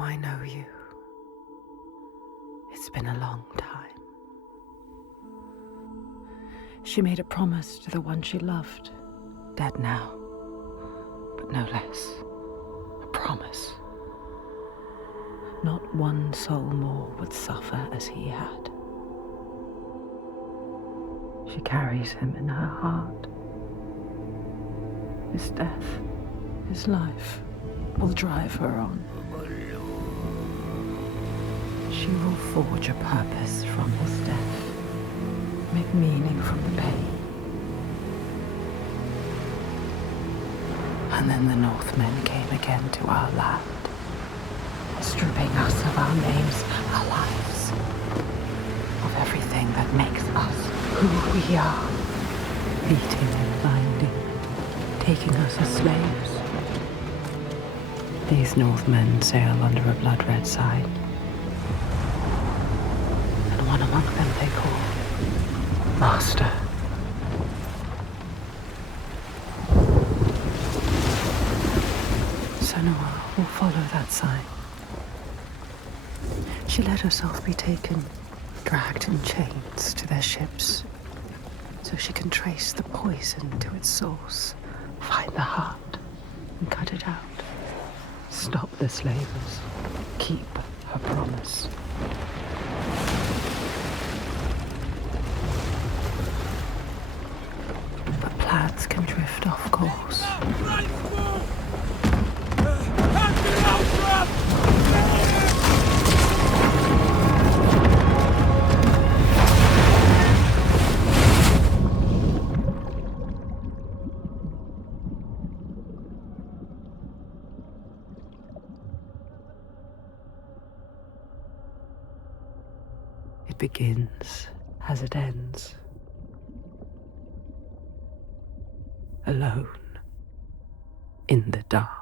I know you? It's been a long time. She made a promise to the one she loved, dead now, but no less. A promise. Not one soul more would suffer as he had. She carries him in her heart. His death, his life, will drive her on. She will forge a purpose from his death, make meaning from the pain. And then the Northmen came again to our land, stripping us of our names, our lives, of everything that makes us who we are, beating and binding, taking us as slaves. These Northmen sail under a blood-red sign, and one among them they call Master. Senua will follow that sign. She let herself be taken, dragged in chains to their ships, so she can trace the poison to its source, find the heart, and cut it out. Stop the slavers, keep her promise. But plans can drift off course. It begins as it ends. Alone in the dark.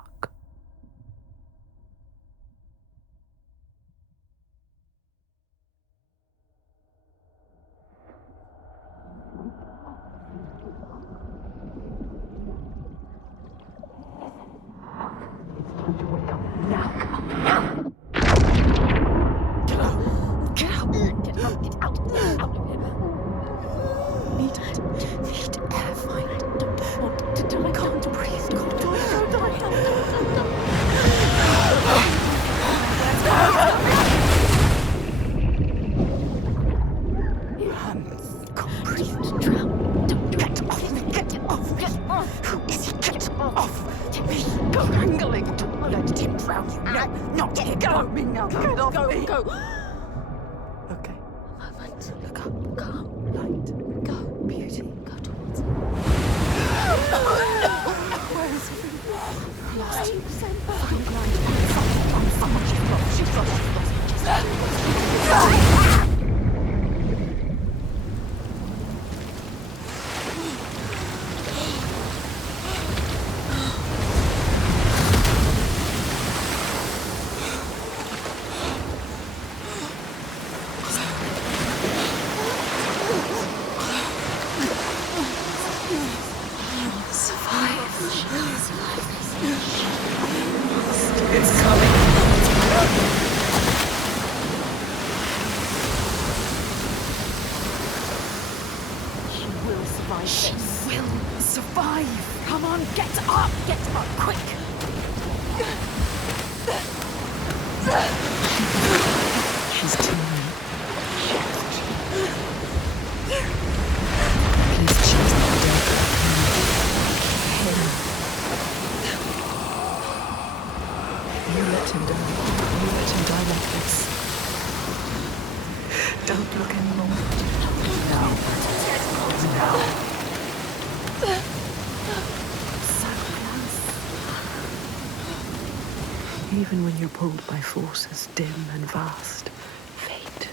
Even when you're pulled by forces dim and vast, fate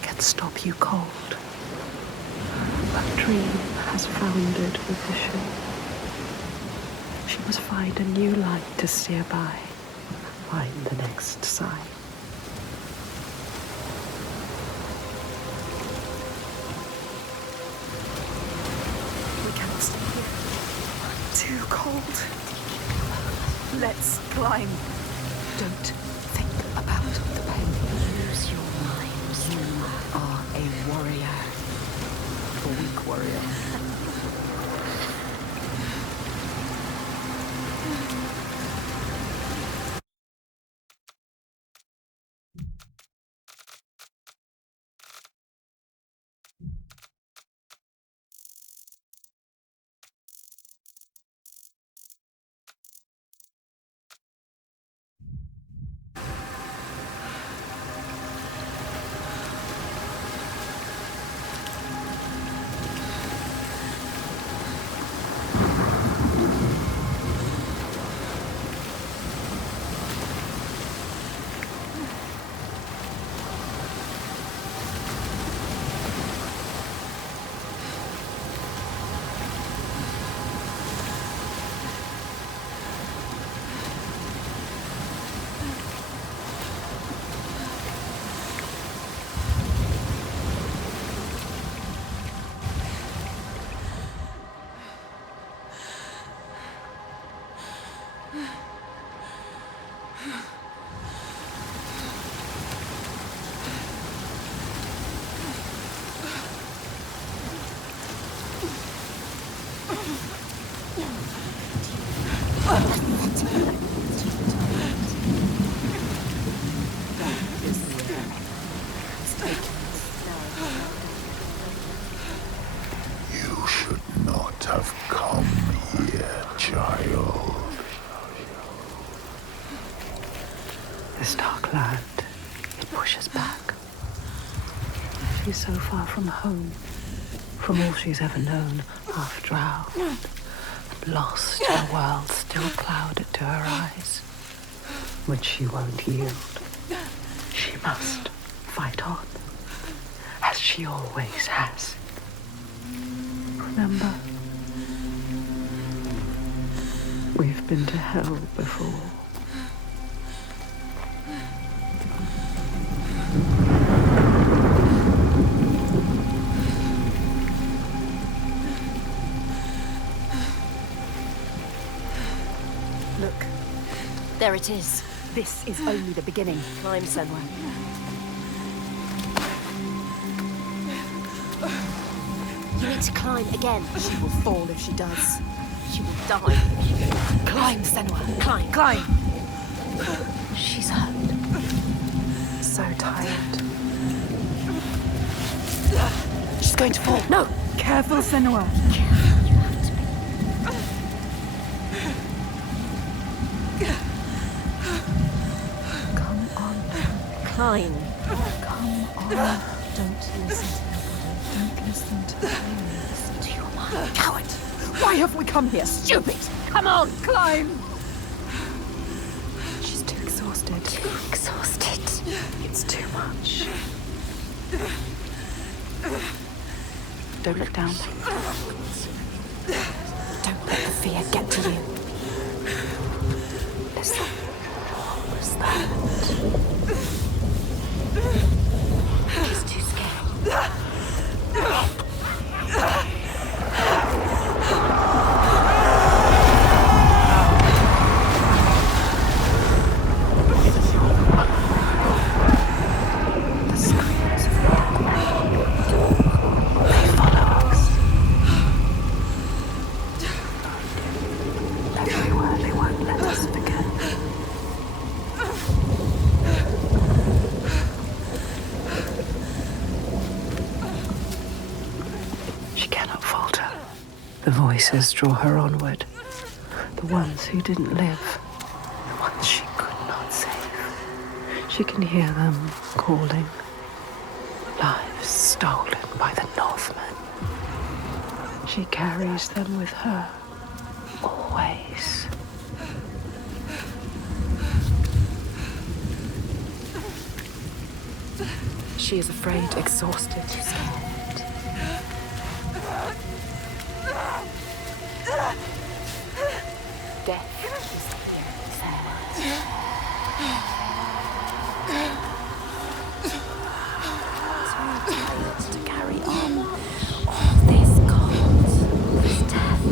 can stop you cold. A dream has foundered within. She must find a new light to steer by, find the next sign. We cannot stay here. Too cold. Let's climb. Don't think dark warrior. You should not have come here, child. This dark land, it pushes back. She's so far from home, from all she's ever known, half drowned, and lost in a world still clouded to her eyes. But she won't yield. She must fight on, as she always has. Remember, we've been to hell before. Look, there it is. This is only the beginning. Climb, Senua. You need to climb again. She will fall if she does. She will die. Climb, Senua. Climb. Climb. She's hurt. So tired. She's going to fall. No! Careful, Senua. Careful, you have to be. Come on. Climb. Come on. Don't listen to nobody. Don't listen to me. Listen to your mind. Coward! Why have we come here? Stupid! Come on, climb! She's too exhausted. Too exhausted. It's too much. Don't look down. Don't let the fear get to you. Listen. What was that? She's too scared. The screams of they follow us. Everywhere they won't let us forget. She cannot falter. The voices draw her onward. The ones who didn't live. The ones she could not save. She can hear them calling. Lives stolen by the Northmen. She carries them with her. Always. She is afraid, exhausted, scared. Death is too tired to carry on. All this cold, this death.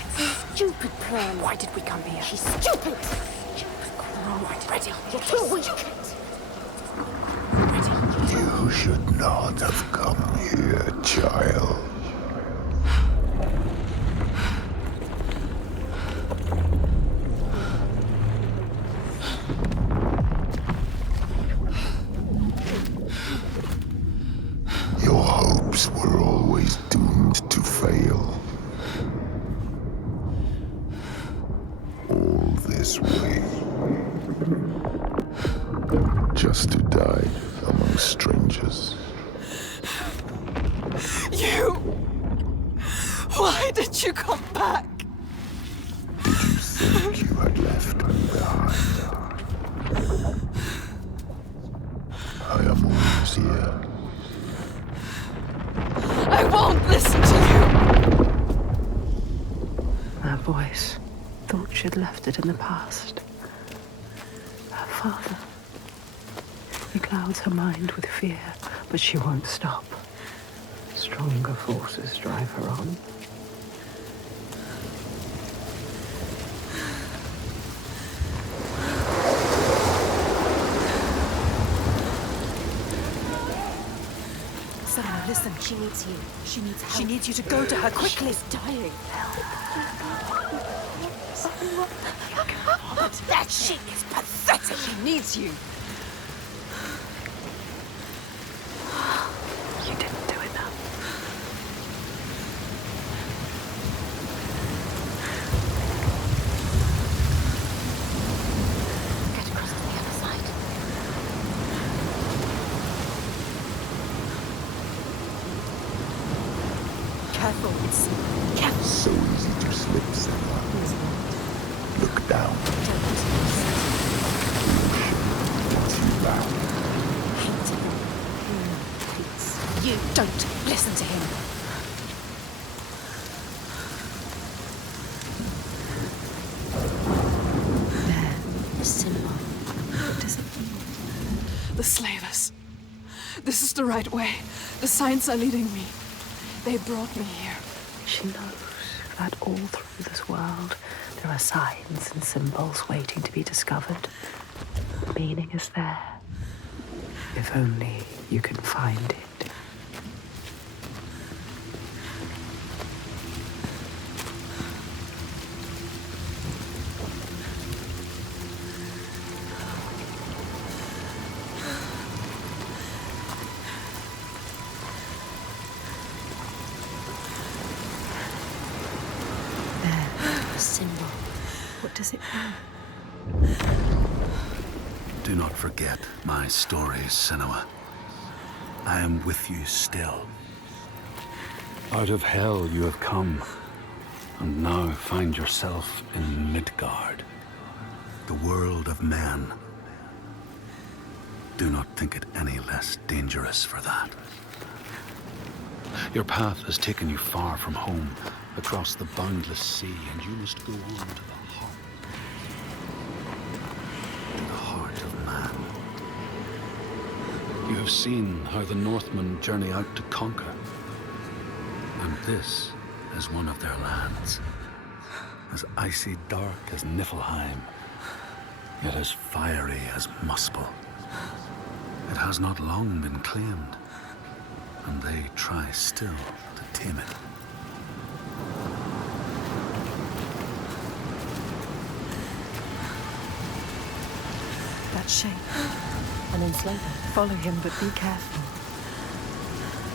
It's a stupid plan. Why did we come here? She's stupid. Stupid. Why did we Ready. You're too weak. You should not have come here, child. Your hopes were always doomed to fail. All this way. Just to die among strangers. You! Why did you come back? Did you think you had left me behind? I am always here. I won't listen to you! That voice thought she'd left it in the past. Her father. He clouds her mind with fear, but she won't stop. Stronger forces drive her on. Senua, listen. She needs you. She needs help. She needs you to go to her quickly. She's dying. But that shit is pathetic. She needs you. You didn't do enough. Get across to the other side. Careful. Careful. So easy to slip, Senua. Look down. Gets you back. Hate him. Please. You don't listen to him. There. The symbol. What does it mean? The slavers. This is the right way. The signs are leading me. They brought me here. She knows that all through this world there are signs and symbols waiting to be discovered. The meaning is there. If only you can find it. The symbol. What does it mean? Do not forget my stories, Senua. I am with you still. Out of hell you have come, and now find yourself in Midgard, the world of men. Do not think it any less dangerous for that. Your path has taken you far from home, across the boundless sea, and you must go on to the heart of man. You have seen how the Northmen journey out to conquer, and this is one of their lands, as icy dark as Niflheim, yet as fiery as Muspel. It has not long been claimed, and they try still to tame it. That shape. An enslaver. Follow him, but be careful.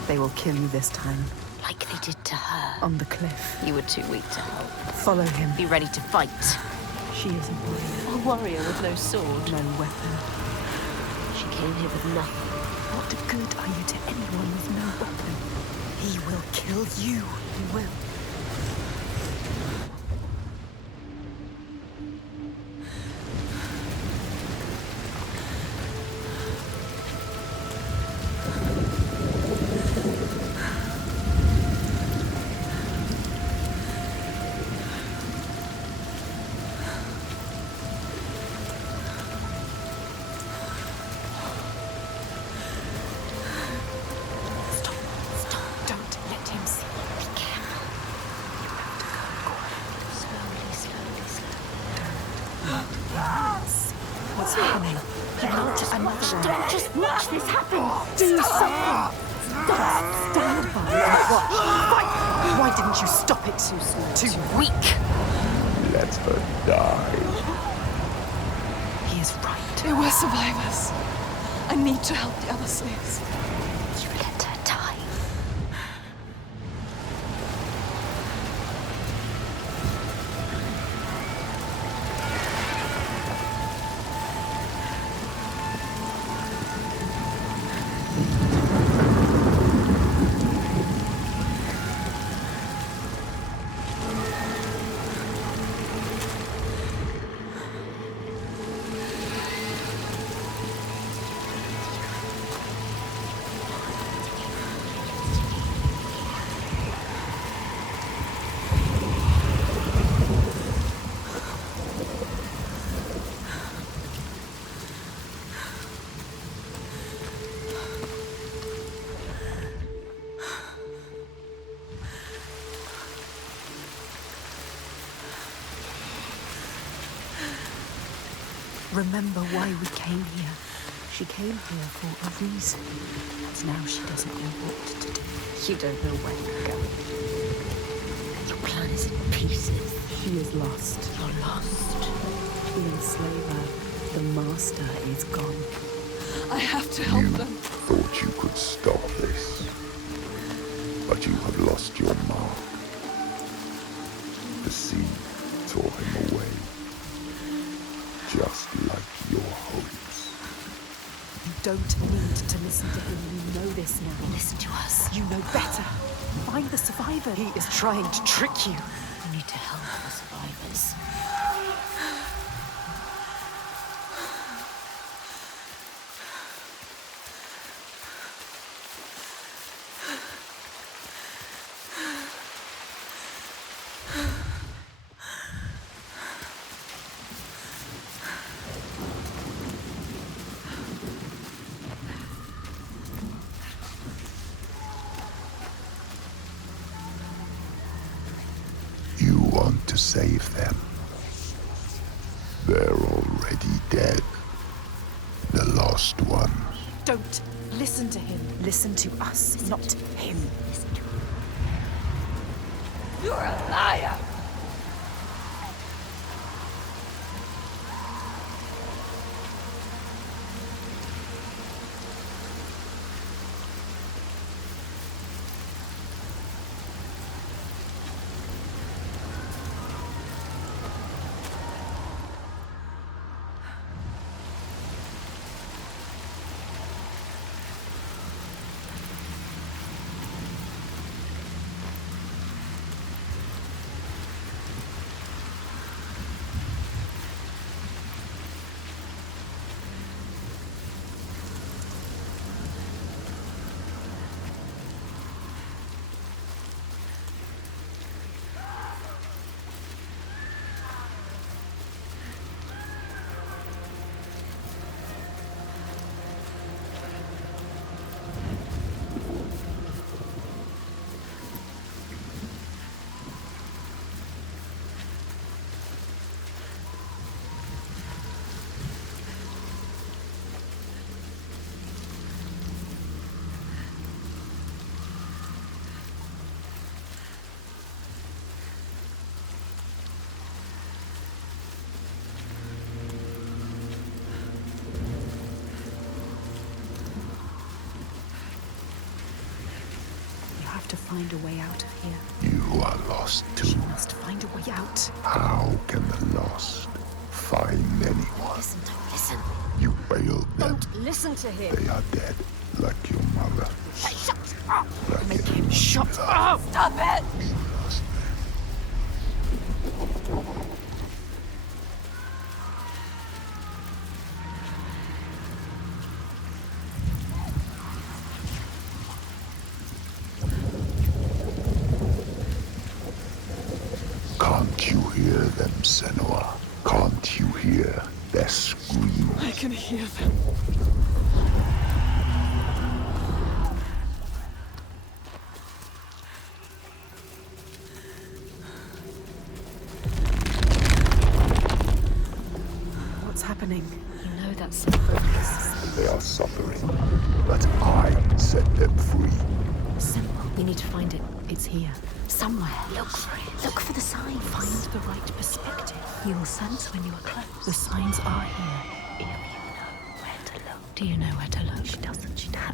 They will kill you this time. Like they did to her. On the cliff. You were too weak to help. Follow him. Be ready to fight. She is a warrior. A warrior with no sword. No weapon. She came here with nothing. What good are you to anyone with no weapon? He will kill you. He will. encounter another one. Don't just watch this happen. Do something! Don't stand by and watch. Fight! Why didn't you stop it? Too slow. Too weak. Let her die. He is right. They were survivors. I need to help the other slaves. You let her die. Remember why we came here. She came here for a reason. And now she doesn't know what to do. You don't know where you're going. Your plan is in pieces. She is lost. You're lost. The enslaver, the master, is gone. I have to help You them. thought you could stop this, but you have lost your mark. The sea tore him away, just like your hopes. You don't need to listen to him. You know this now. Listen to us. You know better. Find the survivor. He is trying to trick you. We need to help the survivors. You want to save them. They're already dead. The lost ones. Don't listen to him. Listen to us, not him. You're a liar! To find a way out of here. You are lost too. She must find a way out. How can the lost find anyone? Listen, don't listen. You failed them. Don't listen to him. They are dead, like your mother. Shut up! Like Make him shut up! Stop it! You lost Can't you hear them, Senua? Can't you hear their screams? I can hear them. What's happening? You know that's some focus. they are suffering, but I set them free. Symbol. We need to find it. It's here. Somewhere. Look for it. Look for the signs. Find the right perspective. You will sense when you are close. The signs are here. If you know where to look. Do you know where to look? She doesn't. She doesn't.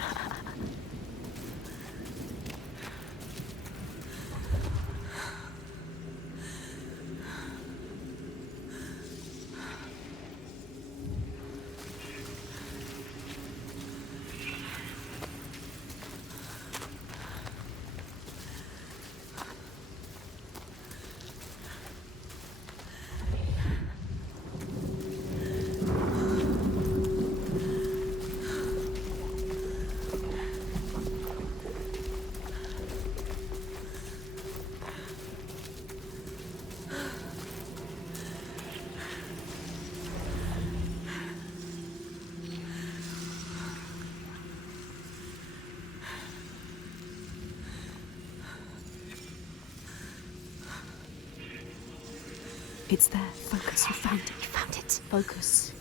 It's there. Focus. You found it. You found it. Focus.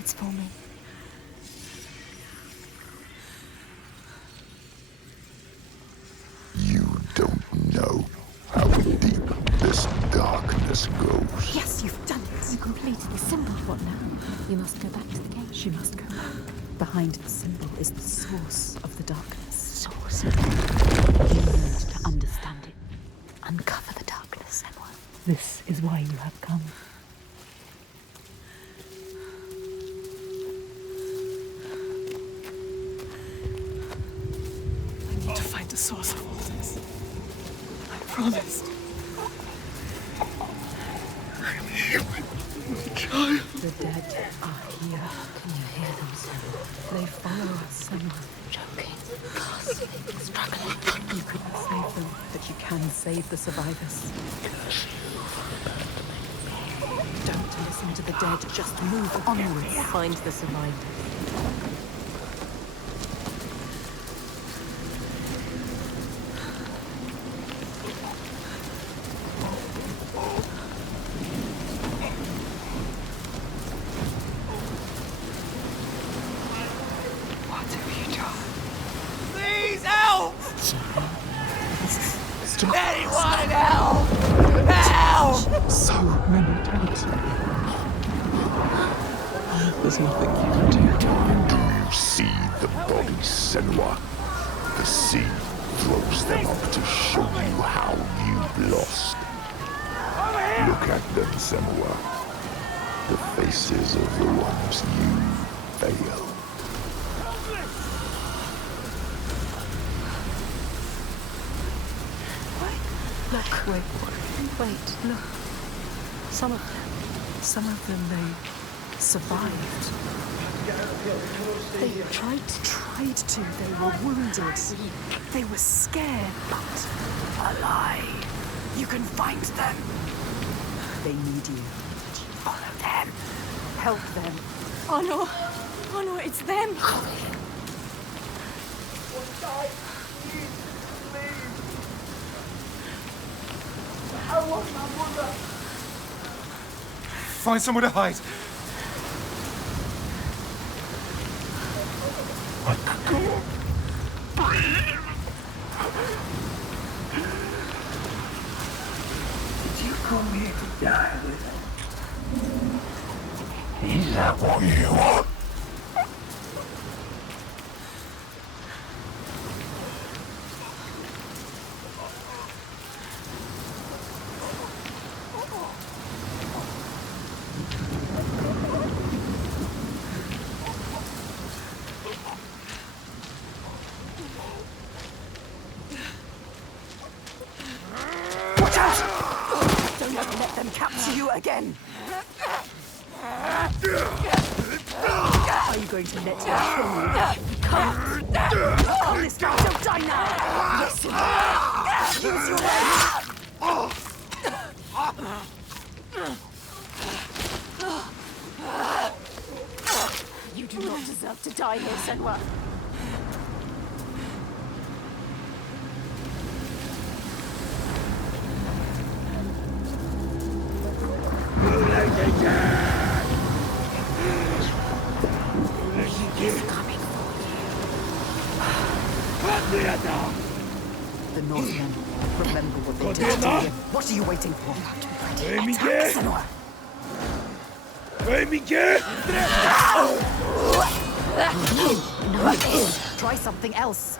It's forming. You don't know how deep this darkness goes. Yes, you've done it. You completed the symbol. What now? You must go back to the gate. She must go back. Behind its symbol is the source of the darkness. Source. You need to understand it. Uncover the darkness, Senua. This is why you have come. I need to find the source of all this. I promised. I'm human. Child. The dead are here. Can you hear them, Senua? They follow us, Senua. Choking, gasping, struggling. You couldn't save them, but you can save the survivors. Don't listen to the dead, just move onwards. Find the survivors. What have you done? Please help! Anyone help! Help! So many times. There's nothing you can do. Do you see the bodies, Senua? The sea throws them up to show you how you've lost. Look at them, Senua. The faces of the ones you failed. Look, wait, look. Some of them, they survived. They tried to. They were wounded. They were scared, but alive. You can find them. They need you. Follow them. Help them. Oh no, it's them. Find somewhere to hide. Did you come here to die with him? Is that what you want? Don't ever let them capture you again. Are you going to let them kill you? Come. Oh, this guy, don't die now. Listen. Use your legs. You do not deserve to die here, Senua. He's coming for The Northmen. Remember what they did to you. What are you waiting for? you. Attack, Senua. No, try something else.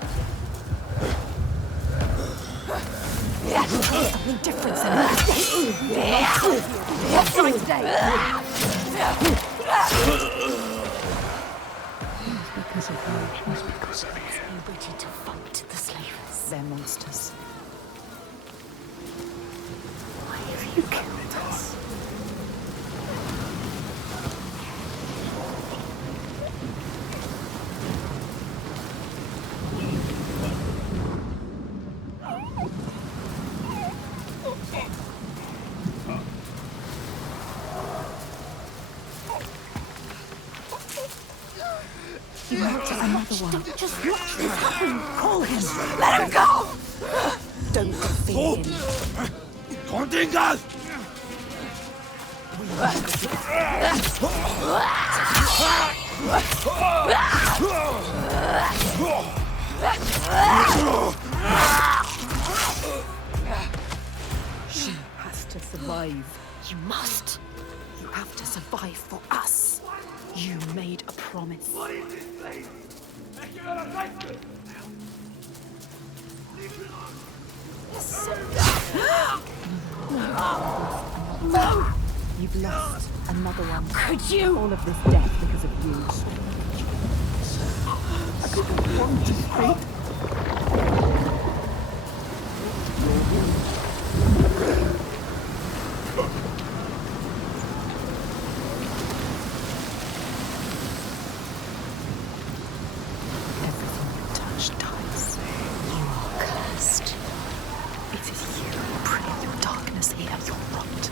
Try something different, Senua. Not today. Because of you. It's because of you. Be ready to fight the slavers. They're monsters. Why have you killed us? Another one. Just watch this happen. Call him. Let him go! Don't defeat him. She has to survive. You must. You have to survive for us. You made a promise. You've lost another one. Could you? All of this death because of you. I didn't want to fight. Everything you touch dies. You are cursed. It is you who bring your darkness here, your rot.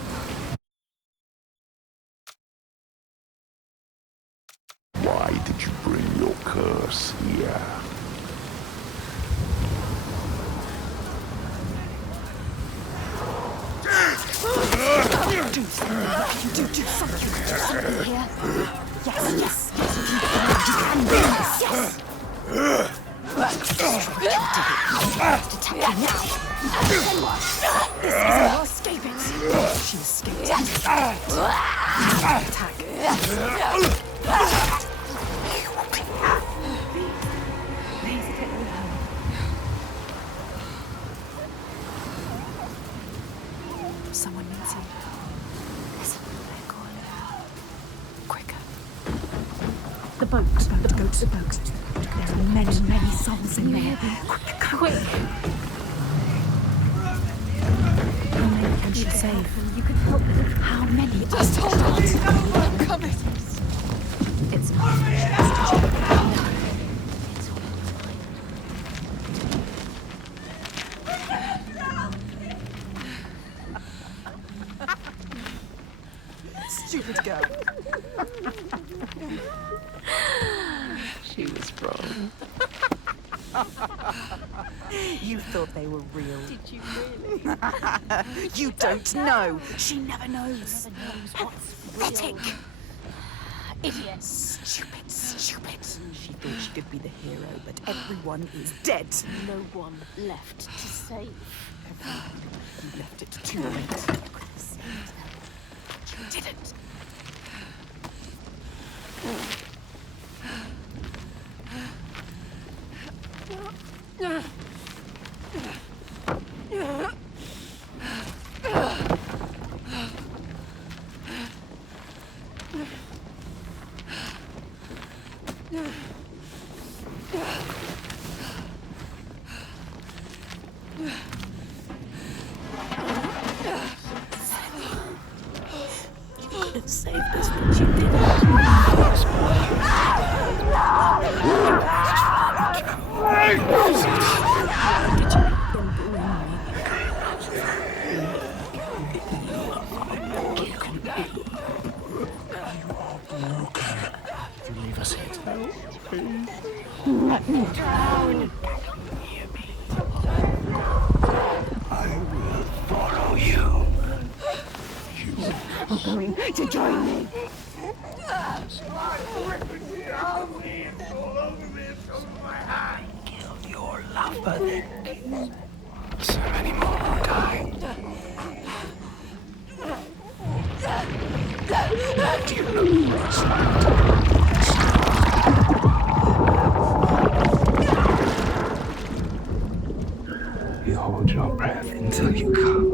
Why did you bring your curse here? Do something. Do something. Do something here. Yes. You can do this. Yes. Attack you now. This is your escape it. She escaped. Attack. Please get me home. Someone needs you. Listen, they're calling. Quicker. The boat. The boat. There are many souls in there. Quick. How many can she save? You can help them. How many? Just hold on. I'm coming. It's not. Stupid girl. She was wrong. You thought they were real. Did you really? You don't know. She never knows. Pathetic. Idiots. Stupid. She thought she could be the hero, but everyone is dead. No one left to save. You left it too late. You could have saved them. But you didn't. Saved us, but you didn't. You leave us here to Let me drown. hear me. I will follow you. You're going to join me. Why ripping me out here? Kill your lover then. So many more died. Do you know what's You hold your breath until you come.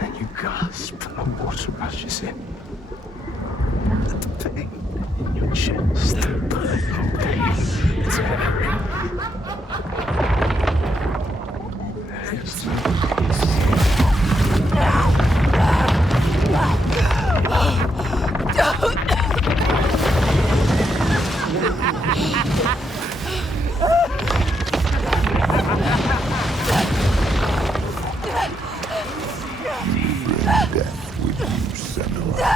Then you gasp and the water rushes in. The pain in your chest. There's no Death with you, Senua.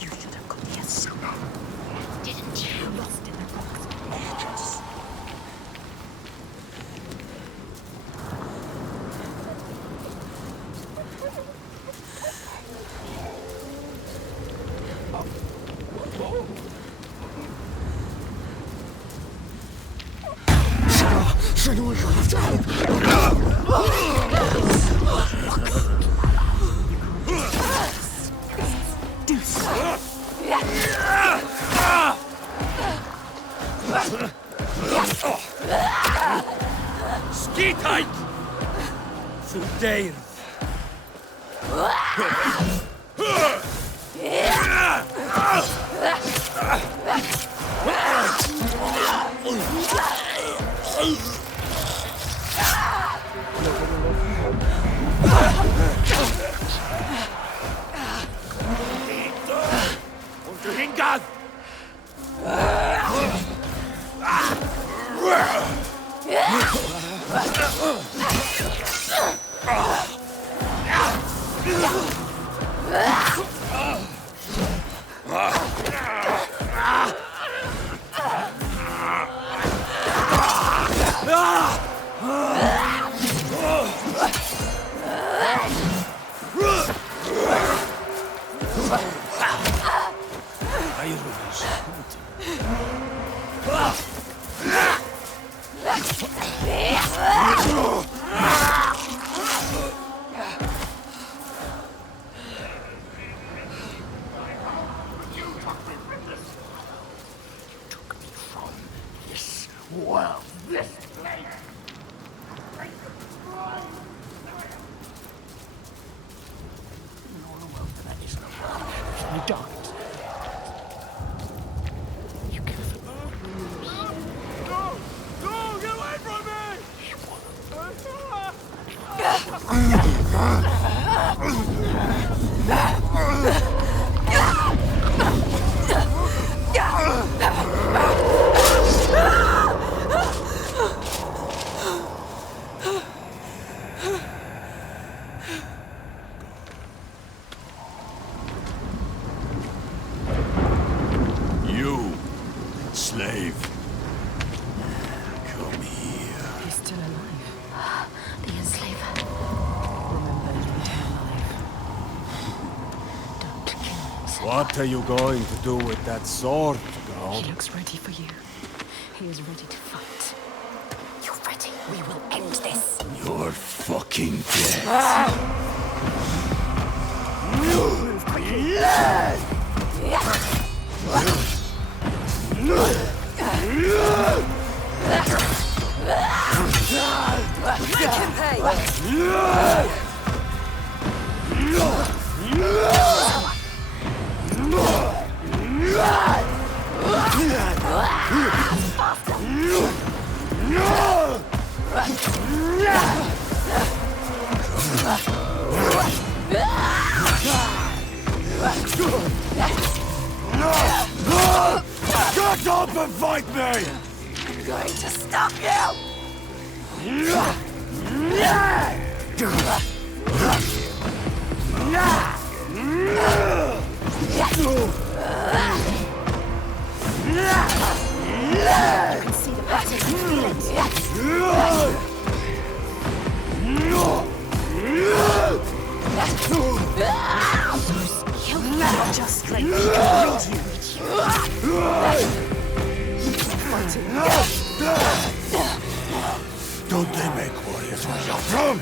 You should have come here sooner. Didn't you? Lost in the rocks for ages. Senua, you have to help. Ski tight! Through Dale. Unterhingern! Well, this place. You died. You killed him. No! No! Get away from me! You, slave. Come here. He's still alive. The enslaver. Remember, you need him alive. Don't kill him. What are you going to do with that sword, girl? He looks ready for you. He is ready to fight. You're ready. We will end this. You're fucking dead. Make him pay. Shut up and fight me! I'm going to stop you. You can see the pattern. Feel it. Don't they make warriors where you're from?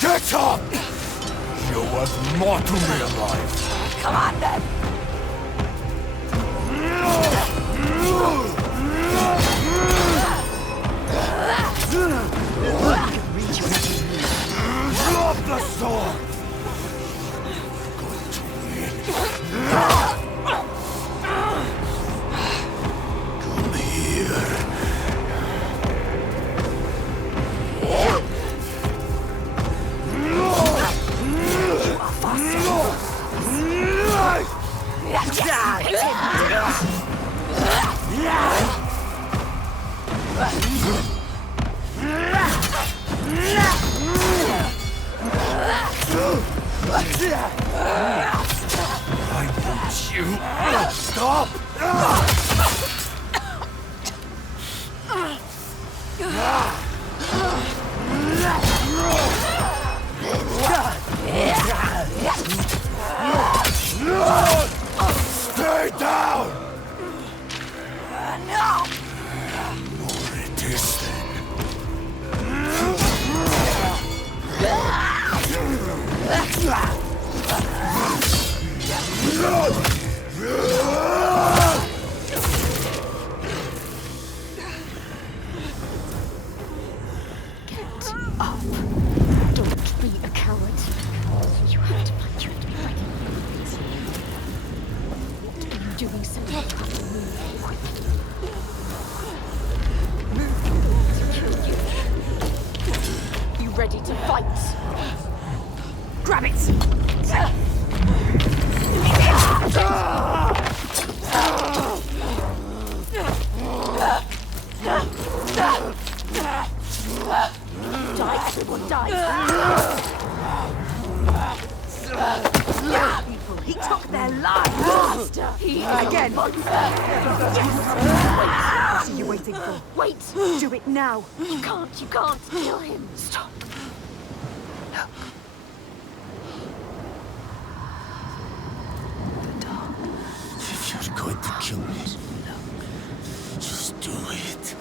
Get up! You're worth more to me alive. Come on, then! Drop the sword! Come here. I want you. Stop! Stay down! No! More it is then. Get up. Don't be a coward. You have to fight. You have to be recognized. What are you doing, Senua? You have to move quickly. Move to kill you. You ready to fight? Grab it! Die, everyone, die! He took their lives! Master! He again! What are you waiting for? Wait! Do it now! You can't kill him! Stop! If you're going to kill me, just do it.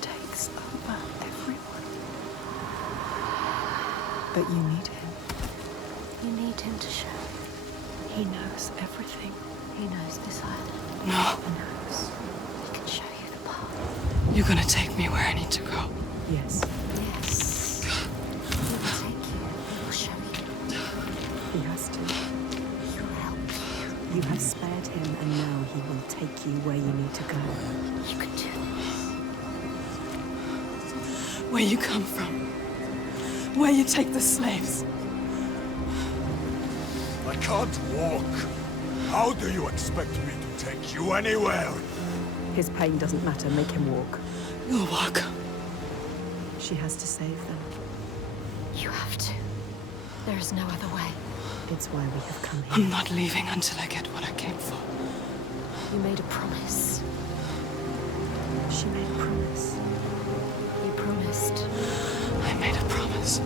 Takes over everyone. But you need him. You need him to show. He knows everything. He knows this island. No. He knows. He can show you the path. You're gonna take me where I need to go. Yes. Yes. He will take you. He will show you. He has to. He will help you. You have spared him, and now he will take you where you need to go. You can do this. Where you come from. Where you take the slaves. I can't walk. How do you expect me to take you anywhere? His pain doesn't matter. Make him walk. You'll walk. She has to save them. You have to. There is no other way. It's why we have come I'm here. not leaving until I get what I came for. You made a promise. She made a promise. You promised. I made a promise.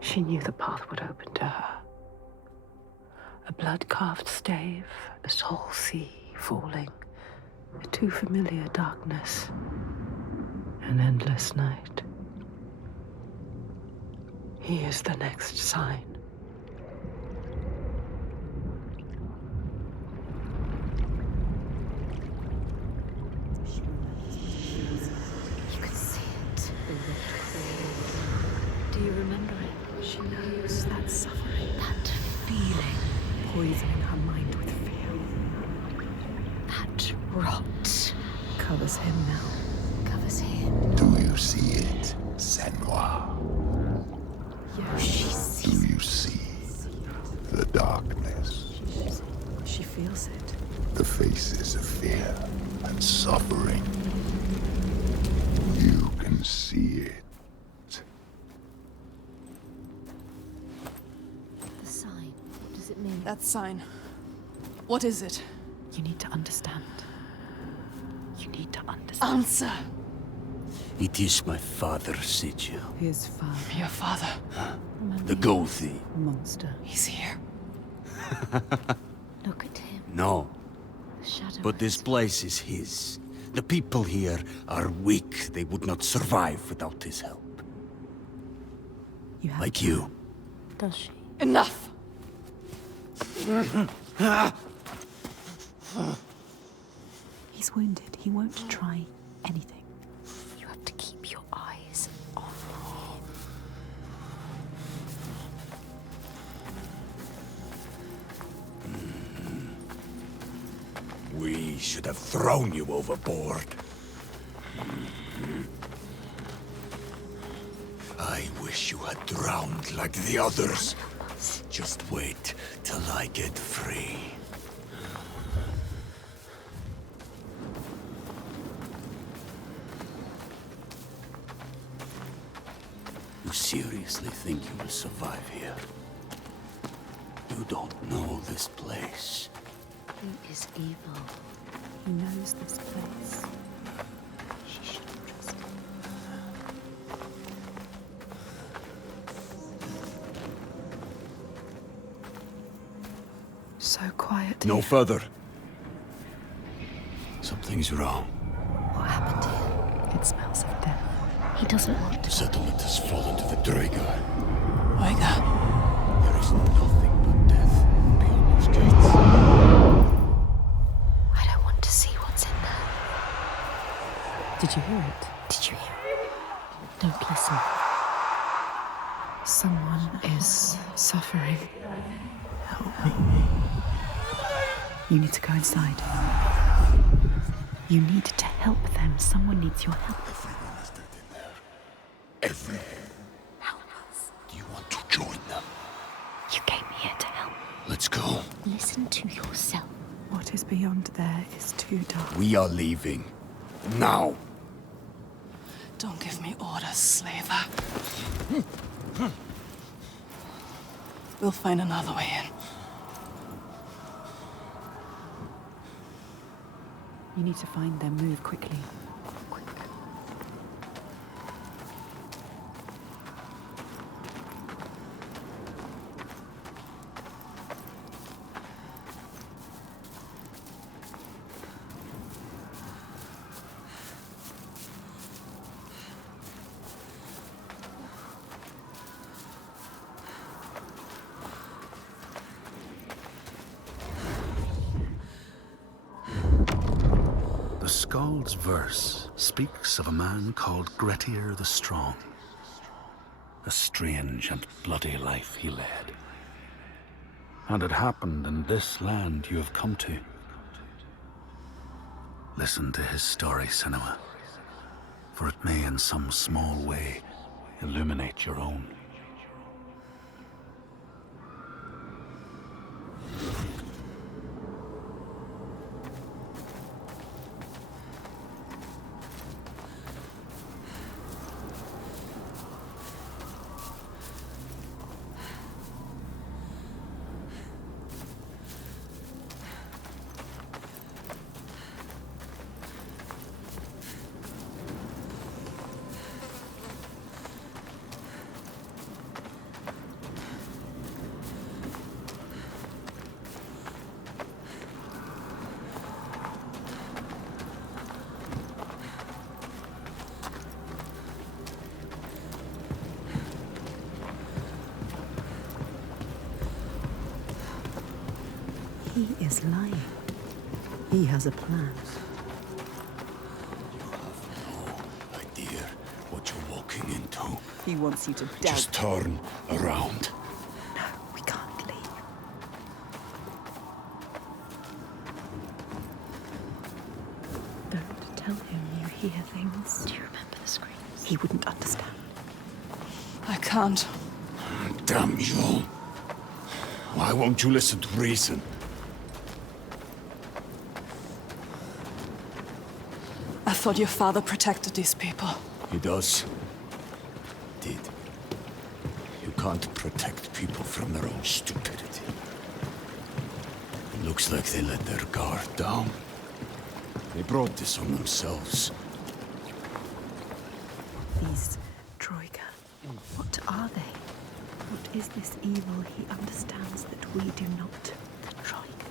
She knew the path would open to her. A blood-carved stave, a soul sea falling, a too familiar darkness, an endless night. He is the next sign. You could see it. Do you remember it? She knows that suffering, that feeling, poisoning her mind with fear. That rot Covers him now. covers him. Do you see it, Senua? Oh, she Do sees you see the darkness, She feels it. the faces of fear and suffering? You can see it. That sign. What is it? You need to understand. You need to understand. Answer! It is my father's sigil. His father. Your father. The gold thief. Monster. He's here. Look at him. No, The shadow. but this place is his. The people here are weak. They would not survive without his help. You have Like you. Does she? Enough! He's wounded. He won't try anything. You have to keep your eyes on him. We should have thrown you overboard. I wish you had drowned like the others. Just wait till I get free. You seriously think you will survive here? You don't know this place. He is evil. He knows this place. She shouldn't trust him. So quiet. No here. further. Something's wrong. What happened to him? It smells of death. He doesn't want The to. settlement has fallen to the Draegar. Oiga. There is nothing but death beyond those gates. I don't want to see what's in there. Did you hear it? Did you hear it? Don't listen. Someone is suffering. You need to go inside. You need to help them. Someone needs your help. Everyone is dead in there. Everyone. Help us. Do you want to join them? You came here to help. Let's go. Listen to yourself. What is beyond there is too dark. We are leaving. Now. Don't give me orders, slaver. We'll find another way in. You need to find them. Move quickly. Quick. The Skald's verse speaks of a man called Grettir the Strong. A strange and bloody life he led. And it happened in this land you have come to. Listen to his story, Senua, for it may in some small way illuminate your own. He is lying. He has a plan. You have no idea what you're walking into. He wants you to doubt. Just turn around. No, we can't leave. Don't tell him you hear things. Do you remember the screams? He wouldn't understand. I can't. Damn you. Why won't you listen to reason? I thought your father protected these people. He does. Did. You can't protect people from their own stupidity. Looks like they let their guard down. They brought this on themselves. These Troika, what are they? What is this evil he understands that we do not? The Troika.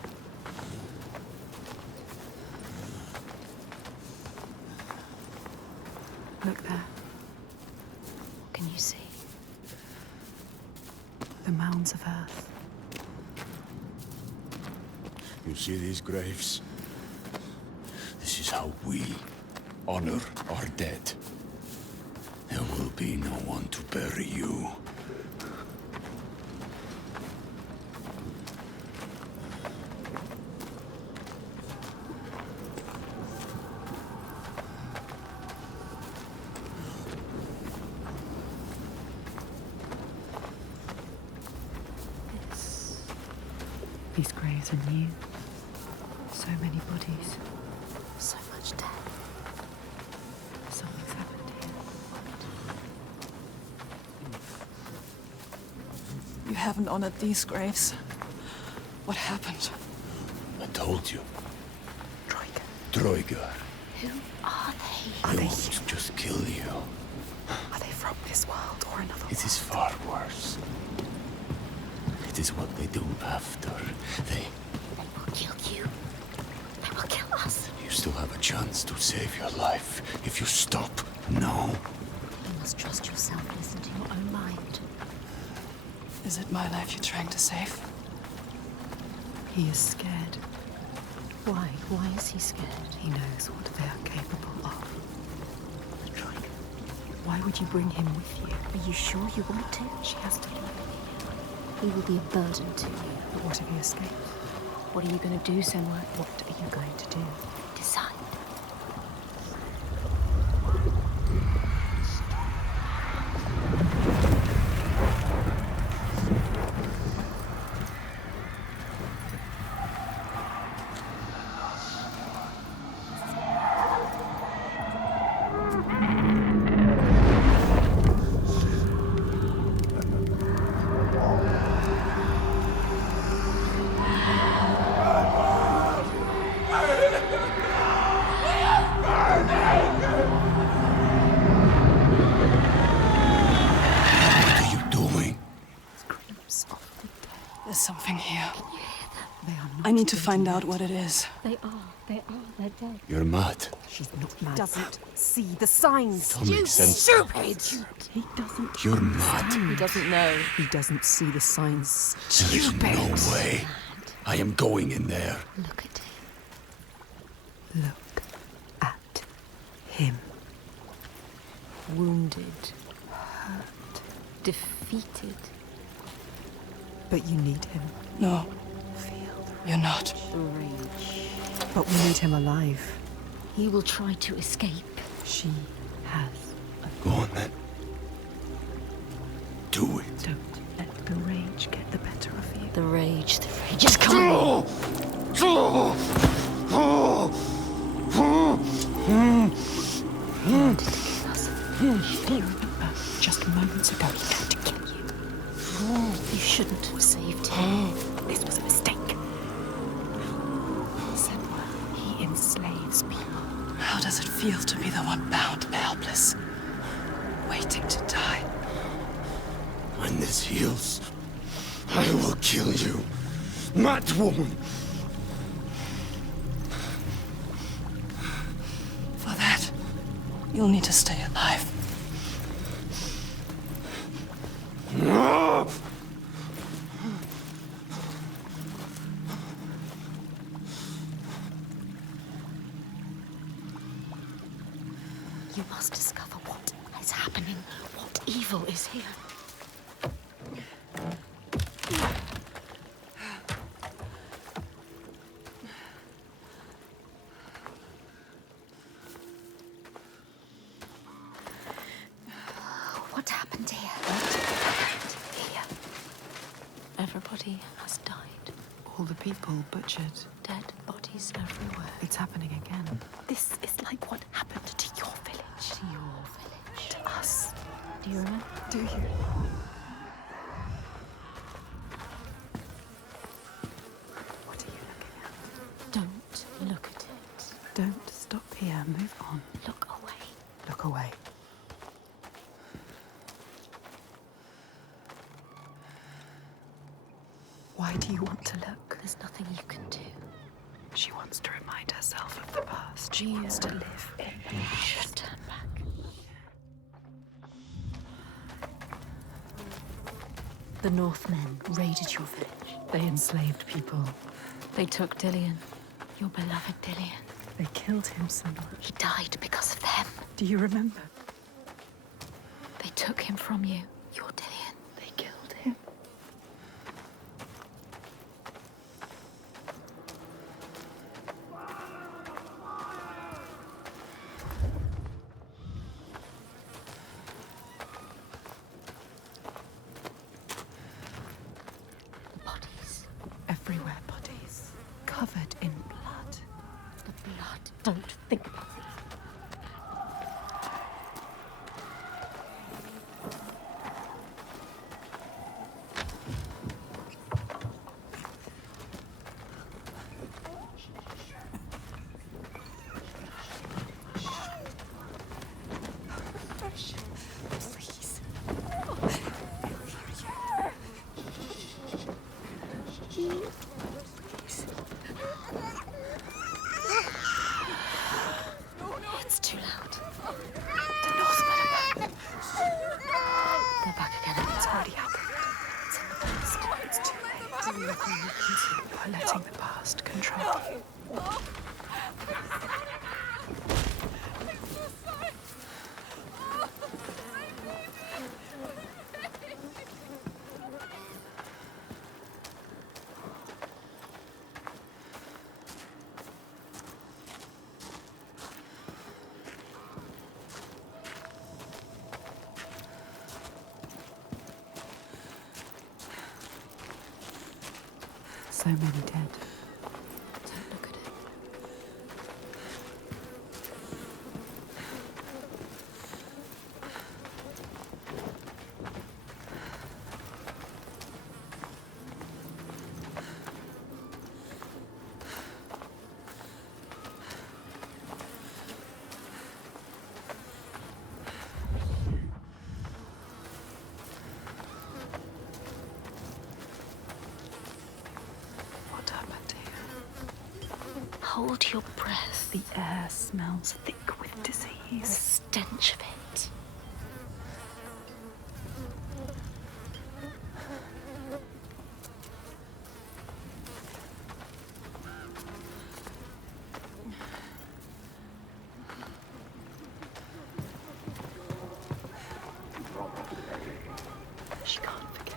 Look there. What can you see? The mounds of earth. You see these graves? This is how we honor our dead. There will be no one to bury you. These graves are new. So many bodies. So much death. Something's happened here. You haven't honored these graves. What happened? I told you. Troika. Troika. Who are they? They won't just kill you. Are they from this world or another It is far worse. It is what they do after. They will kill you. They will kill us. You still have a chance to save your life if you stop now. You must trust yourself. Listen to your own mind. Is it my life you're trying to save? He is scared. Why? Why is he scared? He knows what they are capable of. The Troika. Why would you bring him with you? Are you sure you want to? She has to leave. He will be a burden to you. But what if he escapes? What are you going to do, Senua? What are you going to do? Decide. There's something here. They are not. I need to find out what it is. They're dead. You're mad. She's not mad. Doesn't see the signs. Don't make sense. Stupid! He doesn't. You're mad. He doesn't know. He doesn't see the signs. There is no way. I am going in there. Look at him. Look at him. Wounded. Hurt. Defeated. But you need him. No, Feel. you're not. The rage. But we need him alive. He will try to escape. She has. Go on then. Do it. Don't let the rage get the better of you. The rage is coming. You remember, just moments ago, he had to kill you. You shouldn't have saved him. This was a mistake. Senua, he enslaves people. How does it feel to be the one bound and helpless? Waiting to die. When this heals, I will kill you. Mad woman. For that, you'll need to stay alive. You must discover what is happening. What evil is here? What happened here? What happened here? Everybody has died. All the people butchered. Dead bodies everywhere. It's happening again. This is like what happened to your village. To your village. To us. Do you remember? Do you? What are you looking Why do you want to look? There's nothing you can do. She wants to remind herself of the past. She wants to live in the You past. should turn back. The Northmen raided your village. They enslaved people. They took Dillion, your beloved Dillion. They killed him, Senua. He died because of them. Do you remember? They took him from you, your Dillion. They killed him. Bodies. Everywhere bodies. Covered in blood. The blood. Don't think about it. Please. It's too loud. The Northmen are back. They're back again. It's already happened. It's in the past. It's too late. There's nothing you can do. You are letting the past control you. So many dead. Don't look at it. What happened here? Hold your breath. The air smells thick with The disease. stench of it. She can't forget.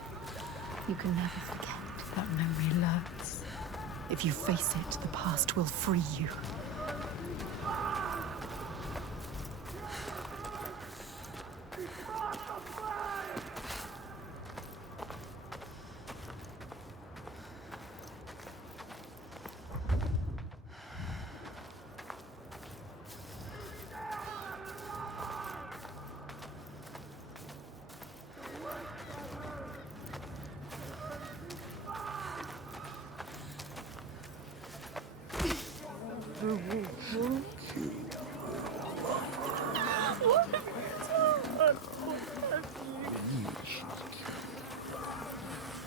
You can never forget. That memory lurks. If you face it, the past will free you.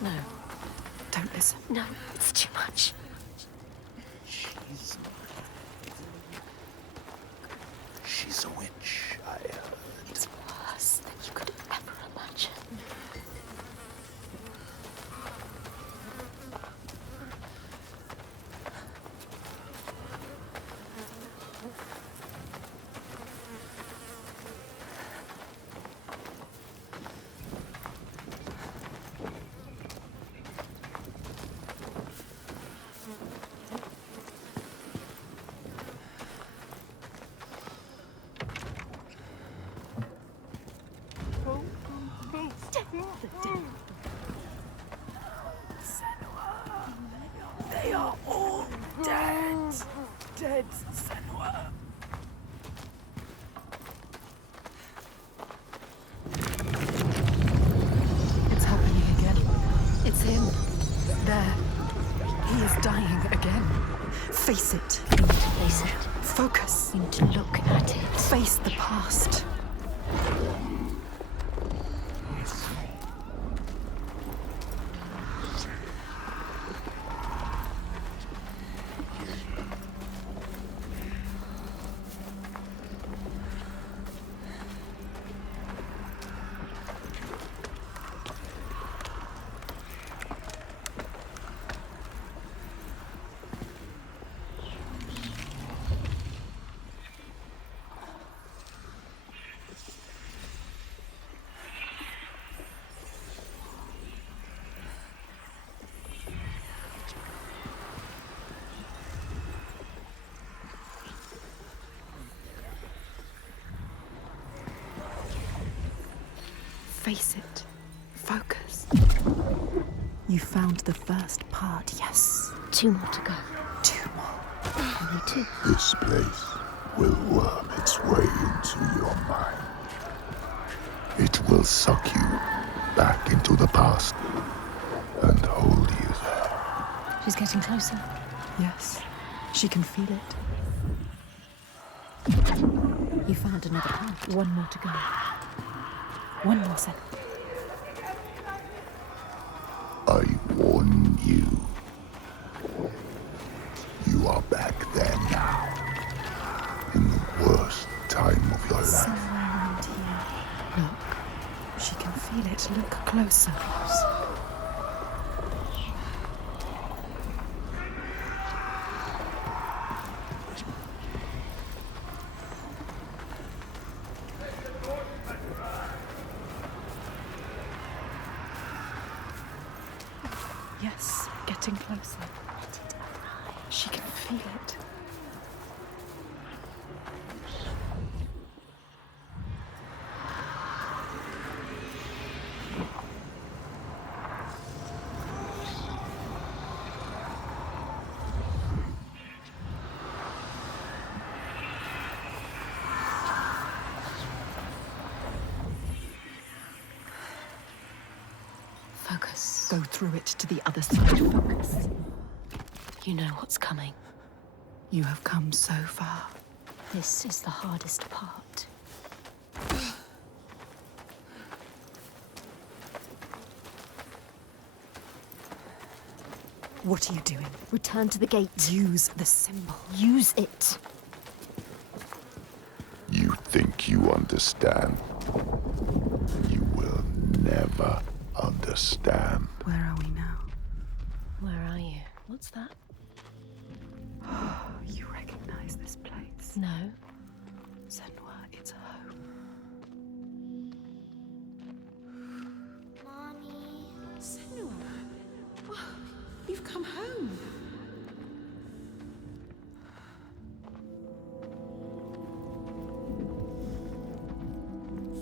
No, Don't listen. no, it's too much. She's a witch, I heard. It's worse than you could ever imagine. They are all dead. Dead, Senua. It's happening again. It's him. There. He is dying again. Face it. You need to face it. Focus. You need to look at it. Face the past. Face it. Focus. You found the first part, yes. 2 more to go. 2 more. Only 2. This place will worm its way into your mind. It will suck you back into the past and hold you there. She's getting closer. Yes, she can feel it. You found another part. 1 more to go. 1 more second. I warn you. You are back there now. In the worst time of your life. Somewhere around here. Look, she can feel it. Look closer. Yes, getting closer. She can feel it. Focus. Go through it to the other side. Focus. You know what's coming. You have come so far. This is the hardest part. What are you doing? Return to the gate. Use the symbol. Use it. You think you understand. You will never understand. Where are we now? Where are you? What's that? You recognize this place? No. Senua, it's home. Mommy. Senua. Oh, you've come home.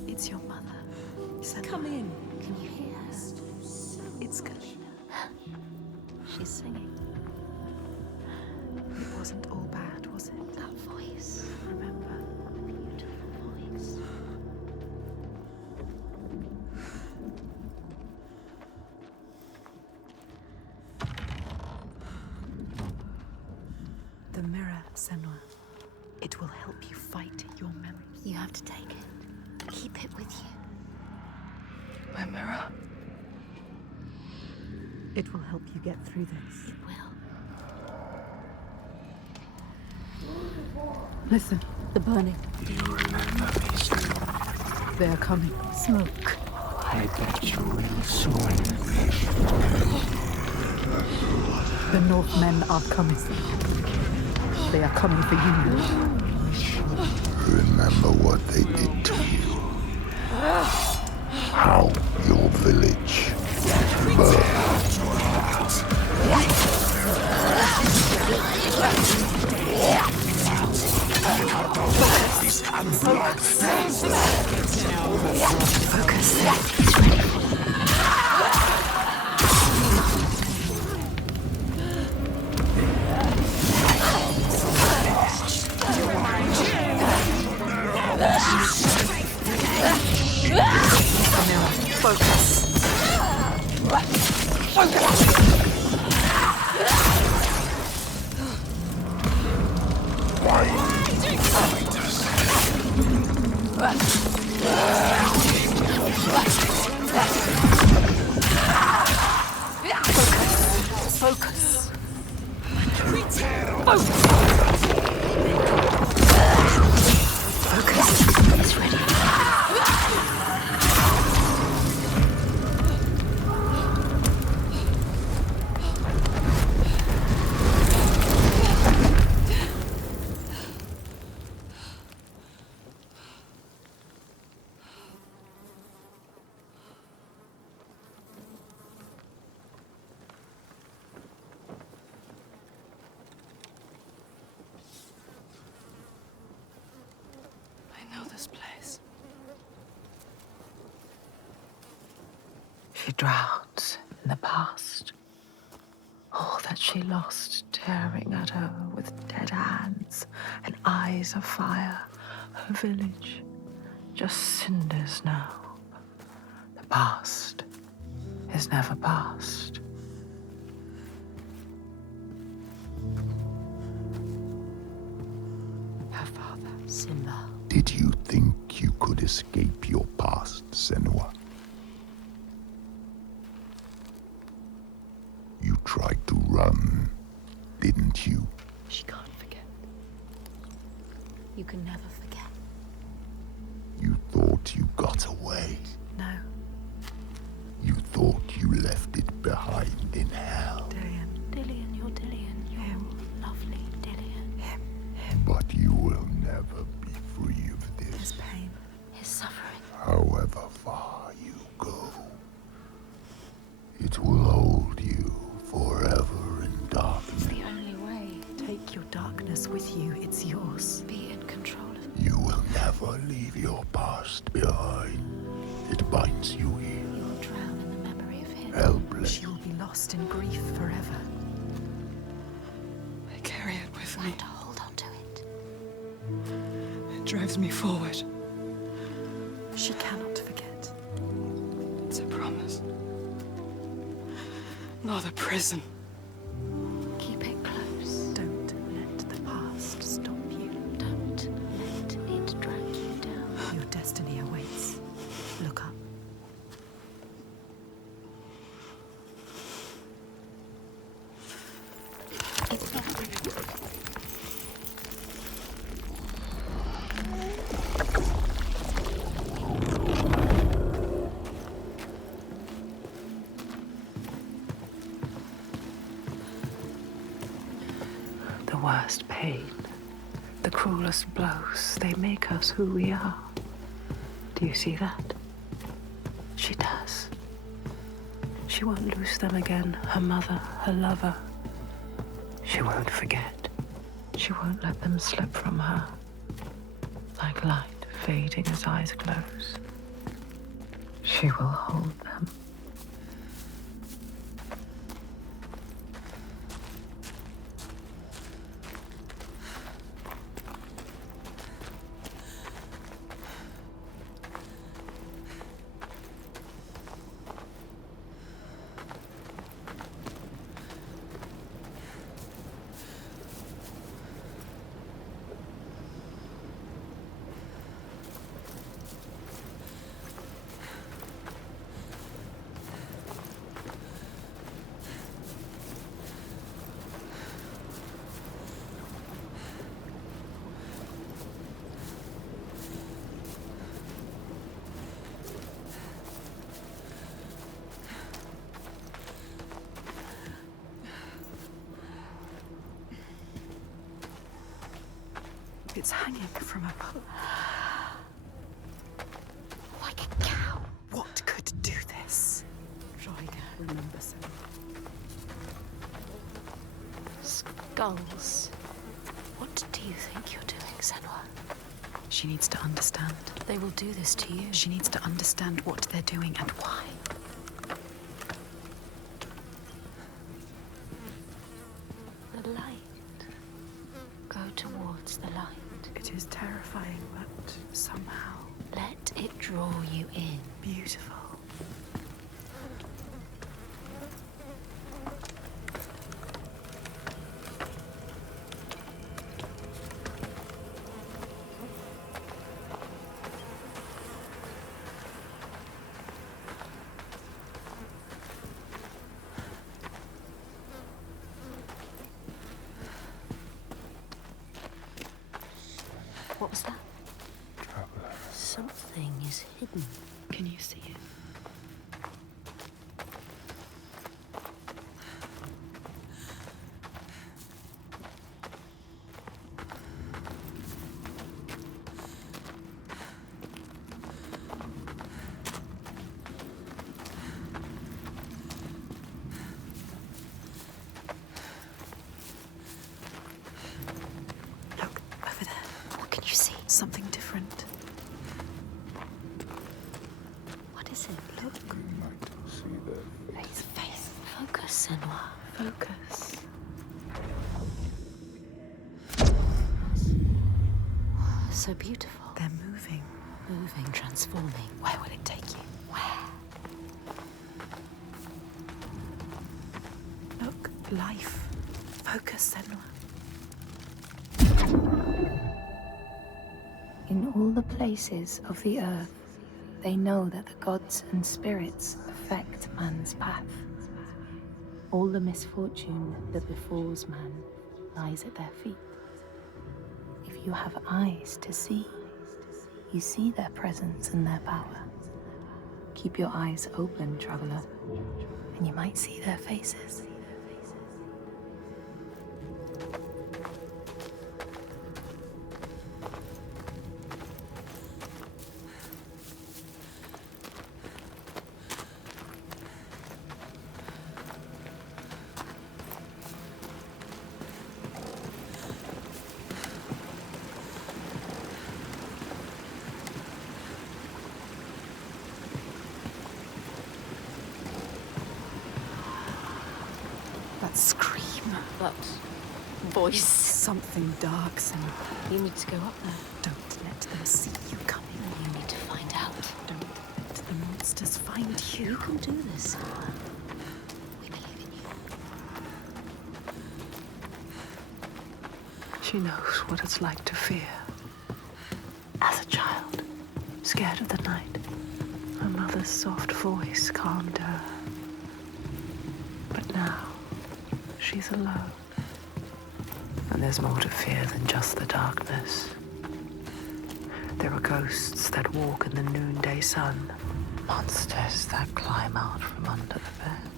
It's your mother. Senua. Come in. Can you hear her? It's Kalina. She's singing. It wasn't all bad, was it? That voice. Remember? Beautiful voice. The mirror, Senua. It will help you fight your memories. You have to take it. Keep it with you. My mirror. It will help you get through this. It will. Listen, The burning. Do you remember me, Senua? they are coming. Smoke. I bet you will soon. The Northmen are coming. They are coming for you. Remember what they did to you. How your village burned. Focus. It's ready. I know this place. She drowns in the past. All that she lost tearing at her with dead hands and eyes of fire. Her village, just cinders now. The past is never past. Her father, Simba. Did you think you could escape your past, Senua? You tried to run, didn't you? She can't forget. You can never forget. You thought you got away. No, You thought you left it behind in hell. Dillian, you're Dillian. You're lovely Dillian. But you will never be free of this. pain. His suffering. However far you go, it will hold you forever in darkness. It's the only way. Take your darkness with you. It's yours. Be in control of it. You will never leave your past behind. It binds you here. You'll drown in the memory of him. Hellblade. She will be lost in grief forever. I carry it with You me. have to hold on to it. It drives me forward. She cannot forget. It's a promise. Not a prison. Keep it close. Don't let the past stop you. Don't let it drag you down. Your destiny awaits. Look up. It's not real. The worst pain, the cruelest blows, they make us who we are. Do you see that? She does. She won't lose them again, her mother, her lover. She won't forget. She won't let them slip from her. Like light fading as eyes close. She will hold them. It's hanging from a pole. Like a cow. What could do this? Droiga, remember so. Skulls. What do you think you're doing, Senua? She needs to understand. They will do this to you. She needs to understand what they're doing and why. The light. Go towards the light. It is terrifying, but somehow Let it draw you in. beautiful. What was that? Something is hidden. Can you see it? Look, over there. What can you see? Something different. What is it? His face. Focus, Senua. Focus. So beautiful. They're moving. Moving, transforming. Where will it take you? Where? Look, life. Focus, Senua. In all the places of the earth, they know that the gods and spirits affect man's path. All the misfortune that befalls man lies at their feet. If you have eyes to see, you see their presence and their power. Keep your eyes open, traveler, and you might see their faces. That scream. That voice. Something dark, Senua. You need to go up there. Don't let them see you coming. You need to find out. Don't let the monsters find You you. can do this, Senua. We believe in you. She knows what it's like to fear. As a child, scared of the night, her mother's soft voice calmed her. But now, she's alone. And there's more to fear than just the darkness. There are ghosts that walk in the noonday sun. Monsters that climb out from under the bed.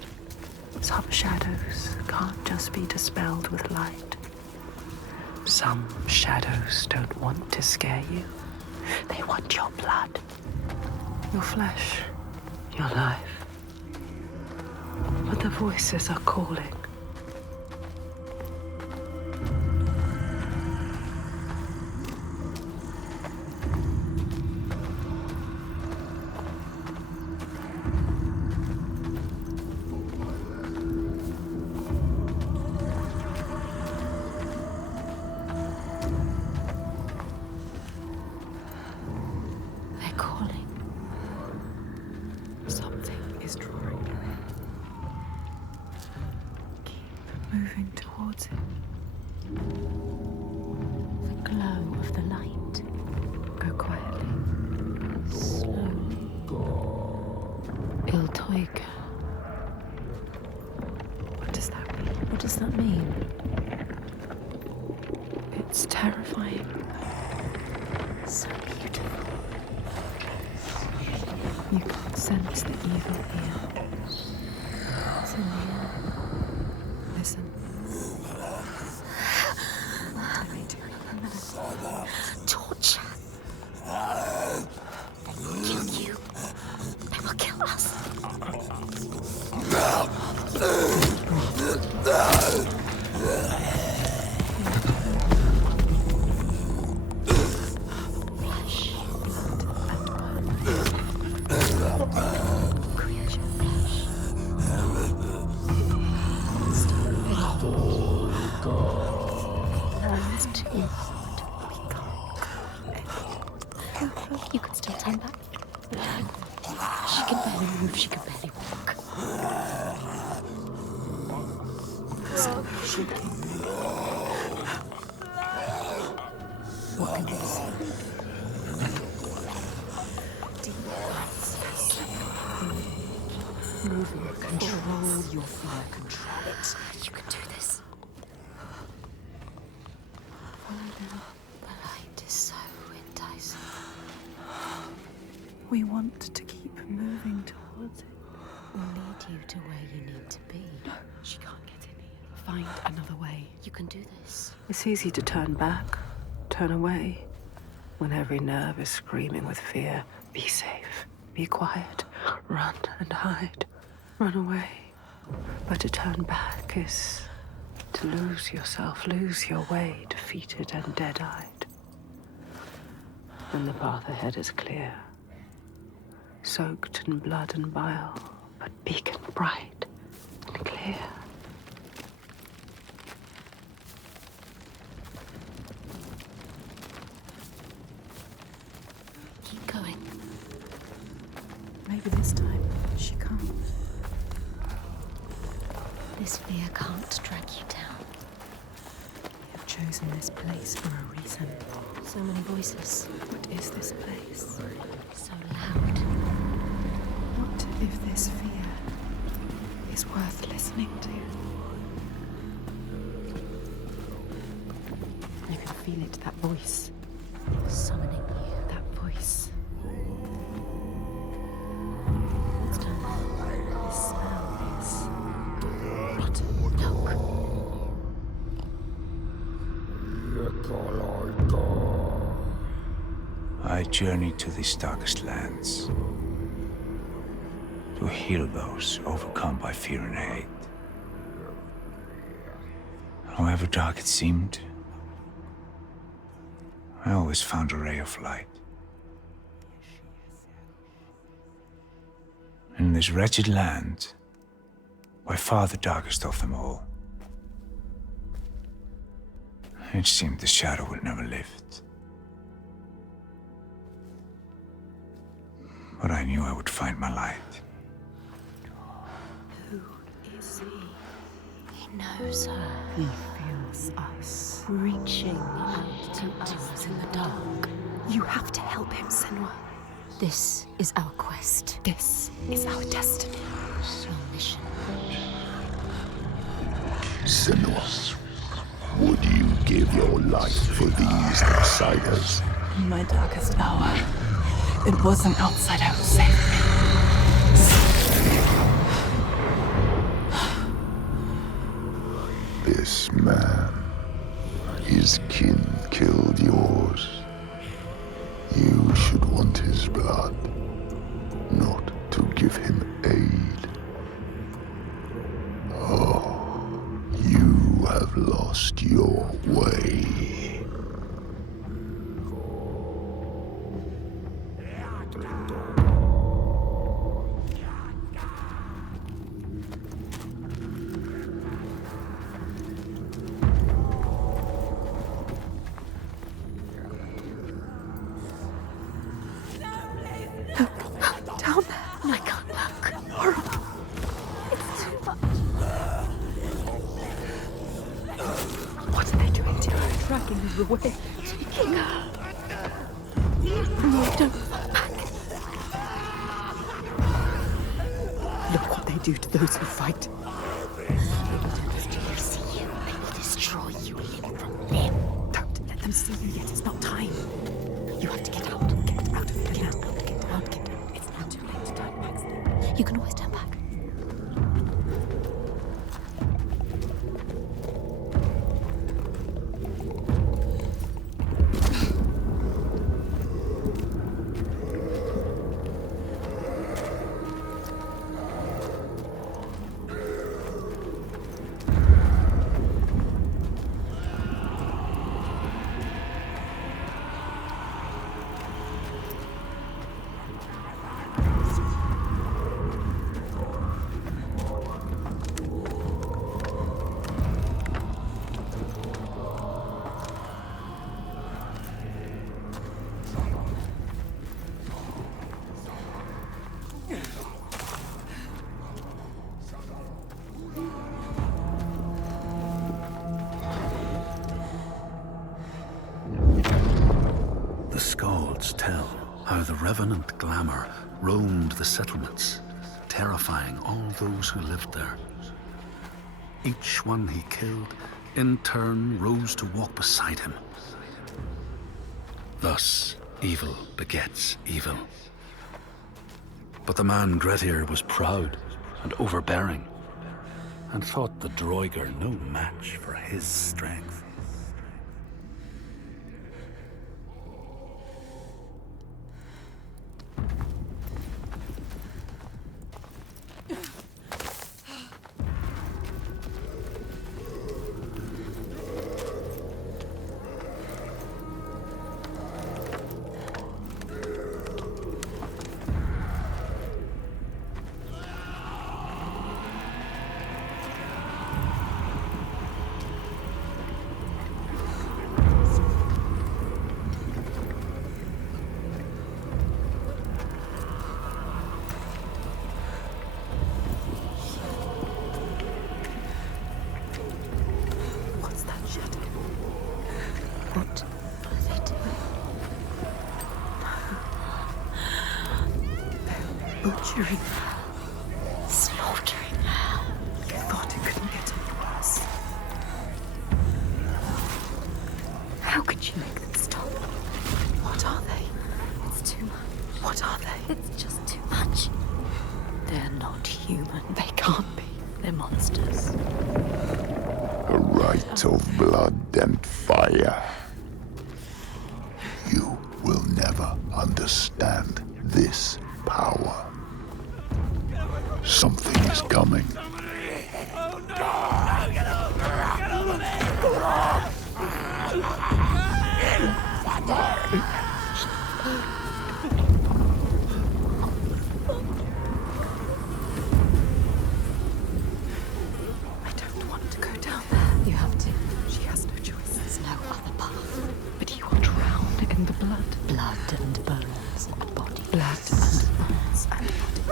Some shadows can't just be dispelled with light. Some shadows don't want to scare you. They want your blood, your flesh, your life. But the voices are calling. They're calling. Something is drawing you in. Keep moving towards it. The glow of the light. Go quietly. Slowly. Il Toiga. What does that mean? What does that mean? It's terrifying. So beautiful. You can sense the evil here. So near. Listen. What do they do? Torture. They will kill you. They will kill us. Flesh, blood, and bone. Creature flesh. Hands too. You can still turn back. She can barely move, she can barely walk. Stop shaking. What can you see? Deep breaths. Moving. Control your fear. Control it. You can do this. Follow them. The light is so enticing. We want to keep moving towards it. We'll lead you to where you need to be. She can't get in here. Find another way. You can do this. It's easy to turn back, turn away, when every nerve is screaming with fear. Be safe, be quiet, run and hide, run away. But to turn back is to lose yourself, lose your way, defeated and dead-eyed. When the path ahead is clear, soaked in blood and bile, but beacon bright and clear. Keep going. Maybe this time she can't. This fear can't drag you down. You've chosen this place for a reason. So many voices. What is this place? So loud. What if this fear is worth listening to? You can feel it, that voice. Summoning you. That voice. It's done. The smell is rotten milk. I journey to these darkest lands to heal those overcome by fear and hate. However dark it seemed, I always found a ray of light. In this wretched land, by far the darkest of them all, it seemed the shadow would never lift. But I knew I would find my light. Who is he? He knows her. He feels us. Reaching out to us in the dark. You have to help him, Senua. This is our quest. This is our destiny. Your mission. Senua, would you give your life for these outsiders? In my darkest hour, it was an outsider who saved me. This man, his kin killed yours. You should want his blood, not to give him aid. Oh, you have lost your way. Down there. I can't look. It's too much. What are they doing to her? Dragging her away. Taking her. No, don't. Look what they do to those who fight. Do you see you? They will destroy you limb from limb. Don't let them see you yet. It's not time. You have to get out. Get out of here. Get out. Get out. Get out. It's not too late to turn back. You can always turn back. The skalds tell how the revenant glamour roamed the settlements, terrifying all those who lived there. Each one he killed, in turn, rose to walk beside him. Thus, evil begets evil. But the man Grettir was proud and overbearing, and thought the Droiger no match for his strength. butchering her, slaughtering her. You thought it couldn't get any worse. How could you make them stop? What are they? It's too much. What are they? It's just too much. They're not human. They can't be. They're monsters. A rite of blood and fire. You will never understand this power. Something is coming. I don't want to go down there. You have to. She has no choice. There's no other path. But you will drown in the blood. Blood and bones and bodies. Blood and bones and bodies.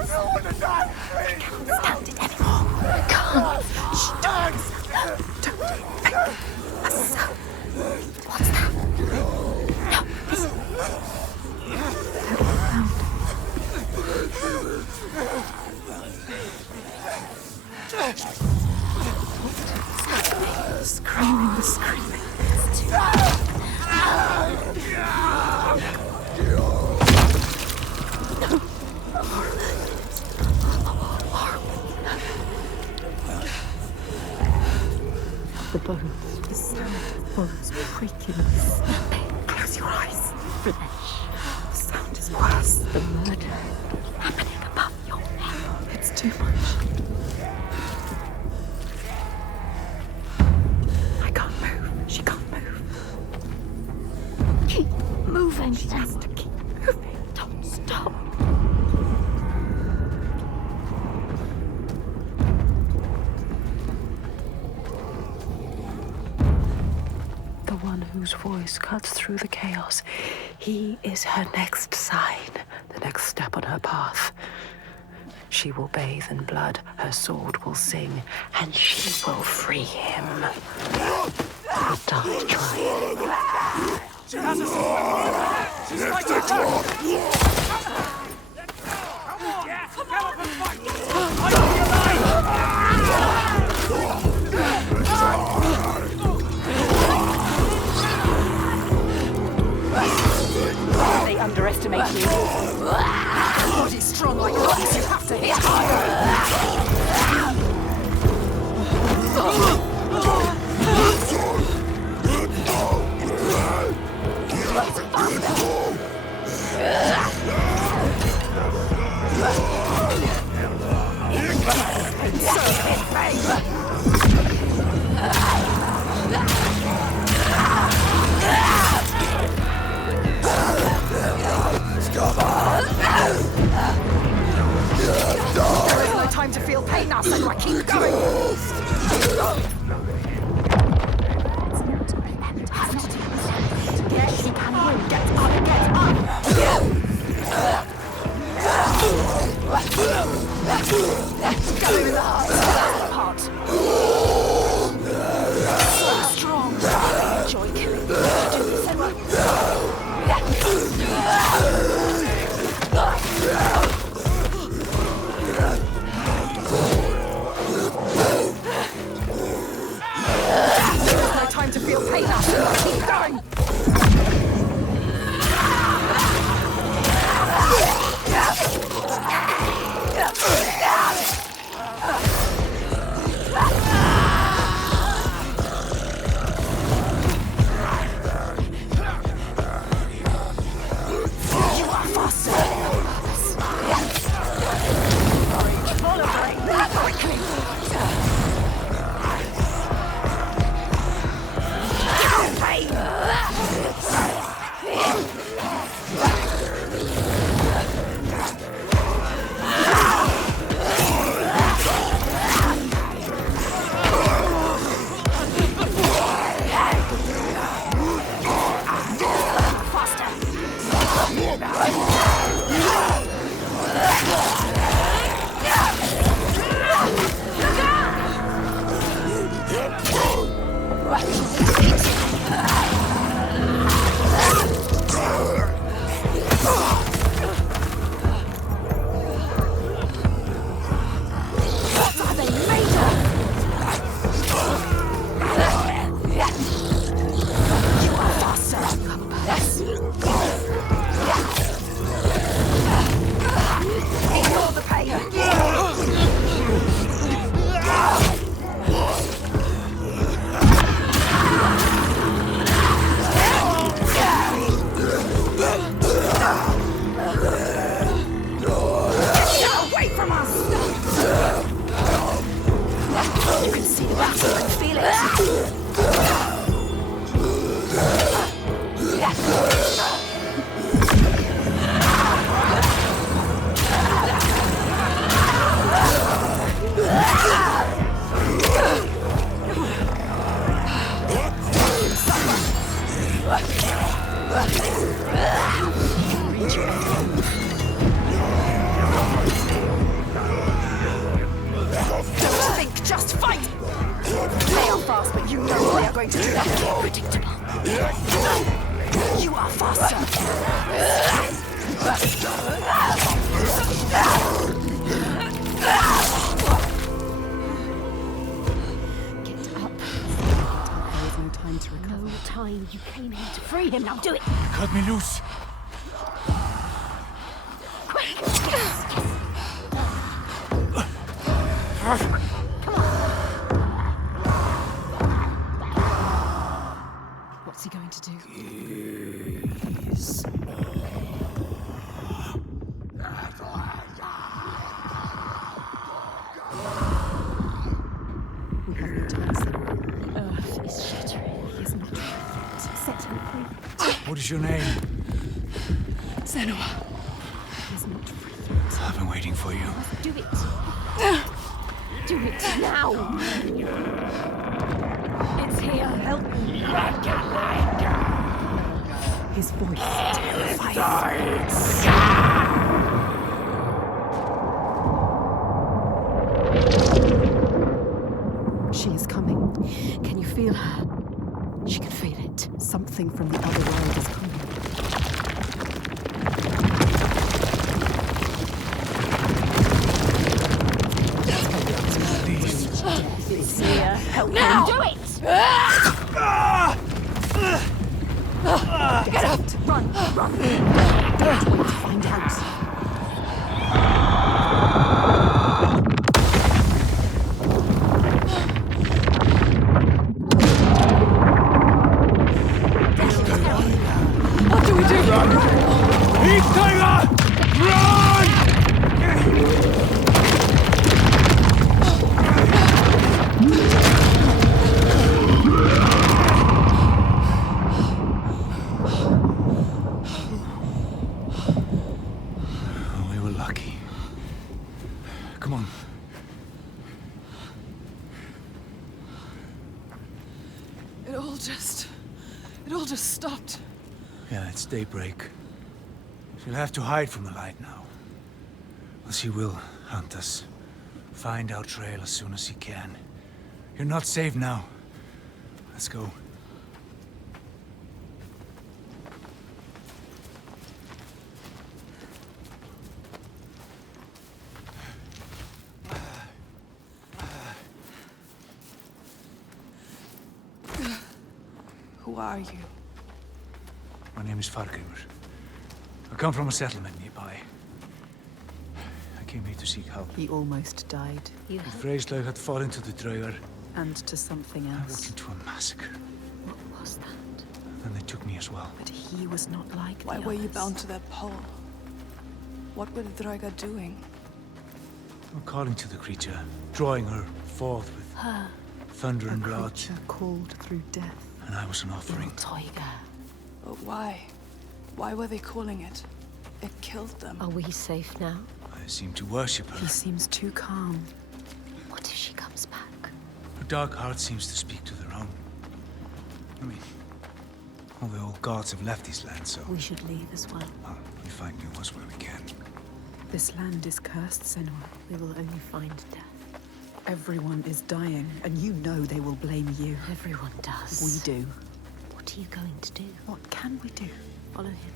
I can't stand it anymore. I can't. Shh, don't think. A sound. What's that? No, listen. They're all around. Screaming, the screaming. It's too much. The bones, the sound of bones breaking, snapping. Close your eyes. Flesh. The sound is worse. The murder happening above your head. It's too much. I can't move. She can't move. Keep moving. She has to keep moving. Don't stop. The one whose voice cuts through the chaos. He is her next sign, the next step on her path. She will bathe in blood, her sword will sing, and she will free him. I'll die trying. She has us! She's fighting her! Come on! Get up and fight! I will be alive! They underestimate you. Body's strong like yours. You have to hit There is no time to feel pain now, Senua. Keep going. Yes, you can win. Get up, get up. Go in the heart. So strong. Enjoy killing. Do you, Senua? There's no time to feel pain now, Senua. Keep going. going to do that? Predictable. You are faster. Get up. There is no time to recover. No time. You came here to free him. Now do it. Cut me loose. What's he going to do? We have no time, Senua. Earth is shattering. He is not fit. Set him free. What is your name? Senua. He is not free. I've been waiting for you. Do it. Do it now. It's here. Help me. His voice terrifies. She is coming. Can you feel her? She can feel it. Something from the other world is coming. It's here. Help now. Do it. Get out! Run! Run! Don't wait to find out. What do we do? Eat Tiger! Run! We were lucky. Come on. It all just stopped. Yeah, it's daybreak. She'll have to hide from the light now. Well, she will hunt us. Find our trail as soon as he can. You're not safe now. Let's go. Who are you? My name is Fargrimur. I come from a settlement nearby. I came here to seek help. He almost died. You The Freyslaug had fallen to the Draugar. And to something I walked else. into a massacre. What was that? And they took me as well. But he was not like Why the were you others. bound to that pole? What were the Draugar doing? I'm calling to the creature, drawing her forth with Her. thunder A and blood. creature called through death. And I was an offering. Tiger. But why? Why were they calling it? It killed them. Are we safe now? I seem to worship He her. seems too calm. What if she comes back? Her dark heart seems to speak to their own. I mean, all the old gods have left these lands, so We should leave as well. we find new ones where we can. This land is cursed, Senua. We will only find death. Everyone is dying, and you know they will blame you. Everyone does. We do. What are you going to do? What can we do? Follow him.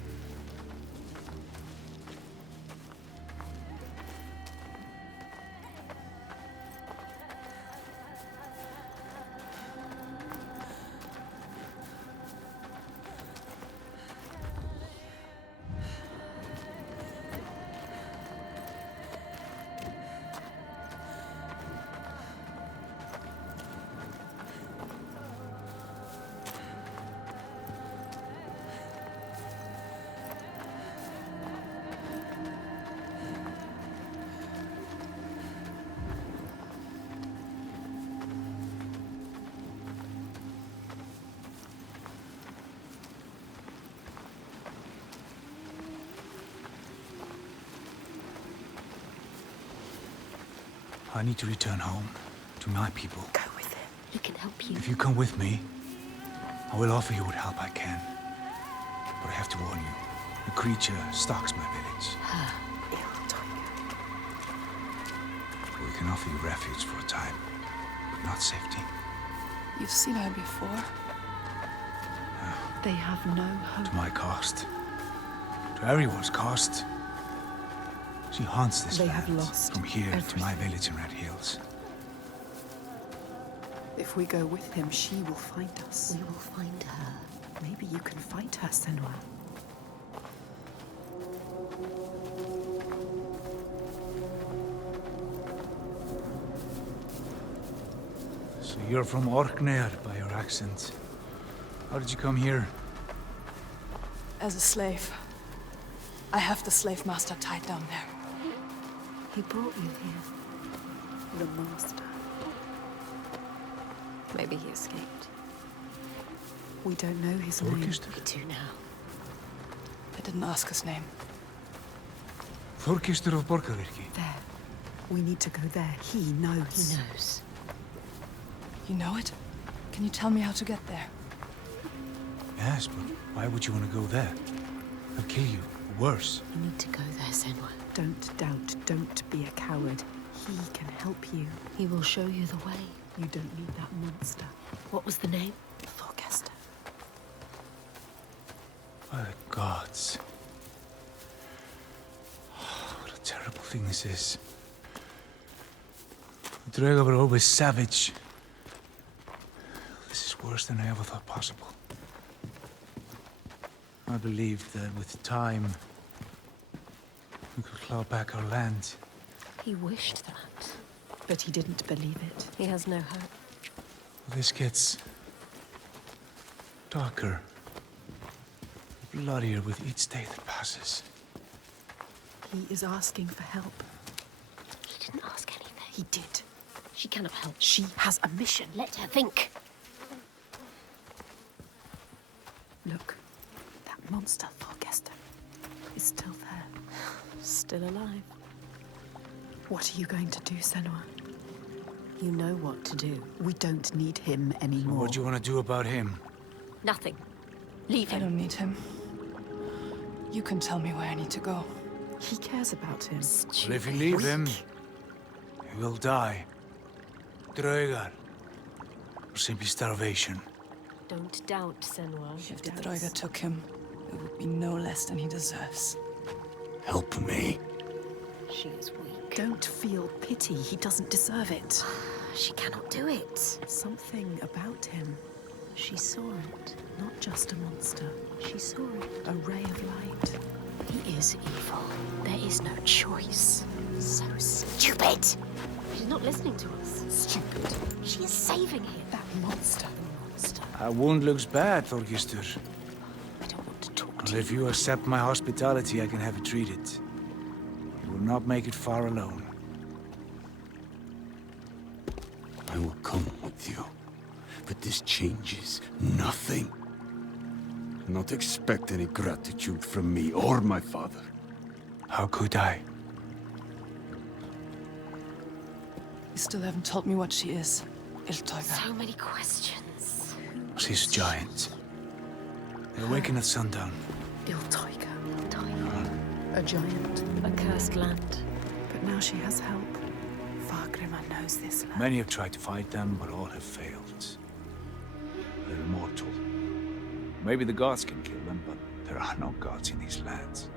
I need to return home, to my people. Go with him. He can help you. If you come with me, I will offer you what help I can. But I have to warn you, the creature stalks my village. We can offer you refuge for a time, but not safety. You've seen her before. They have no hope. To my cost. To everyone's cost. She haunts this They land. have lost From here to everything. my village in Red Hills. If we go with him, she will find us. We will find her. Maybe you can fight her, Senua. So you're from Orkneyar by your accent. How did you come here? As a slave. I have the slave master tied down there. He brought you here. The master. Maybe he escaped. We don't know his name. Þorkistur? We do now. I didn't ask his name. Þorkistur of Borgarvirki. There. We need to go there. He knows. He knows. You know it? Can you tell me how to get there? Yes, but why would you want to go there? They'll kill you. Worse. You need to go there, Senua. Don't doubt. Don't be a coward. He can help you. He will show you the way. You don't need that monster. What was the name? Thorkester. By the gods. What a terrible thing this is. The Drauga were always savage. This is worse than I ever thought possible. I believed that with time, we could claw back our land. He wished that. But he didn't believe it. He has no hope. This gets darker, bloodier with each day that passes. He is asking for help. He didn't ask anything. He did. She cannot help. She has a mission. Let her think. Look, that monster, Thorkester, is still there. Still alive. What are you going to do, Senua? You know what to do. We don't need him anymore. What do you want to do about him? Nothing. Leave I him. don't need him. You can tell me where I need to go. He cares about him. Well, if you leave him, he will die. Draugar. Or simply starvation. Don't doubt, Senua. If the Drauga took him, it would be no less than he deserves. Help me. She is weak. Don't feel pity. He doesn't deserve it. She cannot do it. Something about him. She saw it. Not just a monster. She saw it. A ray of light. He is evil. There is no choice. So stupid! She's not listening to us. Stupid. She is saving him. That monster. Our wound looks bad, Þorkistur. I don't want to talk But to if you accept my hospitality, I can have it treated. You will not make it far alone. I will come with you. But this changes nothing. Do not expect any gratitude from me or my father. How could I? You still haven't told me what she is. Iltauga. So many questions. She's a giant. They awaken at sundown. Iltauga. Time. A giant. A cursed land. But now she has help. Fargrimr knows this land. Many have tried to fight them, but all have failed. They're immortal. Maybe the gods can kill them, but there are no gods in these lands.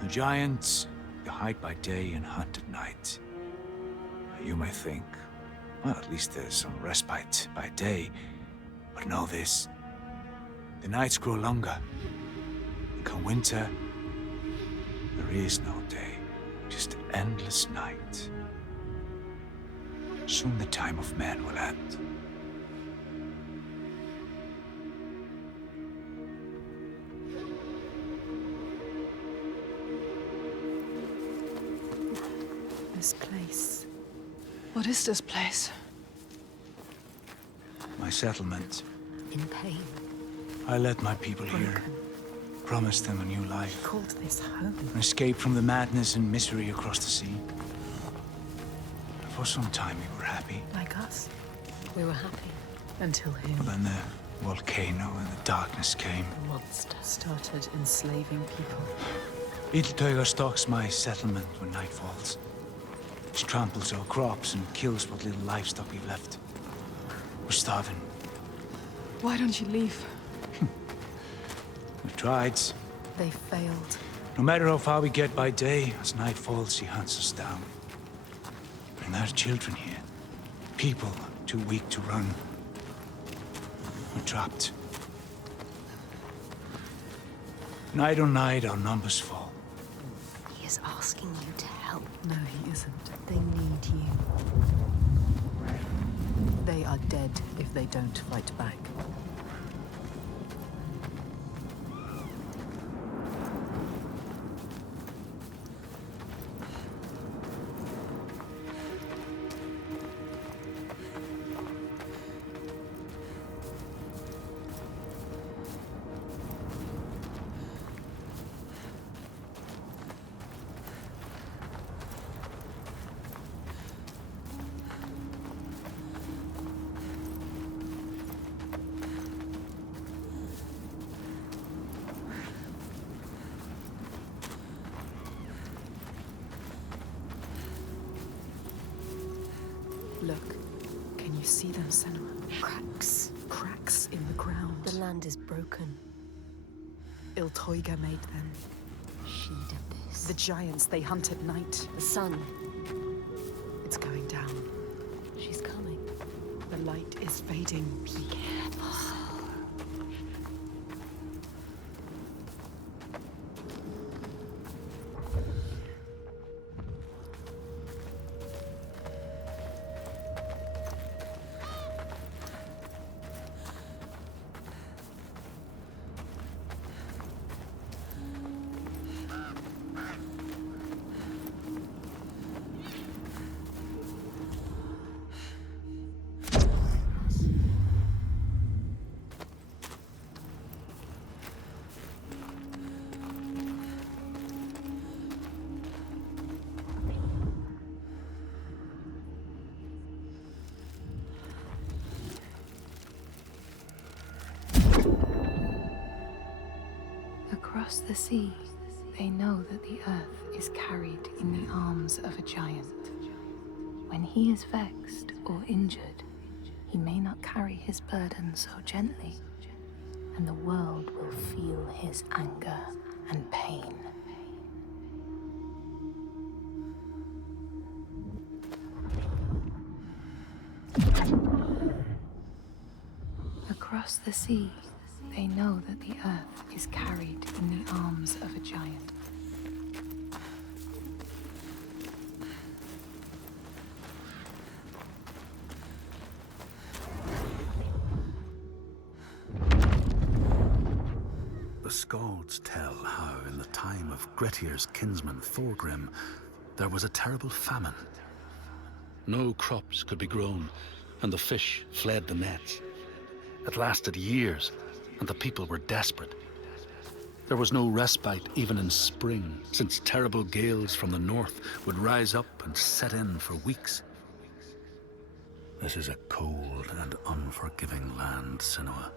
The giants, they hide by day and hunt at night. You may think, well, at least there's some respite by day. But know this. The nights grow longer. And come winter, there is no day. Just endless night. Soon the time of man will end. This place. What is this place? My settlement. In pain. I led my people here. Promised them a new He life. called this home. An escape from the madness and misery across the sea. For some time we were happy. Like us. We were happy. Until him But then the volcano and the darkness came. The monster. started enslaving people. Iltauga stalks my settlement when night falls. She tramples our crops and kills what little livestock we've left. We're starving. Why don't you leave? We tried. They failed. No matter how far we get by day, as night falls, he hunts us down. And there are children here. People too weak to run. We're trapped. Night on night, our numbers fall. He is asking you to help. No, he isn't. They need you. They are dead if they don't fight back. Look, can you see them, Senua? Cracks. Cracks in the ground. The land is broken. Iltoiga made them. She did this. The giants they hunt at night. The sun. It's going down. She's coming. The light is fading. Be careful. Across the sea, they know that the earth is carried in the arms of a giant. When he is vexed or injured, he may not carry his burden so gently, and the world will feel his anger and pain. Across the sea, they know that the earth is carried in the arms of a giant. The Skalds tell how, in the time of Grettir's kinsman Thorgrim, there was a terrible famine. No crops could be grown, and the fish fled the nets. It lasted years, and the people were desperate. There was no respite even in spring, since terrible gales from the north would rise up and set in for weeks. This is a cold and unforgiving land, Senua.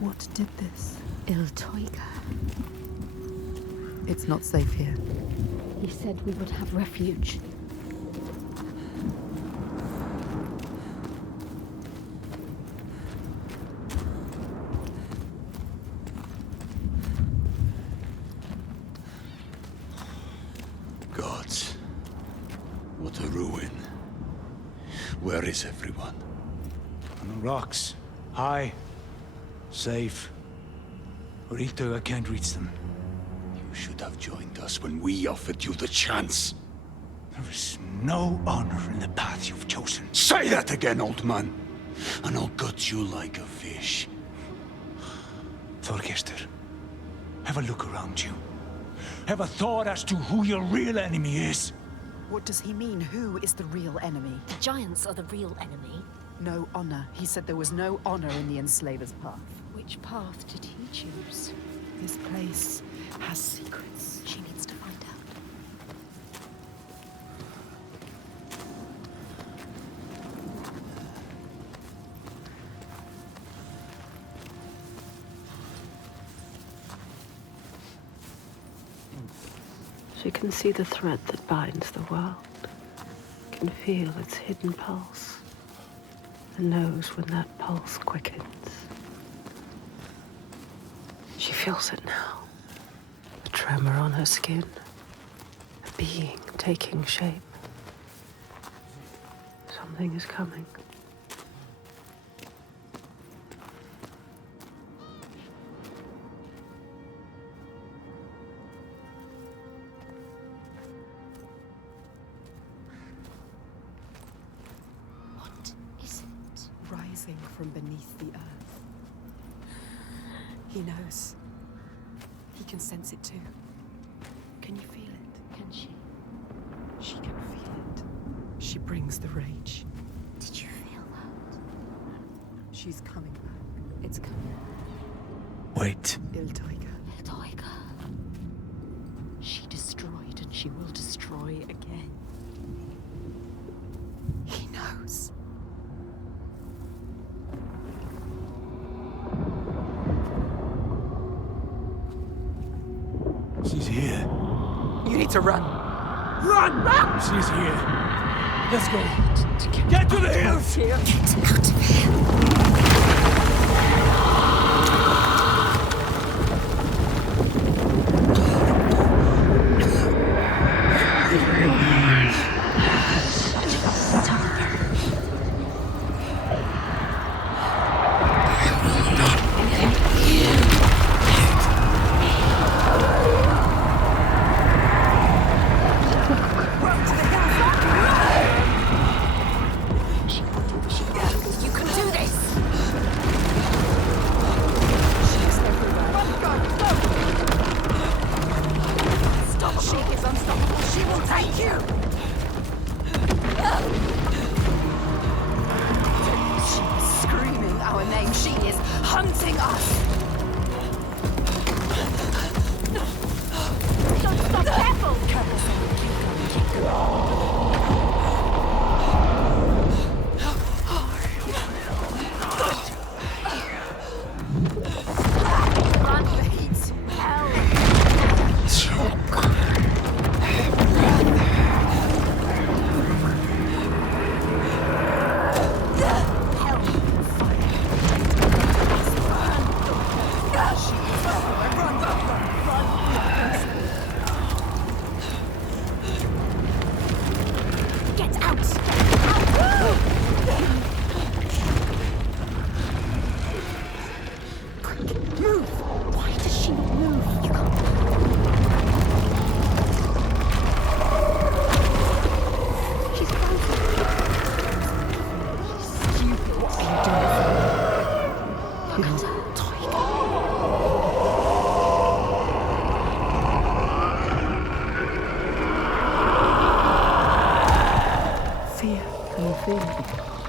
What did this? Iltoiga. It's not safe here. He said we would have refuge. Gods, what a ruin. Where is everyone? On the rocks. High. Safe. Iltoiga can't reach them. You should have joined us when we offered you the chance. There is no honor in the path you've chosen. Say that again, old man, and I'll gut you like a fish. Thorgestur, have a look around you. Have a thought as to who your real enemy is. What does he mean? Who is the real enemy? The giants are the real enemy. No honor. He said there was no honor in the enslaver's path. Which path did he choose? This place has secrets. She needs to find out. She can see the thread that binds the world, can feel its hidden pulse, and knows when that pulse quickens. She feels it now, a tremor on her skin, a being taking shape. Something is coming. Rising from beneath the earth. He knows. He can sense it too. Can you feel it? Can she? She can feel it. She brings the rage. Did you feel that? She's coming back. It's coming. Wait. Il Tiger. Il Tiger. She destroyed and she will destroy again. He knows. She's here. You need to run. Run! Run! She's here. Let's go. Get to the hills! Get out of here.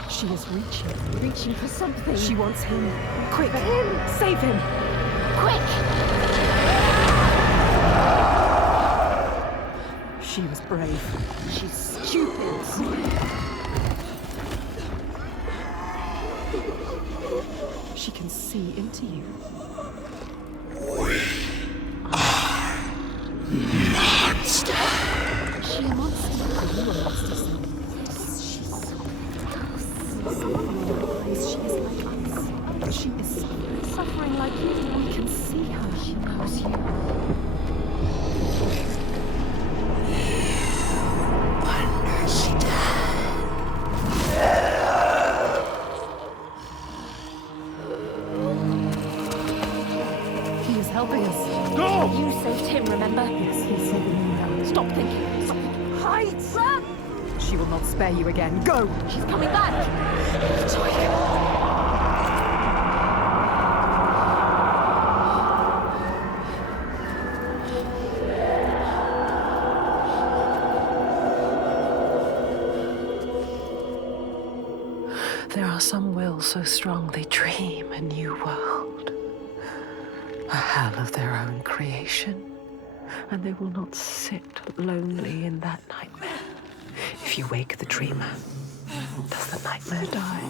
She is reaching for something. She wants him. Quick! For him! Save him! Quick! She was brave. She's stupid. She can see into you. Monster. She a monster? Are you a monster, son? She's so She is like us. She is suffering like you. We can see her. She knows you. He is helping us. Go! You saved him, remember? Yes, he's saving me now. Stop thinking. Stop thinking. Hide! Run! She will not spare you again. Go! She's coming back! There are some wills so strong they dream a new world. A hell of their own creation. And they will not sit lonely in that nightmare. If you wake the dreamer, does the nightmare die?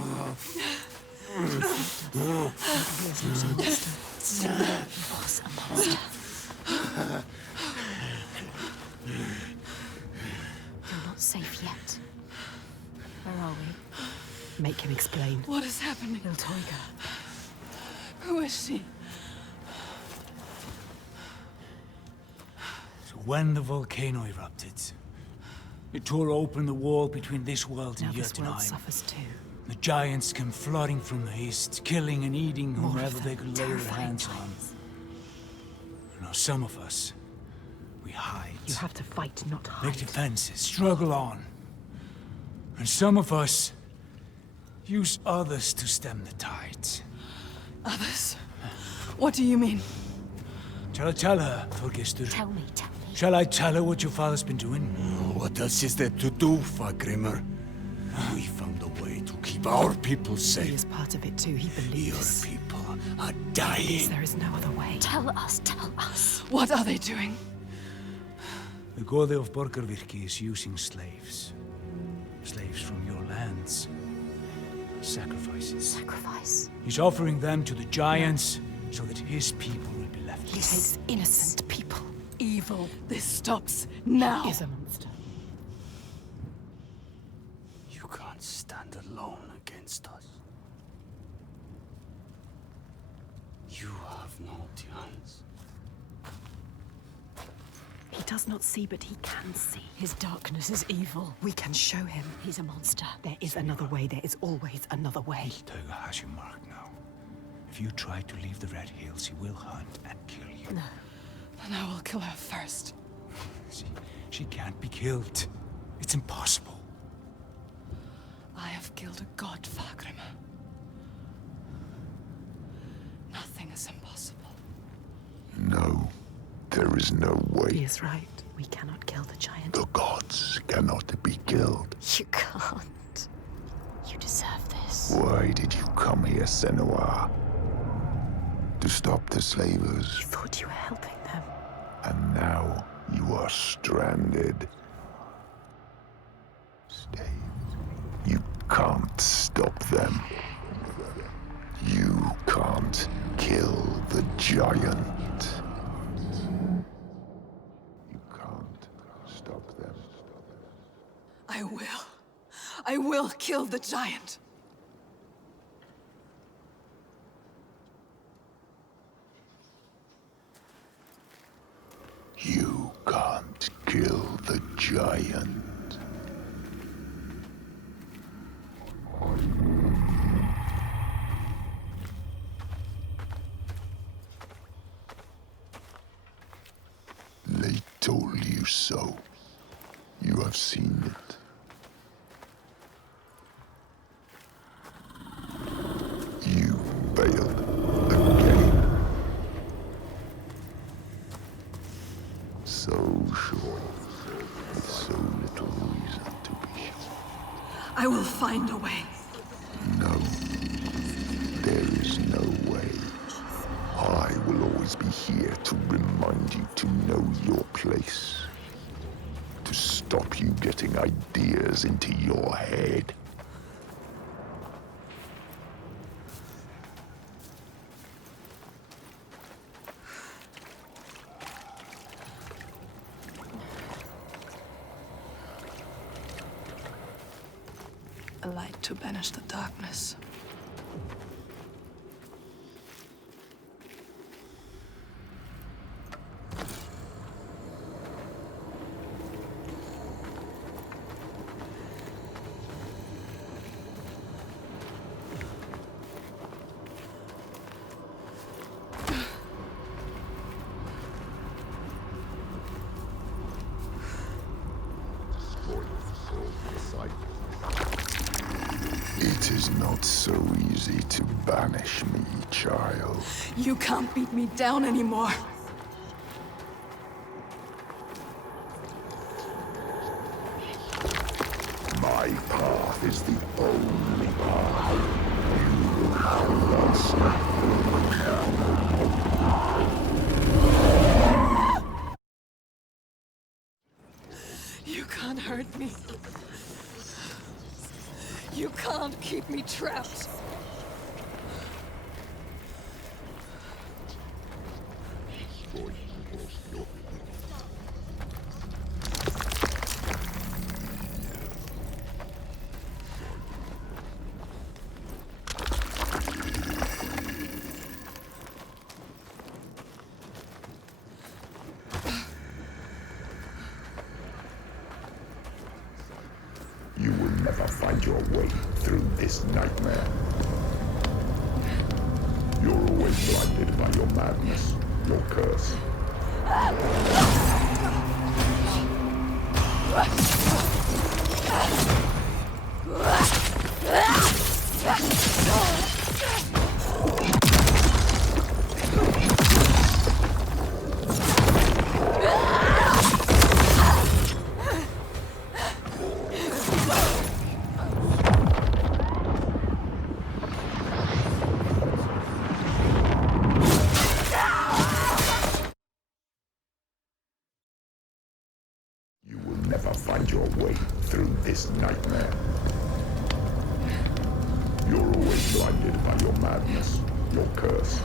Was a monster. You're not safe yet. Where are we? Make him explain. What is happening? Iltoiga. Who is she? So when the volcano erupted, it tore open the wall between this world Now and this world Jotunheim. suffers too. The giants came flooding from the east, killing and eating More of whomever them, they could lay their terrifying hands on. giants. Now some of us, we hide. You have to fight, not hide. Make defenses, struggle on. And some of us use others to stem the tides. Others? What do you mean? Shall I tell her, Thorgestur? Tell me. Shall I tell her what your father's been doing? What else is there to do, Fagrimmer? We found a way to keep our people He safe. is part of it too. He Your believes. people are dying. There is no other way. Tell us. What are they doing? The Gode of Borgarvirki is using slaves. Slaves from your lands. Sacrifices. Sacrifice? He's offering them to the giants so that his people will be left. He takes innocent people. Evil. This stops now. He is a monster. You can't stand alone against us. You have no chance. He does not see, but he can see. His darkness is evil. We can show him. He's a monster. There is another way. There is always another way. Toga has you marked now. If you try to leave the Red Hills, he will hunt and kill you. No. Then I will kill her first. She can't be killed. It's impossible. I have killed a god, Fagrimmer. Nothing is impossible. No, there is no way. He is right. We cannot kill the giant. The gods cannot be killed. You can't. You deserve this. Why did you come here, Senua? To stop the slavers. You thought you were helping them. And now you are stranded. Stay. You can't stop them. You can't kill the giant. You can't stop them. I will kill the giant. You can't kill the giant. They told you so. You have seen it. You failed again. So sure, with so little reason to be sure. I will find a way. No, there is no way. I will always be here to remind you to know your place. To stop you getting ideas into your head. A light to banish the darkness. It is not so easy to banish me, child. You can't beat me down anymore. My path is the only path. You will have lost. You can't hurt me. You can't keep me trapped. You will never find your way through this nightmare. You're always blinded by your madness, your curse. You will never find your way through this nightmare. You're always blinded by your madness, your curse.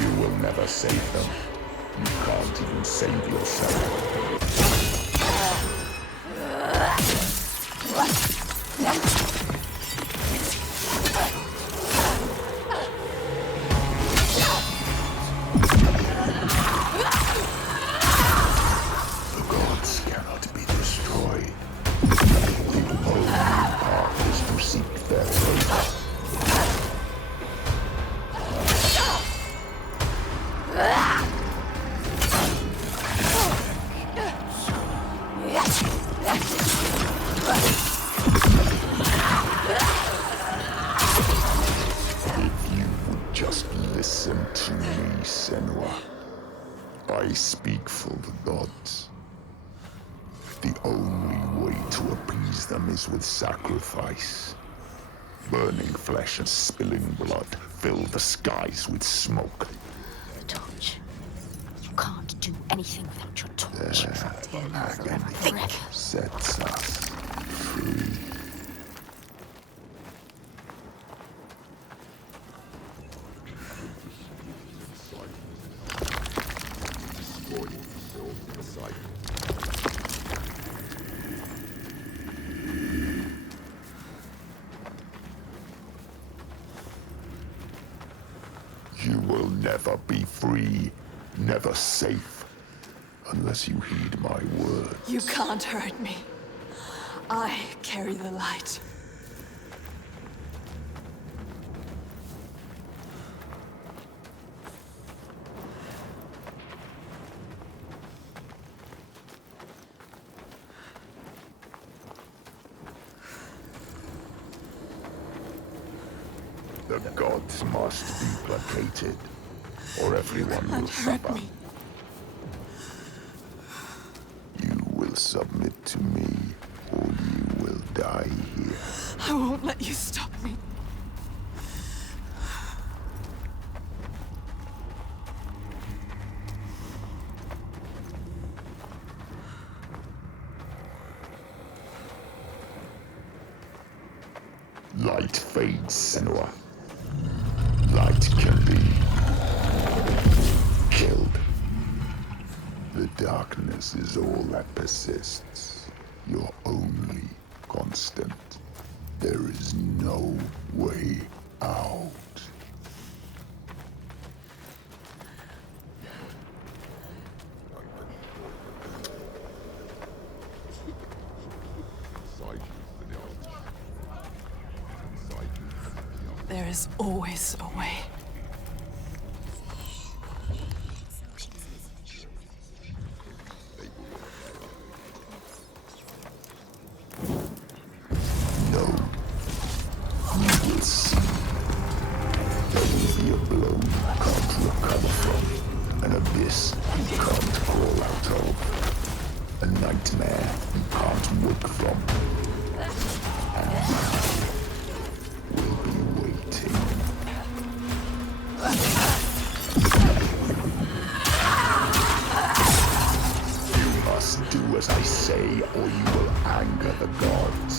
You will never save them. You can't even save yourself. The gods cannot be destroyed. The only path is to seek their fate. If you would just listen to me, Senua. I speak for the gods. The only way to appease them is with sacrifice. Burning flesh and spilling blood fill the skies with smoke. The torch. You can't do anything without your torch. Agony sets us free. You will never be free, never safe, unless you heed my word. You can't hurt me. I carry the light. The gods must be placated, or everyone will suffer. You will submit to me, or you will die here. I won't let you stop me. Light fades, Senua. Light can be killed. The darkness is all that persists. Your only constant. There is no way out. There is always a way. No. You will see. There will be a blow you can't recover from. An abyss you can't crawl out of. A nightmare you can't wake from. And you will be waiting. You must do as I say, or you will anger the gods.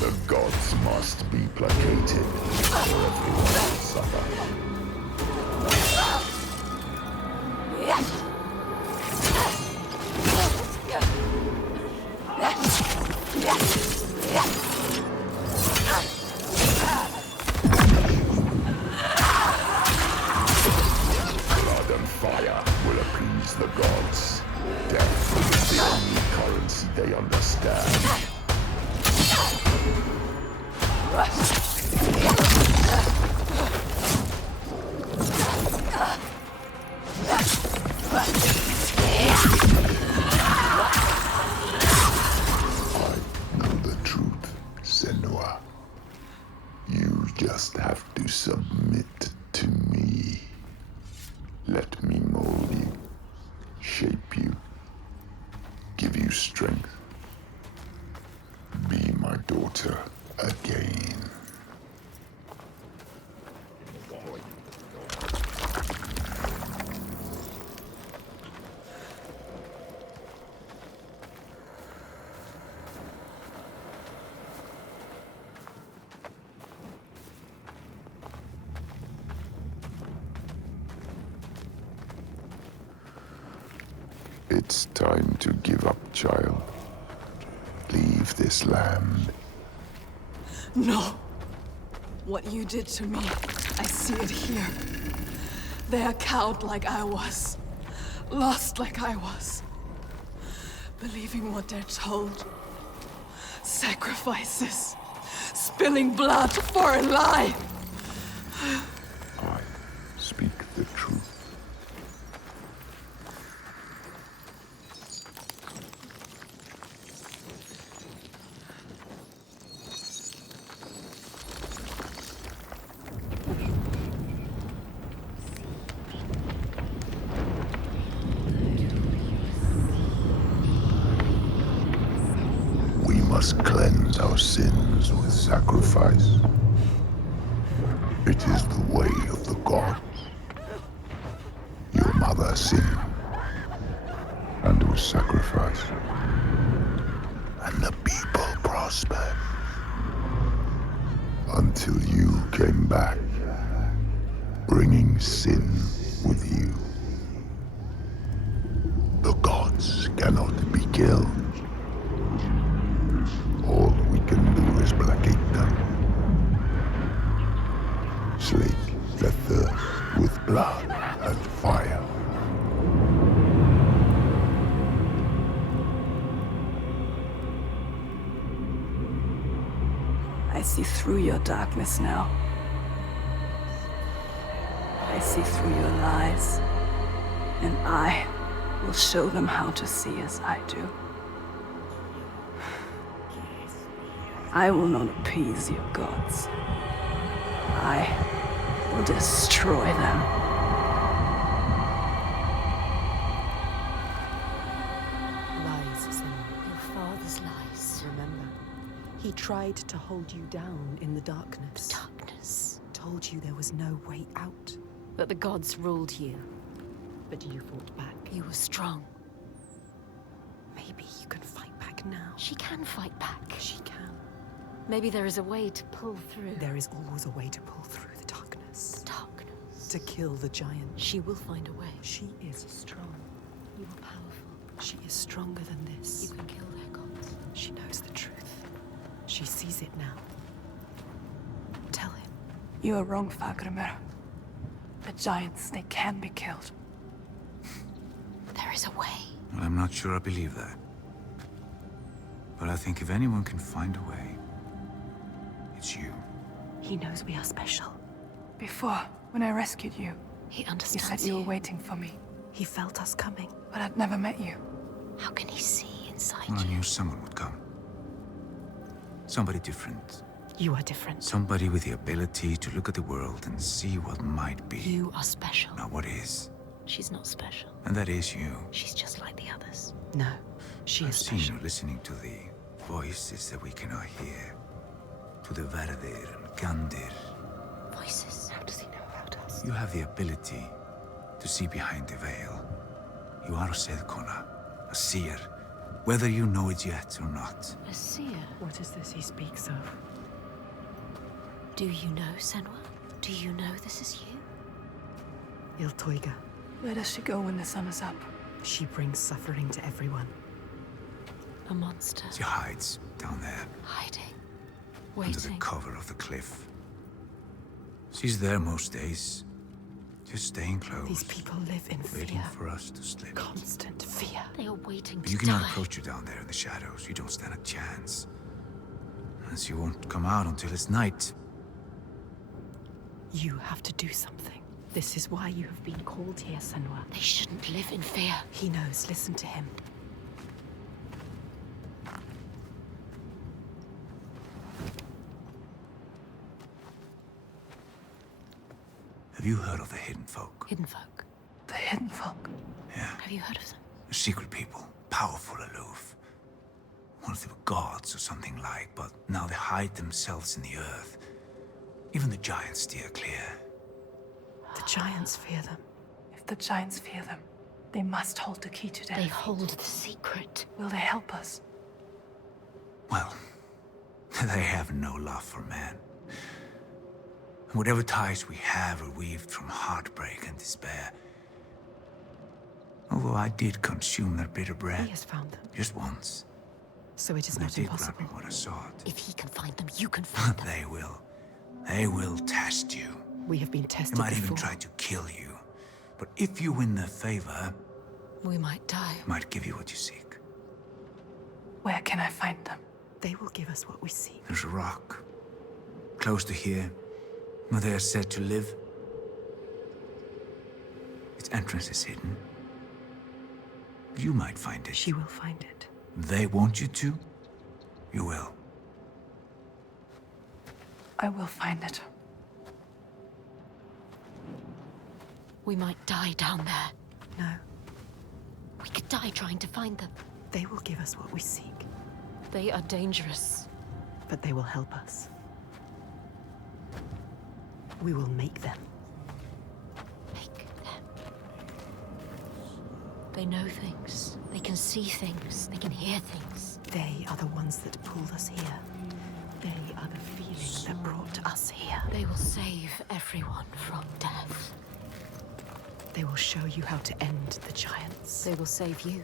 The gods must be placated, or everyone will suffer. Blood and fire will appease the gods. Death is the only currency they understand. I know the truth, Senua. You just have to submit to me. Let me mold you, shape you, give you strength. Be my daughter again. It's time to give up, child. Leave this land. No. What you did to me, I see it here. They are cowed like I was. Lost like I was. Believing what they're told. Sacrifices. Spilling blood for a lie. I speak the truth. We must cleanse our sins with sacrifice. It is the way of the gods. Your mother sinned and was sacrificed, and the people prospered until you came back, bringing sin with you. The gods cannot be killed. All we can do is placate them. Slake their thirst with blood and fire. I see through your darkness now. I see through your lies. And I will show them how to see as I do. I will not appease your gods. I will destroy them. Lies, Senua. Your father's lies. Remember, he tried to hold you down in the darkness. Darkness. Told you there was no way out. But the gods ruled you. But you fought back. You were strong. Maybe you can fight back now. She can fight back. She can. Maybe there is a way to pull through. There is always a way to pull through the darkness. Darkness. To kill the giant. She will find a way. She is strong. You are powerful. She is stronger than this. You can kill their gods. She knows the truth. She sees it now. Tell him. You are wrong, Fagrimer. The giants, they can be killed. There is a way. Well, I'm not sure I believe that. But I think if anyone can find a way, it's you. He knows we are special. Before, when I rescued you, He you understands said you were waiting for me, He felt us coming. but I'd never met you. How can he see inside Well, I you? knew someone would come. Somebody different. You are different. Somebody with the ability to look at the world and see what might be. You are special. Not what is. She's not special. And that is you. She's just like the others. No, she I've is seen special. you listening to the voices that we cannot hear. To the Verdir and Gandir. Voices. How does he know about us? You have the ability to see behind the veil. You are a Sedkona, a seer, whether you know it yet or not. A seer. What is this he speaks of? Do you know, Senua? Do you know this is you? Iltoiga. Where does she go when the sun is up? She brings suffering to everyone. A monster. She hides down there, Hiding. under the Waiting. cover of the cliff. She's there most days, just staying close. These people live in waiting fear. for us to slip. Constant fear. They are waiting But to you cannot die. approach her down there in the shadows. You don't stand a chance. And she won't come out until it's night. You have to do something. This is why you have been called here, Senua. They shouldn't live in fear. He knows. Listen to him. Have you heard of the Hidden Folk? Hidden folk. The hidden folk. Yeah. Have you heard of them? A secret people, powerful, aloof. Once they were gods or something like, but now they hide themselves in the earth. Even the giants steer clear. The giants fear them. If the giants fear them, they must hold the key to their They fate. hold the secret. Will they help us? Well, they have no love for man. And whatever ties we have are weaved from heartbreak and despair. Although I did consume their bitter bread. He has found them. Just once. So it is And I not did grab impossible. me when I saw it. If he can find them, you can find them. They will. They will test you. We have been They tested might before. even try to kill you. But if you win their favor, We might die. they might give you what you seek. Where can I find them? They will give us what we seek. There's a rock, close to here, where they are said to live. Its entrance is hidden. You might find it. She will find it. They want you to, you will. I will find it. We might die down there. No, We could die trying to find them. they will give us what we seek. They are dangerous. But they will help us. We will make them. Make them. They know things. They can see things. They can hear things. They are the ones that pulled us here. They are the feeling that brought us here. They will save everyone from death. They will show you how to end the giants. They will save you.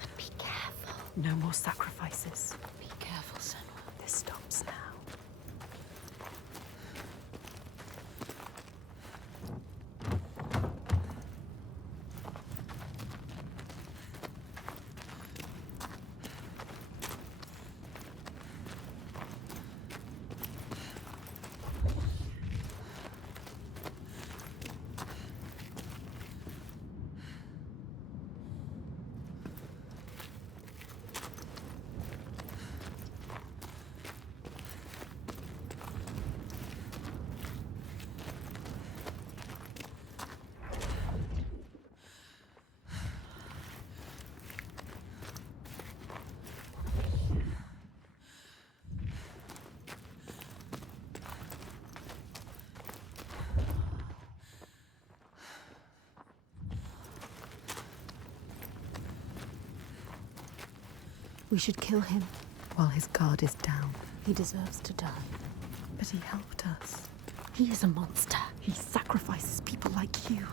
And be careful. No more sacrifices. Be careful, Senua. This stops now. We should kill him. while his guard is down. He deserves to die. But he helped us. He is a monster. He sacrifices people like you.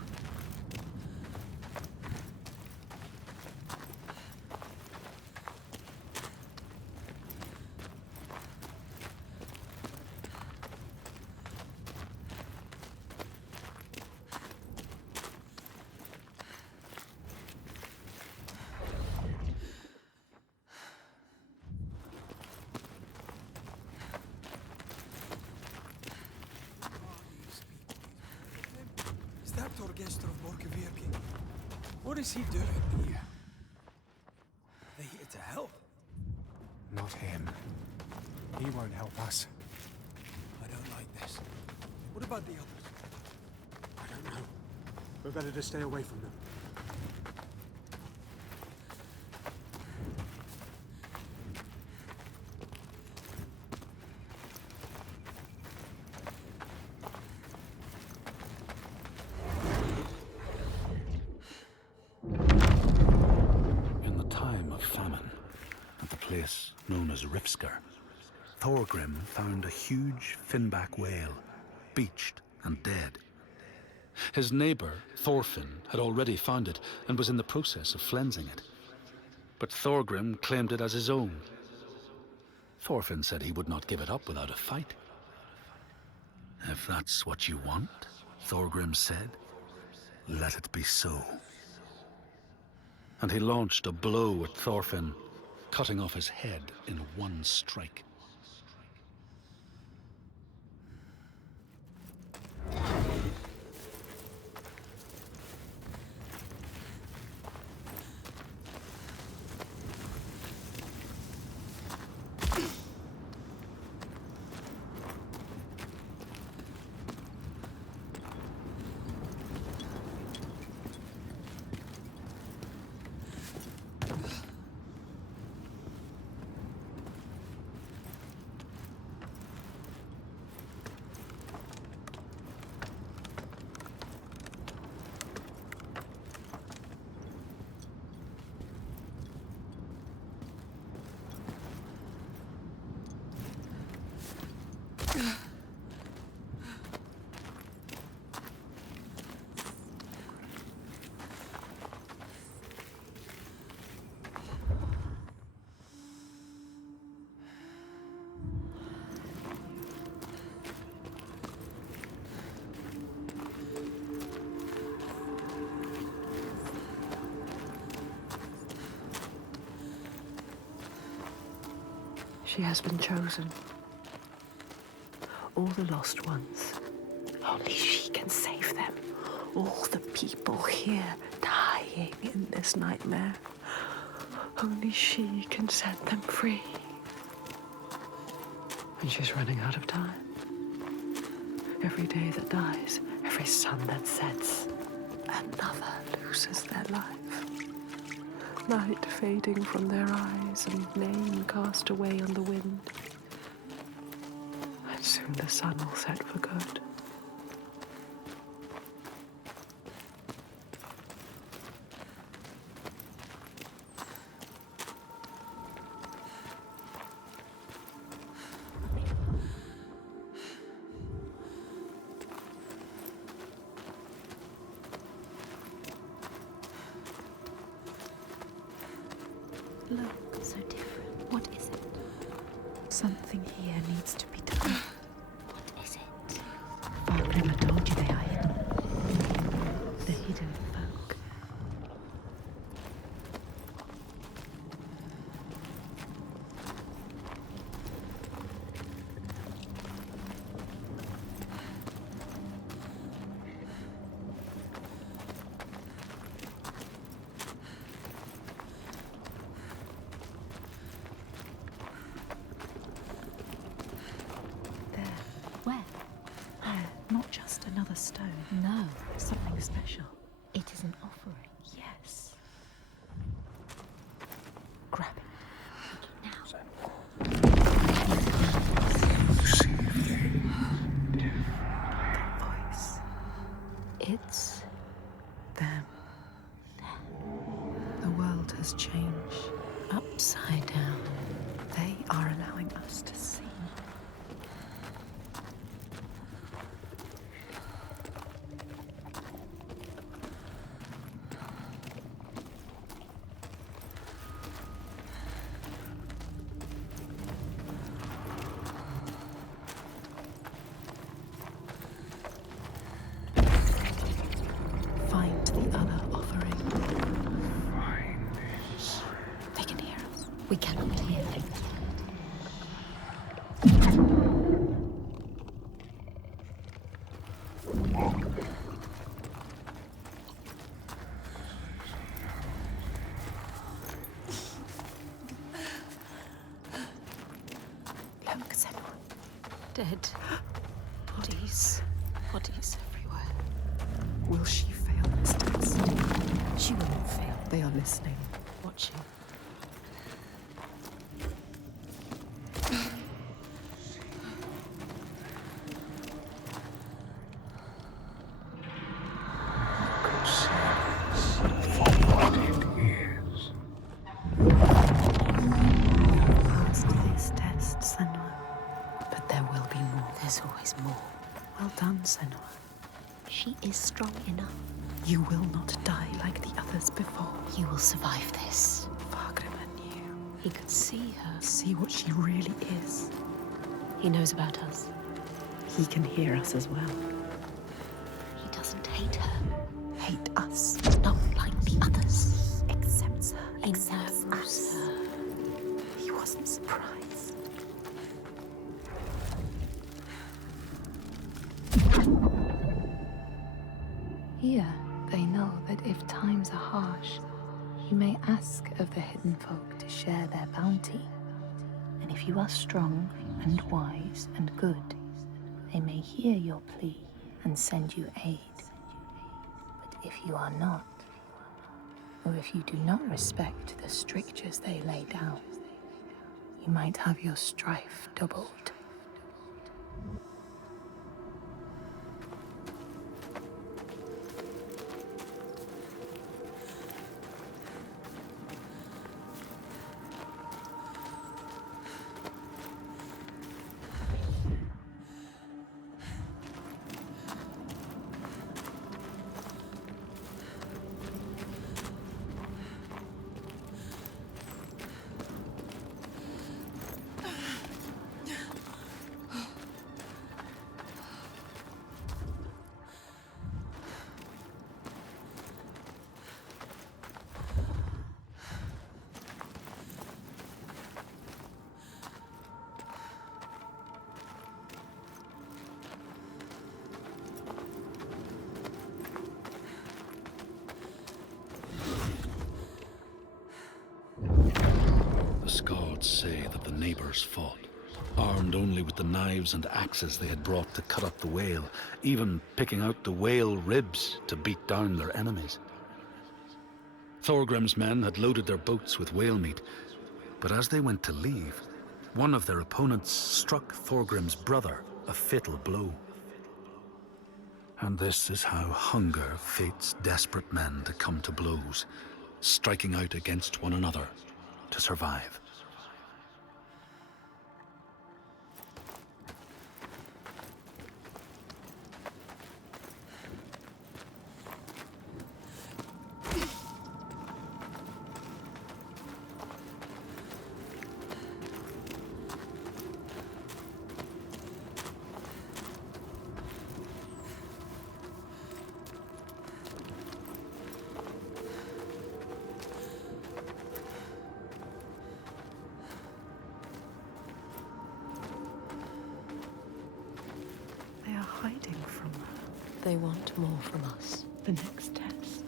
What is he doing here? Are they here to help? Not him. He won't help us. I don't like this. What about the others? I don't know. We're better to stay away from them. In the time of famine, at the place known as Rifsker, Thorgrim found a huge finback whale, beached and dead. His neighbor, Thorfinn, had already found it and was in the process of flensing it. But Thorgrim claimed it as his own. Thorfinn said he would not give it up without a fight. If that's what you want, Thorgrim said, let it be so. And he launched a blow at Thorfinn, cutting off his head in one strike. She has been chosen. All the lost ones. Only she can save them. All the people here dying in this nightmare. Only she can set them free. And she's running out of time. Every day that dies, every sun that sets, another loses their life. Light fading from their eyes and name cast away on the wind. And soon the sun will set for good. Look, so different. What is it? Something here needs to be done. What is it? Fargrim told you they are hidden. The hidden folk. Where? Not just another stone. No. Something special. It is an offering. Yes. Grab it. The voice. It's them. The world has changed. Upside down. They are dead. Bodies. Bodies everywhere. Will she fail this test? She will not fail. They are listening. Watching. Could see for what it is. Passed this test, Senua. But there will be more. There's always more. Well done, Senua. She is strong enough. You will not die like the others before. You will survive this. Fargrimmer knew. He could see her. See what she really is. He knows about us. He can hear us as well. He doesn't hate her. Hate us. Not like the others. Accepts her. He Accepts knows us. her. He wasn't surprised. Here, they know that if times are harsh, you may ask of the hidden folk to share their bounty. And if you are strong and wise and good, they may hear your plea and send you aid. But if you are not, or if you do not respect the strictures they lay down, you might have your strife doubled. The Scards say that the neighbors fought, armed only with the knives and axes they had brought to cut up the whale, even picking out the whale ribs to beat down their enemies. Thorgrim's men had loaded their boats with whale meat, but as they went to leave, one of their opponents struck Thorgrim's brother a fatal blow. And this is how hunger fates desperate men to come to blows, striking out against one another to survive. They are hiding from her. They want more from us. The next test.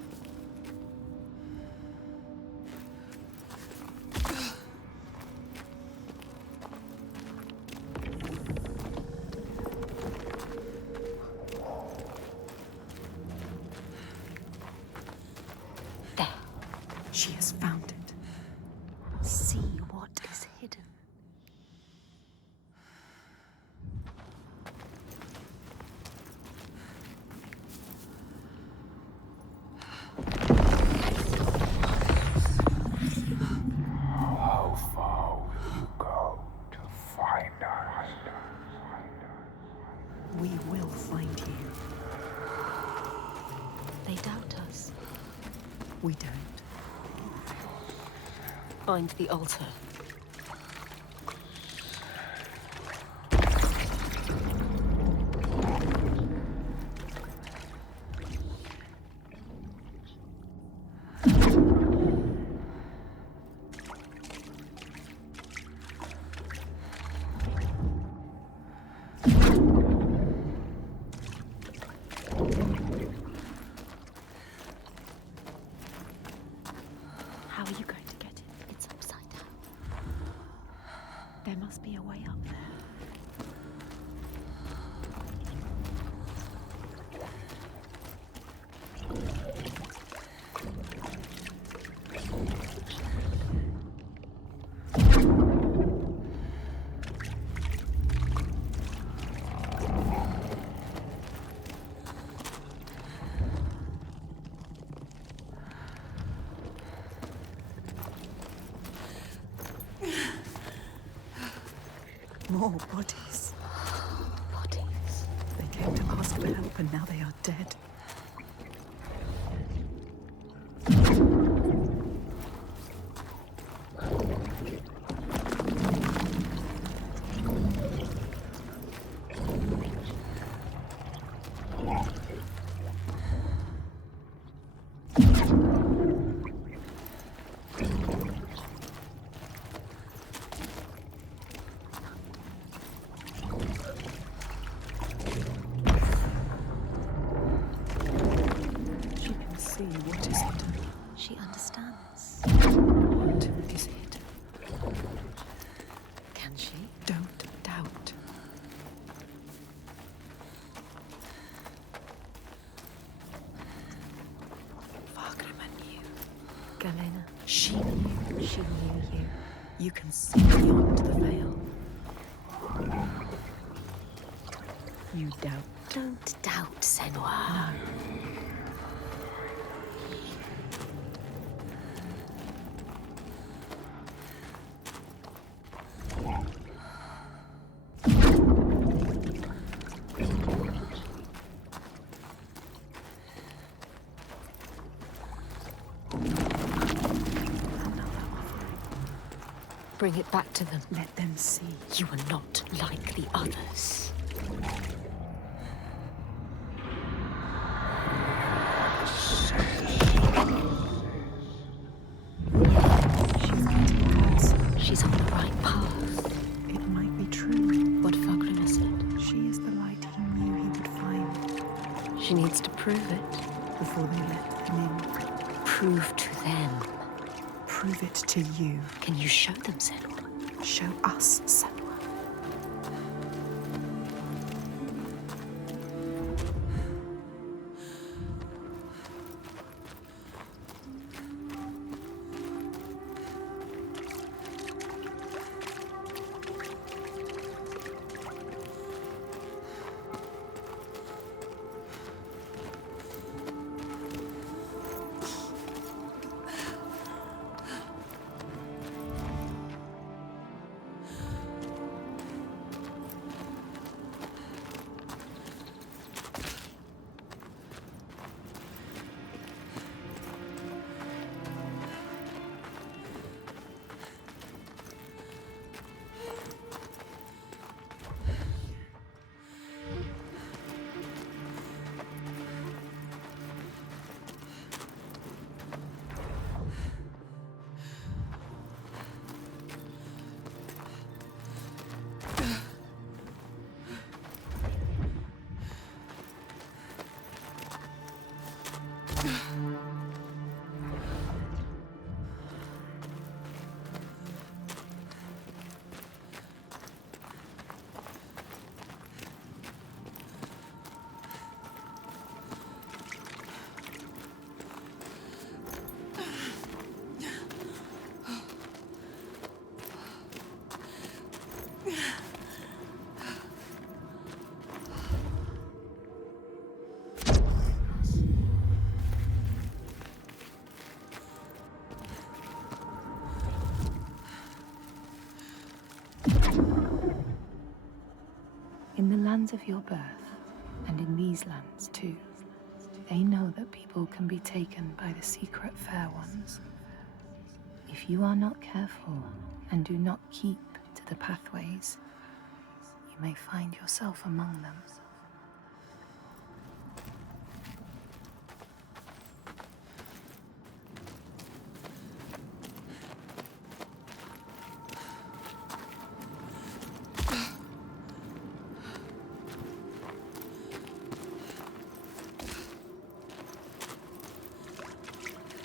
There. She has found it. See what is hidden. How far will you go to find us? We will find you. They doubt us. We don't. Find the altar. How are you going to get it? It's upside down. more bodies. Bodies. They came to ask for help and now they are dead. What is it? She understands. What is it? Can she? Don't doubt. Fagrima knew. Galena. She knew. She knew you. You can see beyond the veil. You doubt. Don't doubt, Senua. Bring it back to them. Let them see. You are not like the others. She's on the right path. It might be true. What Fagrima said. She is the light he knew he would find. She needs to prove it. Before they let him in. Prove to them. Prove it to you. Can you show them, Senua? Show us, Senua. In the lands of your birth, and in these lands too, they know that people can be taken by the secret fair ones. If you are not careful and do not keep to the pathways, you may find yourself among them.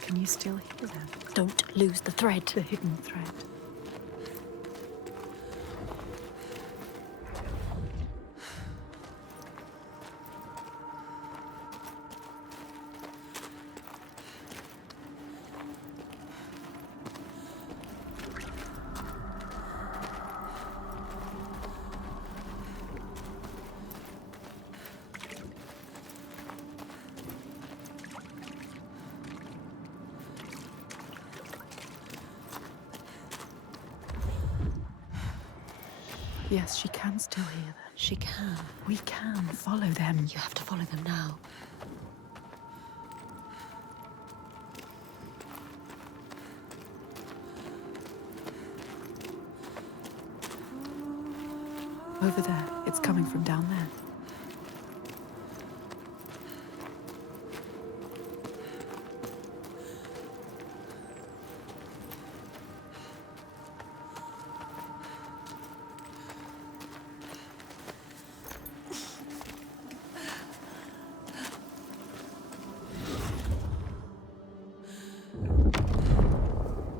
Can you still hear them? Don't lose the thread. The hidden thread. Yes, she can still hear them. She can. We can follow them. You have to follow them now. Over there. It's coming from down there.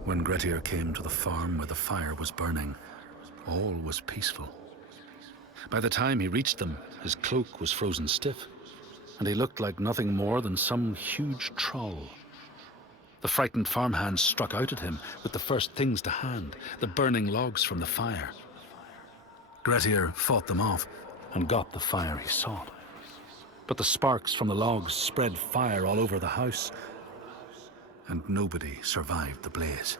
When Grettir came to the farm where the fire was burning, all was peaceful. By the time he reached them, his cloak was frozen stiff, and he looked like nothing more than some huge troll. The frightened farmhands struck out at him with the first things to hand, the burning logs from the fire. Grettir fought them off and got the fire he sought. But the sparks from the logs spread fire all over the house, and nobody survived the blaze.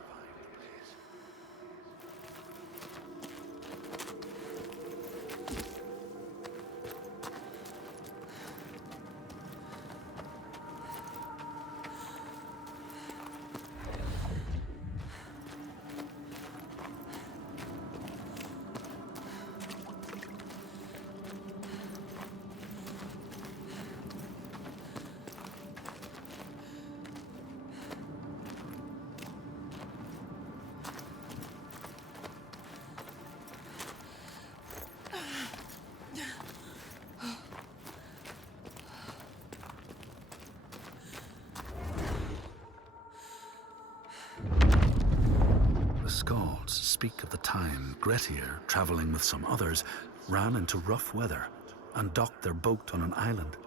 Skalds speak of the time Grettir, traveling with some others, ran into rough weather and docked their boat on an island.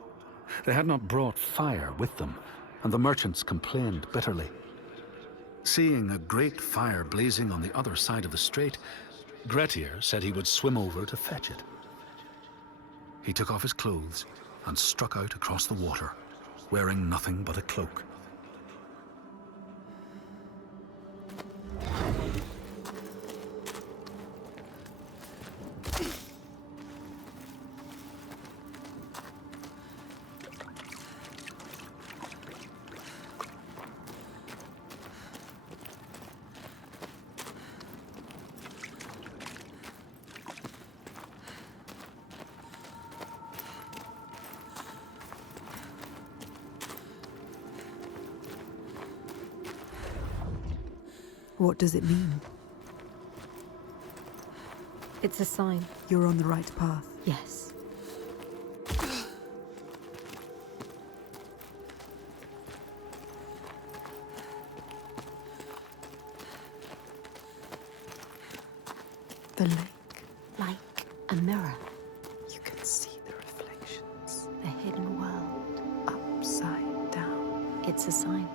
They had not brought fire with them, and the merchants complained bitterly. Seeing a great fire blazing on the other side of the strait, Grettir said he would swim over to fetch it. He took off his clothes and struck out across the water, wearing nothing but a cloak. What does it mean? It's a sign. You're on the right path. Yes. The lake. Like a mirror. You can see the reflections. The hidden world. Upside down. It's a sign.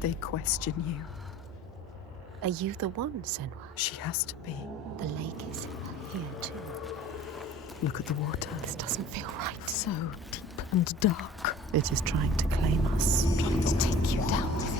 They question you. Are you the one, Senua? She has to be. The lake is here too. Look at the water. This doesn't feel right. So deep and dark. It is trying to claim us. Trying to take you down with it.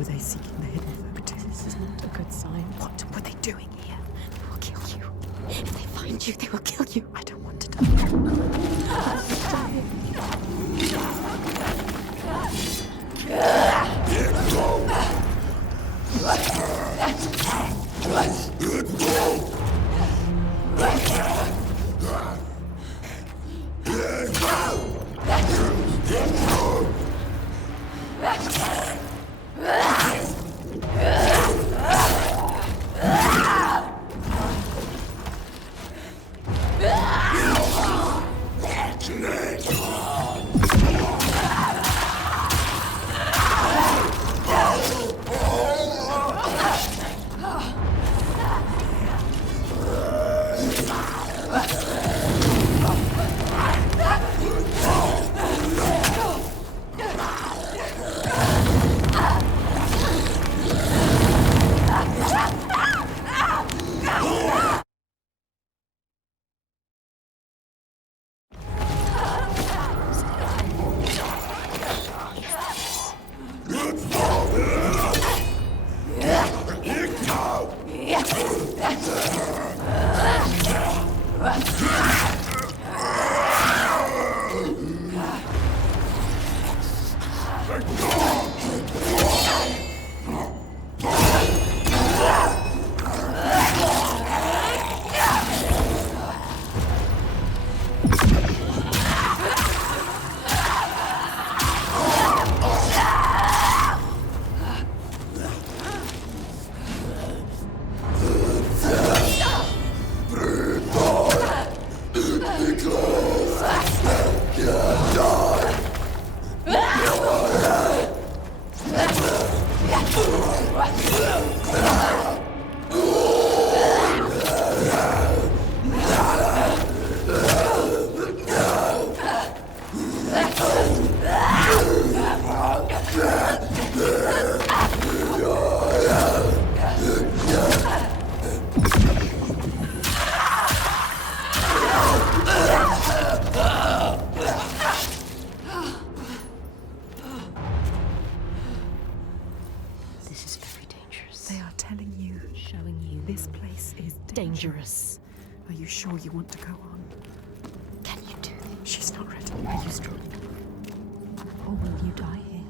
Were they seeking the hidden folk too? This is not a good sign. What were they doing here? They will kill you. If they find you, they will kill you. I don't want to This is very dangerous. They are telling you, Showing you this place is dangerous. Are you sure you want to go on? Can you do this? She's not ready. Are you strong? Or will you die here?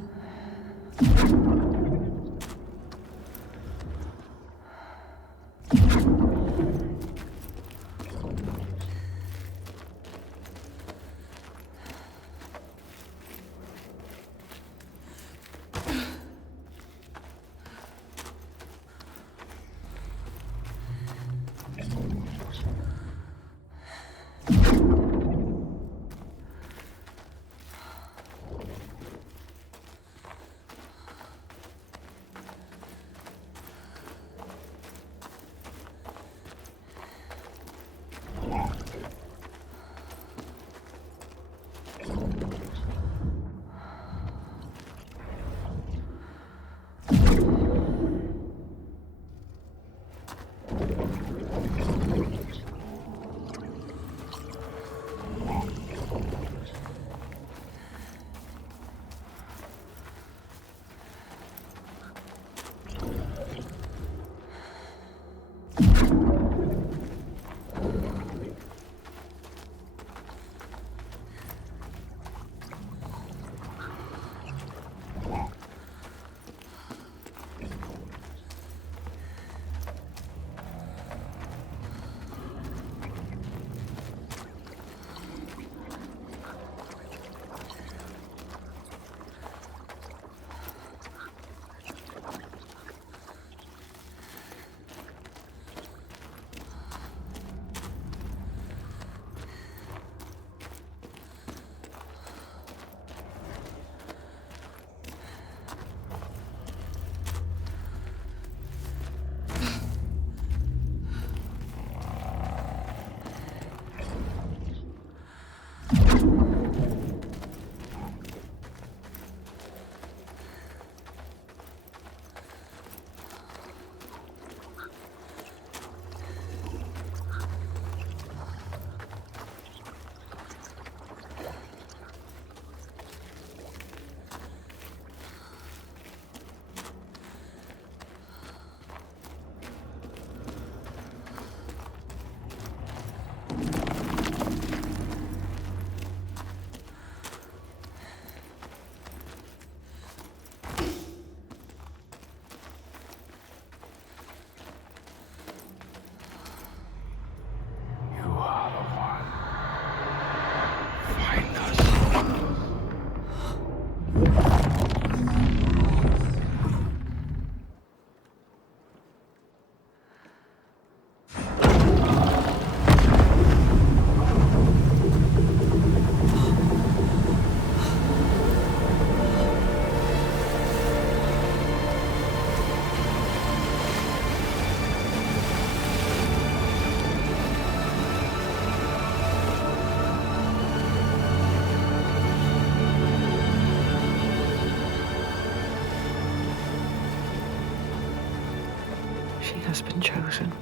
She has been chosen.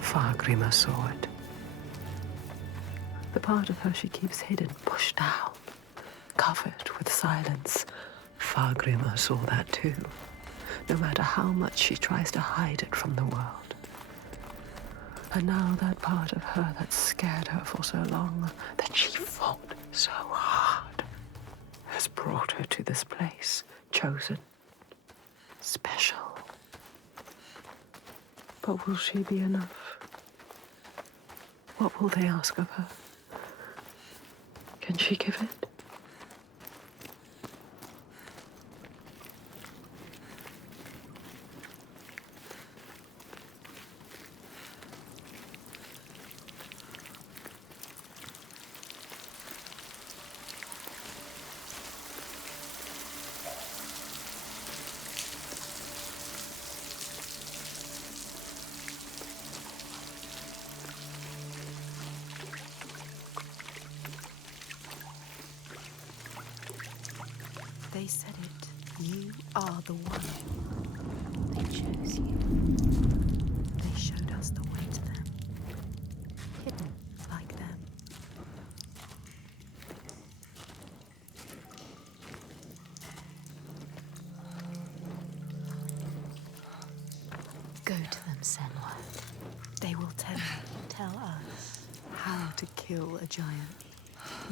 Fargrimr saw it. The part of her she keeps hidden, pushed down, covered with silence. Fargrimr saw that too, no matter how much she tries to hide it from the world. And now that part of her that scared her for so long, that she fought so hard, has brought her to this place, chosen, special. But will she be enough? What will they ask of her? Can she give it? They said it. You are the one. They chose you. They showed us the way to them. Hidden like them. Go to them, Senua. They will tell us how to kill a giant.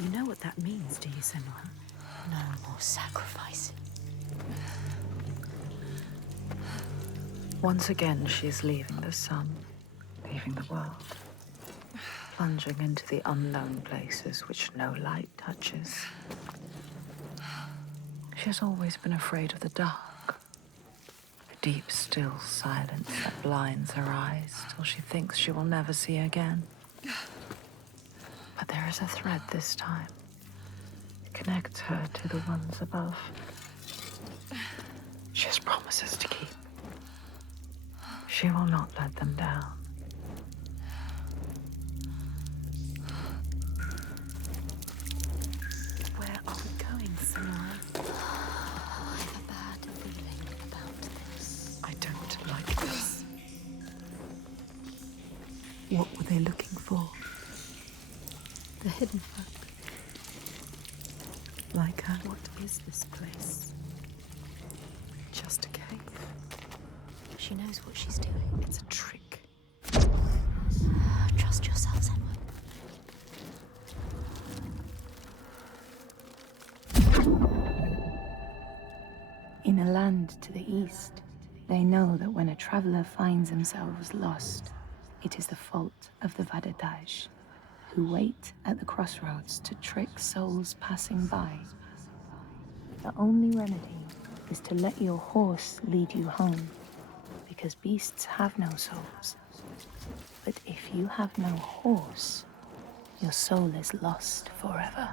You know what that means, do you, Senua? No more sacrificing. Once again, she's leaving the sun, leaving the world, plunging into the unknown places which no light touches. She has always been afraid of the dark, the deep, still silence that blinds her eyes till she thinks she will never see again. But there is a thread this time. Connects her to the ones above. She has promises to keep. She will not let them down. Where are we going, Senua? I have a bad feeling about this. I don't like this. What were they looking for? The hidden folk. Like her? What is this place? Just a cave. She knows what she's doing. It's a trick. Trust yourself, Senua. In a land to the east, they know that when a traveler finds themselves lost, it is the fault of the Vadataj, who wait at the crossroads to trick souls passing by. The only remedy is to let your horse lead you home, because beasts have no souls. But if you have no horse, your soul is lost forever.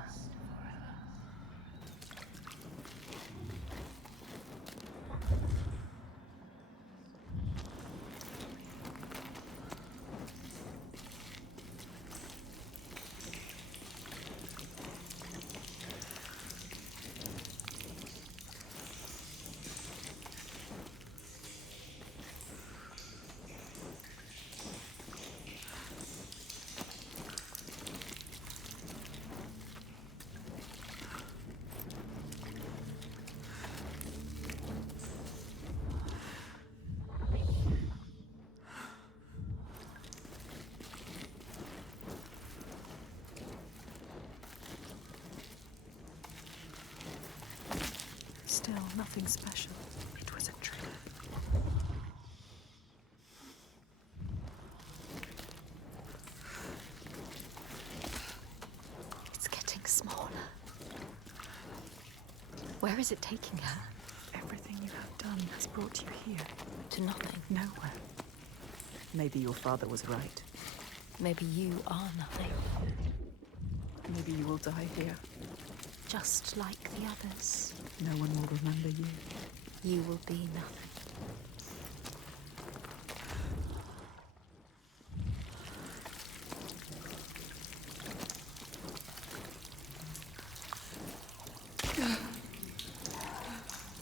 Still, nothing special. It was a trick. It's getting smaller. Where is it taking her? Everything you have done has brought you here. To nothing. Nowhere. Maybe your father was right. Maybe you are nothing. Maybe you will die here. Just like the others. No one will remember you. You will be nothing.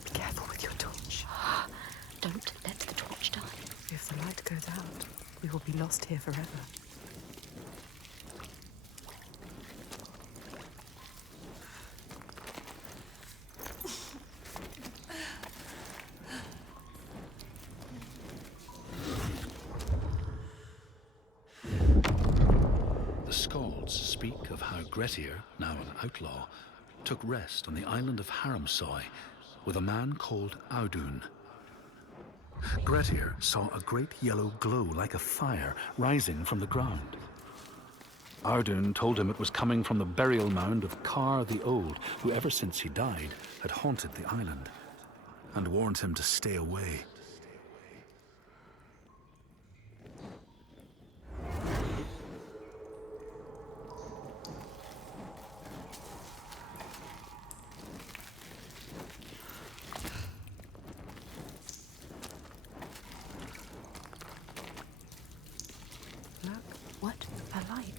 Be careful with your torch. Don't let the torch die. If the light goes out, we will be lost here forever. The Skalds speak of how Grettir, now an outlaw, took rest on the island of Haramsoy with a man called Audun. Grettir saw a great yellow glow like a fire rising from the ground. Audun told him it was coming from the burial mound of Kar the Old, who ever since he died had haunted the island, and warned him to stay away. What? A light.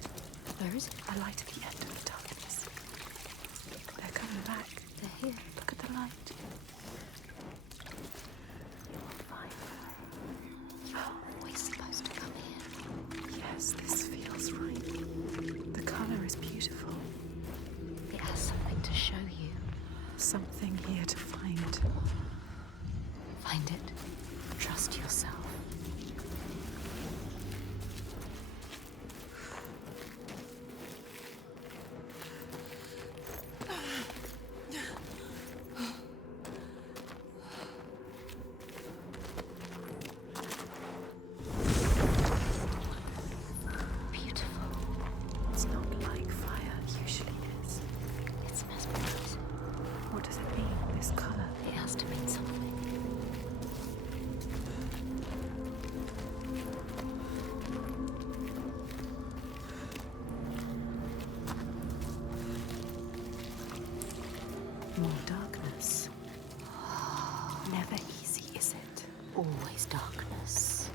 Where is it? A light at the end of the darkness. They're coming back. They're here. Look at the light. We're supposed to come here. Yes, this feels right. The color is beautiful. It has something to show you. Something here to find. Find it. Trust yourself. It's not like fire usually is. It's mesmerizing. What does it mean, this color? It has to mean something. More darkness. Never easy, is it? Always darkness.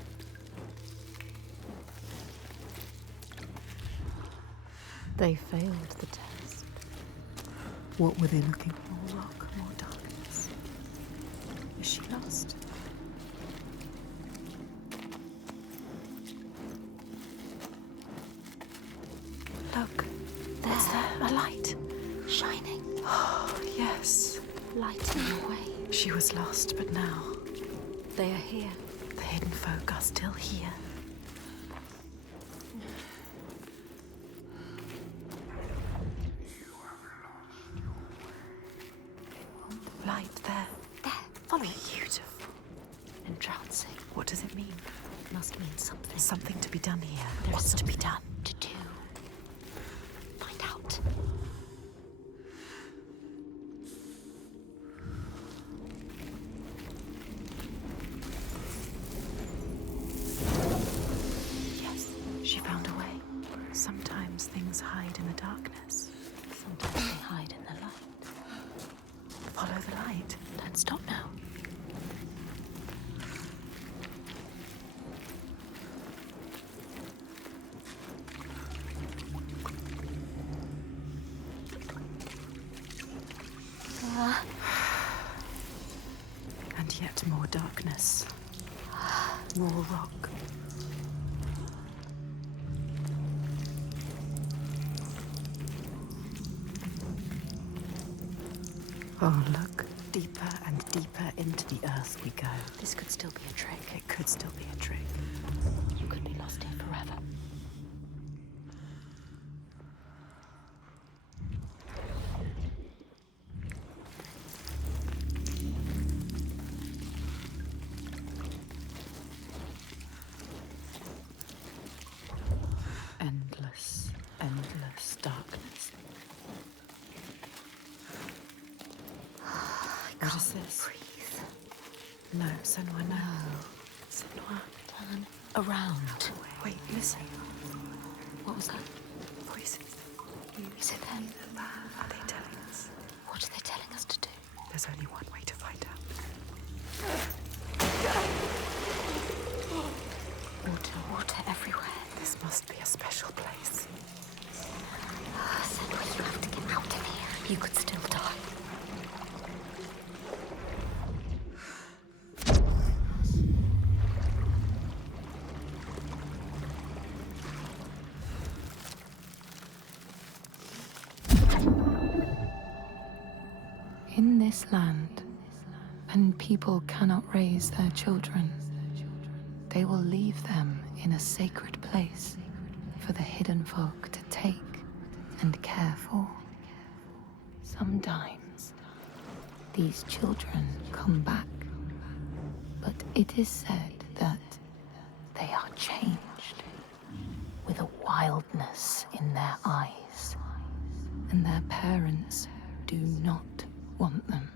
They failed the test. What were they looking for? More rock, more darkness. Is she lost? Look, What's there? A light. Shining. Oh, yes. Lighting the way. She was lost, but now They are here. the hidden folk are still here. Light there. There. Follow it. Beautiful. Entrancing. What does it mean? Must mean something. Something to be done here. There's What's to be something done? to do. Find out. Yes, she found a way. Sometimes things hide in the darkness. Sometimes they hide in the light. Follow the light. Don't stop now. And yet more darkness. More rock. Oh, look. Deeper and deeper into the earth we go. This could still be a trick. It could still be a trick. You could be lost here forever. Endless, endless darkness. What is this? Breathe. No, Senua, no. No. Senua. Turn around. Wait, listen. What was that? Voices. Is it them? Are they telling us? What are they telling us to do? There's only one way to find out. Water everywhere. This must be a special place. Senua, you have to get out of here. You could still die. In this land, when people cannot raise their children, they will leave them in a sacred place for the hidden folk to take and care for. Sometimes, these children come back, but it is said that they are changed with a wildness in their eyes, and their parents do not want them.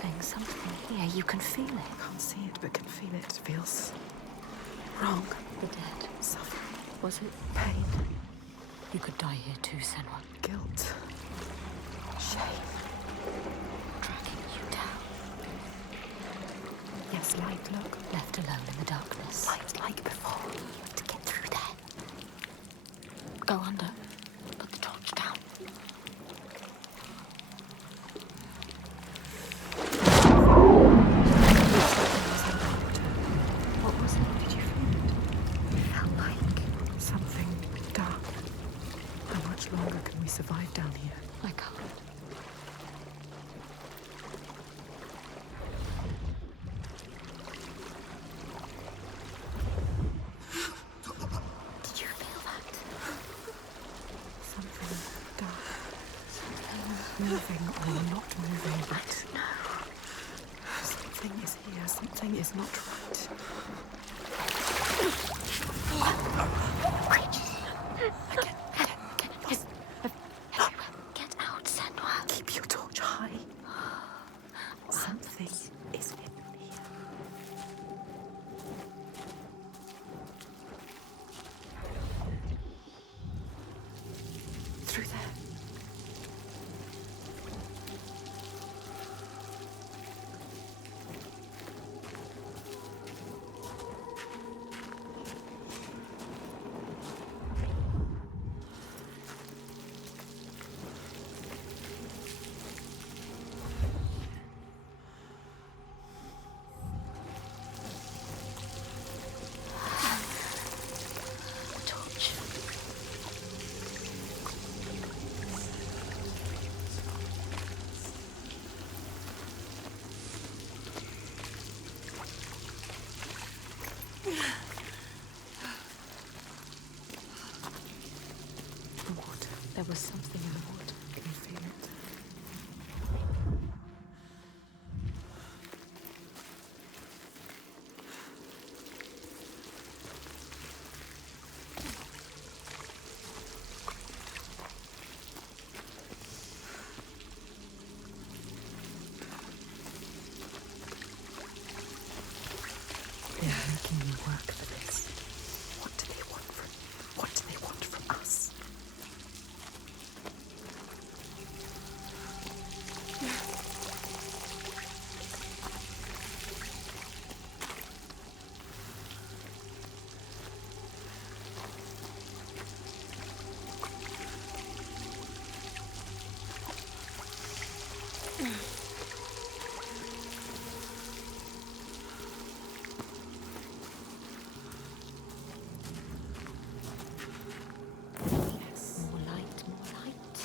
There is something here. You can feel it. Can't see it, but can feel it. Feels wrong. The dead. Suffering. Was it Pain. You could die here too, Senua. Guilt. Shame. Dragging you down. Yes, light, look. Left alone in the darkness. Light like before. To get through there. Go under. Put the torch down. What was it? Did you feel it? It felt like something dark. How much longer can we survive down here? I can't. Did you feel that? Something dark. Moving or not moving. I don't know. Something is here. Something is not right. Get out, Senua. Keep your torch high. Something is hidden here. Through there. Torch. The water. There was something in the water. Can you feel it? They're making me work for this. What do they want from us? Yes. More light, more light.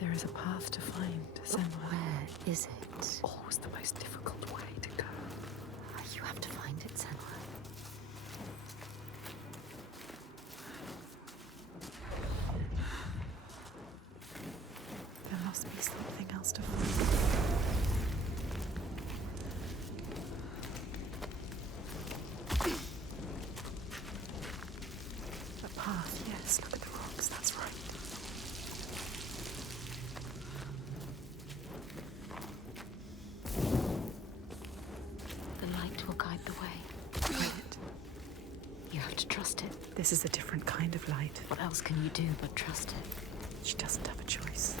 There is a path to find, Senua. Where is it? Always the most difficult way to go. You have to find it, Senua. have to trust it. This is a different kind of light. What else can you do but trust it? She doesn't have a choice.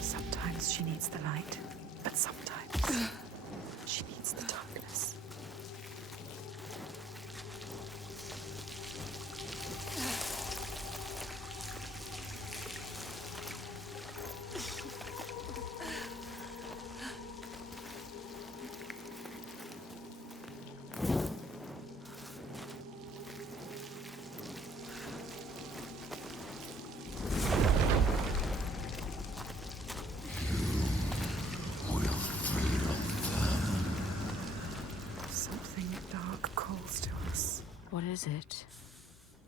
Sometimes she needs the light, but sometimes she needs the darkness. Something dark calls to us. What is it?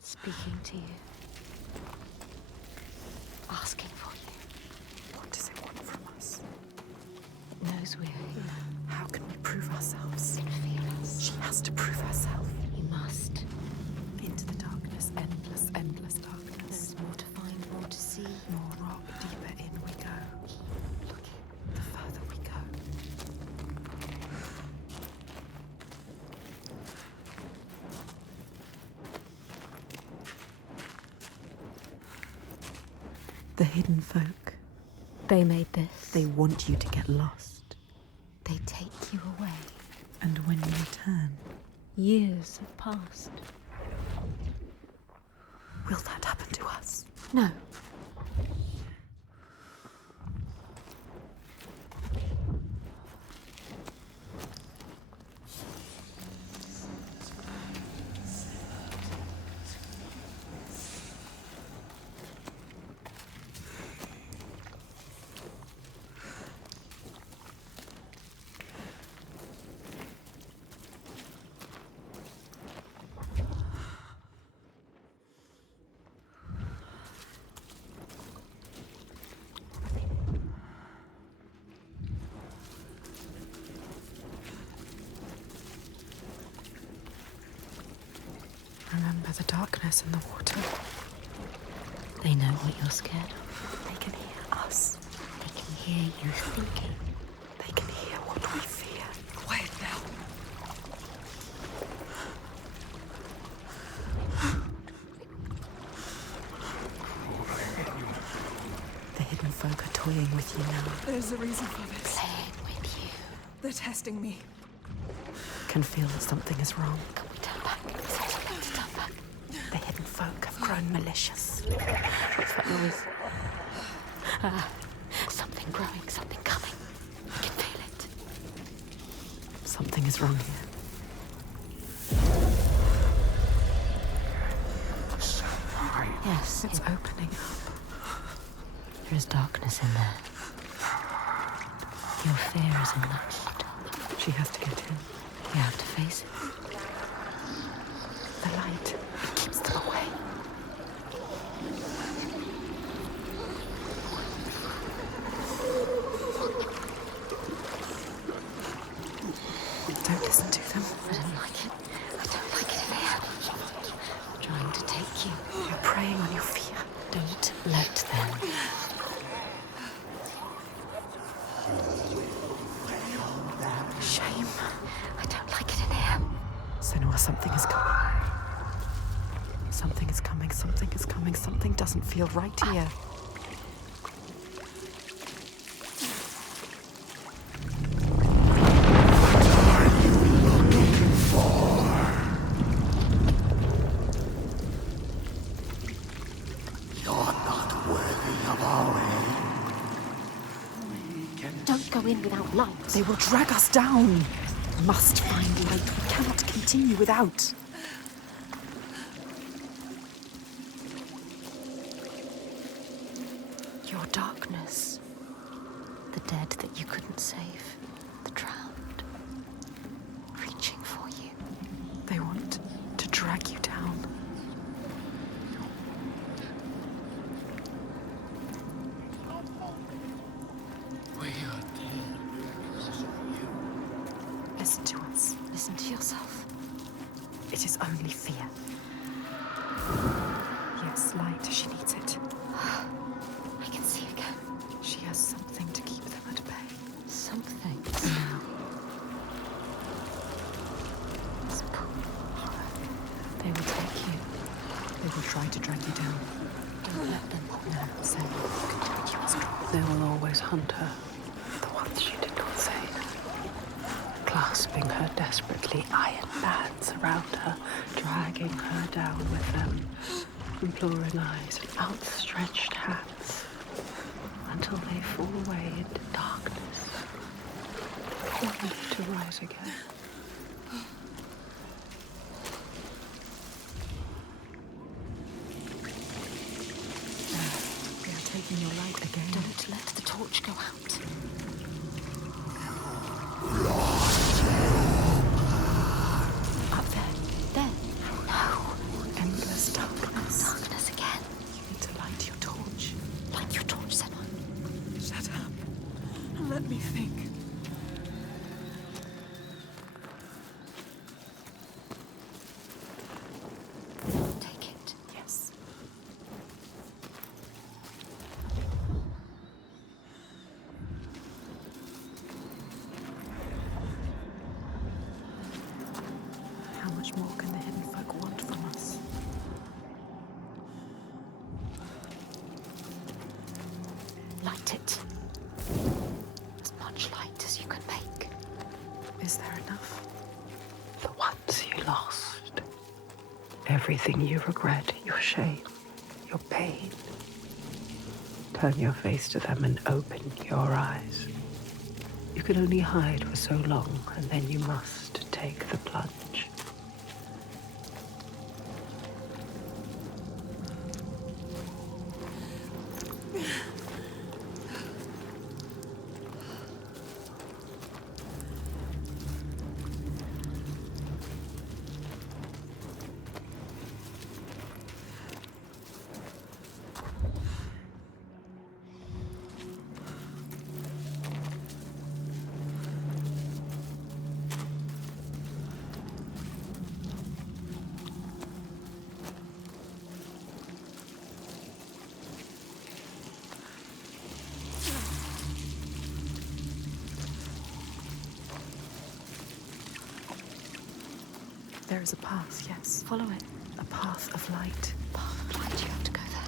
Speaking to you. Asking for you. What does it want from us? It knows we're here. How can we prove ourselves? It can feel us. She has to prove herself. You must. Into the darkness, endless, endless darkness. There's more to find, more to see. More rock, deeper in we go. Look, the further we go. The hidden folk. They made this. They want you to get lost. They take you away. And when you return, Years have passed. will that happen to us? No. Remember the darkness in the water. They know what you're scared of. They can hear us. They can hear you thinking. They can hear what we fear. Quiet now. The hidden folk are toying with you now. There's a reason for this. Playing with you. They're testing me. Can feel that something is wrong. Can we turn back? Is there something to turn back? The hidden folk have grown malicious. What's that noise? Something growing, something coming. I can feel it. Something is wrong here. Yes, It's opening up. there is darkness in there. Your fear is in that shit. She has to get in. You have to face it. The light, it keeps them away. Don't listen to them. I don't like it. I don't like it in here. I'm trying to take you. You're preying on your fear. Don't let them. Shame. I don't like it in here. Senua, something is coming. Something is coming, something is coming, something doesn't feel right here. Don't go in without light. They will drag us down. Must find light. We cannot continue without. Your darkness. The dead that you couldn't save. The drowned. Reaching for you. They want to drag you down. We are dead. Listen to us. Listen to yourself. It is only fear. Yes, light. She needs it. I can see again. She has something to keep them at bay. Something. Now. will try to drag you down. Don't let them. No, Senua. They will always hunt her. The ones she did not save. Clasping her desperately, iron bands around her, dragging her down with them, imploring eyes and outstretched hands, until they fall away into darkness, only to rise again. They are taking your light again. Don't let the torch go out. Up there. There. No. Endless darkness. Darkness again. You need to light your torch. Light your torch, Senua. Shut up and let me think. Take it. Yes. How much more can the hidden folk want from us? Light it. As much light as you can make. Is there enough? The ones you lost. Everything you regret, your shame, your pain. Turn your face to them and open your eyes. You can only hide for so long, and then you must take the plunge. There is a path, yes. Follow it. A path of light. Path of light, you have to go there.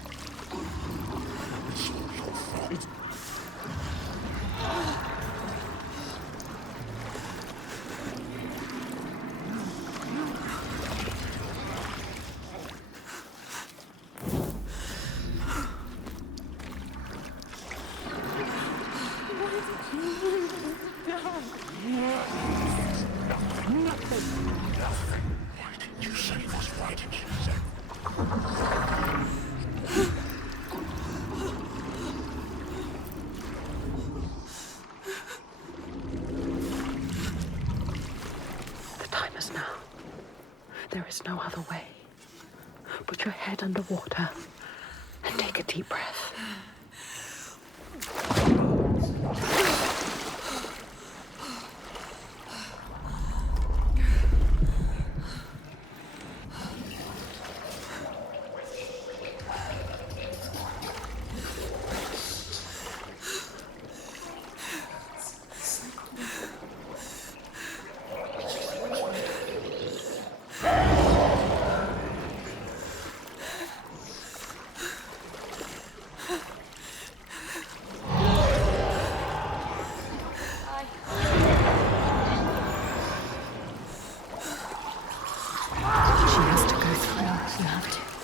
Why didn't you save us? Why didn't you save us? The time is now. There is no other way. Put your head underwater and take a deep breath.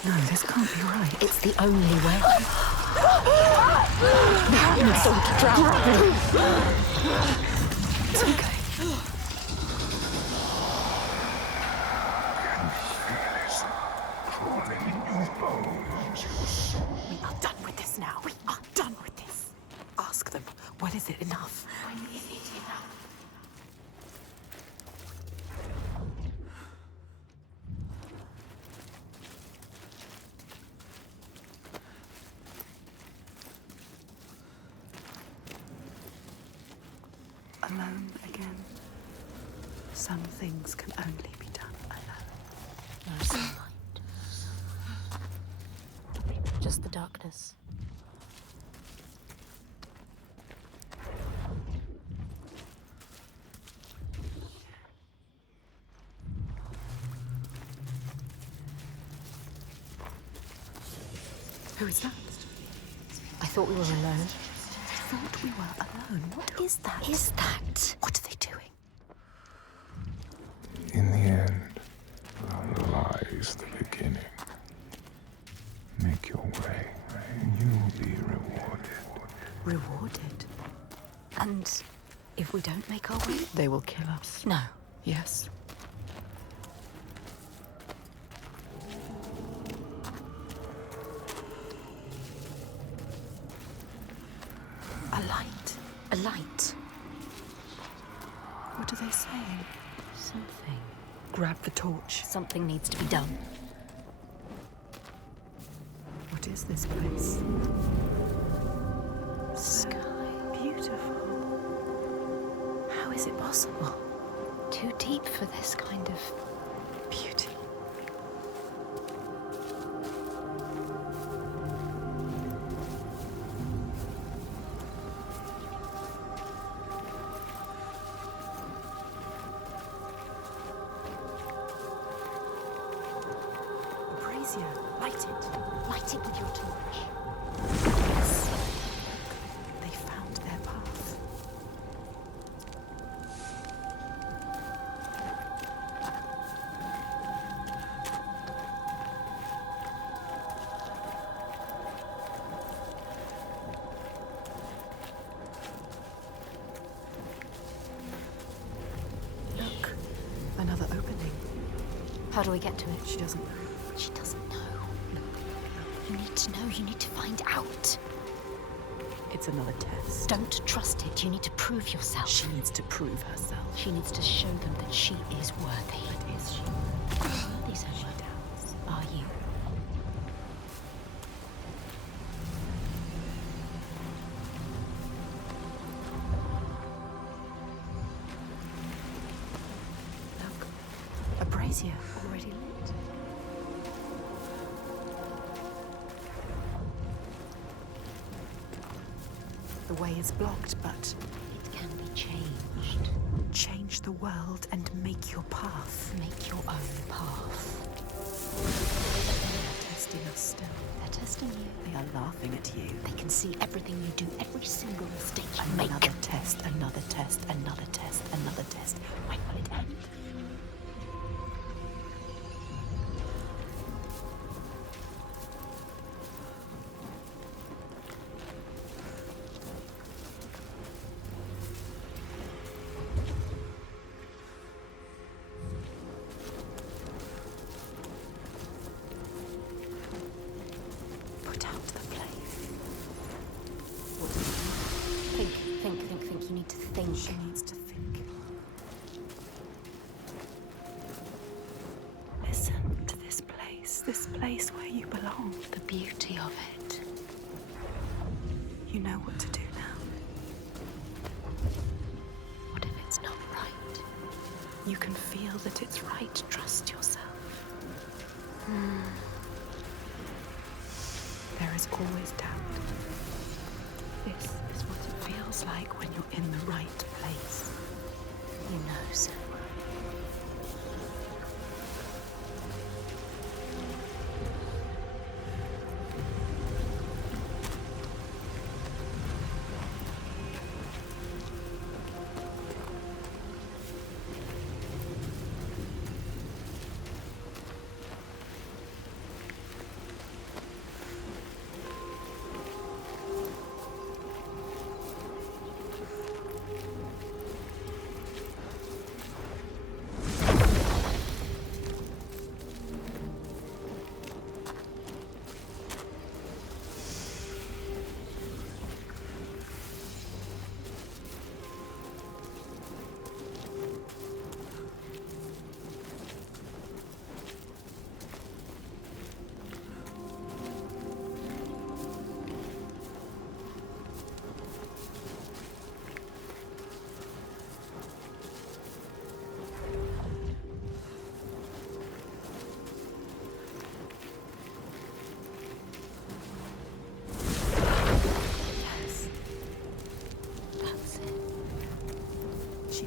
No, this can't be right. It's the only way. Don't drown. It's okay. Crawling in your bones, your soul. We are done with this now. We are done with this. Ask them, when is it enough? When is it enough? Alone again. Some things can only be done alone. No sunlight. Just the darkness. Who is that? I thought we were alone. I thought we were alone. What is that? Is that? What are they doing? In the end, lies the beginning. Make your way, and you'll be rewarded. Rewarded? And if we don't make our way? They will kill us. No. Yes. A light. A light. What are they saying? Something. Grab the torch. Something needs to be done. What is this place? Sky. Beautiful. How is it possible? Too deep for this kind of Beauty. Brazier, light it. Light it with your torch. Yes. They found their path. Look, another opening. How do we get to it? She doesn't know. She doesn't know. You need to know. You need to find out. It's another test. Don't trust it. You need to prove yourself. She needs to prove herself. She needs to show them that she is worthy. But is she? These are She doubts. Are you? Look, a brazier already lit. The way is blocked, but It can be changed. change the world and make your path. Make your own path. They're testing us still. They're testing you. They are laughing at you. They can see everything you do, every single mistake you make. Another test, another test, another test, another test. When will it end? Put out the flame. What do you Think. You need to think. think? She needs to think. Listen to this place where you belong. The beauty of it. You know what to do now. What if it's not right? You can feel that it's right. Trust yourself. There is always doubt. This is what it feels like when you're in the right place. You know, Senua.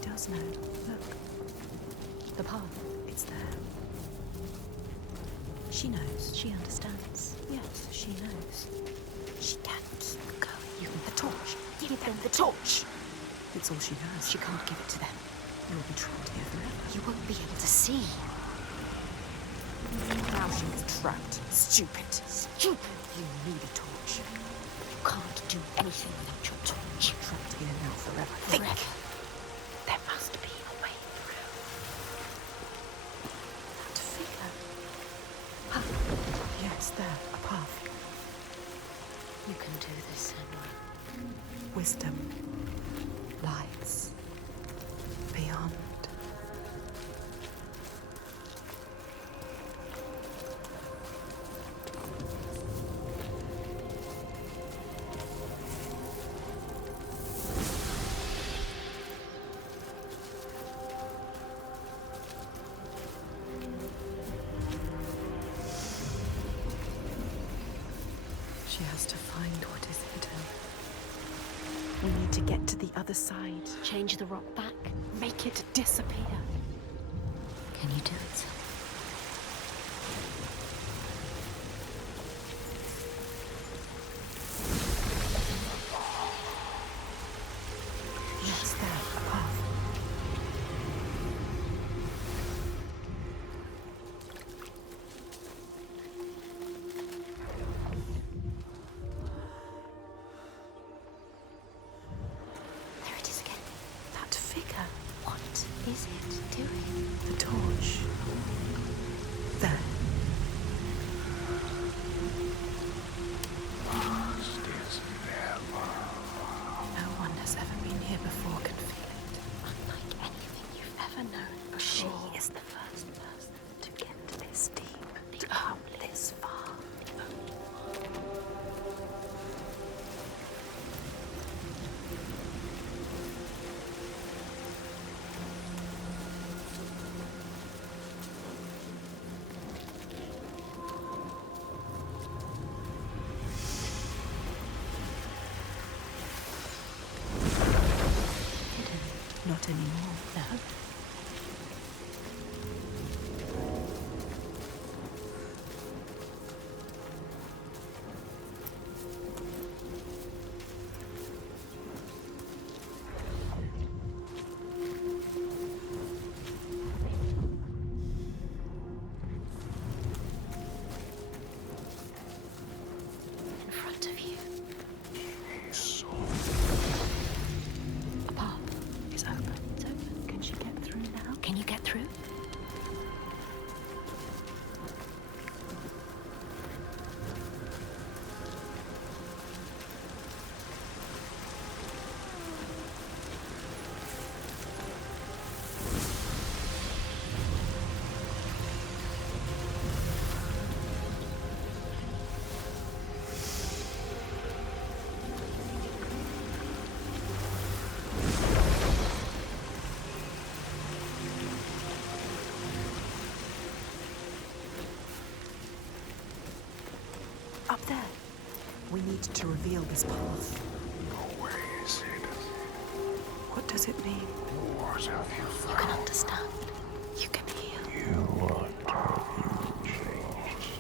does know. Look. The path. It's there. She knows. She understands. Yes, she knows. She can keep going. You can the torch. Give them the torch. It's all she has. She can't give it to them. You'll be trapped here forever. You won't be able to see. Now she is trapped. Stupid. Stupid. You need a torch. You can't do anything without your torch. Trapped here now forever. Think. There must be a way through. That figure. Yes, there. A path. You can do this, Senua. Wisdom lies beyond. She has to find what is hidden. We need to get to the other side. Change the rock back. Make it disappear. Can you do it? Yes, there, a path. There it is again. That figure. What is it doing? The torch. There. No one has ever been here before can feel it. Unlike anything you've ever known before. She is the first person to get this deep, to come this far. Not anymore. No. In front of you. A path. It's open. It's open. Can she get through now? Can you get through? Up there. We need to reveal this path. Where is it? What does it mean? What have you You found? can understand. You can heal. What have you changed?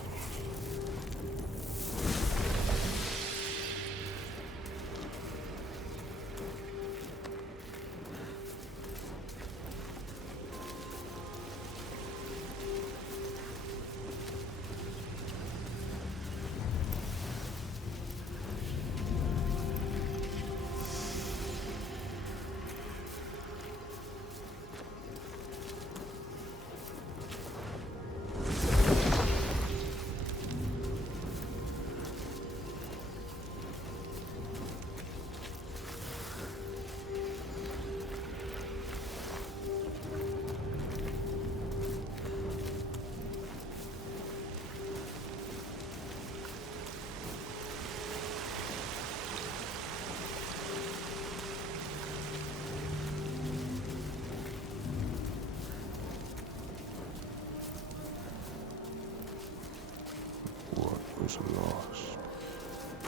Was lost.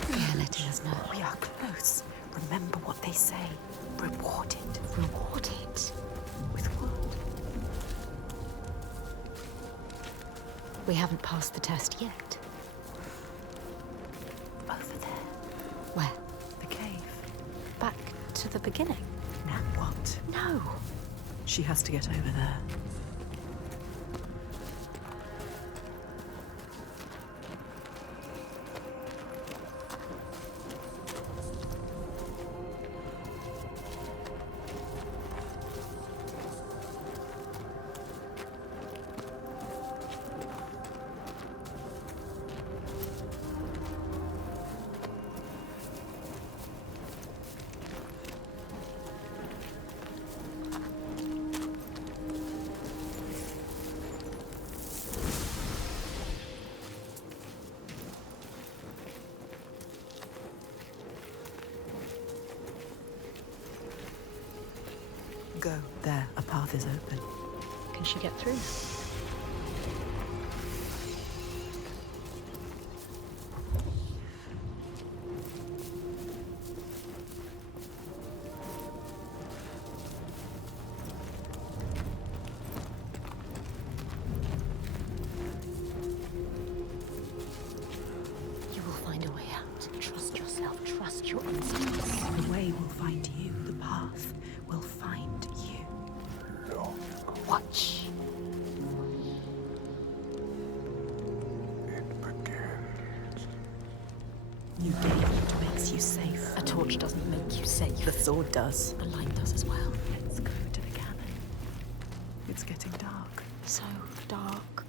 They're letting us know. We are close. Remember what they say. Rewarded. Rewarded. With what? We haven't passed the test yet. Over there. Where? The cave. Back to the beginning? Now what? No. She has to get over there. Go. There, a path is open. Can she get through? You will find a way out. Trust yourself. Trust your instincts. The way will find you. The path will find you. Watch. It begins. You gain what makes you safe. A torch doesn't make you safe. The sword does. The light does as well. Let's go to the cabin. It's getting dark. So dark.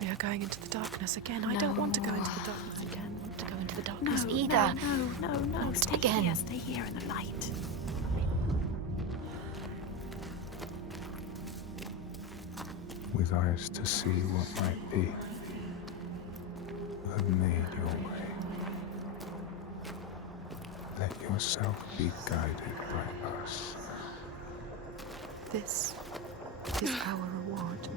We are going into the darkness again. I don't want to go into the darkness I again. don't want to go into the darkness No, either. No. Stay Again. here. Stay here in the light. With eyes to see what might be, you have made your way. Let yourself be guided by us. This is our reward.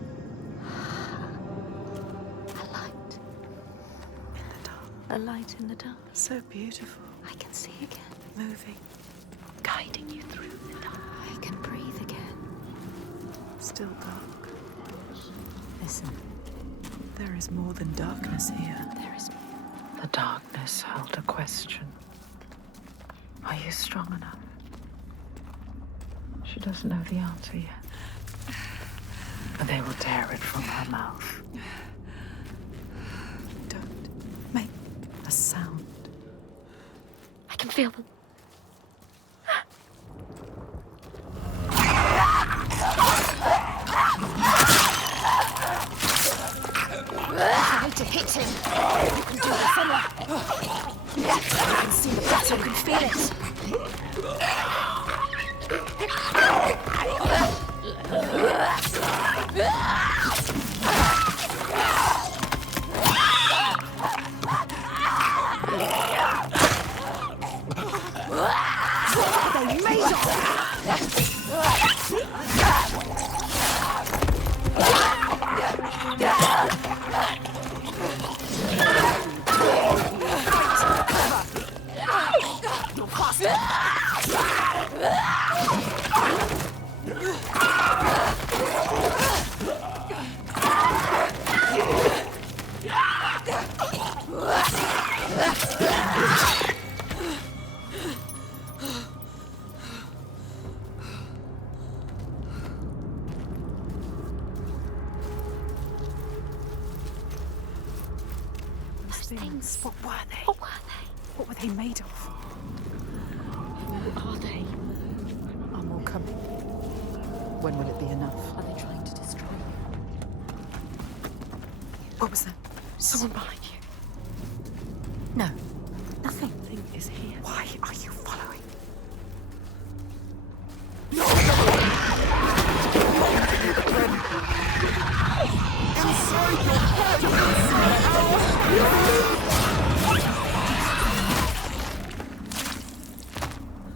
A light. In the dark. A light in the dark. So beautiful. I can see again. Moving. Guiding you through the dark. I can breathe again. Still dark. Listen. There is more than darkness here. There is. The darkness held a question. Are you strong enough? She doesn't know the answer yet. But they will tear it from her mouth. Don't make a sound. I can feel them. I need to hit him. You can do it, Senua. I can see the battle. I can feel it. They made Things. What were they? What were they? What were they made of? Who are they? Are more coming? When will it be enough? Are they trying to destroy you? What was that? Someone behind you? No. Nothing. Thing is here. Why are you following?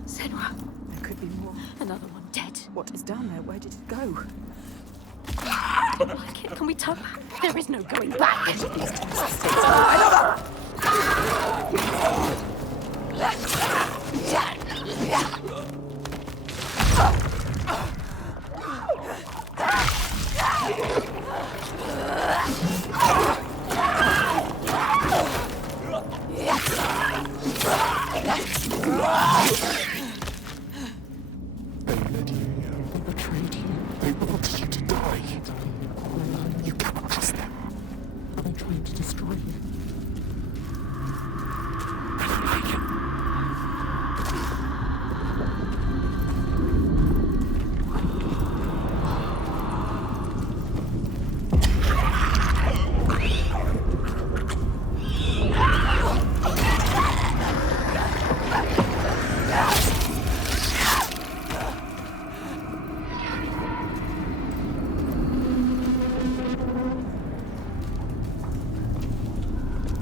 Senua. There could be more. Another one dead. What is down there? Where did it go? I don't like it. Can we turn back? There is no going back. die. You cannot trust them. They're trying to destroy you.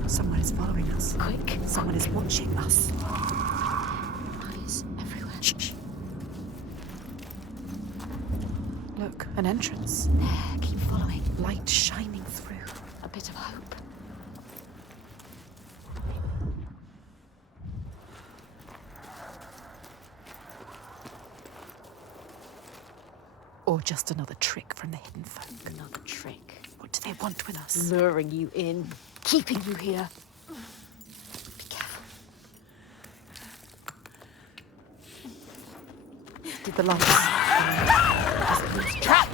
Someone is following us. Quick. Someone is watching us. Eyes everywhere. Shh. Look, an entrance. There, keep following. Light shining through. A bit of hope. Or just another trick from the hidden folk. Another trick. What do they want with us? Luring you in. Keeping you here. Be careful. Did the lights... Trap!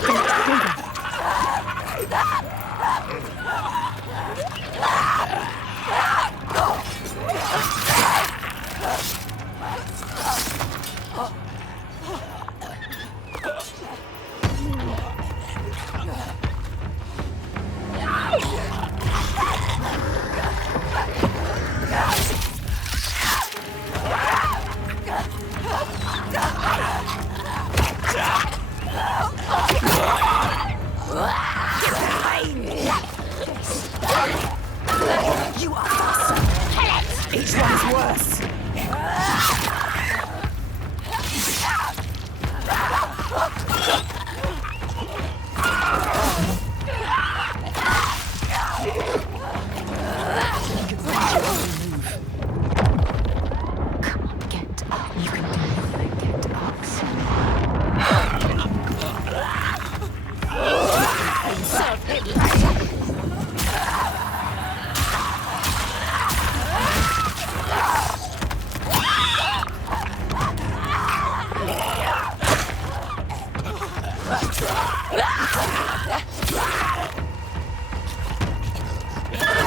You are us! Each one's worse! Come on, get up. You can do nothing. Get up, Serve him.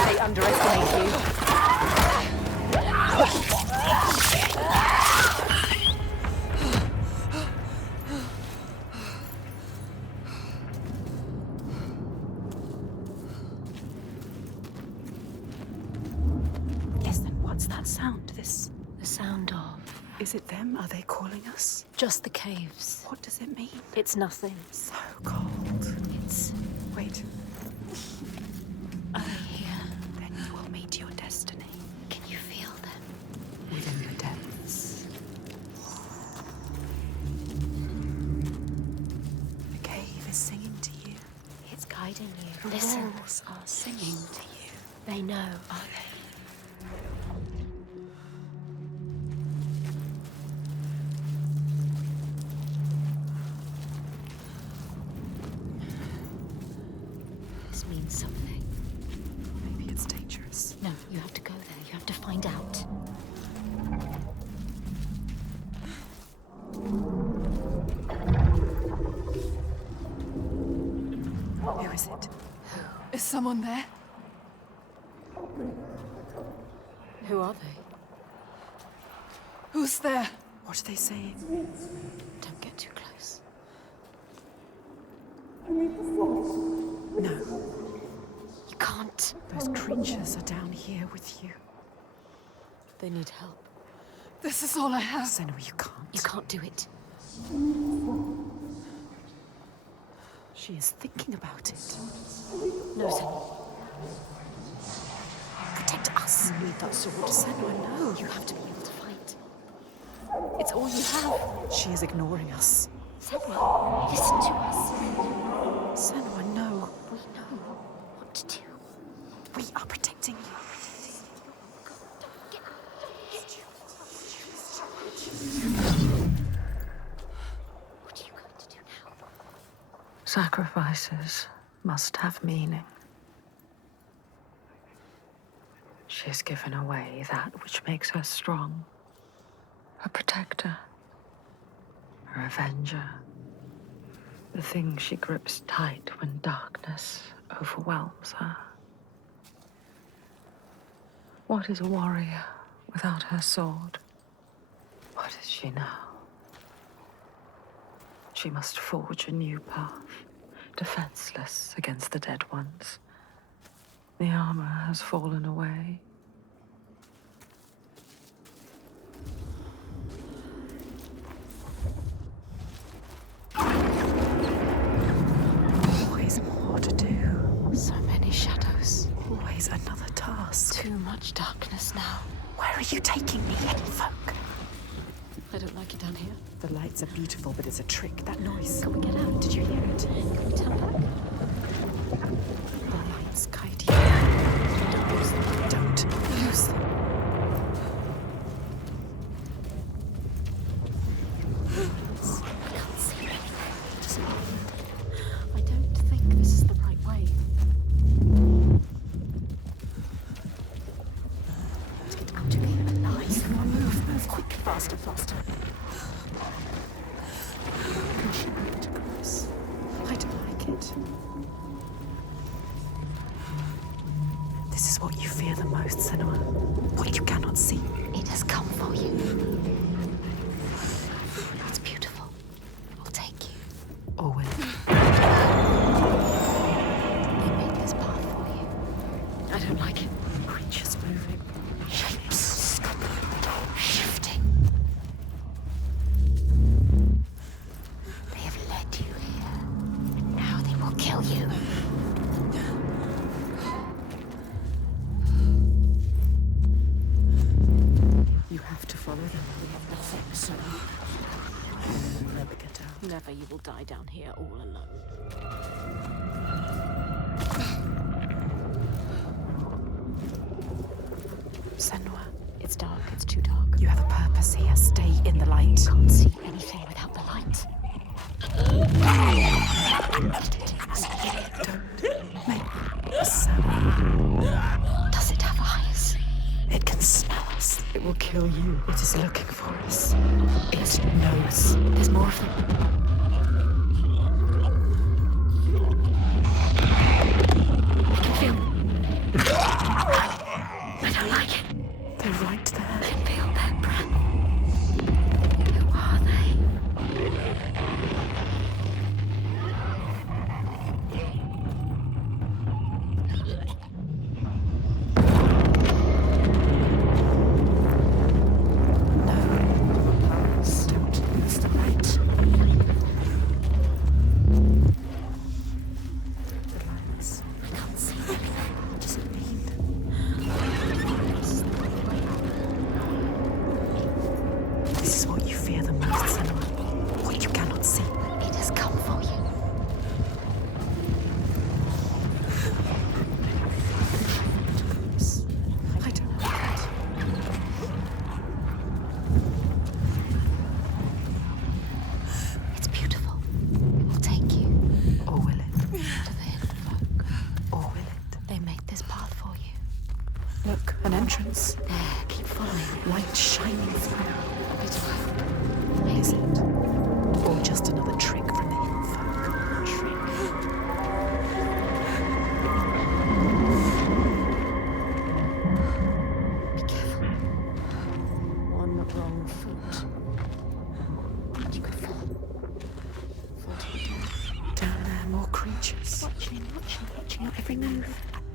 They underestimate you. Yes, then what's that sound? This... The sound of... Is it them? Are they calling us? Just the caves. What does it mean? It's nothing. So cold. It's... Wait. Are they here? Then you will meet your destiny. Can you feel them? Within the depths. The cave is singing to you. It's guiding you. The Listen. walls are singing to you. They know, are they? This means something. Maybe it's dangerous. No, you have to go there. You have to find out. Who is it? Is someone there? Who are they? Who's there? What are they saying? Don't get too close. No. You can't. Those creatures are down here with you. They need help. This is all I have. Senua, you can't. You can't do it. She is thinking about it. No, Senua. Protect us. You need that sword. Senua, no. You have to be able to fight. It's all you have. She is ignoring us. Senua, listen to us. Senua, no. We know what to do. We are protecting you. What are you going to do now? Sacrifices must have meaning. She has given away that which makes her strong. A protector. A avenger. the thing she grips tight when darkness overwhelms her. What is a warrior without her sword? What is she now? She must forge a new path, defenseless against the dead ones. The armor has fallen away. Always more to do. So many shadows. Always another task. Too much darkness now. Where are you taking me, hidden folk? I don't like it down here. The lights are beautiful, but it's a trick. That noise. Can we get out? Did you hear it? Can we turn back? The lights guide you. Don't use them. Don't use them. I can't see anything. I don't think this is the right way. Let's get out of here. Nice. Move. Quick. Faster. Can she make it across? I don't like it. This is what you fear the most, Senua. What you cannot see. It has come for you. It's beautiful. I'll take you. Or will it? They made this path for you. I don't like it. Creatures moving. Shapes. Shifting. They have led you here. And now they will kill you. You have to follow them. So never get out. Never you will die down here all alone. Senua, It's dark. It's too dark. you have a purpose here. Stay in the light. Can't see anything without the light. Don't make a sound. Does it have eyes? It can smell us. It will kill you. It is looking for us. It knows. There's more of them. I can feel them. I don't like it. They're right there. I can feel their breath. Who are they? Don't use the light. The lights. I can't see anything. What does it mean? This is what you fear the most, Senua. What you cannot see. It has come for you. I don't like it. It's beautiful. We'll take you Or will it? to the hidden folk. Or will it? They made this path for you. Look, an entrance. There, keep following. Light shining through. A bit of hope. Is it? Or just another trick from the hidden folk? Trick. Be careful. One wrong foot. And you could fall. Fall to your death. Down there, more creatures. Watching your every move.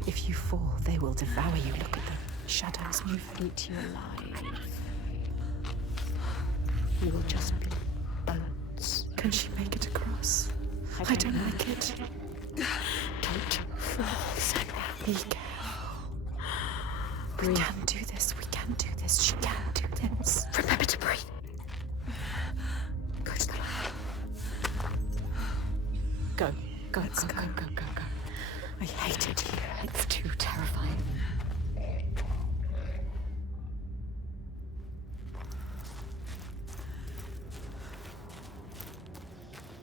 If you fall, they will devour you. Look at them. Shadows move. Eat you alive. You will just be bones. Can she make it across? I don't like it. Don't fall, Senua. Be careful. We can do this. We can do this. She can do this. Remember to breathe. Go to the light. Go. Let's go. Go. I hate it here. It's too terrifying.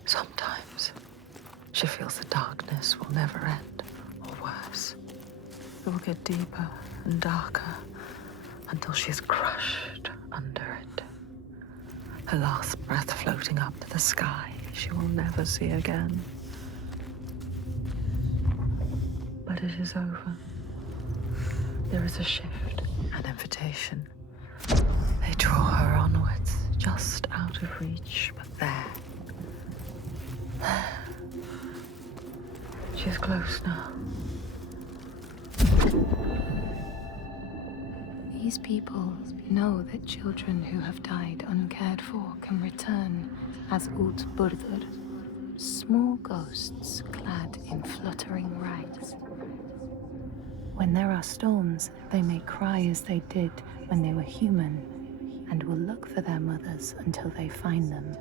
Sometimes she feels the darkness will never end, or worse. It will get deeper and darker until she is crushed under it. Her last breath floating up to the sky she will never see again. But it is over. There is a shift, an invitation. They draw her onwards, just out of reach, but there. She is close now. These people know that children who have died uncared for can return as Ult Burdur, small ghosts clad in fluttering rags. When there are storms, they may cry as they did when they were human, and will look for their mothers until they find them,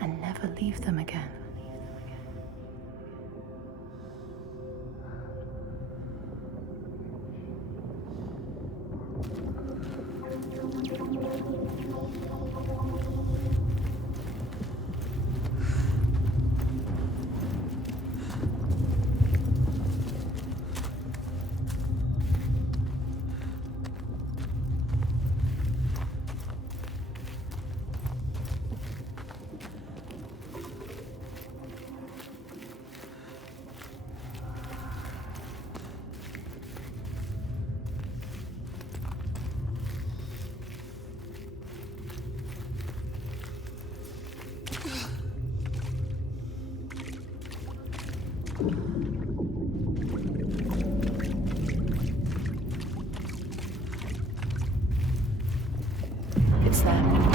and never leave them again. It's them.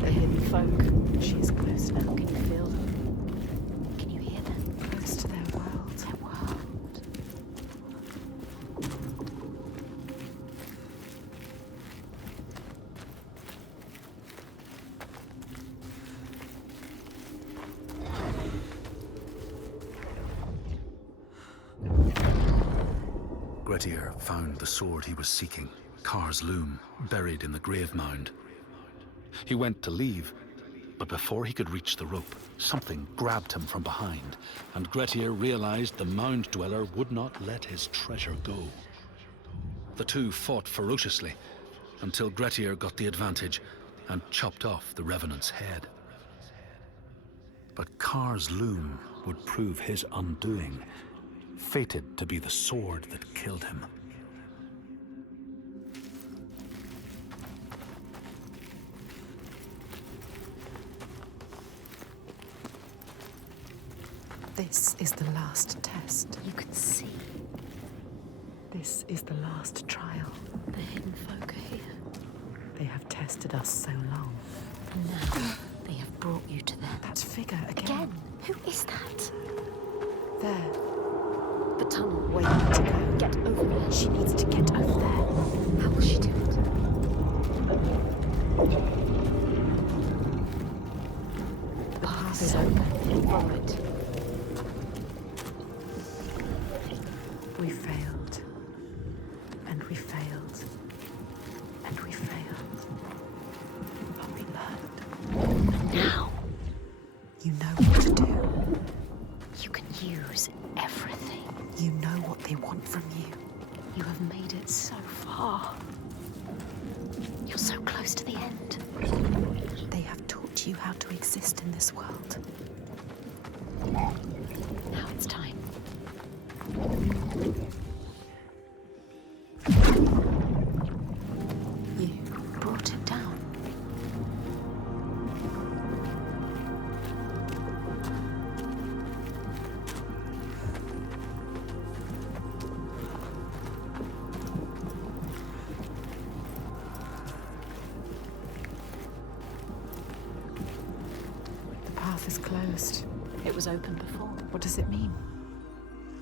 The hidden folk. She is close now. Can you feel them? Can you hear them? Close to their world. Their world. Grettir found the sword he was seeking, Kar's loom, buried in the grave mound. He went to leave, but before he could reach the rope, something grabbed him from behind, and Grettir realized the mound dweller would not let his treasure go. The two fought ferociously, until Grettir got the advantage and chopped off the revenant's head. But Kar's loom would prove his undoing, fated to be the sword that killed him. This is the last test. You can see. This is the last trial. The hidden folk are here. They have tested us so long. And now they have brought you to them. That figure again. Again? Who is that? There. The tunnel. Waiting to go. Get over there. She needs to get over there. How will she do it? The path is open. Follow it. We failed. And we failed. And we failed. But we learned. Now, You know what to do. you can use everything. You know what they want from you. You have made it so far. You're so close to the end. They have taught you how to exist in this world. Now it's time. You Brought it down. The path is closed. It was open before. What does it mean?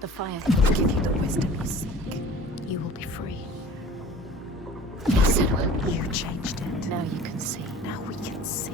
The fire Will give you the wisdom you seek. You will be free. Senua. You changed it. Now you can see. Now we can see.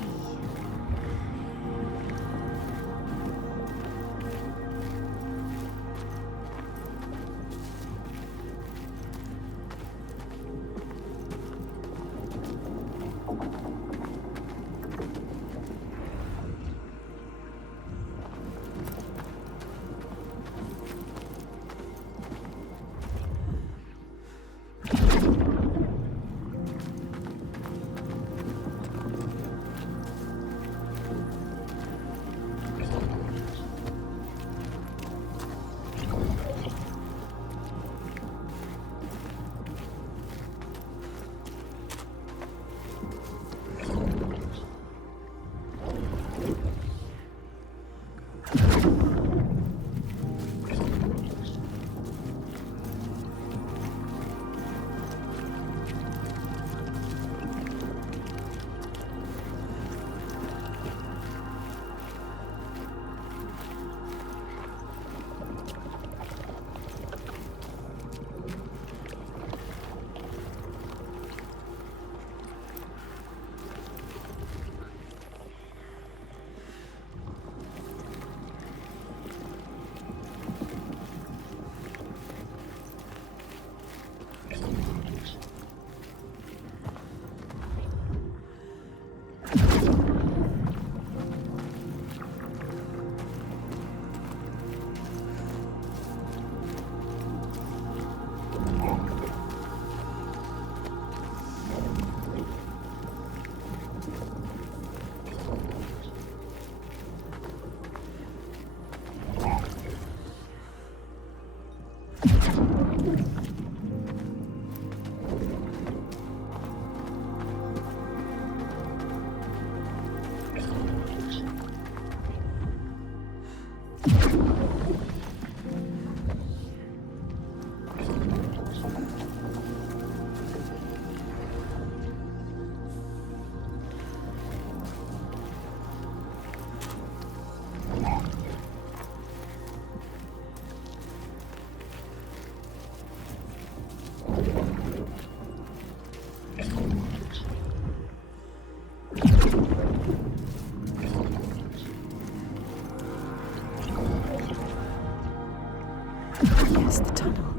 Yes, the tunnel.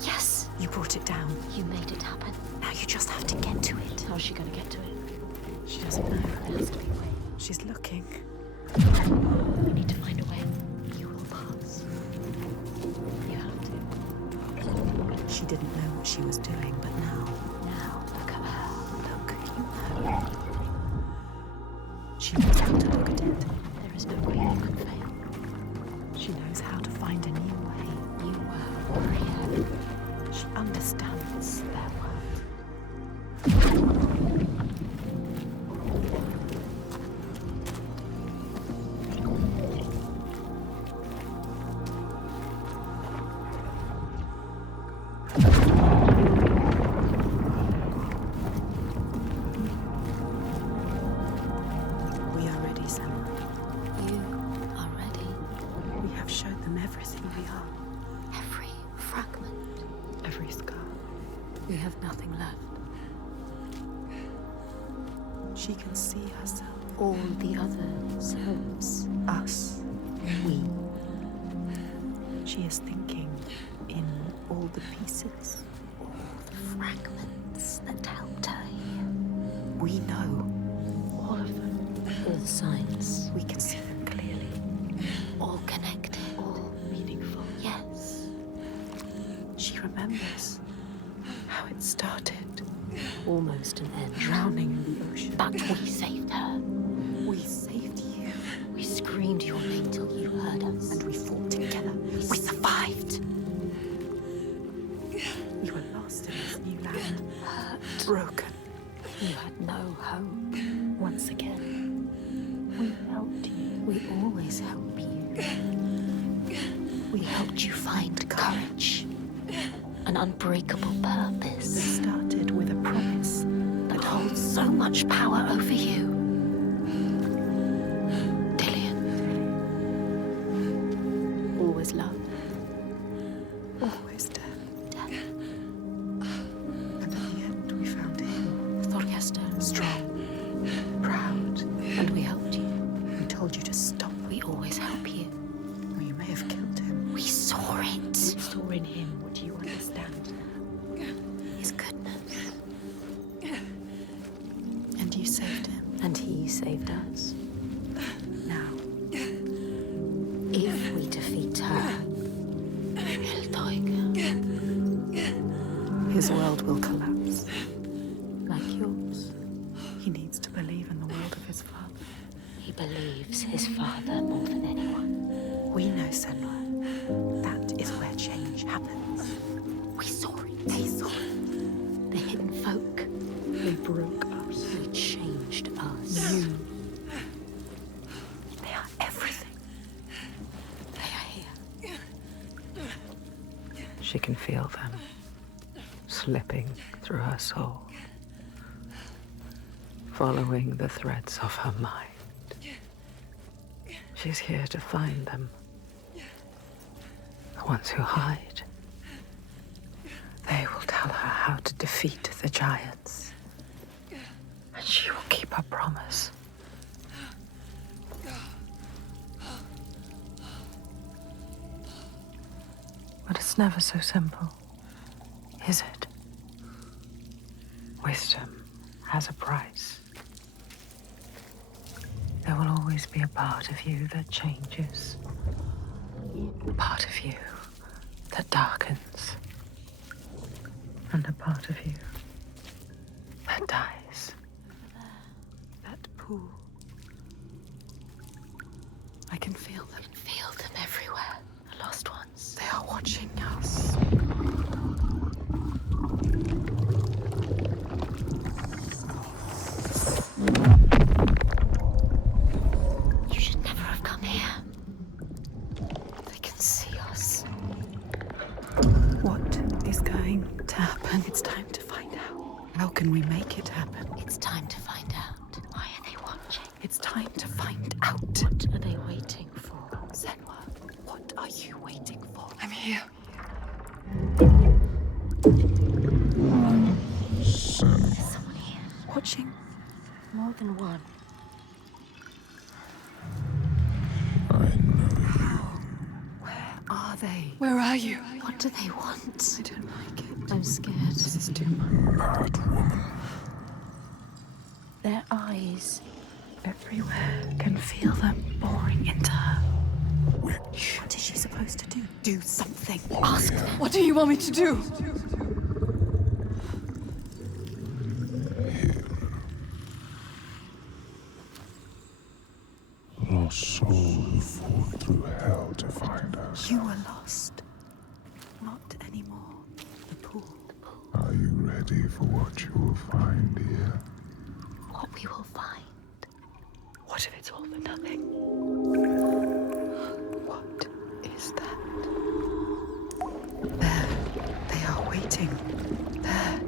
Yes! You brought it down. You made it happen. Now you just have to get to it. How's she gonna get to it? She doesn't know. There has to be a way. She's looking. We need to find a way. You will pass. You have to. She didn't know what she was doing, but now. Now, look at her. Look, you know. She knows how to look at it. There is no way you can fail. She knows how to find a new way. You were a warrior. She understands their world. We are ready, Senua. You are ready. We have showed them everything we are. Every fragment. Every scar. We have nothing left. She can see herself. All the other selves. Us. We. She is thinking in all the pieces. All the fragments that helped her here. We know All of them. All the signs. we can see them clearly. All connected. All meaningful. Yes. She remembers how it started. Almost an end. Drowning in the ocean. But we saved her. We saved you. We screamed your name till you heard us. And we fought together. We survived. We were lost in this new land. Hurt. Broken. You had no hope. Once again, we helped you. We always help you. We helped you find courage. An unbreakable We purpose started with a promise. that holds so much power over you. Dillian. Always love. Always death. Death. And at the end, we found him. Thorgester. Strong. Proud. And we helped you. We told you to stop. We always help you. Or you may have killed him. We saw it. We saw in him what you understand now. His goodness. And you saved him. And he saved us. Now, If we defeat her, Hellblade, his world will collapse. like yours, He needs to believe in the world of his father. he believes his father more than anyone. We know, Senua. That is where change happens. We saw it. They saw it. The hidden folk. They broke us. They changed us. You. They are everything. They are here. She can feel them slipping through her soul, following the threads of her mind. She's here to find them. The ones who hide. They will tell her how to defeat the giants. And she will keep her promise. But it's never so simple, is it? Wisdom has a price. There will always be a part of you that changes. A part of you that darkens. And a part of you that dies. That pool. I can feel them. Feel them everywhere. The lost ones. They are watching us. What is going to happen? It's time to find out. How can we make it happen? It's time to find out. Why are they watching? It's time to find out. What are they waiting for? Senua, what are you waiting for? I'm here. There's someone here. Watching? More than one. Where are they? Where are you? What do they want? I don't like it. I'm scared. This is too much. Bad woman. Their eyes. Everywhere can feel them boring into her. Witch. What is she supposed to do? Do something. Ask them. What do you want me to do? Lost soul who fought through hell to find us. You were lost. Not anymore. The pool. Are you ready for what you will find here? What we will find. What if it's all for nothing? What is that? There. They are waiting. There.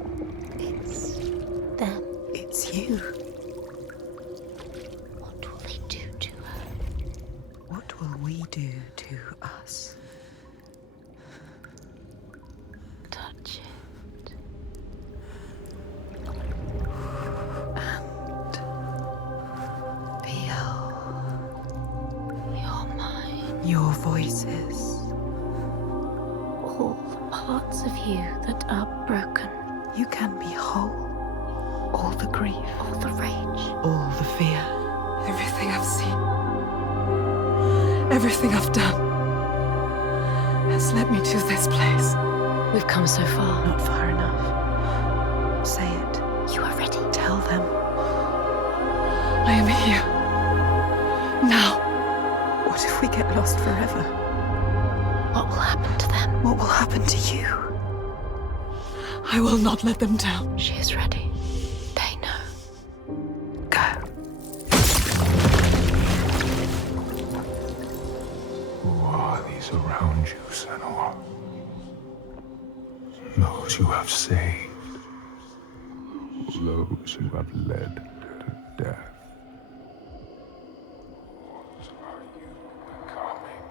It's them. It's you. What will they do to her? What will we do to us? Touch it. And feel You're mine. your voices. All the parts of you that are broken. You can be whole. All the grief, All the rage. all the fear. Everything I've seen, everything I've done, has led me to this place. We've come so far. Not far enough. Say it. You are ready. Tell them. I am here. Now. What if we get lost forever? What will happen to them? What will happen to you? I will not let them down. She is ready. They know. Go. Who are these around you, Senua? Those you have saved. Those who have led to death. What are you becoming?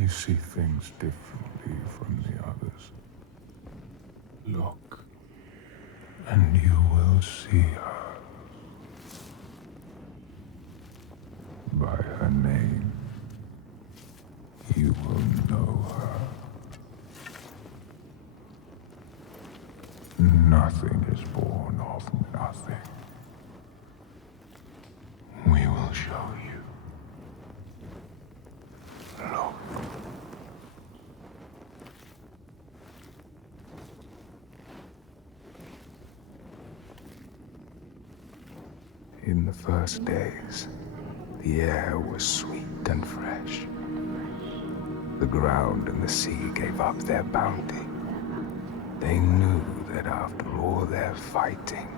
You see things differently from the others. Look, and you will see her. By her name, you will know her. Nothing is born of nothing. We will show you. Look. In the first days, the air was sweet and fresh. The ground and the sea gave up their bounty. They knew that after all their fighting,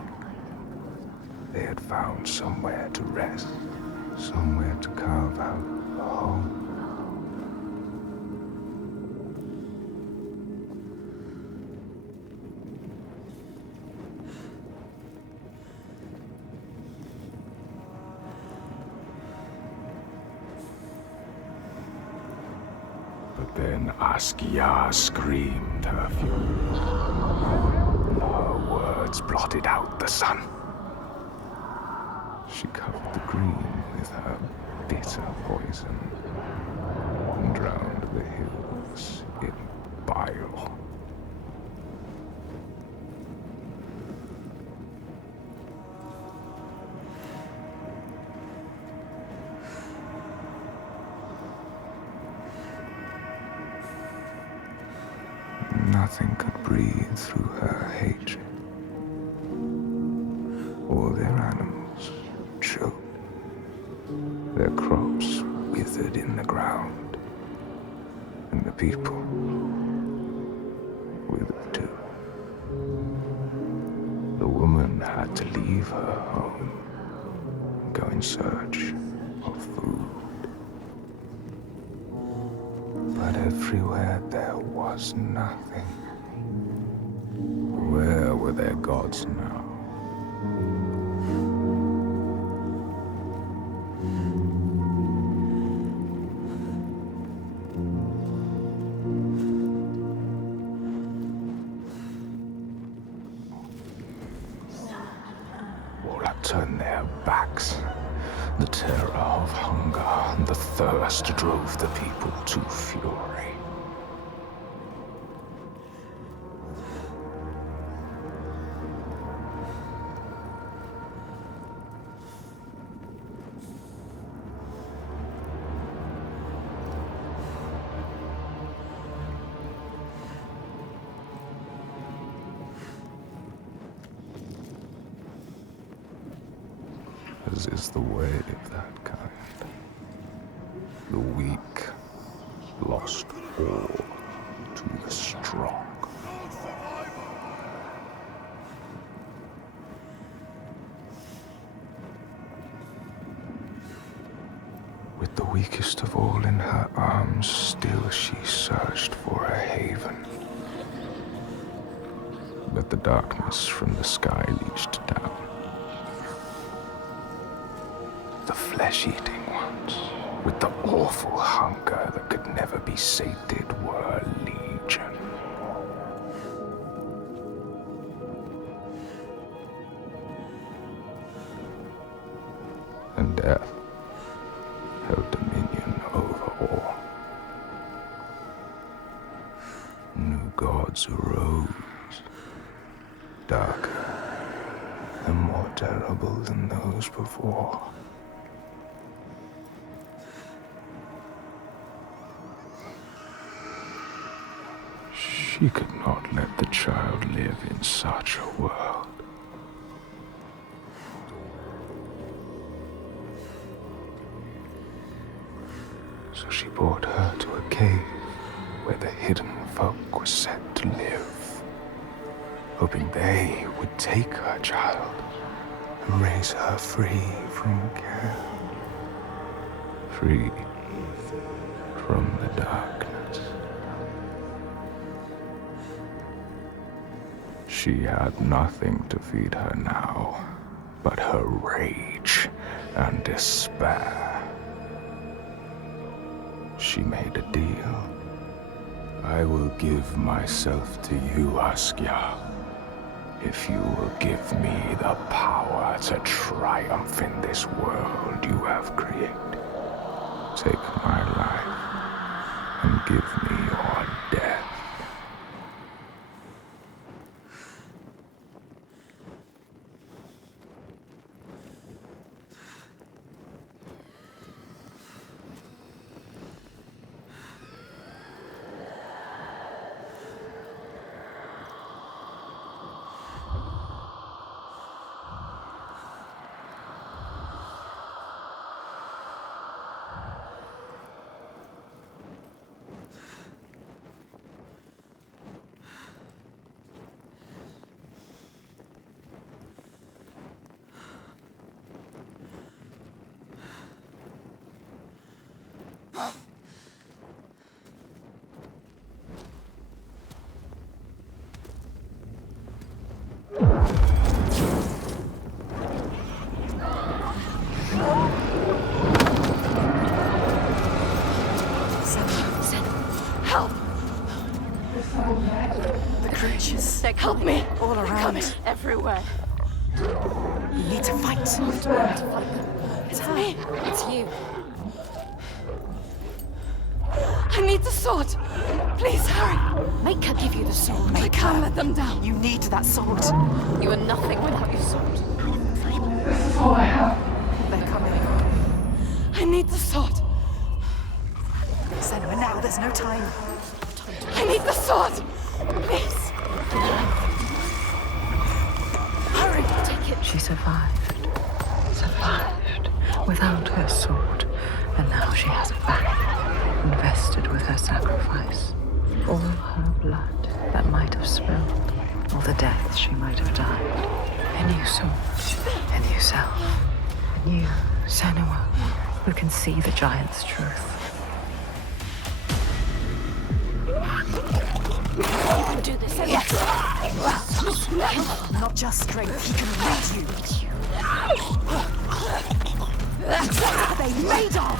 they had found somewhere to rest, somewhere to carve out a home. But then Askia screamed her fury. Her words blotted out the sun. She covered the green with her bitter poison and drowned the hills in bile. Nothing could breathe through her hatred. All their animals choked. Their crops withered in the ground. And the people withered too. The woman had to leave her home and go in search of food. But everywhere there was nothing. Where were their gods now? All had turned their backs. The terror of hunger and the thirst drove the people to fury. As is the way of that kind. The weak lost all to the strong. With the weakest of all in her arms, still she searched for a haven. But the darkness from the sky reached down. The flesh-eating ones, with the awful hunger that could never be sated, were legion. And death held dominion over all. New gods arose, darker and more terrible than those before. She could not let the child live in such a world. So she brought her to a cave where the hidden folk were set to live, hoping they would take her child and raise her free from care, free from the darkness. She had nothing to feed her now but her rage and despair. She made a deal. I will give myself to you, Askia, if you will give me the power to triumph in this world you have created. Take my life and give me your death. Help me! All around. Everywhere. You need to fight. It's me. It's you. I need the sword. Please hurry. Make her give you the sword. I can't let them down. You need that sword. You are nothing without your sword. This is all I have. They're coming. I need the sword. Senua, now. There's no time. I need the sword. Please. Hurry. Take it. She survived. Without her sword. And now she has it back. Invested with her sacrifice. All her blood that might have spilled. All the deaths she might have died. A new sword. A new self. A new Senua. who can see the giant's truth. Do this again. Not just strength, he can read you. What are they made of?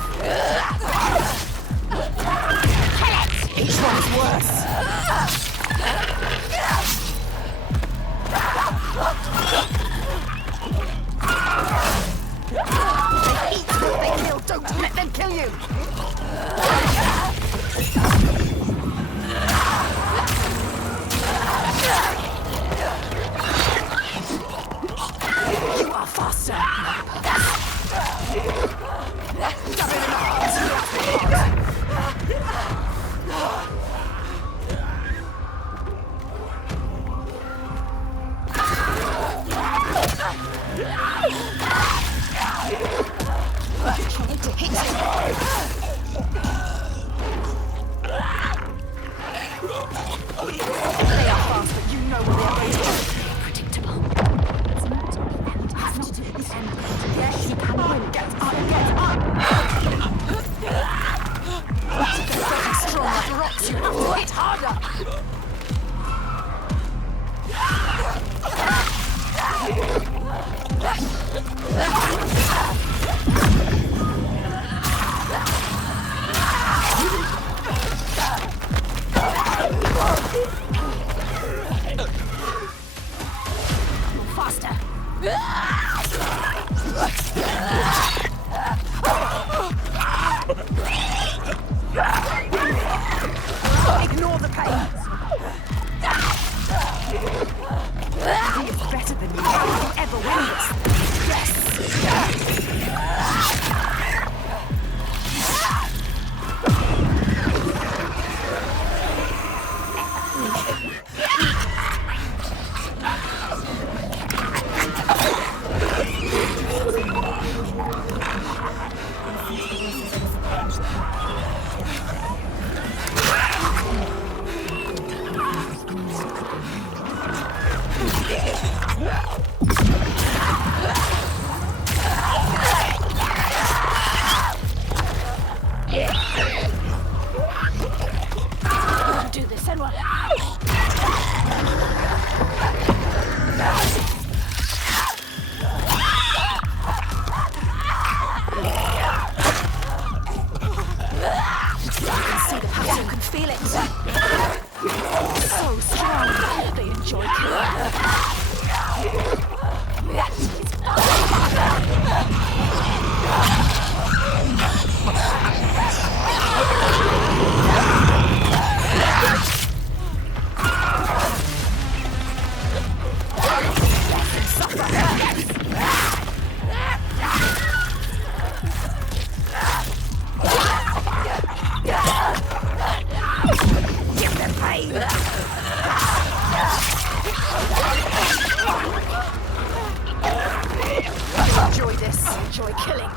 Each one's worse. They eat what they kill. Don't let them kill you. You are faster. Trying to hit him. They are fast, but you know what they are going to do. Predictable. It's not to be end. Have to do this end. Yes, you can win. Get up, get up! They're very strong like rocks. You have to hit harder. Faster. Ignore the pain. He is better than you. Don't ever win this. Yes. Do this, Senua. See the pattern, you can feel it. So strong. They enjoy killing. Give them pain. Enjoy this. Enjoy killing.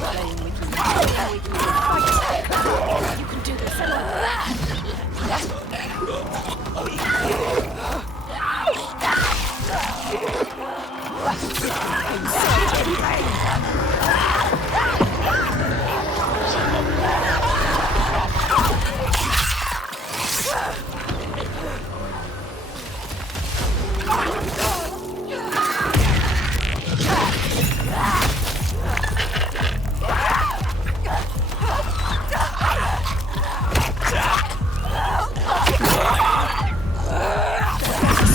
Playing with you. Fight. You can do this, Senua.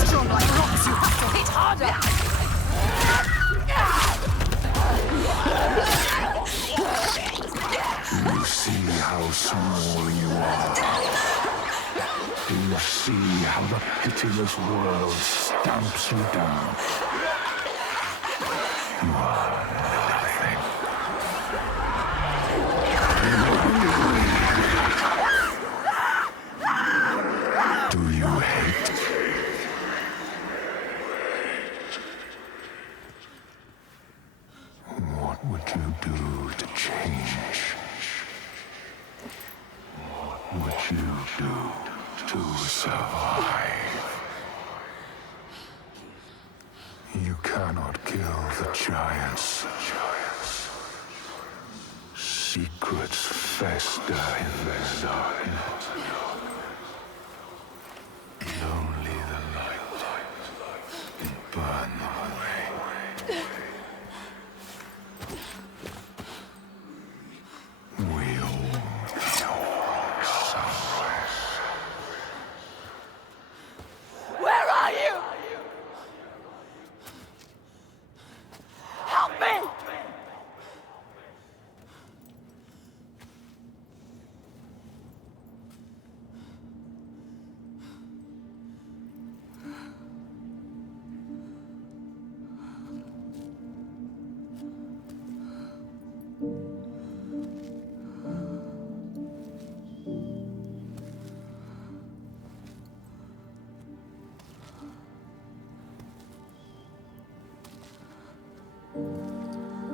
Strong like rocks, you have to hit harder. Do you see how small you are? Do you see how the pitiless world stamps you down? You are nothing. Do you hate? What would you do to change? What would you do to survive? You cannot kill the giants. Secrets fester in the darkness. Only the light can burn them away. We all know somewhere. Where are you? Help me!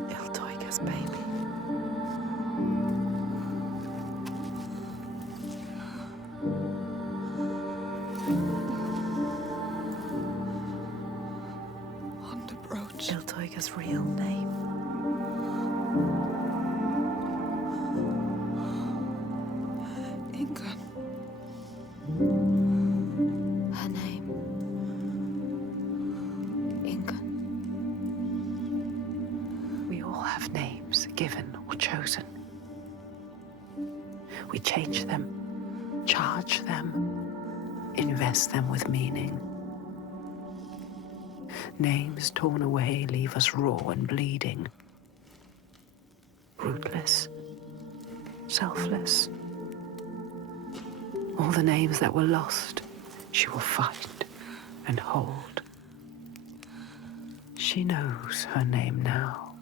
Iltoiga's baby. On the brooch. Iltoiga's real name. Ingun. Her name. Ingun. We all have names, given or chosen. We change them, charge them, invest them with meaning. Names torn away leave us raw and bleeding. Rootless, selfless. All the names that were lost, she will find and hold. She knows her name now.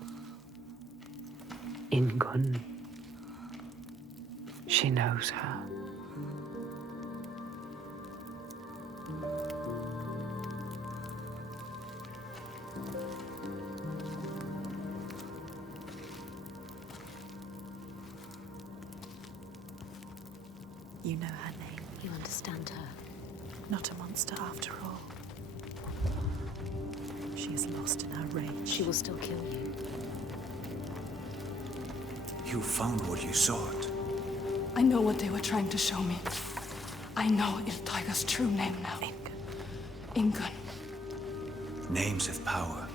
Ingun. She knows her. You know her name. You understand her. Not a monster after all. She is lost in her rage. She will still kill you. You found what you sought. I know what they were trying to show me. I know Iltoiga's true name now. Ingun. Names have power.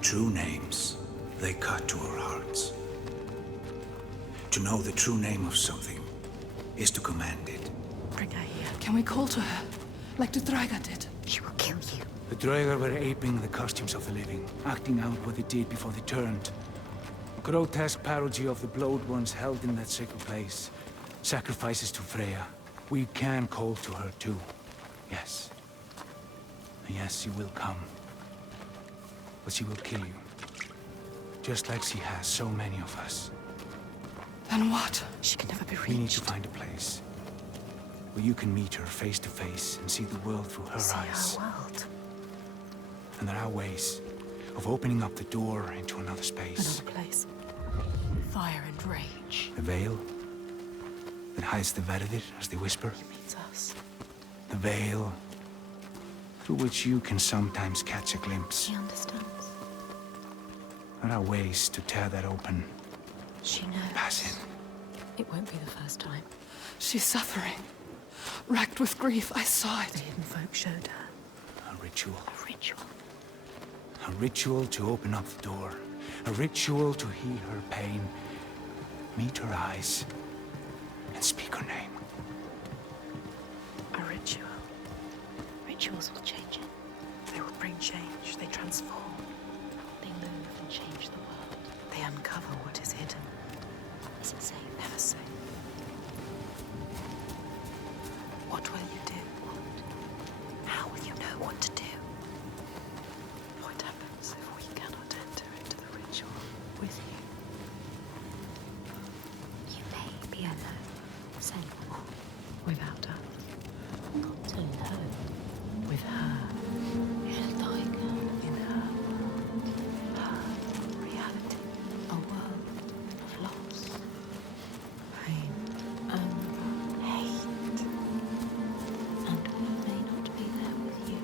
True names, they cut to our hearts. To know the true name of something is to command it. Bring her here. Can we call to her, like the Draga did? She will kill you. The Draegar were aping the costumes of the living, acting out what they did before they turned. Grotesque parody of the blowed ones held in that sacred place. Sacrifices to Freya. We can call to her too. Yes. And yes, she will come. But she will kill you. Just like she has so many of us. Then what? She can never be reached. We need to find a place where you can meet her face to face and see the world through her eyes. See our world. And there are ways of opening up the door into another space. Another place. Fire and rage. The veil that hides the Verdir as they whisper. He meets us. The veil through which you can sometimes catch a glimpse. She understands. There are ways to tear that open. She knows. Pass in. It won't be the first time. She's suffering. Racked with grief, I saw The it. hidden folk showed her. A ritual. A ritual. A ritual to open up the door. A ritual to heal her pain. Meet her eyes. And speak her name. A ritual. Rituals will change it. They will bring change. They transform. They move and change the world. They uncover what is hidden. Is it safe? Never say. What will you do? How will you know what to do? What happens if we cannot enter into the ritual with you? You may be alone. Senua. Without us. Not alone. With her. Hellblade. In her. Her reality. A world of loss. Pain. Hate. And we may not be there with you.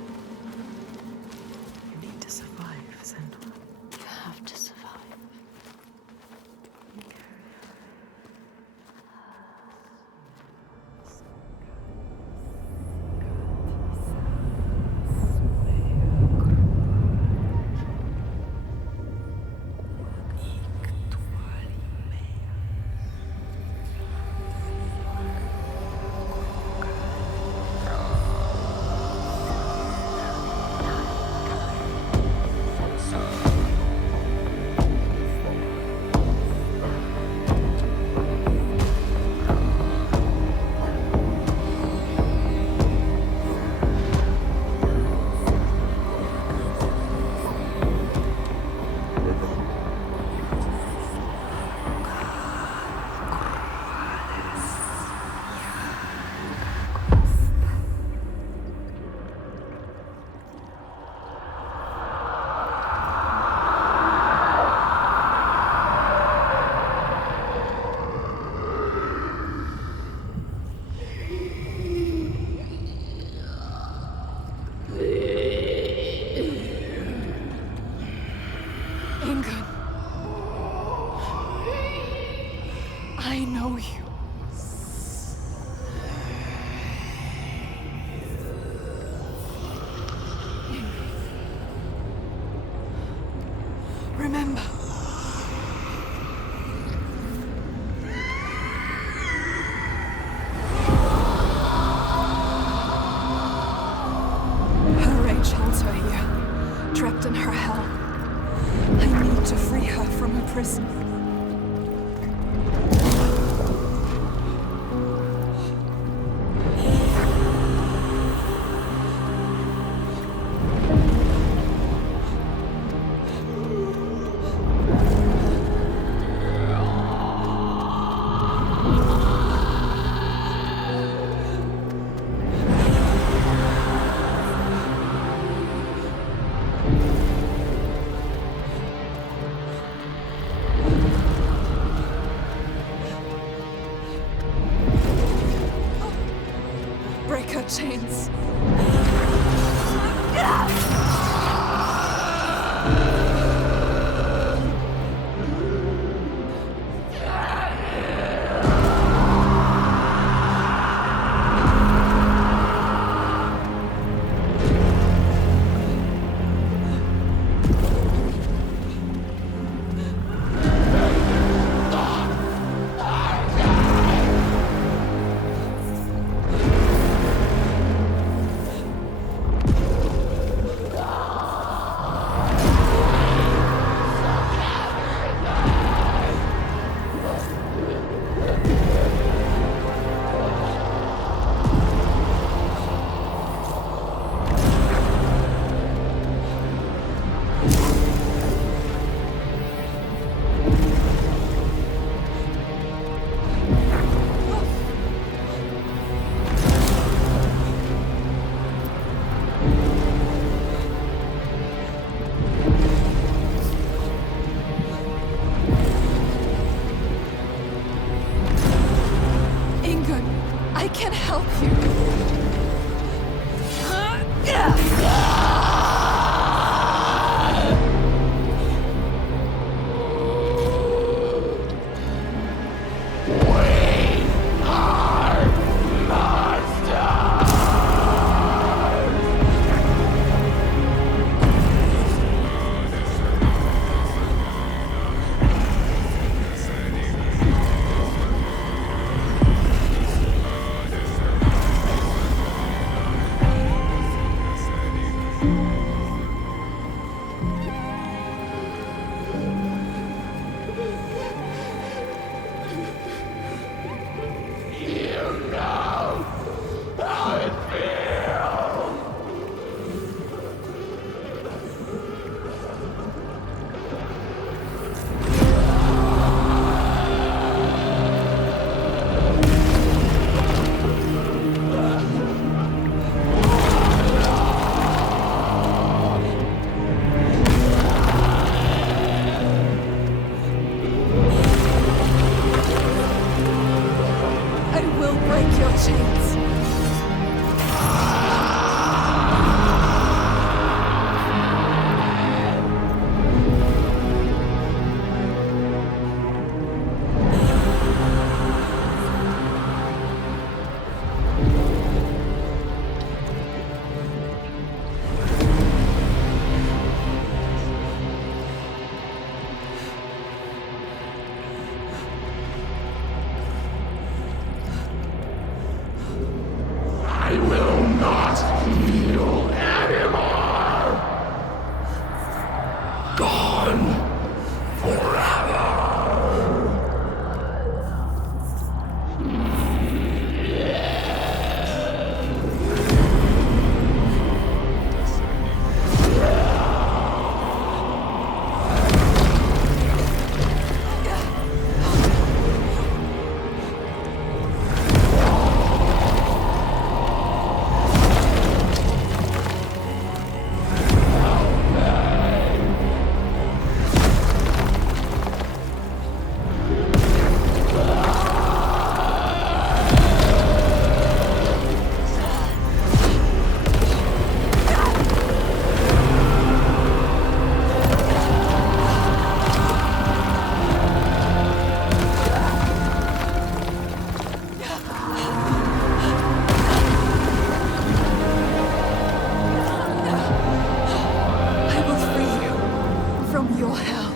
Ingun. I know you. Remember. Her rage holds her here, trapped in her hell. I need to free her from her prison. Break her chains. Ingun, I can help you. from your hell.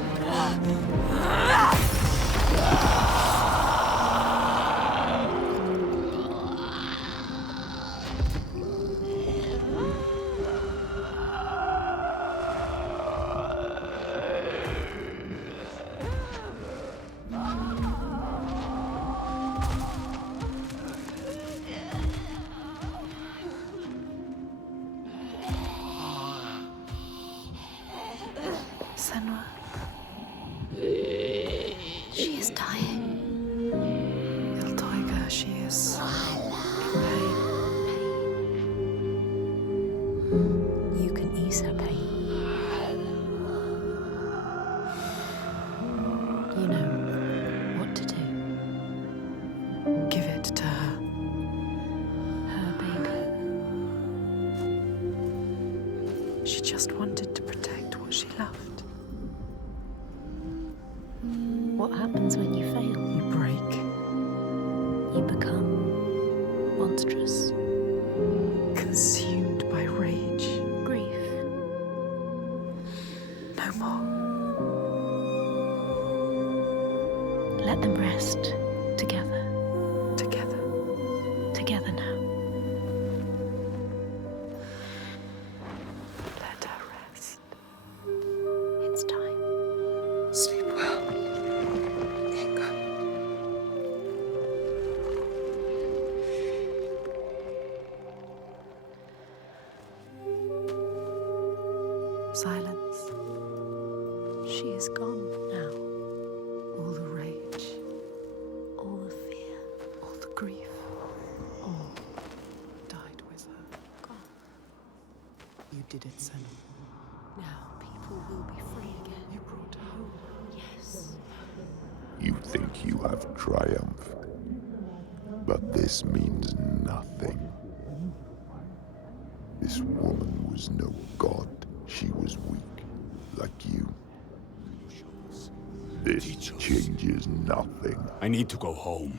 Senua. She is dying. Iltoiga, she is in pain. You can ease her pain. You know what to do. Give it to her. Her baby. She just wanted to protect what she loved. What happens when you fail? You break. You become monstrous. Consumed by rage. Grief. No more. Let them rest together. Together. Together now. Let her rest. It's time. Sleep well. Inga. Silence. She is gone now. All the rage. All the fear. All the grief. All died with her. Gone. You did it, Senua. Now people will be free again. You brought her home. Yes. You think you have triumphed, but this means nothing. This woman was no god. She was weak, like you. This changes nothing. I need to go home.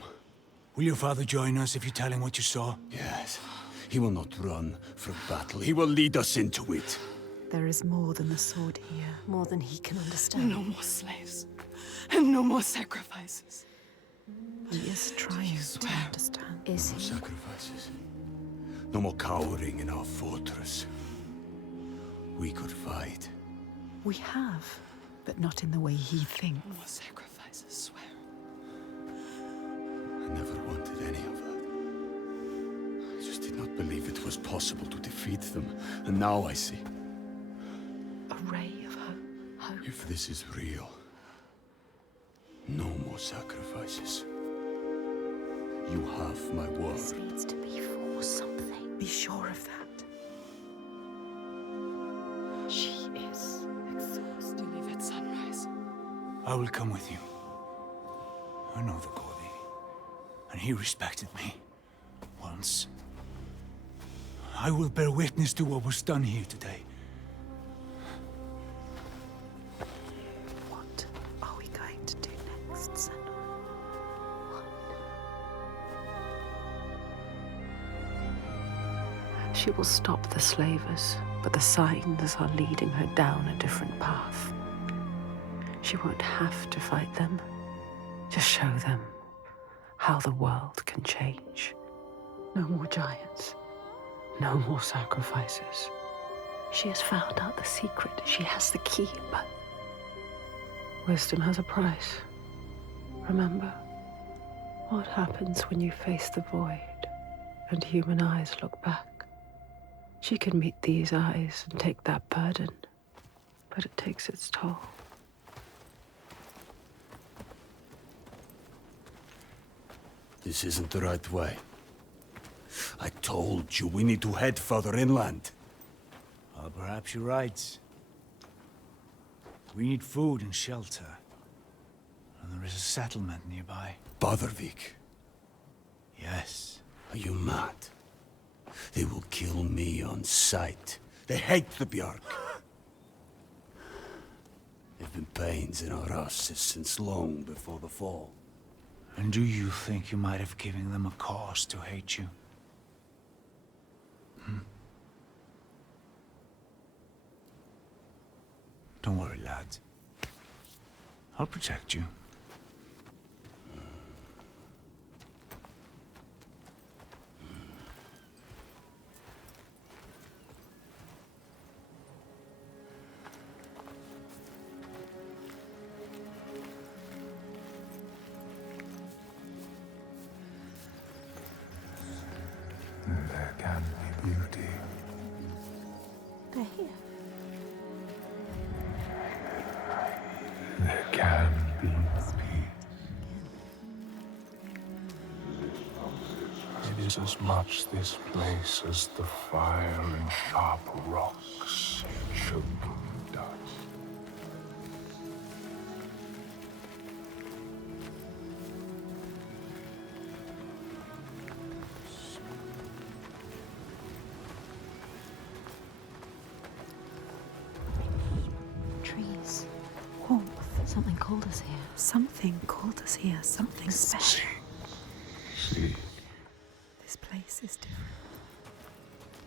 Will your father join us if you tell him what you saw? Yes. He will not run from battle. He will lead us into it. There is more than the sword here. More than he can understand. No more slaves. And no more sacrifices. He is trying to swear? understand. Is No he? sacrifices. No more cowering in our fortress. We could fight. We have, but not in the way he No thinks. more sacrifices, swear. I never wanted any of that. I just did not believe it was possible to defeat them. And now I see. A ray of hope. Hope. If this is real, no more sacrifices. You have my This word. needs to be for something. Be sure of that. She is exhausted. You leave at sunrise. I will come with you. I know the Gordy, and he respected me. Once. I will bear witness to what was done here today. What are we going to do next, Senua? She will stop the slavers, but the signs are leading her down a different path. She won't have to fight them. Just show them how the world can change. No more giants. No more sacrifices. She has found out the secret. She has the key, but wisdom has a price. Remember, what happens when you face the void and human eyes look back? She can meet these eyes and take that burden, but it takes its toll. This isn't the right way. I told you we need to head further inland. Well, perhaps you're right. We need food and shelter. And there is a settlement nearby. Badarvik. Yes. Are you mad? They will kill me on sight. They hate the Bjark. They've been pains in our asses since long before the fall. And do you think you might have given them a cause to hate you? Don't worry, lad. I'll protect you. There can be beauty. They're here. There can be peace. It is as much this place as the fire and sharp rocks choking dust. Trees. Warmth. Something called us here. Something called us here. Something special. See. This place is different.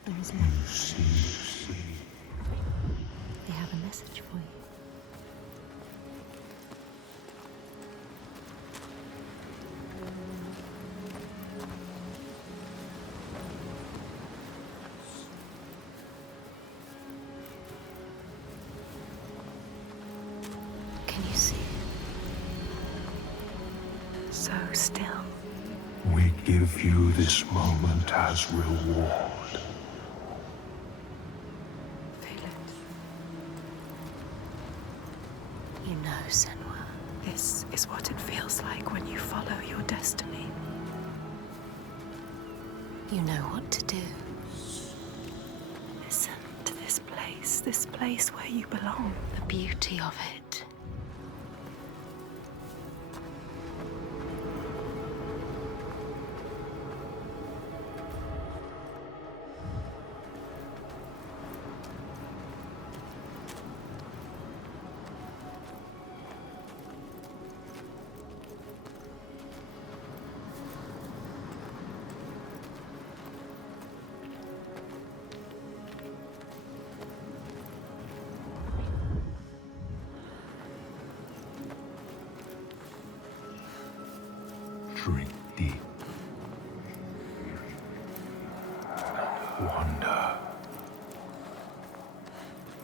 There is light. See. They have a message for you. Can you see? So still. We give you this moment as reward. Feel it. You know, Senua. This is what it feels like when you follow your destiny. You know what to do. Listen to this place where you belong. The beauty of it. Drink deep. And wonder.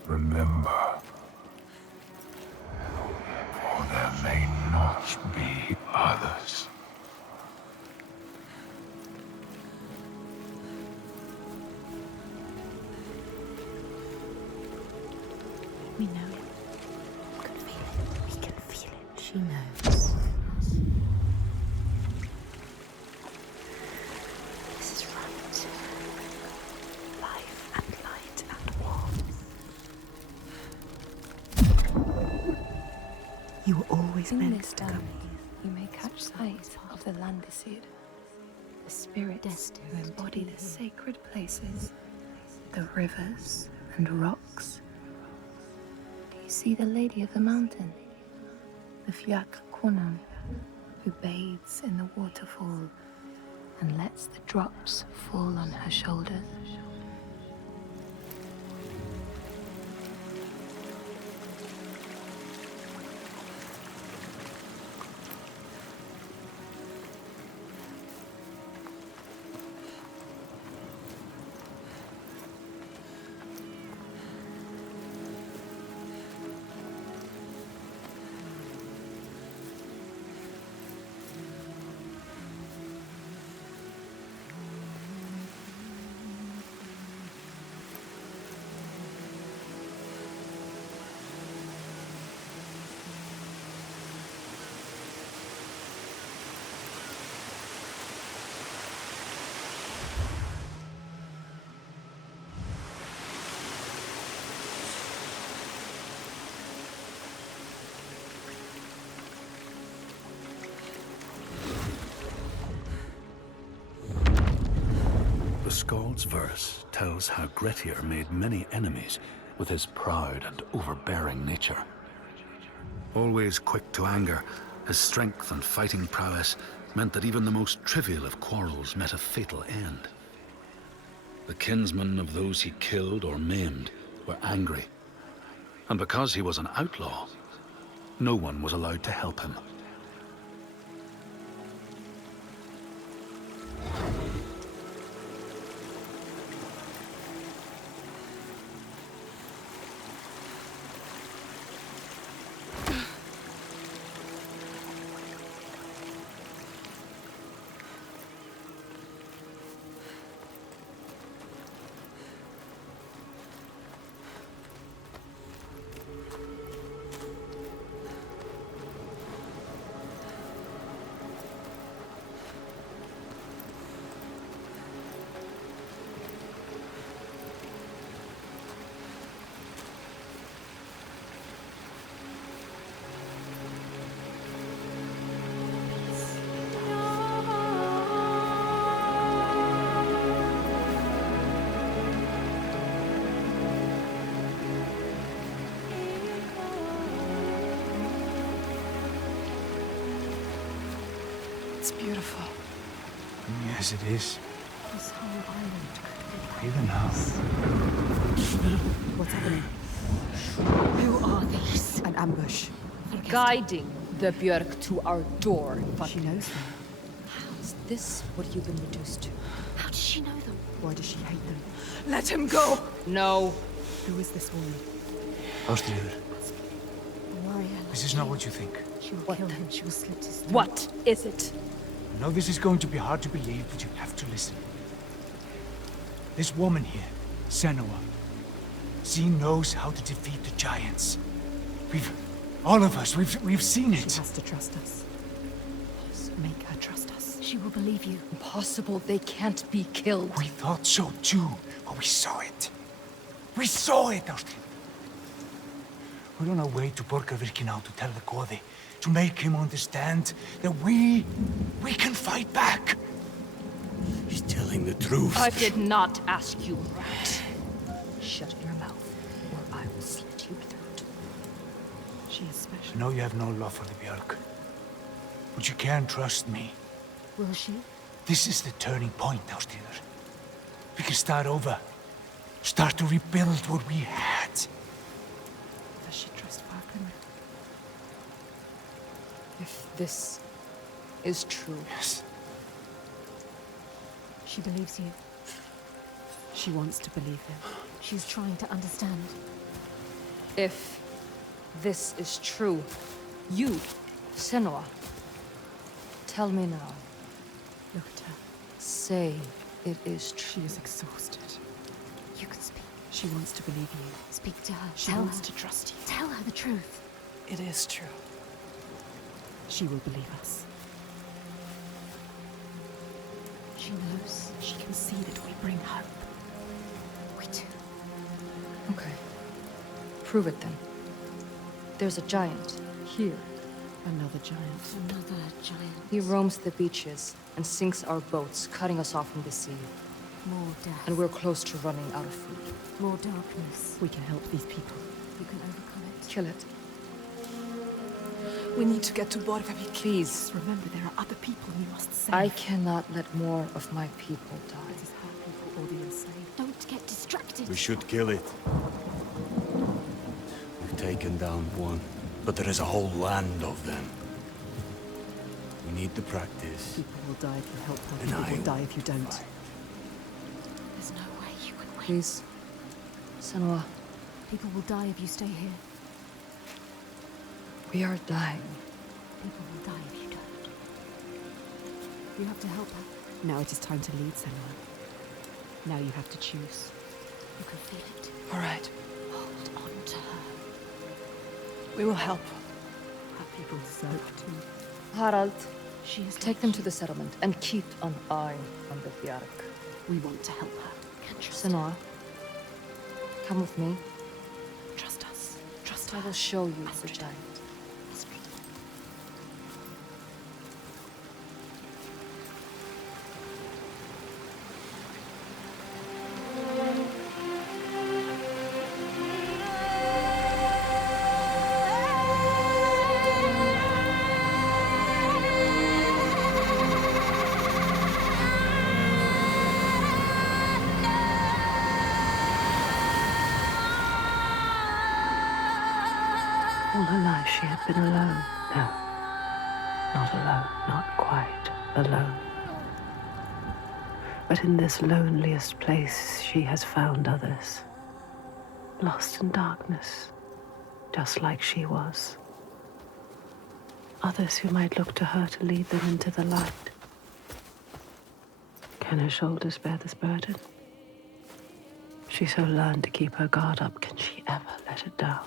Remember. For there may not be others. We know it. We can feel it. We can feel it. She knows. This is right. Life and light and warmth. You were always meant to come. You may catch sight of the Landisid, the spirits who embody the sacred places, the rivers and rocks. Do you see the Lady of the Mountain, the Fiak Kunam, who bathes in the waterfall and lets the drops fall on her shoulders? The Skald's verse tells how Grettir made many enemies with his proud and overbearing nature. Always quick to anger, his strength and fighting prowess meant that even the most trivial of quarrels met a fatal end. The kinsmen of those he killed or maimed were angry, and because he was an outlaw, No one was allowed to help him. It's beautiful. Yes, it is. This whole island could be Even now. What's happening? Who are these? An ambush. Guiding the Björk to our door. She knows them. Is this what you've been reduced to? How does she know them? Why does she hate them? Let him go! No. Who is this woman? Ástríður, Warrior. this is not what you think. She will kill him. She will slit his throat. What is it? I know this is going to be hard to believe, but you have to listen. This woman here, Senua, she knows how to defeat the giants. All of us, we've seen it. She has to trust us. Make her trust us. She will believe you. Impossible. They can't be killed. We thought so too, but we saw it. We saw it, Ástríður. We're on our way to Borgarvirki now to tell the Goði, to make him understand that we can fight back. He's telling the truth. I did not ask you, rat. Shut your mouth, or I will slit your throat. She is special. I know you have no love for the Björk, but you can trust me. Will she? This is the turning point, Ástríður. We can start over. Start to rebuild what we had. Does she trust Falcon? If this is true. Yes. She believes you. She wants to believe him. She's trying to understand. If this is true, you, Senua, tell me now. Look at her. Say it is true. She is exhausted. You can speak. She wants to believe you. Speak to her. She Tell wants her. to trust you. Tell her the truth. It is true. She will believe us. She knows. She can see that we bring hope. We do. Okay. Prove it then. There's a giant here. Another giant. Another giant. He roams the beaches and sinks our boats, cutting us off from the sea. More death. And we're close to running out of food. More darkness. We can help these people. You can overcome it. Kill it. We need to get to Borgarvik. Please. Remember, there are other people we must save. I cannot let more of my people die. It is her people or the insane. Don't get distracted. We should kill it. We've taken down one, but there is a whole land of them. We need the practice. People will die if you help her. And People I will die if you don't. There's no way you can win. Please, Senua, People will die if you stay here. we are dying. People will die if you don't. You have to help her. Now it is time to lead, Senua. Now you have to choose. You can feel it. All right. Hold on to her. We will help. Her people deserve to. Harald, She is take them to the settlement and keep an eye on the Bjark. We want to help her. Can't trust Senua, come with me. Trust us. Trust I her. will show you the Astrid. giant. All her life, she had been alone. No, not alone, not quite alone. But in this loneliest place, she has found others, lost in darkness, just like she was. Others who might look to her to lead them into the light. Can her shoulders bear this burden? She so learned to keep her guard up, can she ever let it down?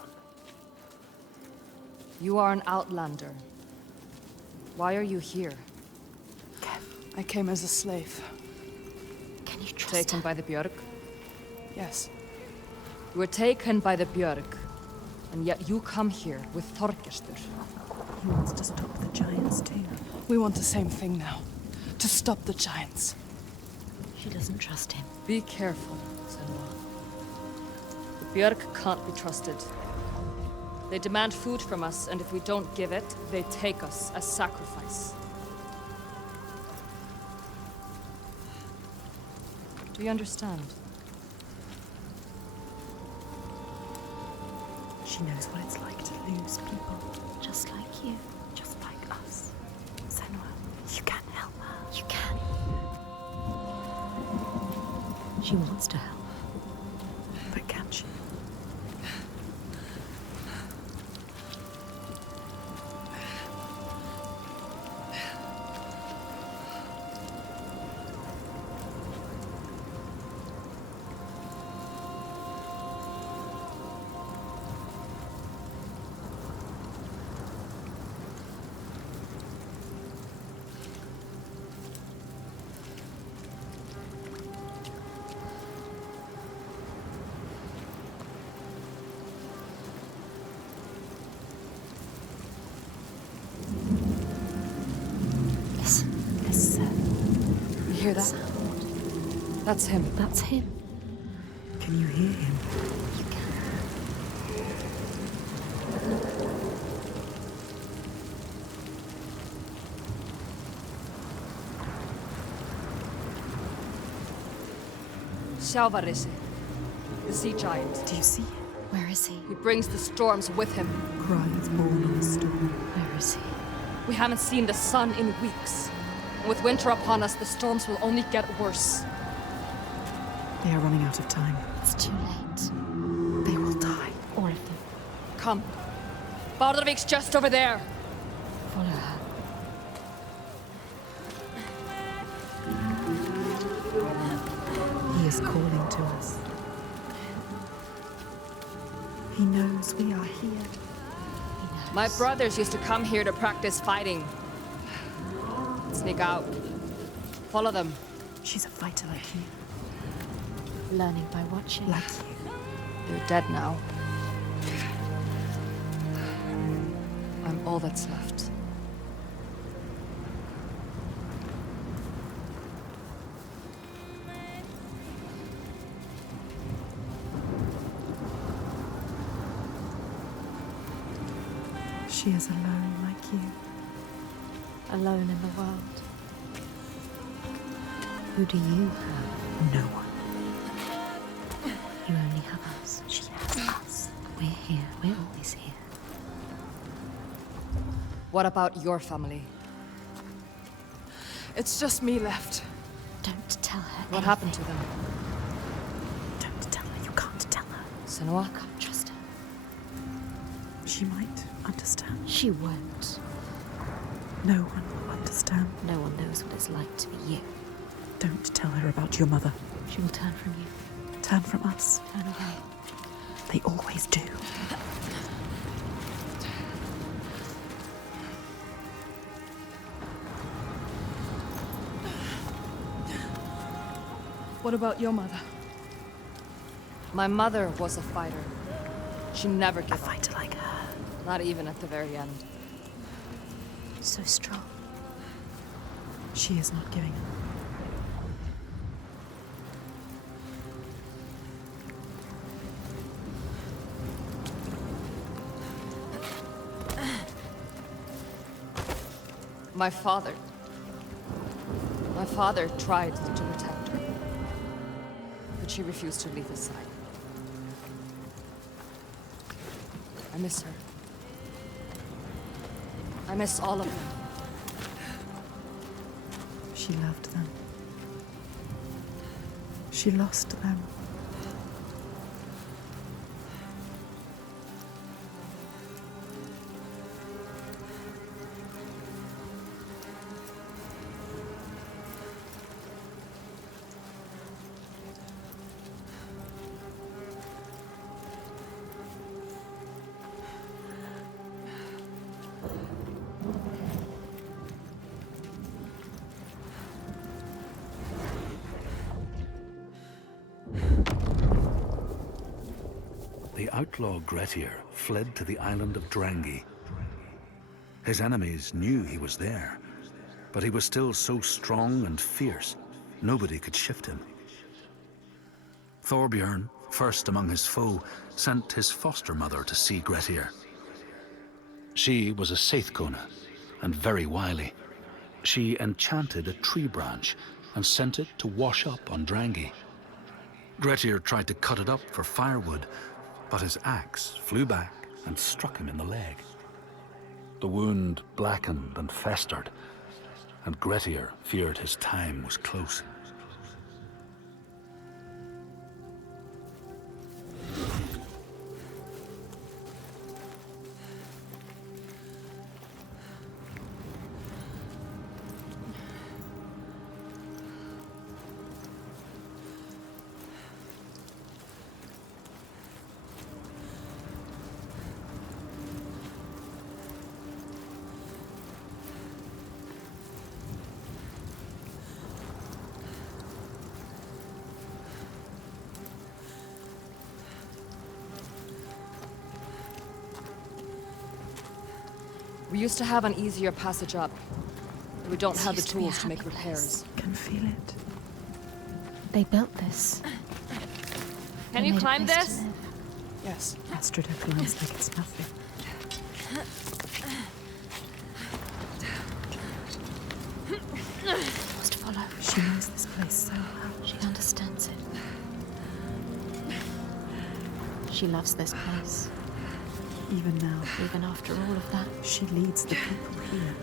You are an outlander. Why are you here? I came as a slave. Can you trust Taken her? by the Björk? Yes. You were taken by the Björk, and yet you come here with Þorgestur. He wants to stop the giants too. We want the same thing now. To stop the giants. She doesn't trust him. Be careful, Senua. The Björk can't be trusted. They demand food from us, and if we don't give it, they take us as sacrifice. Do you understand? She knows what it's like to lose people. Just like you. Just like us. Senua, you can help her. You can. She wants to help. But can she? Listen. You hear that? That's him. That's him. Can you hear him? You can. Sjávarisi, the sea giant. Do you see him? Where is he? He brings the storms with him. Cries born on the storm. Where is he? We haven't seen the sun in weeks. And with winter upon us, the storms will only get worse. They are running out of time. It's too late. They will die. All of them. Come. Bardurvik's just over there. Follow her. He is calling to us. He knows we are here. My brothers used to come here to practice fighting. Sneak out. Follow them. She's a fighter like you. Learning by watching. Like you. They're dead now. I'm all that's left. She is alone like you. Alone in the world. Who do you have? No one. You only have us. She has us. We're here. We're always here. What about your family? It's just me left. Don't tell her. What happened to them? Don't tell her. You can't tell her. Senua? I can't trust her. She might understand. She won't. No one will understand. No one knows what it's like to be you. Don't tell her about your mother. She will turn from you. Turn from us. Turn away. They always do. What about your mother? My mother was a fighter. She never A gave up. fighter like her. Not even at the very end. So strong. She is not giving up. My father tried to protect her, but she refused to leave his side. I miss her. I miss all of them. She loved them. She lost them. The outlaw Grettir fled to the island of Drangi. His enemies knew he was there, but he was still so strong and fierce, nobody could shift him. Thorbjorn, first among his foe, sent his foster mother to see Grettir. She was a Seithkona and very wily. She enchanted a tree branch and sent it to wash up on Drangi. Grettir tried to cut it up for firewood, but his axe flew back and struck him in the leg. The wound blackened and festered, and Grettir feared his time was close. We used to have an easier passage up. We don't have the tools to make repairs. Can feel it. They built this. Can you climb this? Yes. Astrid feels like it's nothing. Must follow. She knows this place so well. She understands it. She loves this place. Even now. Even after all of that. She leads the people here.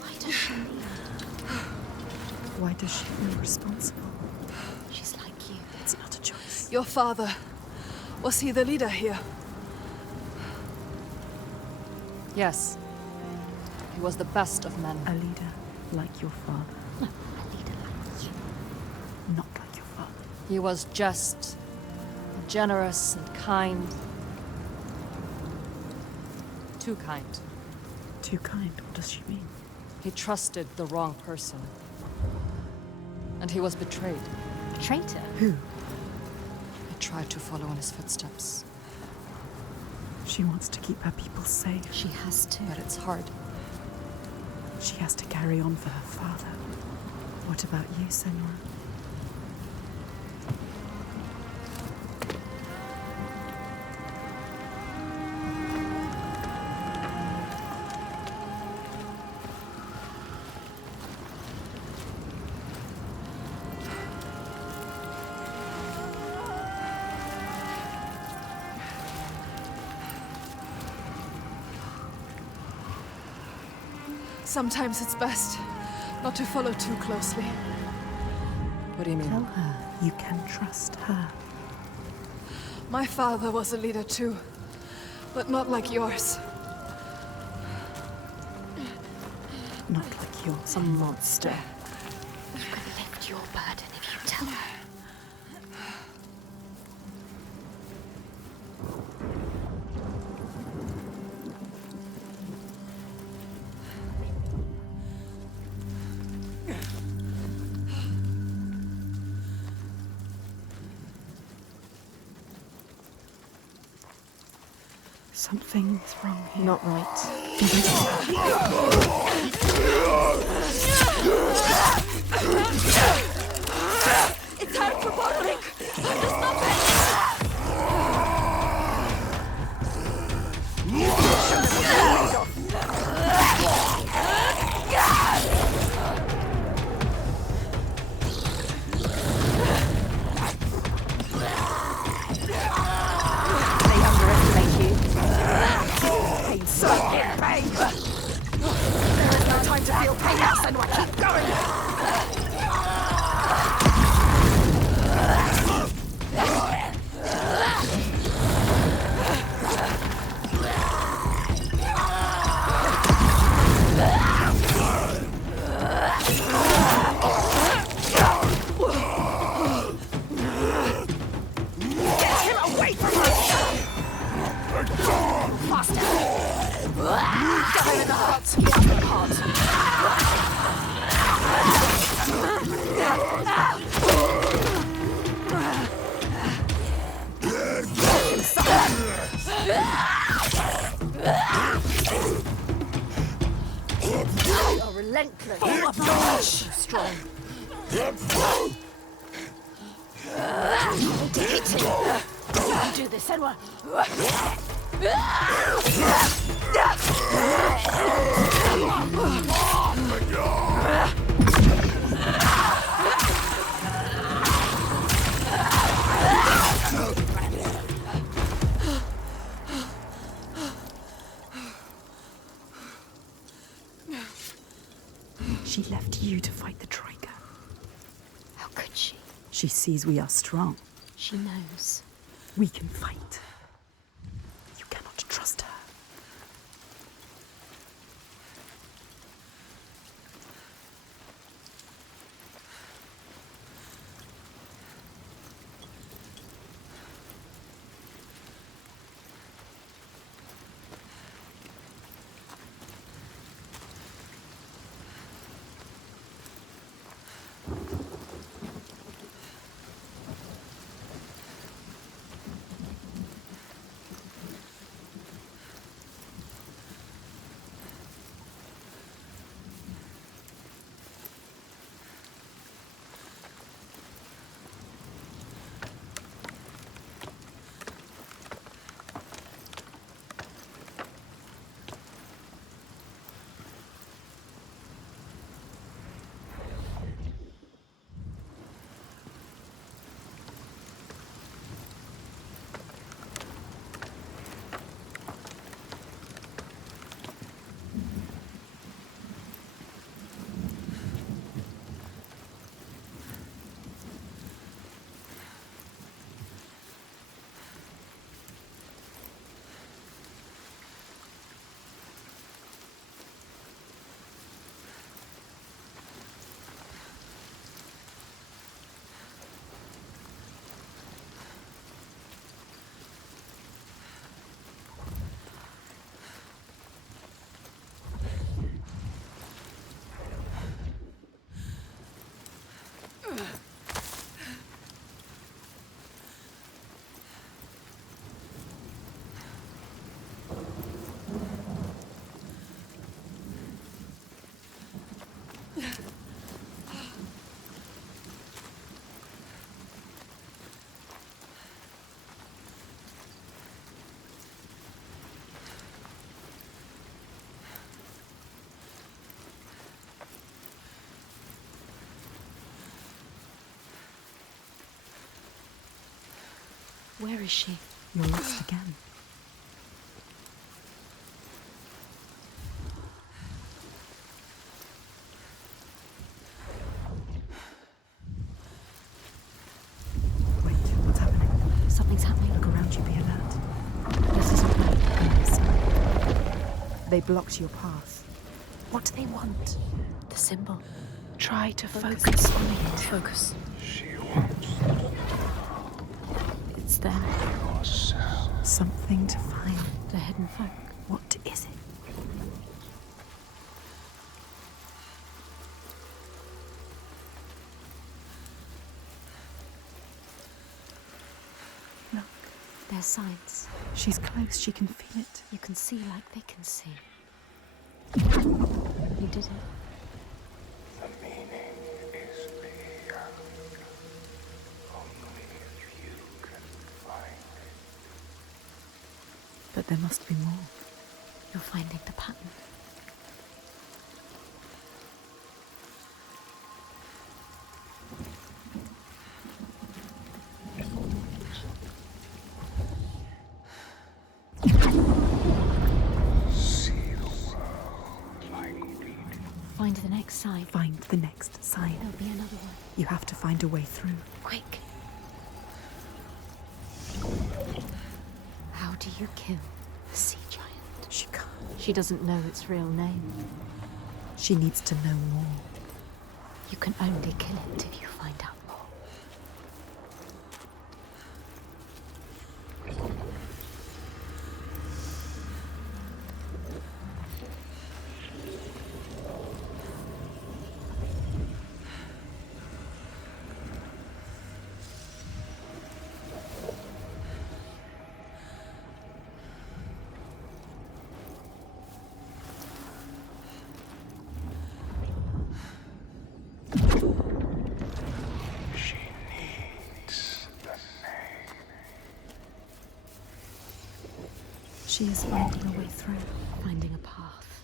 Why does she lead? Why does she feel responsible? She's like you. It's not a choice. Your father, was he the leader here? Yes. He was the best of men. A leader like your father. No, a leader like you. Not like your father. He was just, generous and kind. Too kind. Too kind? What does she mean? He trusted the wrong person. And he was betrayed. Traitor? Who? He tried to follow in his footsteps. She wants to keep her people safe. She has to. But it's hard. She has to carry on for her father. What about you, Senua? Sometimes it's best not to follow too closely. What do you mean? Tell her you can trust her. My father was a leader too, but not like yours. Not like yours, a monster. You can lift your burden if you tell her. Something's wrong here. Not right. It's time for bottling! relentless. She's strong. To hit him. You do this, Senua. She left you to fight the Trigger. How could she? She sees we are strong. She knows. We can fight. You cannot trust her. Where is she? You're lost again. Wait, what's happening? Something's happening. Look around you, be alert. This isn't right on this side. They blocked your path. What do they want? The symbol. Try to focus on it. Focus. She wants It's them. yourself. Something to find. The hidden folk. What is it? Look, There's signs. she's close. She can feel it. You can see like they can see. You did it. The meaning is beyond. Only if you can find it. But there must be more. You're finding the pattern. See the world like we do. Find the next sign. Find the next sign. There'll be another one. You have to find a way through. Quick. How do you kill the sea giant? She can't. She doesn't know its real name. She needs to know more. You can only kill it if you find out more. She is finding a way through. Finding a path.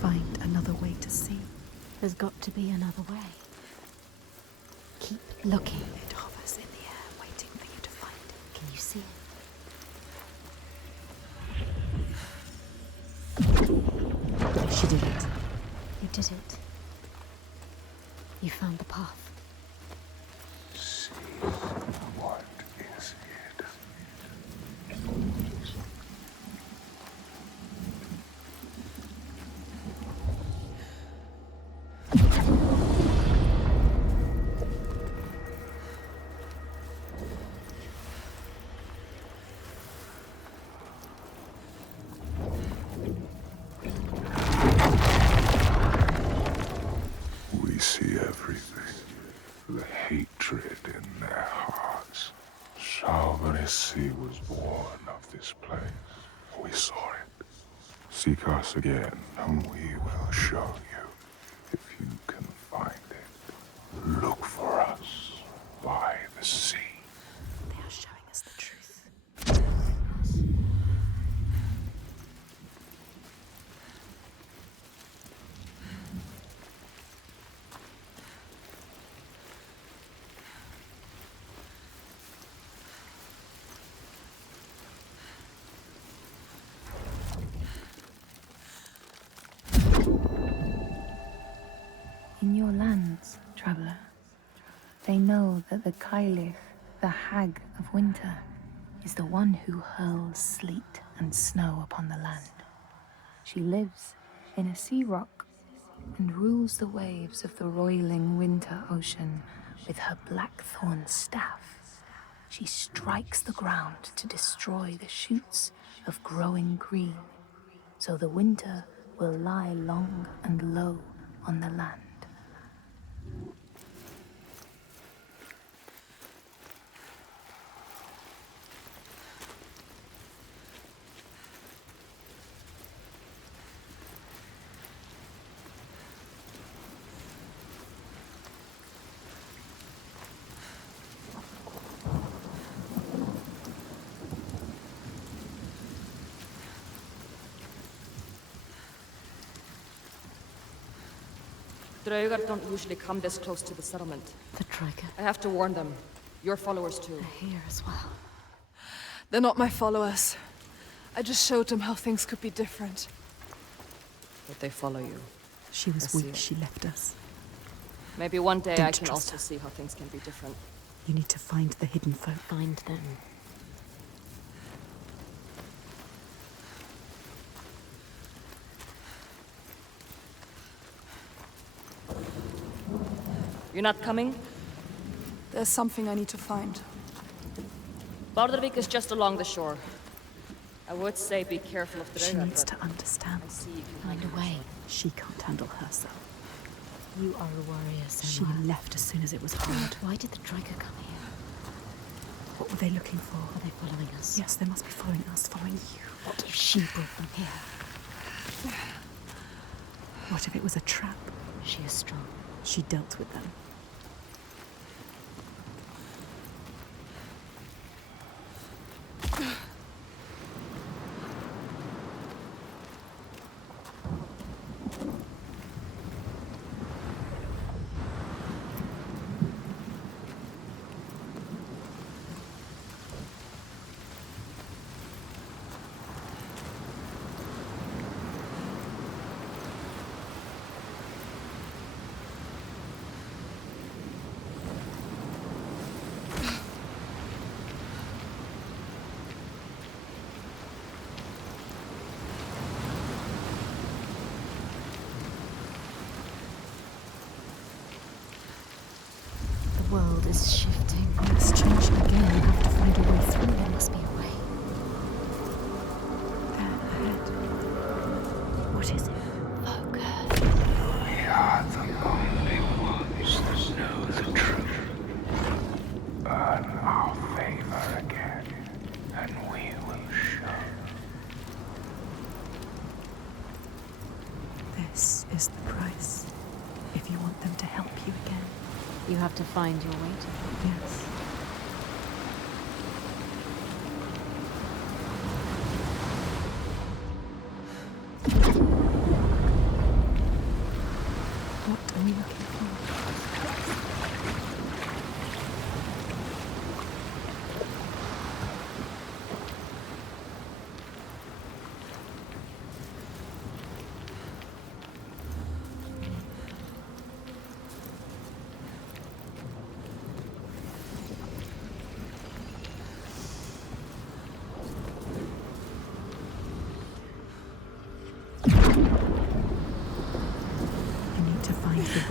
Find another way to see. There's got to be another way. Keep looking. It hovers in the air, waiting for you to find it. Can you see it? She did it. You did it. You found the path. See what is it? We see everything. The hatred in their hearts. Sovereignty was born of this place. We saw it. Seek us again, and we will show you. If you can find it, look for us by the sea. They are showing us the truth. In your lands, traveler, they know that the Kylith, the Hag of Winter, is the one who hurls sleet and snow upon the land. She lives in a sea rock and rules the waves of the roiling winter ocean with her blackthorn staff. She strikes the ground to destroy the shoots of growing green, so the winter will lie long and low on the land. Draugar don't usually come this close to the settlement. The Draugr. I have to warn them. Your followers too. They're here as well. They're not my followers. I just showed them how things could be different. But they follow you. She was I see weak. it. She left us. Maybe one day Don't I can trust also her. see how things can be different. You need to find the hidden folk. Find them. You're not coming? There's something I need to find. Bardavik is just along the shore. I would say be careful of the She Draugar, needs but to understand. I see you can Find a way. She can't handle herself. You are a warrior, She Senua. left as soon as it was hard. Why did the Draugr come here? What were they looking for? Are they following us? Yes, they must be following us, following you. What if she brought them here? What if it was a trap? She is strong. She dealt with them. The world is shifting. It's changing again. You have to find a way through. There must be a way. There, ahead. What is it? Focus. We are the only ones that know the truth. Earn our favor again, and we will show. This is the price. If you want them to help you again. You have to find your way to them. Yes.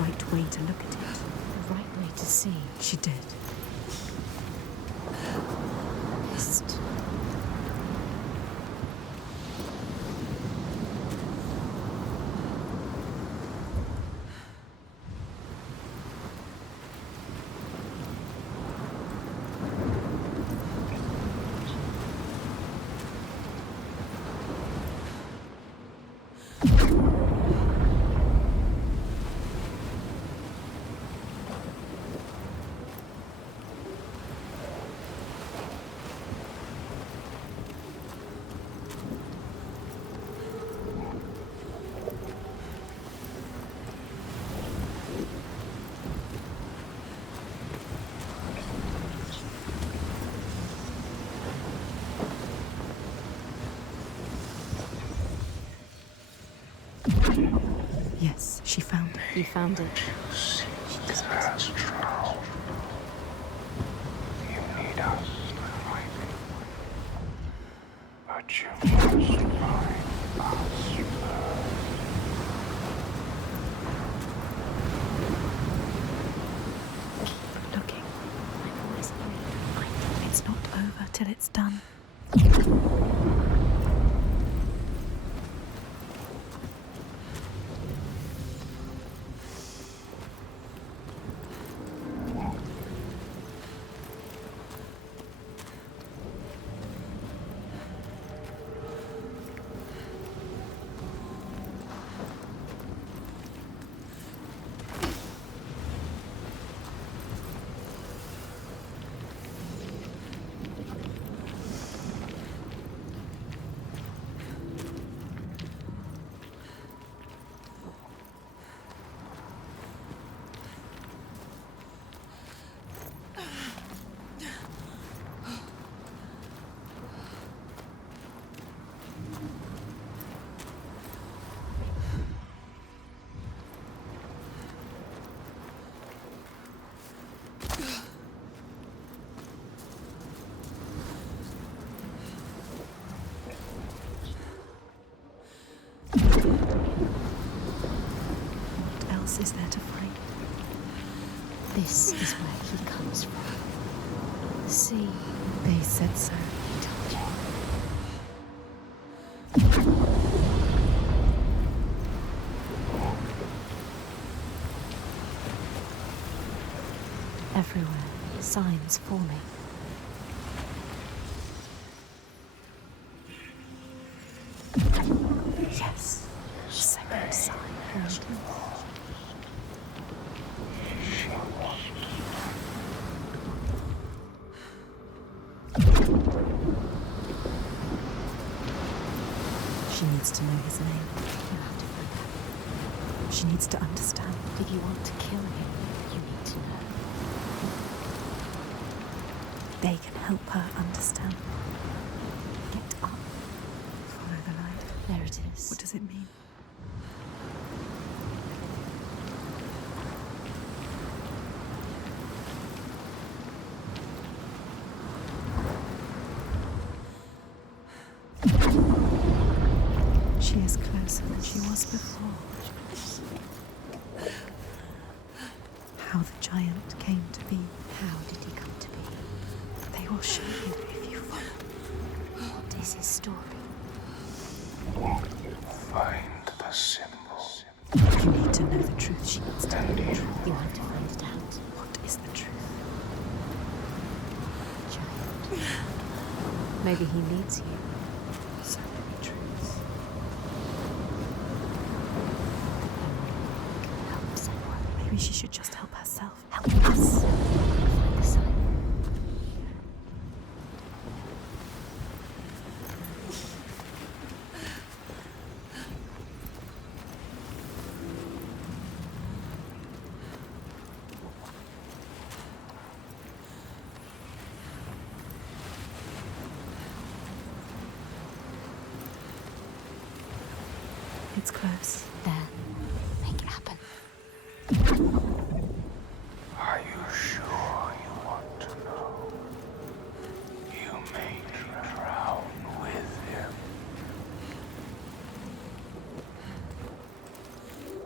right way to look at it. The right way to see. She did. Mist. Yes, she found it. He found it. The astral. You need us to find it. But you must find us first. Keep looking. It's not over till it's done. What else is there to find? This is where he comes from. The sea. They said so. Everywhere, signs forming. Yes. Second sign. She needs to know his name. You have to find out. She needs to understand. If you want to kill him, you need to know. They can help her understand. Get up. Follow the light. There it is. What does it mean? She is closer than she was before. How the giant came to be. How did he come to be? They will show you if you follow. What is his story? Find the symbol. You need to know the truth. She needs to know the truth. You have to find it out. What is the truth? Giant. Maybe he needs you. So many truths. Help Senua. Maybe she should just help herself. Help us. Find the sign. It's close. There. Make it happen. Are you sure you want to know? You made me drown with him.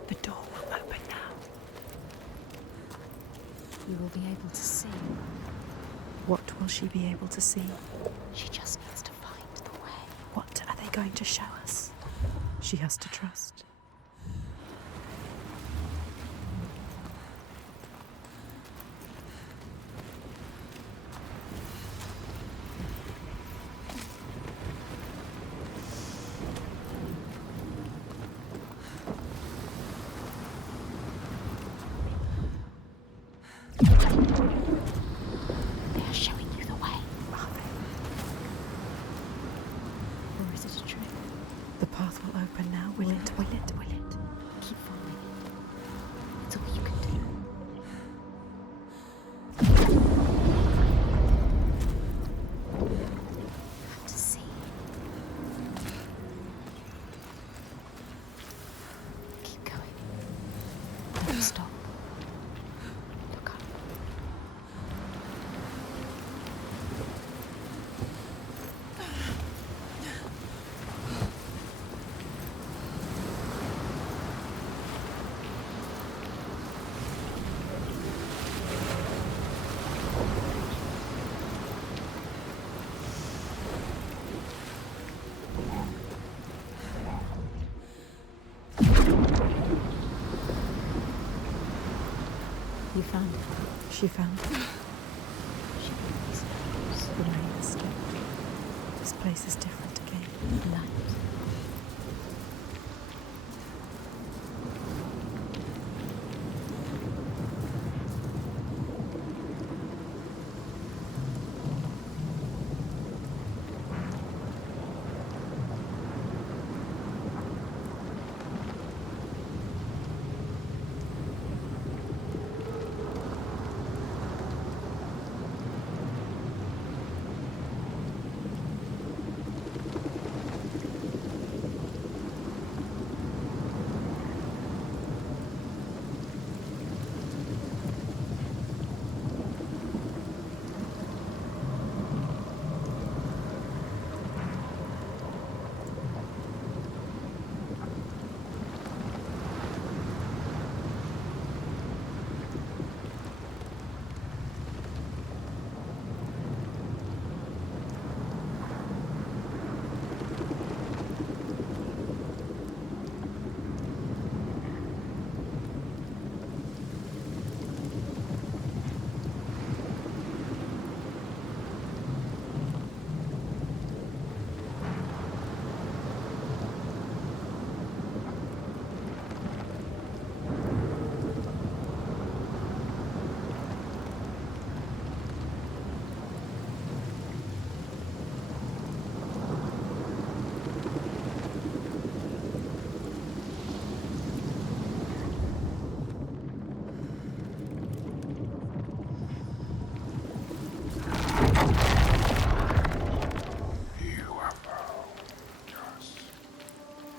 The door will open now. be able to see. What will she be able to see? She just needs to find the way. What are they going to show us? She has to trust. They are showing you the way. Are they? Or is it a trick? The path will open now. Will it? Will it? Will it? Keep following it. It's all you can do. Have to see. Keep going. Don't stop. Look up. You found it. She found it. She always knows. The rain has stopped. This place is different again. Light.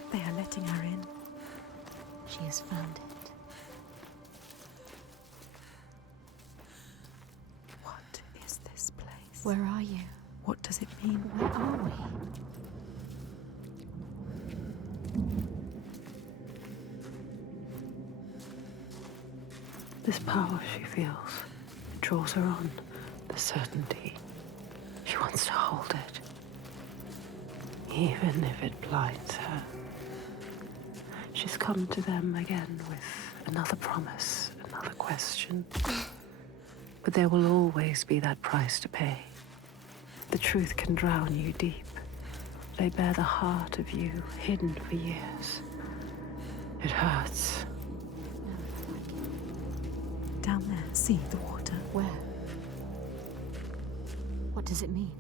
They are letting her in. She has found it. What is this place? Where are you? What does it mean? Where are we? This power she feels, it draws her on. The certainty. She wants to hold it. Even if it blinds her. She's come to them again with another promise, another question. But there will always be that price to pay. The truth can drown you deep. They bear the heart of you hidden for years. It hurts. Down there, see the water. Where? What does it mean?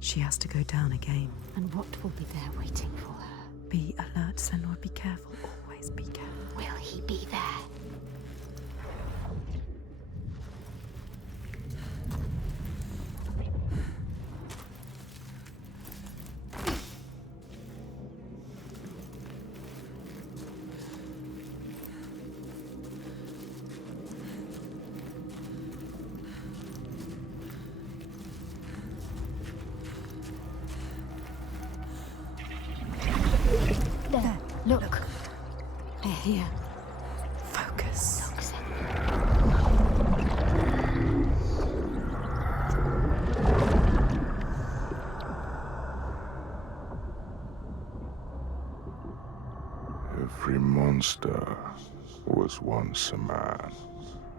She has to go down again. And what will be there waiting for her? Be alert, Senua. Be careful. Always be careful. Will he be there? There. Look. They're here. Focus. master was once a man.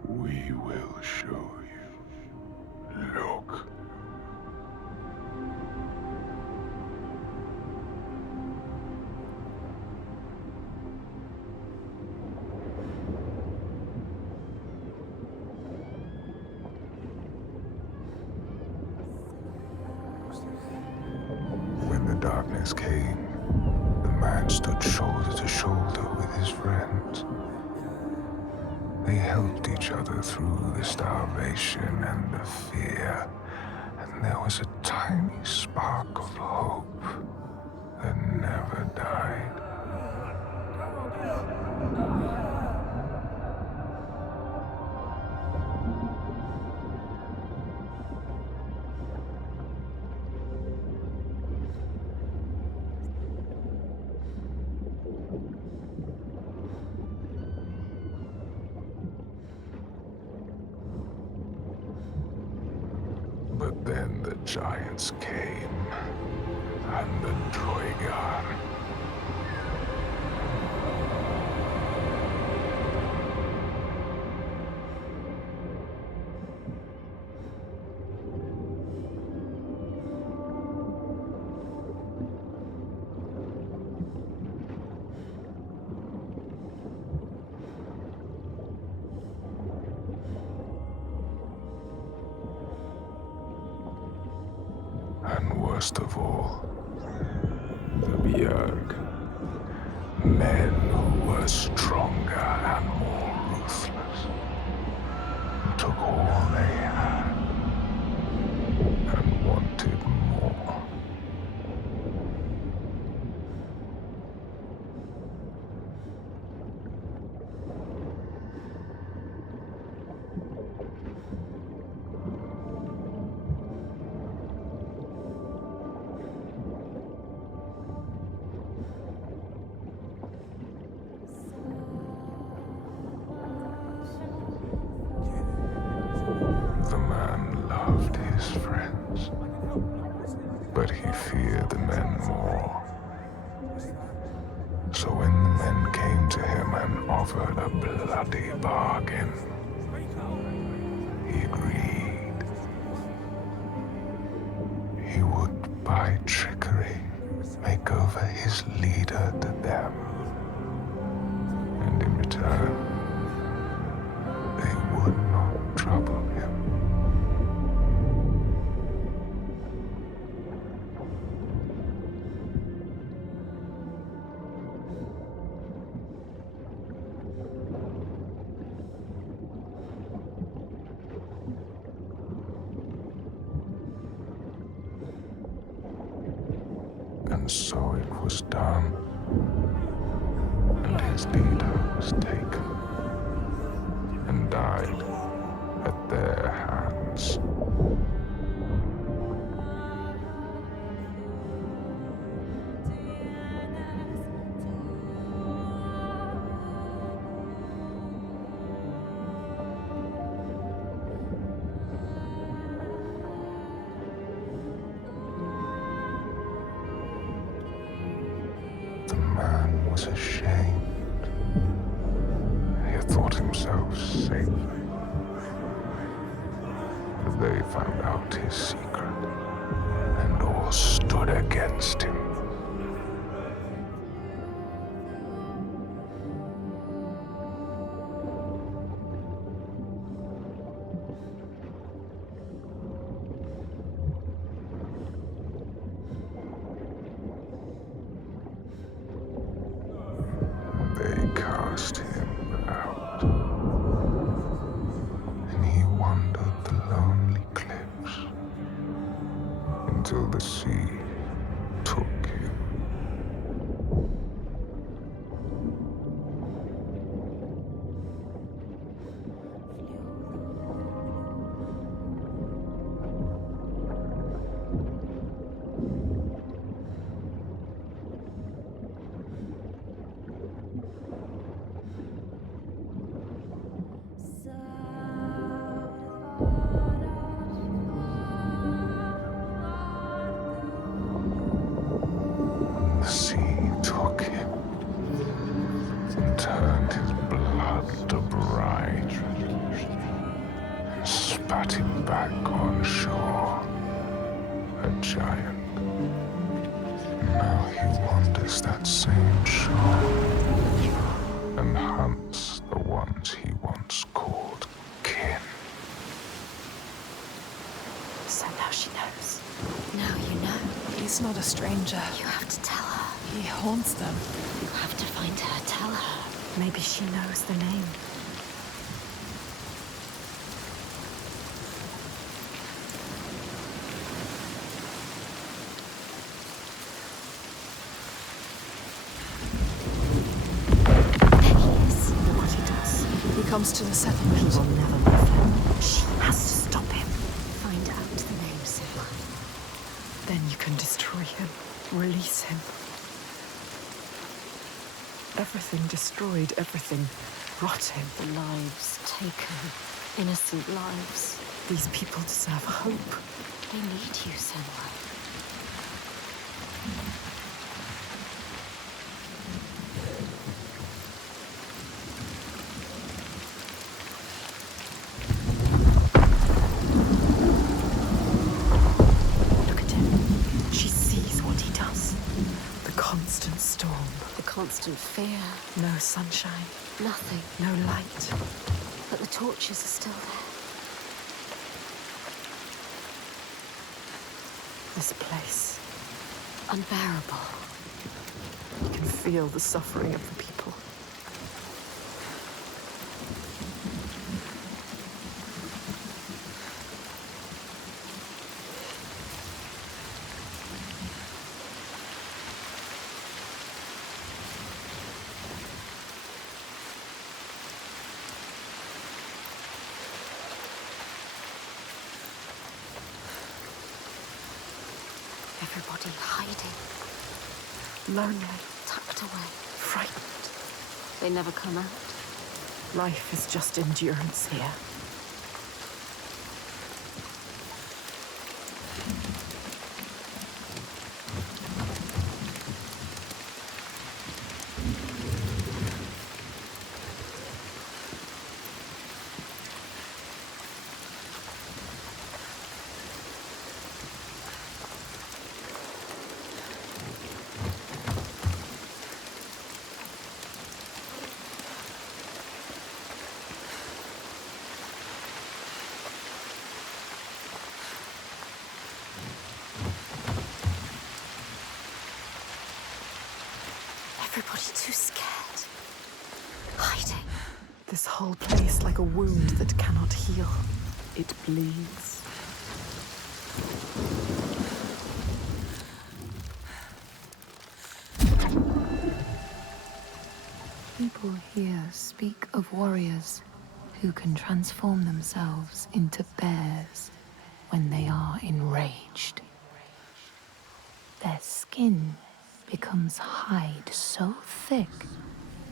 We will show you. Look. When the darkness came, the man stood shoulder to shoulder with his friends. They helped each other through the starvation and the fear, and there was a tiny spark of hope that never died. But then the giants came, and the Droigar. And worst of all, the Bjerg. Men who were stronger and more ruthless, and took all they had and wanted more. The man loved his friends, but he feared the men more. So when the men came to him and offered a bloody bargain, he agreed. He would, by trickery, make over his leader to them. And in return, they would not trouble him. And so it was done, and his leader was taken and died at their hands. The man was ashamed. He had thought himself safe. But they found out his secret, and all stood against him. They cast him out, and he wandered the lonely cliffs until the sea took him. spat him back on shore. A giant. Now he wanders that same shore and hunts the ones he once called kin. So now she knows. Now you know. He's not a stranger. You have to tell her. He haunts them. You have to find her. Tell her. Maybe she knows the name. Look what he does. He comes to the settlement. He will never leave them. She has to stop him. Find out the name, Senua. Then you can destroy him. Release him. Everything destroyed, everything rotting. The lives taken. Innocent lives. These people deserve hope. They need you, Senua. Look at him. She sees what he does. The constant storm. The constant fear. No sunshine. Nothing. No light. But the torches are still there. This place. Unbearable. You can feel the suffering of the people. Everybody hiding. Lonely. Tucked away. Frightened. They never come out. Life is just endurance here. Everybody too scared. Hiding. This whole place like a wound that cannot heal. It bleeds. People here speak of warriors who can transform themselves into bears when they are enraged. Their skin becomes hide so thick,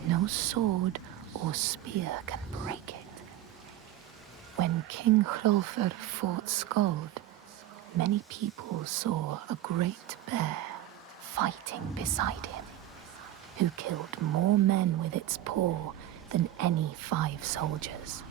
no sword or spear can break it. When King Hrolfr fought Skuld, many people saw a great bear fighting beside him, who killed more men with its paw than any 5 soldiers.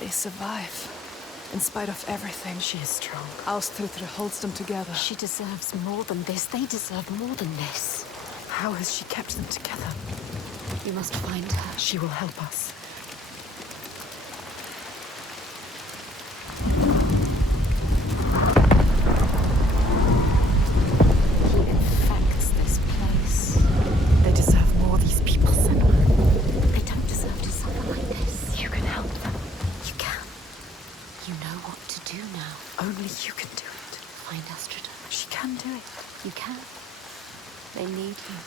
They survive. In spite of everything. She is strong. Ástriðr holds them together. She deserves more than this. They deserve more than this. How has she kept them together? You must find her. She will help us. He infects this place. They deserve more, these people, Senua. They don't deserve to suffer like this. You can help them. You can. You know what to do now. Only you can do it. Find Ástriðr. She can do it. You can. They need you.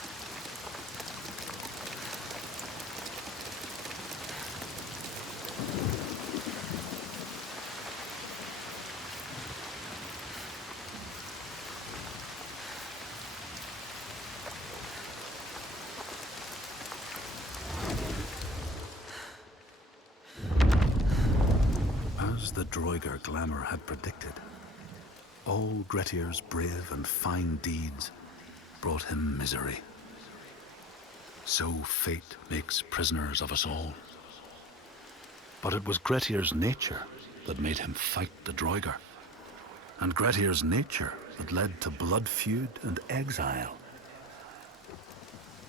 as the Droiger glamour had predicted. All Grettir's brave and fine deeds brought him misery. So fate makes prisoners of us all. But it was Grettir's nature that made him fight the Droiger, and Grettir's nature that led to blood feud and exile.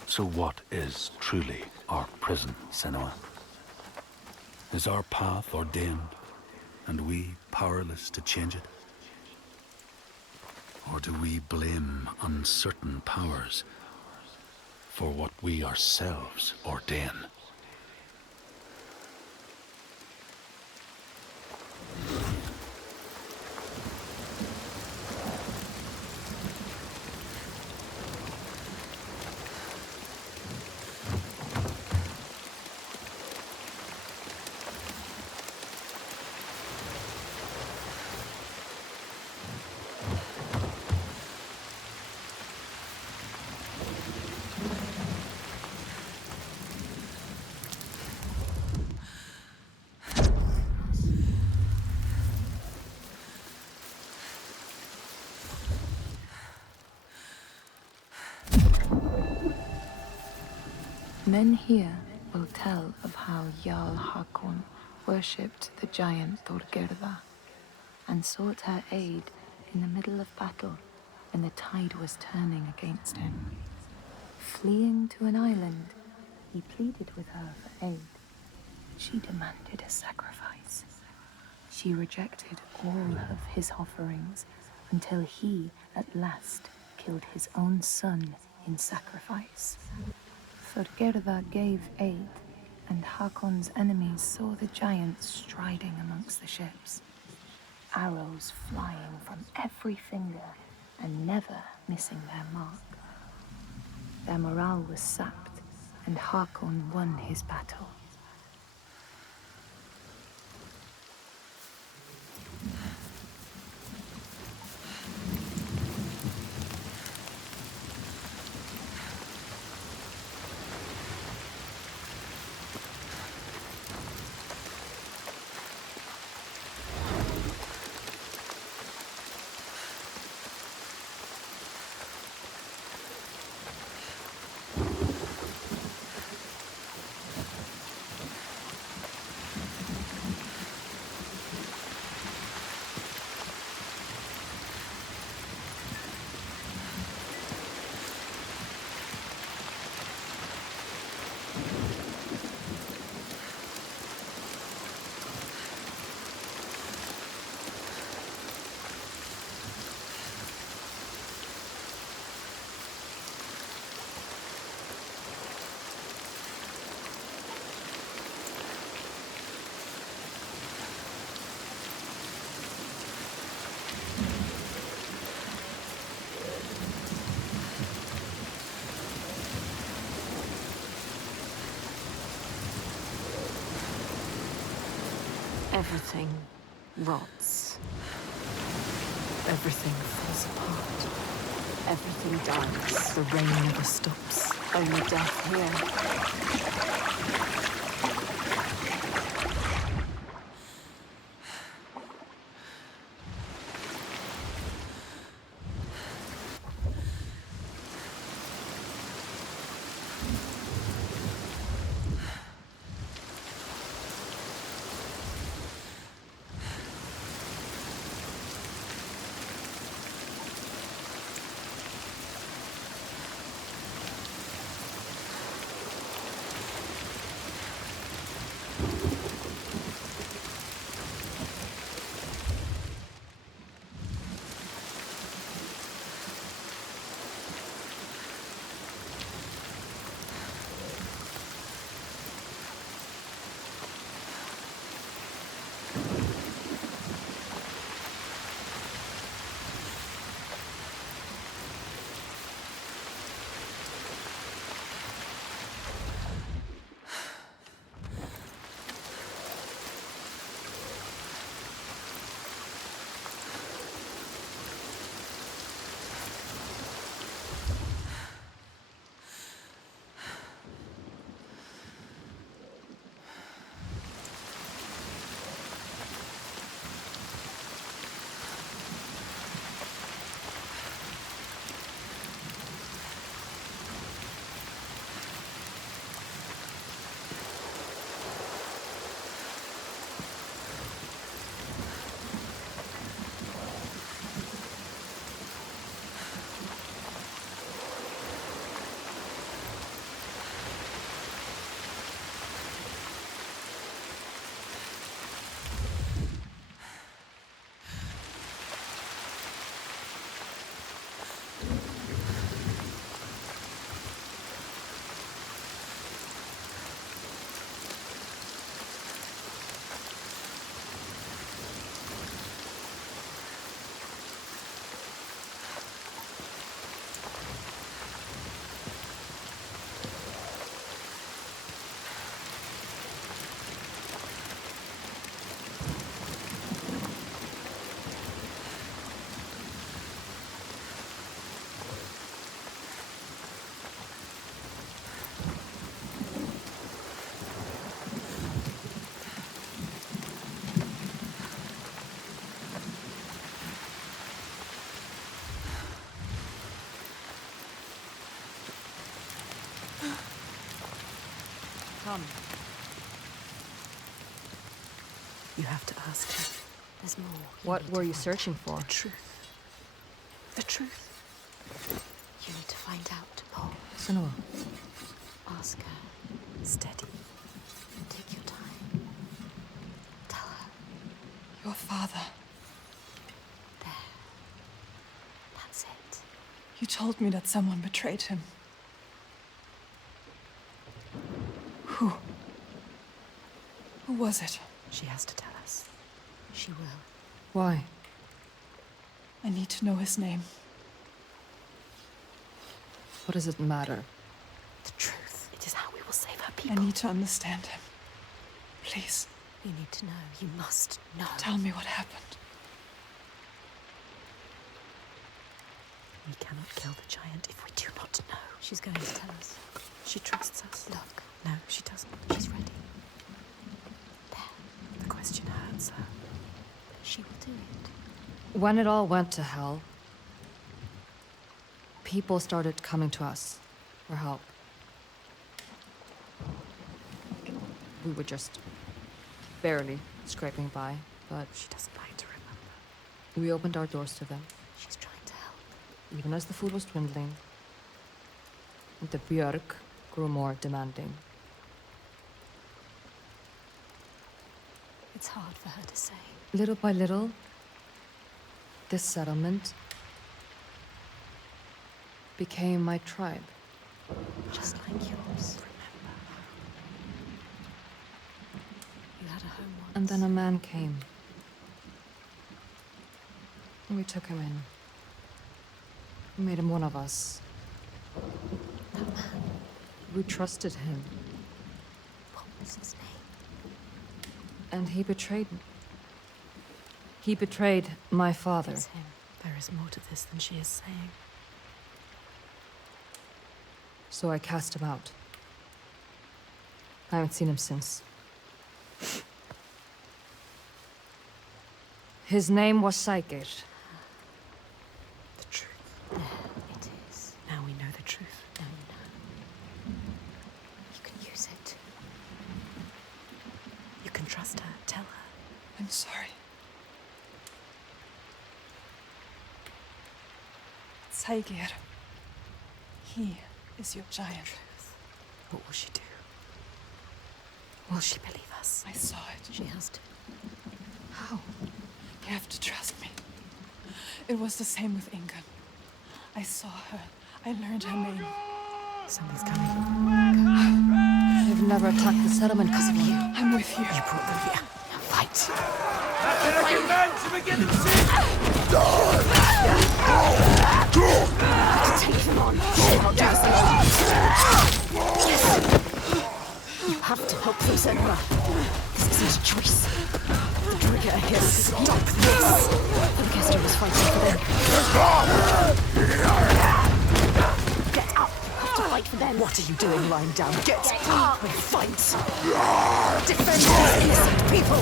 So what is truly our prison, Senua? Is our path ordained, and we powerless to change it? Or do we blame uncertain powers for what we ourselves ordain? Men here will tell of how Jarl Hakon worshipped the giant Thorgerða and sought her aid in the middle of battle when the tide was turning against him. Fleeing to an island, he pleaded with her for aid. She demanded a sacrifice. She rejected all of his offerings until he, at last, killed his own son in sacrifice. Thorgerða gave aid, and Hakon's enemies saw the giant striding amongst the ships, arrows flying from every finger and never missing their mark. Their morale was sapped, and Hakon won his battle. Everything rots. Everything falls apart. Everything dies. The rain never stops. Only death here. come? You have to ask him. There's more. What were you searching for? The truth. The truth. You need to find out more. Senua. Ask her. Steady. Take your time. Tell her. Your father. There. That's it. You told me that someone betrayed him. Who? Who was it? She has to tell us. She will. Why? I need to know his name. What does it matter? The truth. It is how we will save her I people. need to understand him. Please. You need to know. You must know. Tell me what happened. We cannot kill the giant if we do not know. She's going to tell us. She trusts us. Look. No, she doesn't. She's ready. There. The question hurts her. But she will do it. When it all went to hell, people started coming to us for help. We were just barely scraping by, but She doesn't like to remember. we opened our doors to them, She's trying to help. even as the food was dwindling. And the Björk grew more demanding. It's hard for her to say. Little by little, this settlement became my tribe. Just like yours. You had a home once. And then a man came. And we took him in. We made him one of us. That man. We trusted him. What was his name? And he betrayed me. He betrayed my father. It's him. There is more to this than she is saying. So I cast him out. I haven't seen him since. His name was Saga. The truth. There it is. Now we know the truth. Now you know. You can use it. You can trust her. Tell her. I'm sorry. Saigir. He is your giant. What will she do? Will she believe us? I saw it. She has to. How? You have to trust me. It was the same with Ingun. I saw her. I learned her name. Something's coming. They've never attacked the settlement because of you. I'm with you. You brought them here. Now fight. Take him on. I'll do this alone. You have to help them, Senua. This isn't a choice. The trigger here. Stop this. The Kester was fighting for them. Get up. You have to fight for them. What are you doing lying down? Get up. and fight. Defend these innocent people.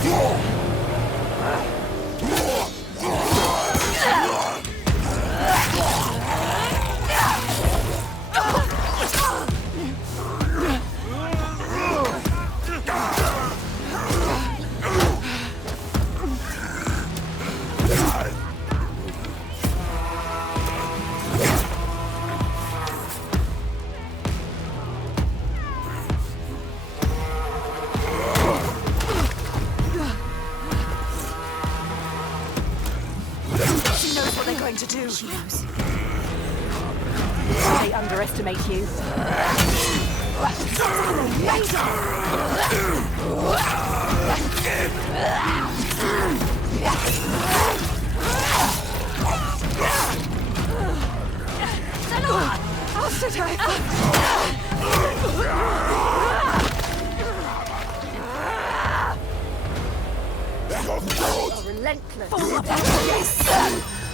To do. She knows. They underestimate you. I'll sit tight. Relentless. Yes!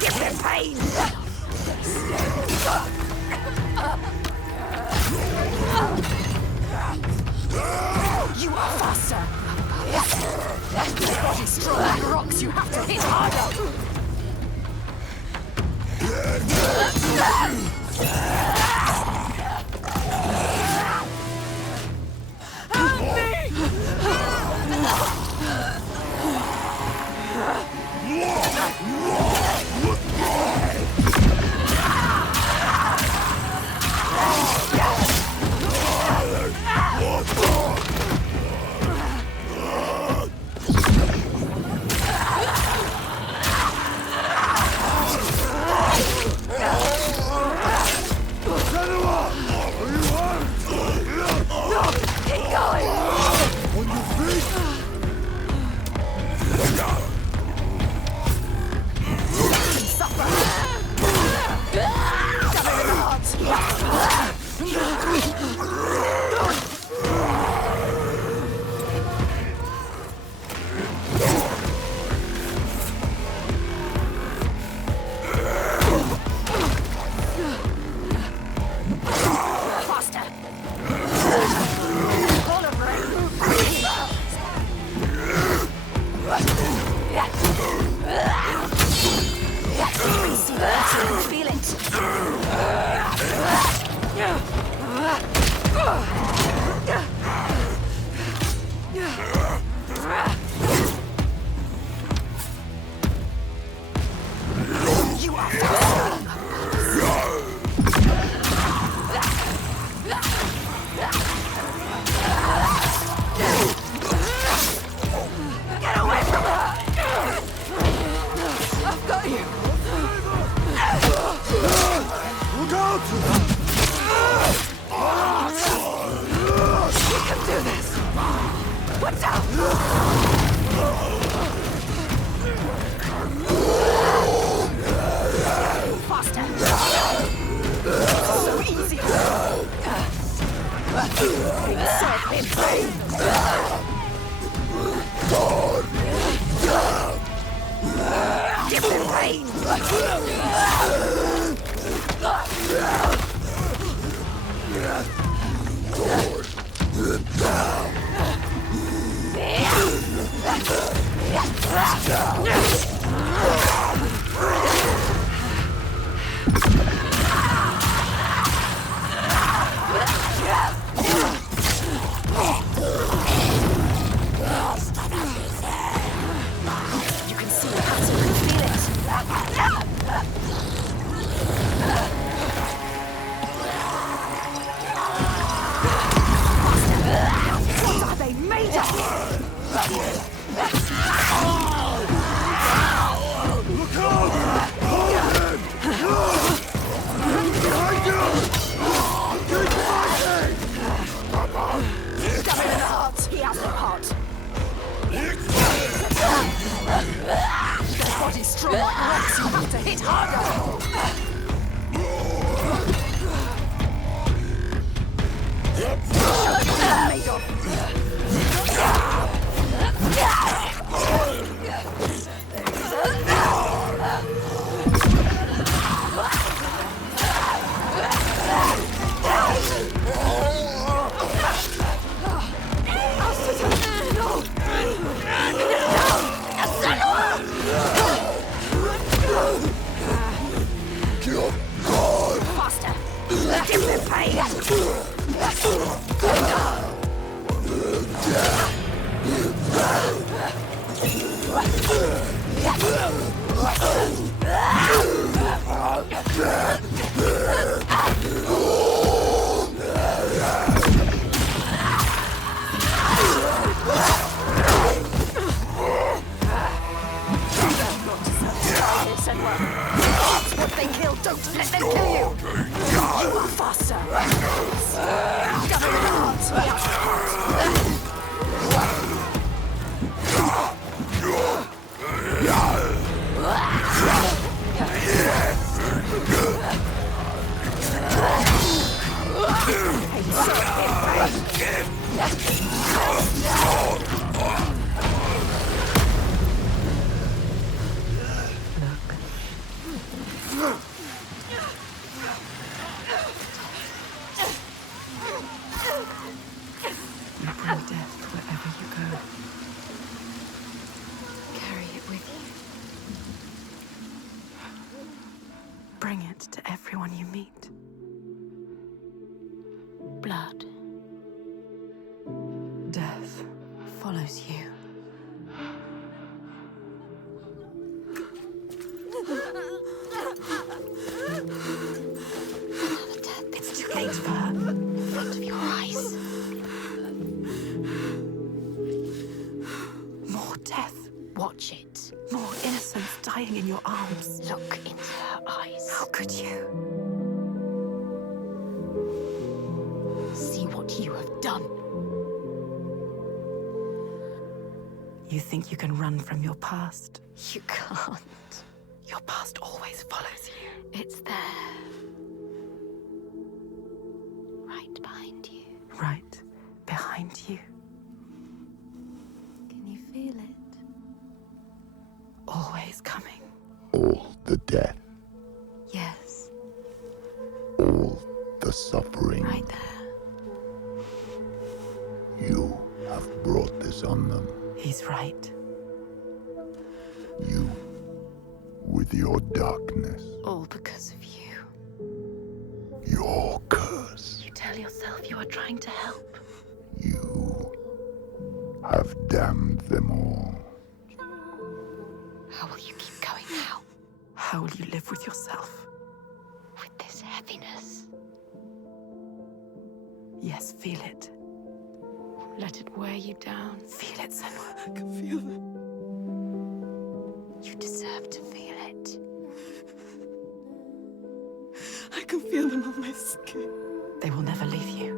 Give him pain! You are faster! Your body's strong like rocks, you have to hit harder! Faster! So easy! Serve him pain! Give him pain! You can see the pattern and feel it. What are they made of? Look out! Behind you! Keep fighting! Stab him in the heart. He has no heart. Their body's strong like rocks. You have to hit harder. Made of. Faster! Give them pain! What they kill, don't let them kill you! You are faster! Stab him in the heart! He has no You bring death wherever you go. Carry it with you. Bring it to everyone you meet. Blood. Death follows you. Another death. It's too late for her. In front of your eyes. More death. Watch it. More innocence dying in your arms. Look into her eyes. How could you? See what you have done. You think you can run from your past? You can't. Your past always follows you. It's there. Right behind you. Right behind you. Can you feel it? Always coming. All the death, Yes. all the suffering. Right there. You have brought this on them. He's right. You, with your darkness, All because of you. your curse. You tell yourself you are trying to help. You have damned them all. How will you keep going now? How will you live with yourself? With this heaviness. Yes, feel it. Let it wear you down. Feel it, Senua. I can feel it. You deserve to feel it. I can feel them on my skin. They will never leave you.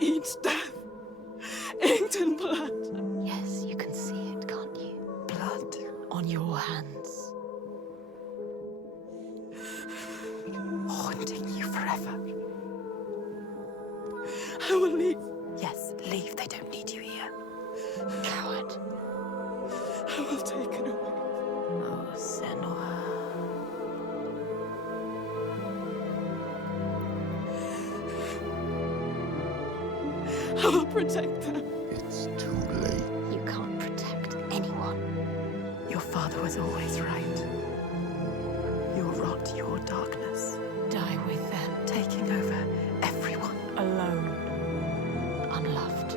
Eat death. Inked in blood. Yes, you can see it, can't you? Blood on your hands. Haunting you forever. I will leave. Yes, leave. They don't need you here. Coward. I will take it away. Oh, Senua. I will protect them. It's too late. You can't protect anyone. Your father was always right. Your rot, your darkness. Die with them. Taking over everyone. Alone. Unloved.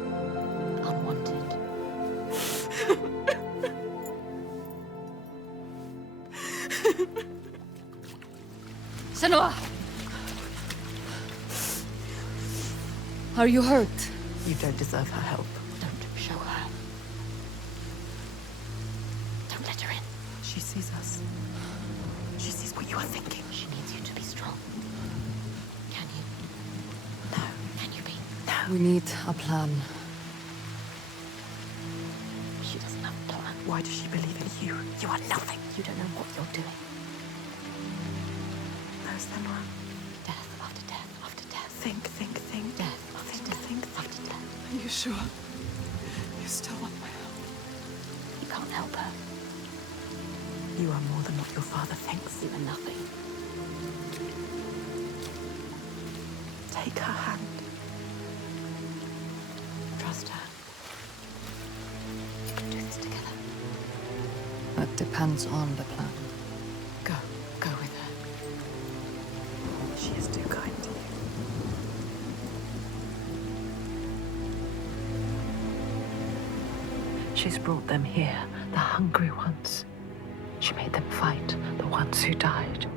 Unwanted. Senua! Are you hurt? You don't deserve her help. Don't show her. Don't let her in. She sees us. She sees what you are thinking. She needs you to be strong. Can you? No. Can you be? No. We need a plan. She doesn't have a plan. Why does she believe in you? You are nothing. You don't know what you're doing. No, Senua. Death after death after death. Think. Death after death after death. Are you sure? You still want my help? You can't help her. You are more than what your father thinks. You are nothing. Take her hand. Trust her. We can do this together. That depends on the plan. Go with her. She is too kind to you. She's brought them here, the hungry ones. She made them fight, the ones who died.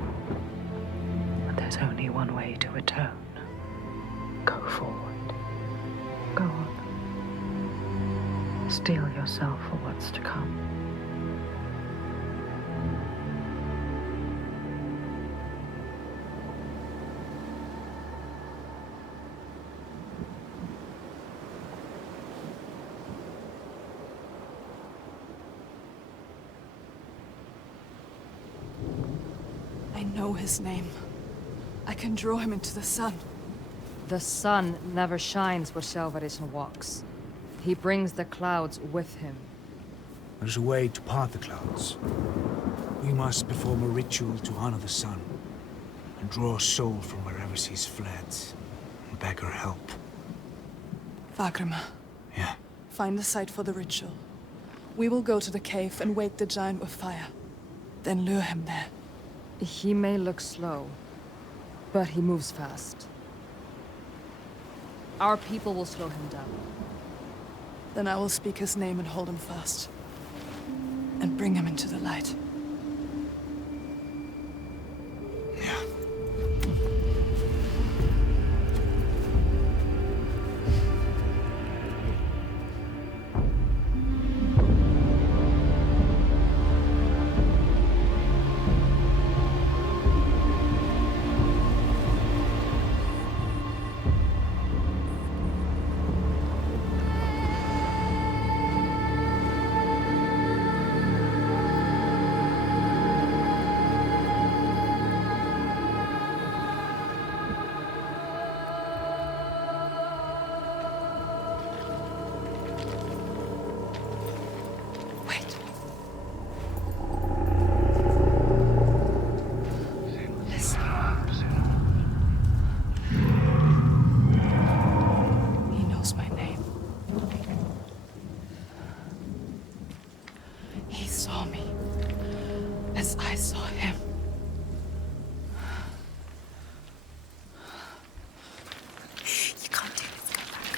But there's only one way to atone. Go forward. Go on. Steel yourself for what's to come. I know his name. I can draw him into the sun. The sun never shines where Shelvarisn walks. He brings the clouds with him. There's a way to part the clouds. We must perform a ritual to honor the sun, and draw a soul from wherever she's fled, and beg her help. Vagrima. Yeah? Find the site for the ritual. We will go to the cave and wake the giant with fire. Then lure him there. He may look slow, but he moves fast. Our people will slow him down. Then I will speak his name and hold him fast. And bring him into the light. Yeah. He knows my name. He saw me as I saw him. You can't do this. Go back.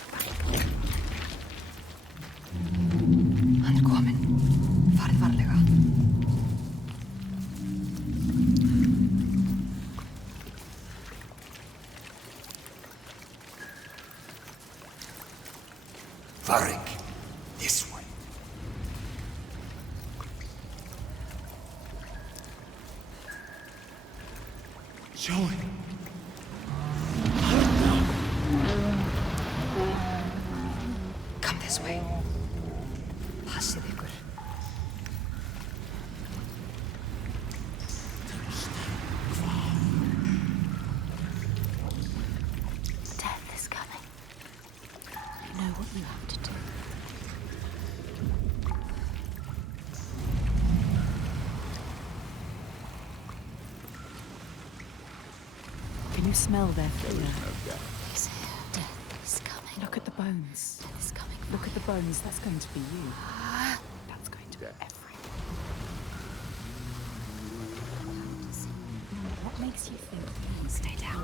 Hann kominn. Farið varlega. Varric, this way. Joey. Come this way. Passið ykkur. Death is coming. You know what you have to do. Can you smell their fear? He's here. Death is coming. Look at the bones. Death is coming. Look at the bones. That's going to be you. That's going to be everyone. What makes you think? Stay down.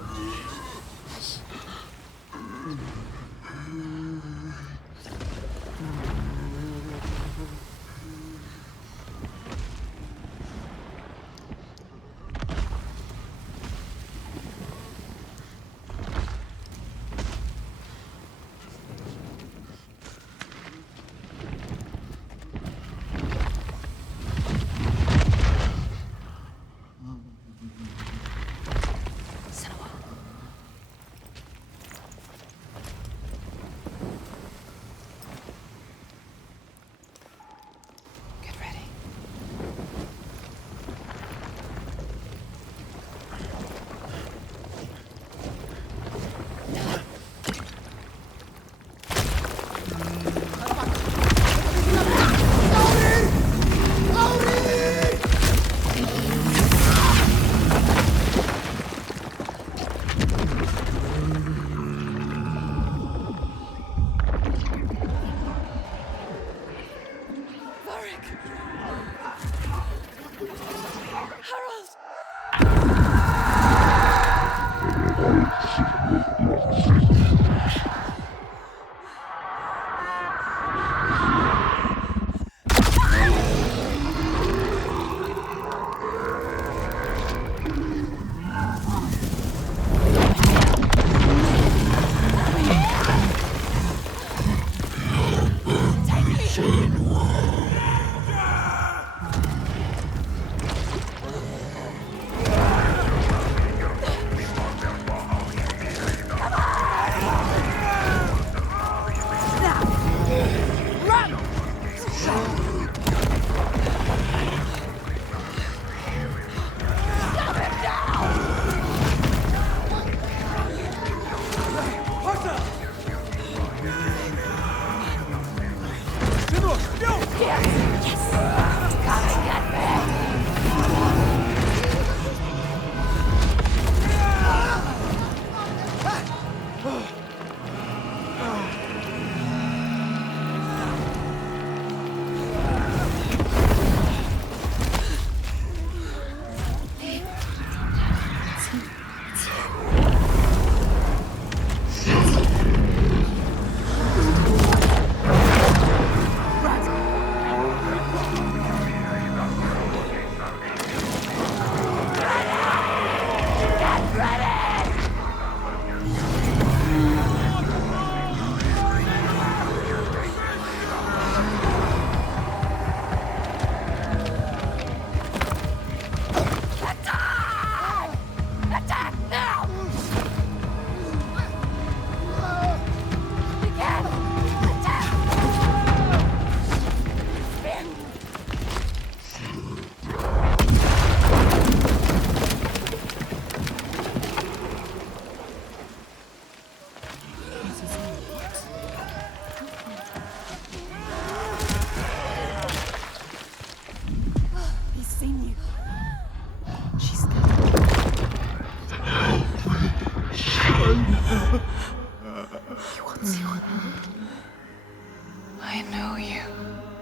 I know you.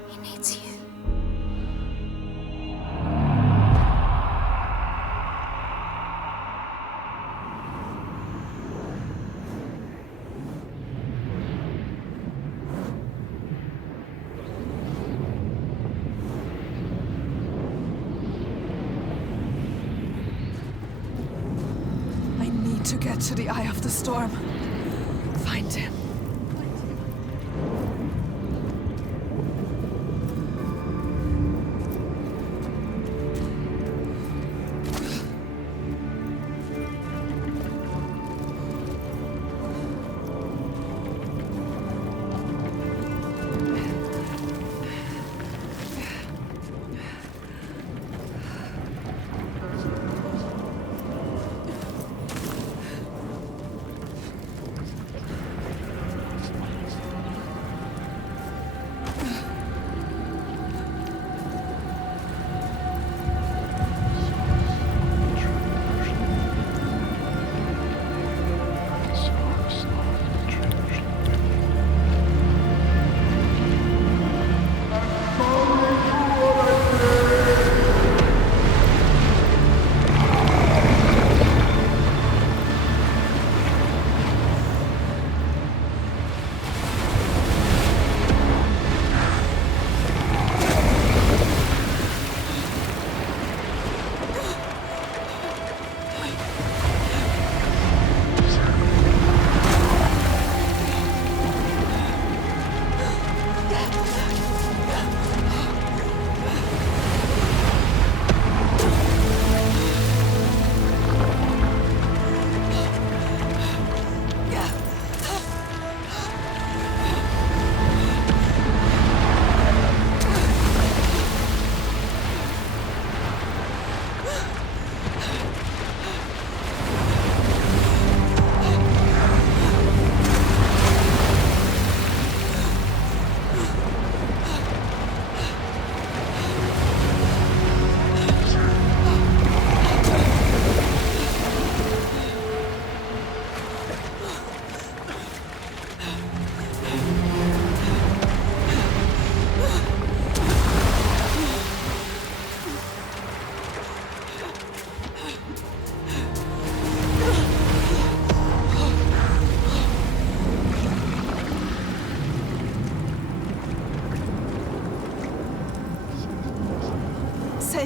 He needs you. I need to get to the Eye of the Storm. Find him.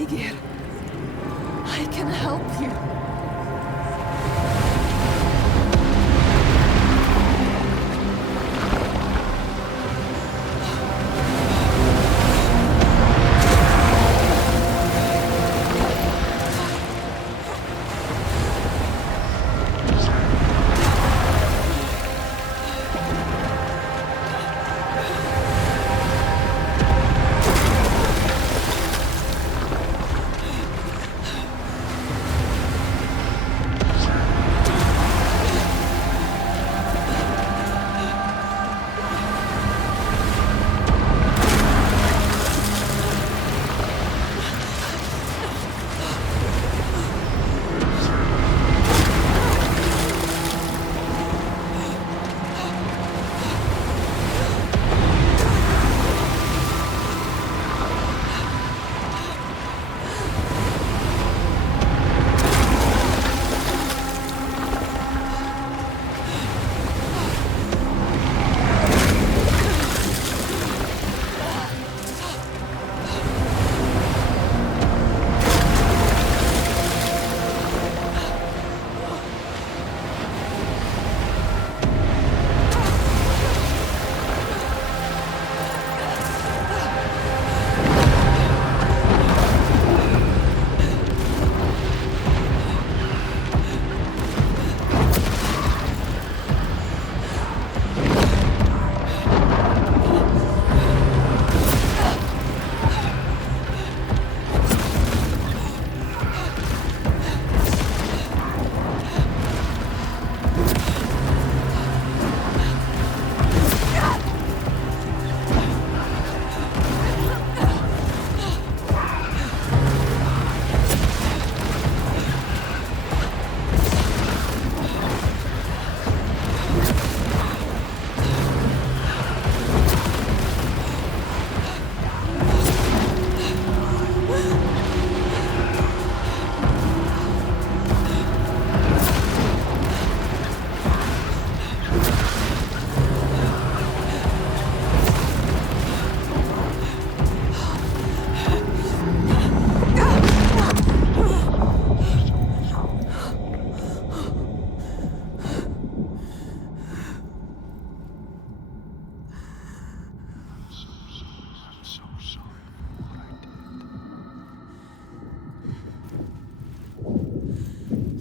Saga, I can help you.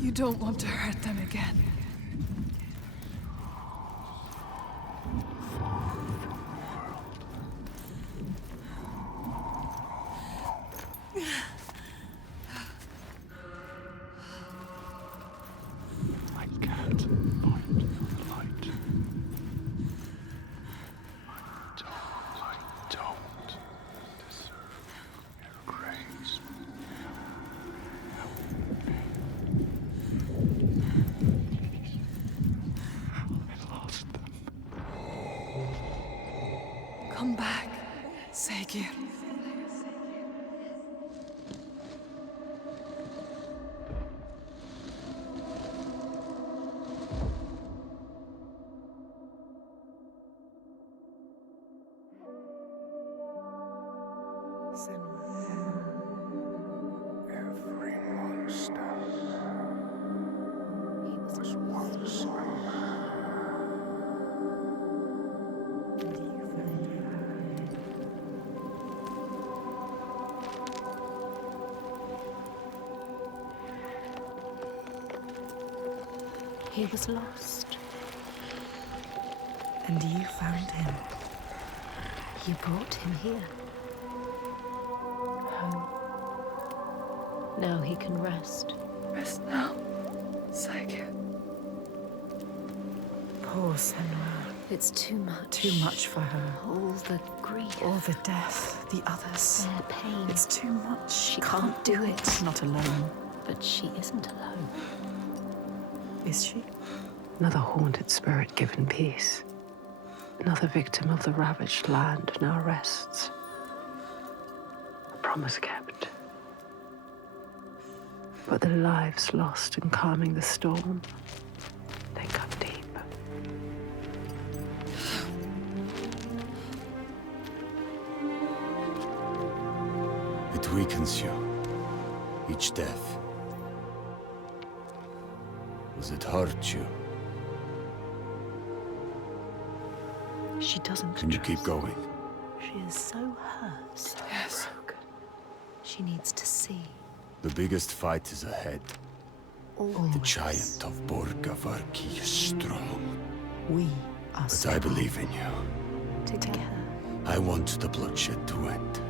You don't want to hurt them again. I can't find the light. I don't deserve your grace. I lost them. Come back, Saga. Every monster was once a man. He was lost. And you found him. You brought him here. Home. Now he can rest. Rest now, Saga. Poor Senua. It's too much. Too much for her. All the grief. All the death, the others. Their pain. It's too much. She can't do it. Not alone. But she isn't alone. Is she? Another haunted spirit given peace. Another victim of the ravaged land now rests. A promise kept. But the lives lost in calming the storm, they cut deep. It weakens you. Each death. Does it hurt you? She doesn't Can you keep trust. going? She is so hurt, so broken. She needs to see. The biggest fight is ahead. Always. The giant of Borgavarki is strong. We are But I believe in you. together. I want the bloodshed to end.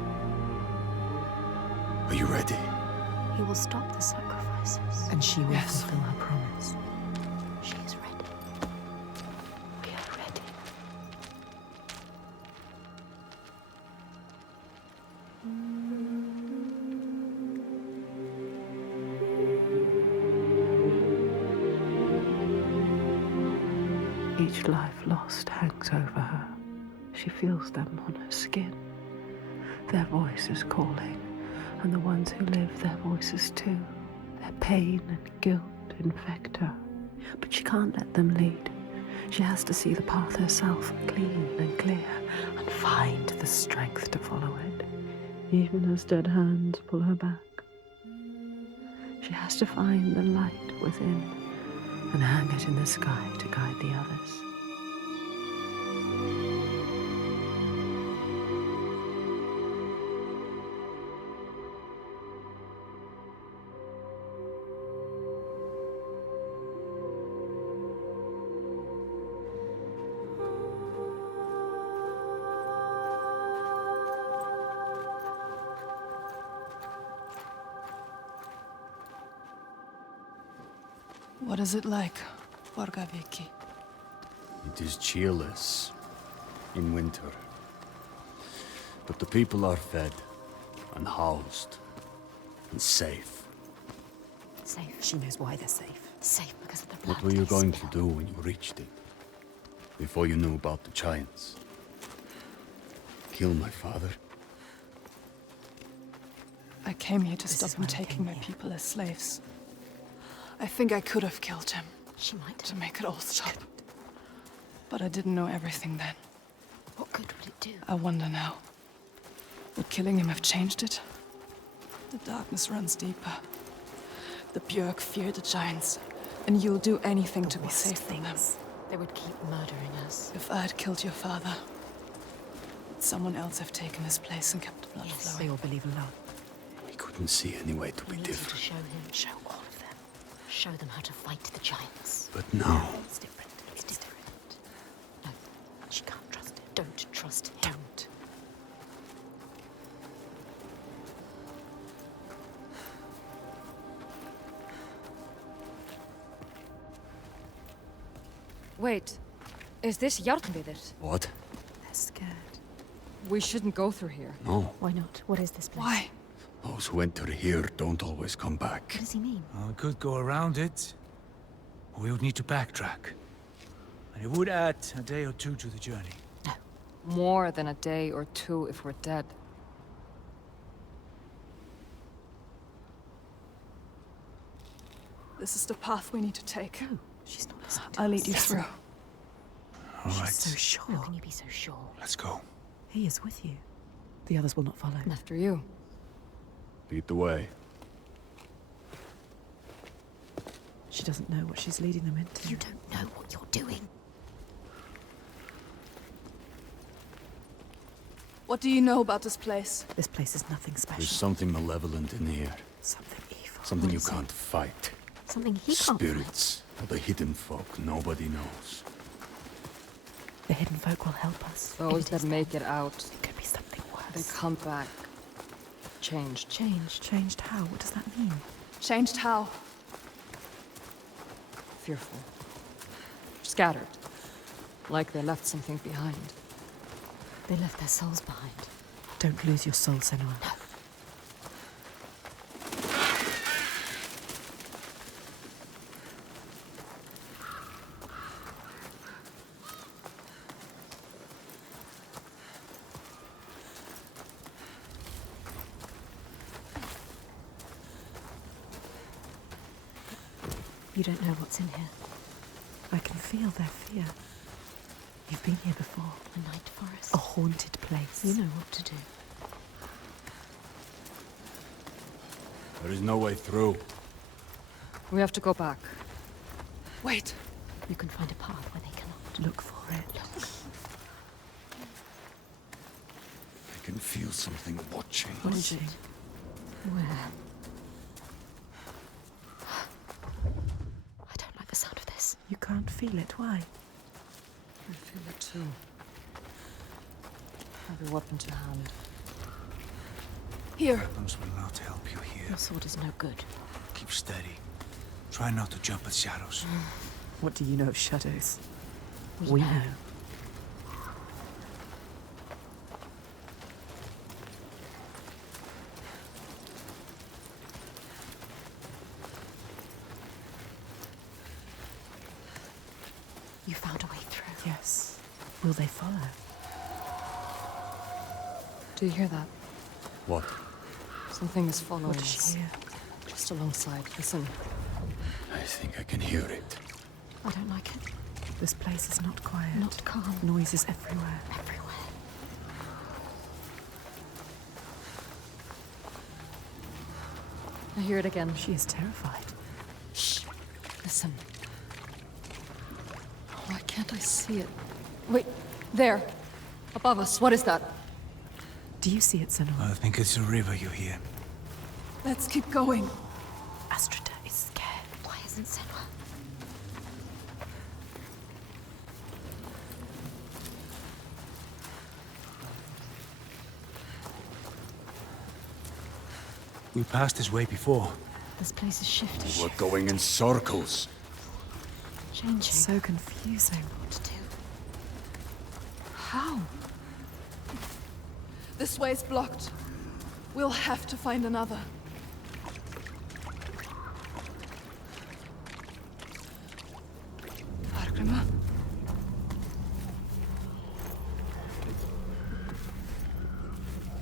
Are you ready? He will stop the sacrifices. And she will fulfill her promise. She is ready. We are ready. Each life lost hangs over her. She feels them on her skin. Their voices calling, and the ones who live, their voices too. Their pain and guilt infect her. But she can't let them lead. She has to see the path herself, clean and clear, and find the strength to follow it, even as dead hands pull her back. She has to find the light within and hang it in the sky to guide the others. What is it like, Borgaviki? It is cheerless in winter. But the people are fed and housed and safe. Safe. She knows why they're safe. Safe because of the blood. What were you going to do when you reached it? Before you knew about the giants? Kill my father? I came here to stop him taking my people as slaves. I think I could have killed him. She might to make it all stop. But I didn't know everything then. What good would it do? I wonder now. Would killing him have changed it? The darkness runs deeper. The Björk fear the giants, and you'll do anything to be safe from them. They would keep murdering us. If I had killed your father, would someone else have taken his place and kept the blood flowing? They all believe in love. He couldn't see any way to be different. To show him, show all of them. Show them how to fight the giants. But now... It's different. It's different. No, she can't trust him. Don't trust him. Don't. Wait, is this Jarnvidir? What? They're scared. We shouldn't go through here. No. Why not? What is this place? Why? Those who enter here don't always come back. What does he mean? We could go around it. Or we would need to backtrack. And it would add a day or two to the journey. No. More than a day or two if we're dead. This is the path we need to take. No, she's not listening to I'll us. lead you through. All right. She's so sure. How can you be so sure? Let's go. He is with you. The others will not follow. After you. Lead the way. She doesn't know what she's leading them into. You don't know what you're doing. What do you know about this place? This place is nothing special. There's something malevolent in here. Something evil. Something you can't fight. Something he can't Spirits, or the hidden folk nobody knows. The hidden folk will help us. Those that make it out, It could be something they worse. come back. Changed. Changed? Changed how? What does that mean? Changed how? Fearful. Scattered. Like they left something behind. They left their souls behind. Don't lose your soul, Senua. No. You don't know what's in here. I can feel their fear. You've been here before. A night forest. A haunted place. You know what to do. There is no way through. We have to go back. Wait. You can find a path where they cannot. Look for it. Look. I can feel something watching. What is it? Where? I don't like the sound of this. You can't feel it. Why? I feel it too. Have your weapon to hand. Here. Weapons will not help you here. Your sword is no good. Keep steady. Try not to jump at shadows. What do you know of shadows? We know. You found a way through. Yes. Will they follow? Do you hear that? What? Something is following What does us. she hear? Just alongside. Listen. I think I can hear it. I don't like it. This place is not quiet. Not calm. Noises everywhere. Everywhere. I hear it again. She is terrified. Shh. Listen. Why can't I see it? Wait. There. Above us. What is that? Do you see it, Senua? I think it's a river you hear. Let's keep going. Astrida is scared. Why isn't Senua? We passed this way before. This place is shifting. We're going in circles. Changing. So confusing. What to do? How? This way's blocked. We'll have to find another. Argrima?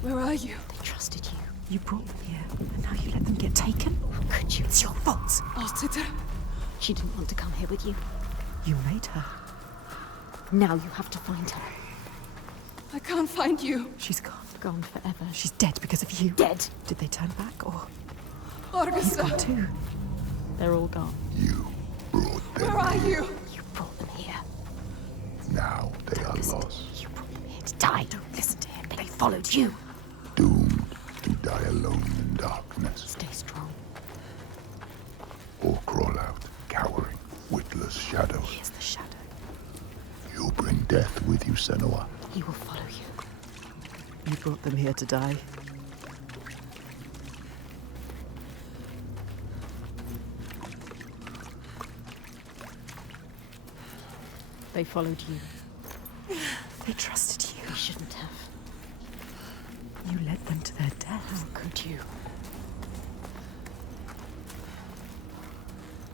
Where are you? They trusted you. You brought them here, and now you let them get taken? How could you? It's your fault. Alciter. She didn't want to come here with you. You made her. Now you have to find her. I can't find you. She's gone. Gone forever. She's dead because of you. Dead. Did they turn back, or he's Augusta. gone too? They're all gone. You brought them Where are here. you? You brought them here. Now they are lost, You brought them here to die. Don't listen to him. They followed you. doomed to die alone in darkness, Stay strong. or crawl out, cowering, witless shadows. Here's the shadow. You'll bring death with you, Senua. He will follow you. You brought them here to die. They followed you. They trusted you. You shouldn't have. You led them to their death. How could you?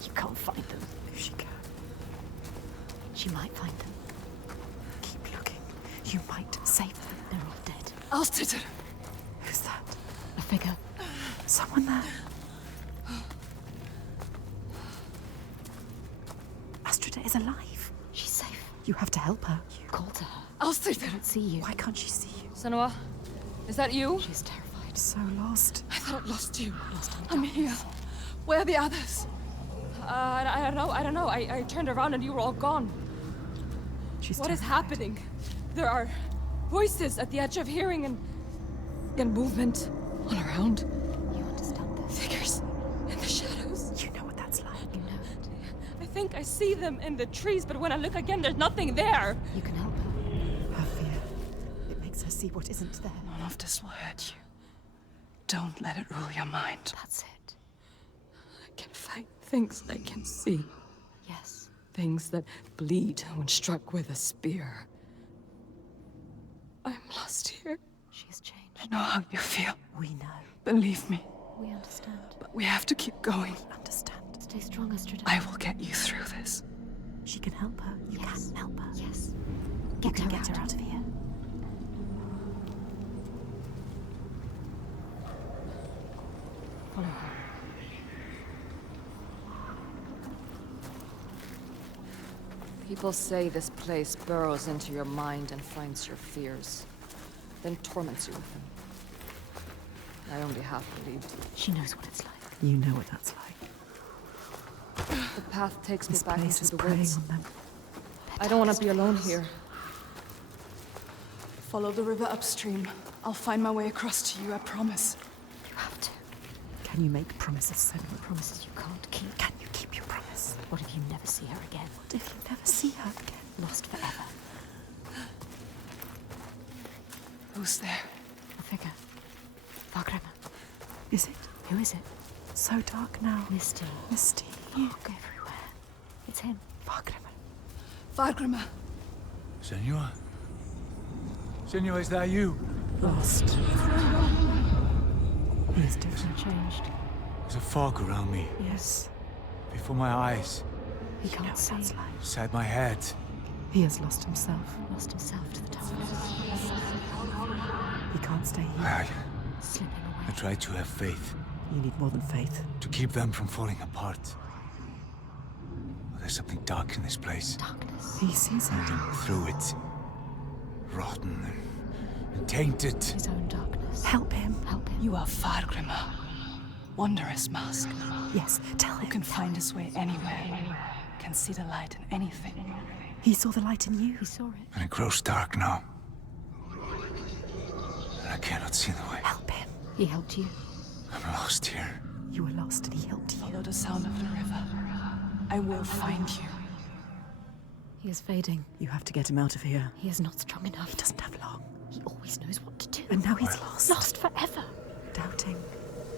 You can't find them. If she can, She might find them. keep looking. You might save them. They're all dead. Alciter. Who's that? A figure. Someone there. Astrida is alive. She's safe. You have to help her. Call to her. Alciter. Can't see you. Why can't she see you? Senua? Is that you? She's terrified. So lost. I thought I lost you. Lost in I'm here. Where are the others? I don't know. I turned around and you were all gone. She's What is terrified. happening? There are voices at the edge of hearing and movement all around. You understand this? Figures in the shadows. You know what that's like. You know it. I think I see them in the trees, but when I look again, there's nothing there. You can help her. Her fear. It makes her see what isn't there. None of this will hurt you. Don't let it rule your mind. That's it. I can fight things I can see. Yes. Things that bleed when struck with a spear. I'm lost here. She's changed. I know how you feel. We know. Believe me. We understand. But we have to keep going. Understand. Stay strong, Astrida. I will get you through this. She can help her. You Yes. can help her. Yes. You can get her out of here. Follow her. People say this place burrows into your mind and finds your fears, then torments you with them. I only half believed. She knows what it's like. You know what that's like. The path takes me This back place into is the preying woods. on them. I don't want to be alone here. Follow the river upstream. I'll find my way across to you, I promise. You have to. Can you make promises, Senua? Promises you can't keep. Can you keep your promise? What if you never see her again? What if you never see her again? Lost forever. Who's there? A figure. Vargrimmar. Is it? Who is it? So dark now. Misty. Misty. Fog everywhere. It's him. Vargrimmar. Vargrimmar. Senua? Senua, is that you? Lost. He is different, changed. There's a fog around me. Yes. Before my eyes. He can't see. Inside my head. He has lost himself. Lost himself to the darkness. He can't stay here. Slipping away. I try to have faith. You need more than faith. To keep them from falling apart. There's something dark in this place. Darkness. He sees it. Through it. Rotten and tainted. His own darkness. Help him. Help him. You are Vargrimmar. Wondrous mask. Yes, tell him. Who can find his way anywhere. Can see the light in anything. He saw the light in you. He saw it. And it grows dark now. And I cannot see the way. Help him. He helped you. I'm lost here. You were lost and he helped you. Follow the sound of the river. I will find you. He is fading. You have to get him out of here. He is not strong enough. He doesn't have long. He always knows what to do. And now he's lost. Lost forever. Doubting.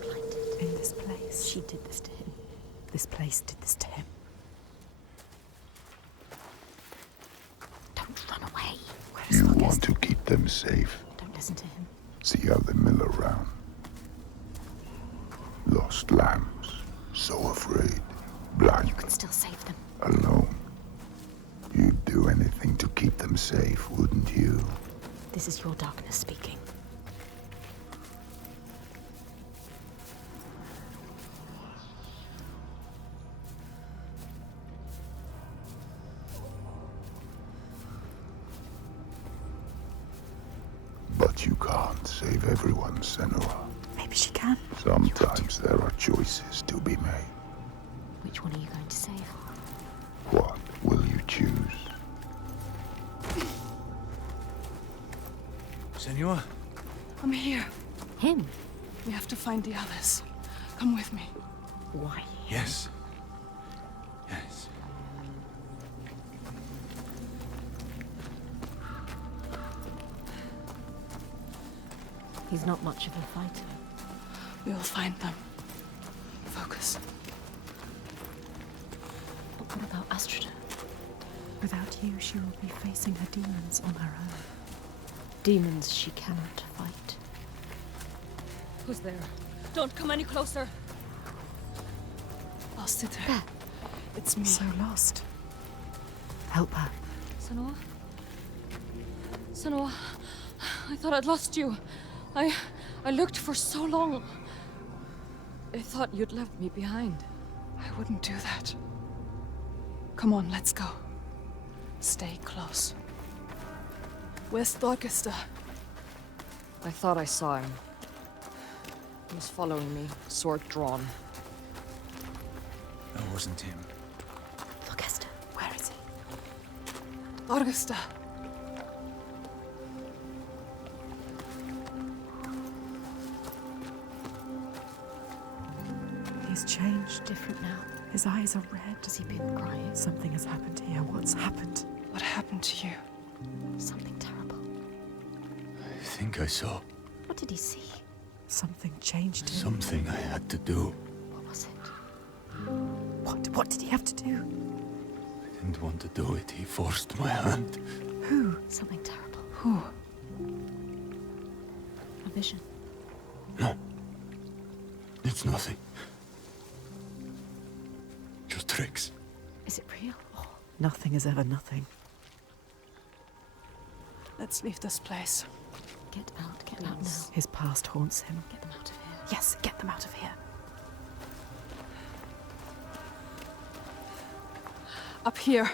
Blinded. In this place. She did this to him. This place did this to him. Don't run away. You want to keep them safe. Don't listen to him. See how they mill around. Lost lambs, so afraid, blind. You can still save them. Alone. You'd do anything to keep them safe, wouldn't you? This is your darkness speaking. But you can't save everyone, Senua. Maybe she can. Sometimes there are choices to be made. Which one are you going to save? What will you choose? Senua? I'm here. Him? We have to find the others. Come with me. Why? Yes. Yes. He's not much of a fighter. We will find them. Focus. But what about Astrida? Without you, she will be facing her demons on her own. Demons she cannot fight. Who's there? Don't come any closer. I'll sit there. It's me. So lost. Help her. Senua? Senua, I thought I'd lost you. I looked for so long. I thought you'd left me behind. I wouldn't do that. Come on, let's go. Stay close. Where's Thorgester? I thought I saw him. He was following me, sword drawn. That wasn't him. Thorgester, where is he? Thorgester! He's changed. Different now. His eyes are red. Has he been crying? Something has happened here. What's happened? What happened to you? Something terrible. I think I saw What did he see? Something changed him. something I had to do. What was it? What did he have to do? I didn't want to do it. He forced my hand. Who? Something terrible. Who? A vision. No. It's nothing. Just tricks. Is it real? Oh, nothing is ever nothing. Let's leave this place. Get out now. His past haunts him. Get them out of here. Yes, get them out of here. Up here.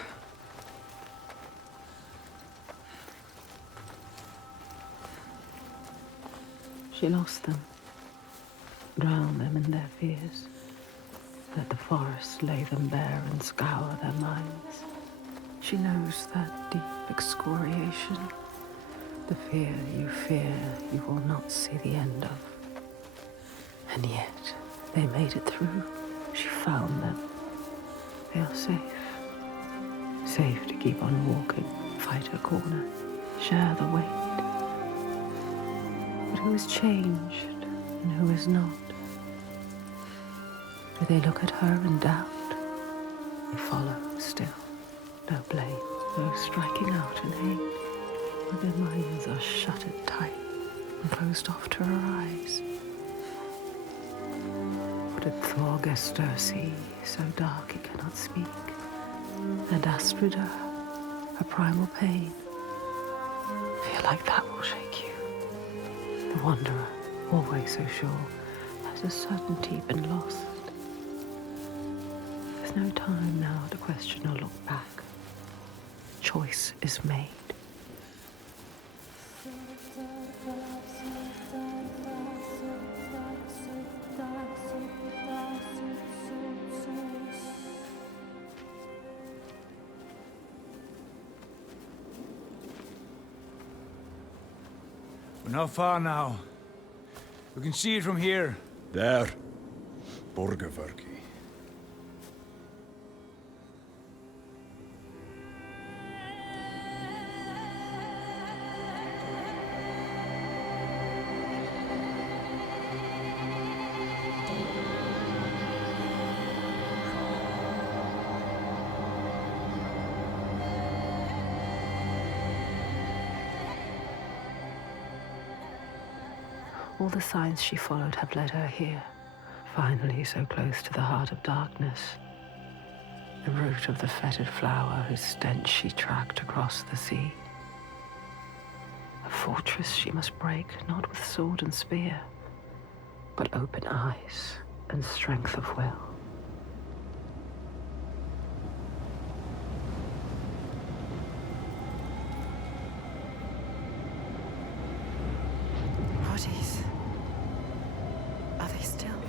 She lost them. drown them in their fears. Let the forest lay them bare and scour their minds. She knows that deep excoriation, the fear you will not see the end of. And yet, they made it through. She found them. They are safe. Safe to keep on walking, fight her corner, share the weight. But who is changed and who is not? Do they look at her in doubt? They follow still. No blame, no striking out in hate. But their minds are shuttered tight and closed off to her eyes. What did Thorgester see, so dark he cannot speak? And Astrida, her primal pain. Feel like that will shake you. The wanderer, always so sure, has a certainty been lost. There's no time now to question or look back. Choice is made. We're not far now. We can see it from here. There. Borgarverki. All the signs she followed have led her here, finally so close to the heart of darkness. The root of the fetid flower whose stench she tracked across the sea. A fortress she must break, not with sword and spear, but open eyes and strength of will. Bodies. Are they still?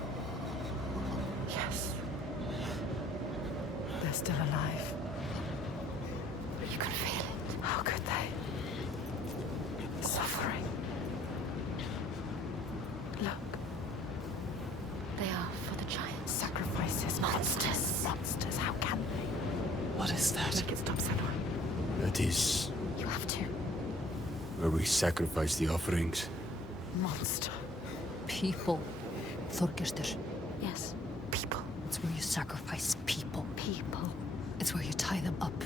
Yes. They're still alive. You can feel it. How could they? Suffering. Look. They are for the giants. Sacrifices. Monsters. Monsters. How can they? What is that? Make it stop, Senua. That is You have to. where we sacrifice the offerings. Monster. People. Thorgester. Yes. People. It's where you sacrifice people. People. It's where you tie them up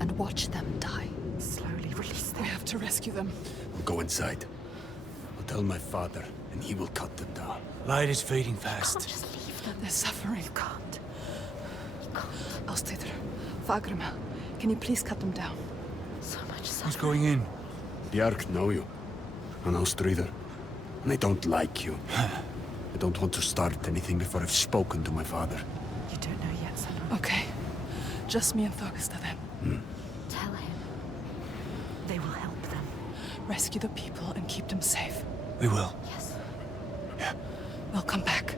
and watch them die. Slowly release them. We have to rescue them. We'll go inside. I'll tell my father, and he will cut them down. Light is fading fast. Can't just leave them. They're suffering. You can't. You can't. I'll stay there. Fagrima, can you please cut them down? So much Who's suffering. going in? The Ark know you. And Ostrider. And I don't like you. I don't want to start anything before I've spoken to my father. You don't know yet, Senua. Okay. Just me and Thorgester then. Tell him. They will help them. Rescue the people and keep them safe. We will. Yes. We'll come back.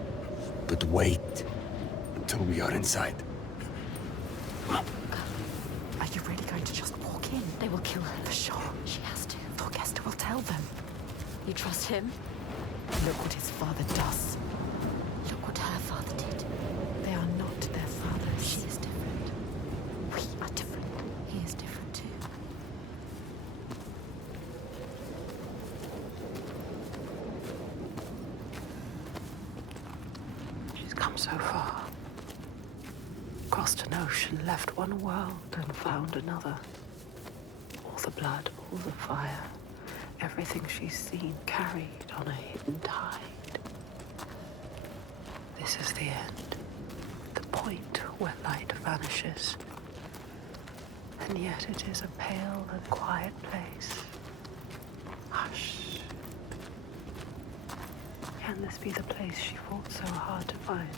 But wait until we are inside. Are you really going to just walk in? They will kill her. For sure. She has to. Thorgester will tell them. You trust him? Look what his father does. Look what her father did. They are not their fathers. She is different. We are different. He is different too. She's come so far. Crossed an ocean, left one world and found another. All the blood, all the fire, everything she's seen carried on a hidden tide. This is the end. The point where light vanishes. And yet it is a pale and quiet place. Hush. Can this be the place she fought so hard to find?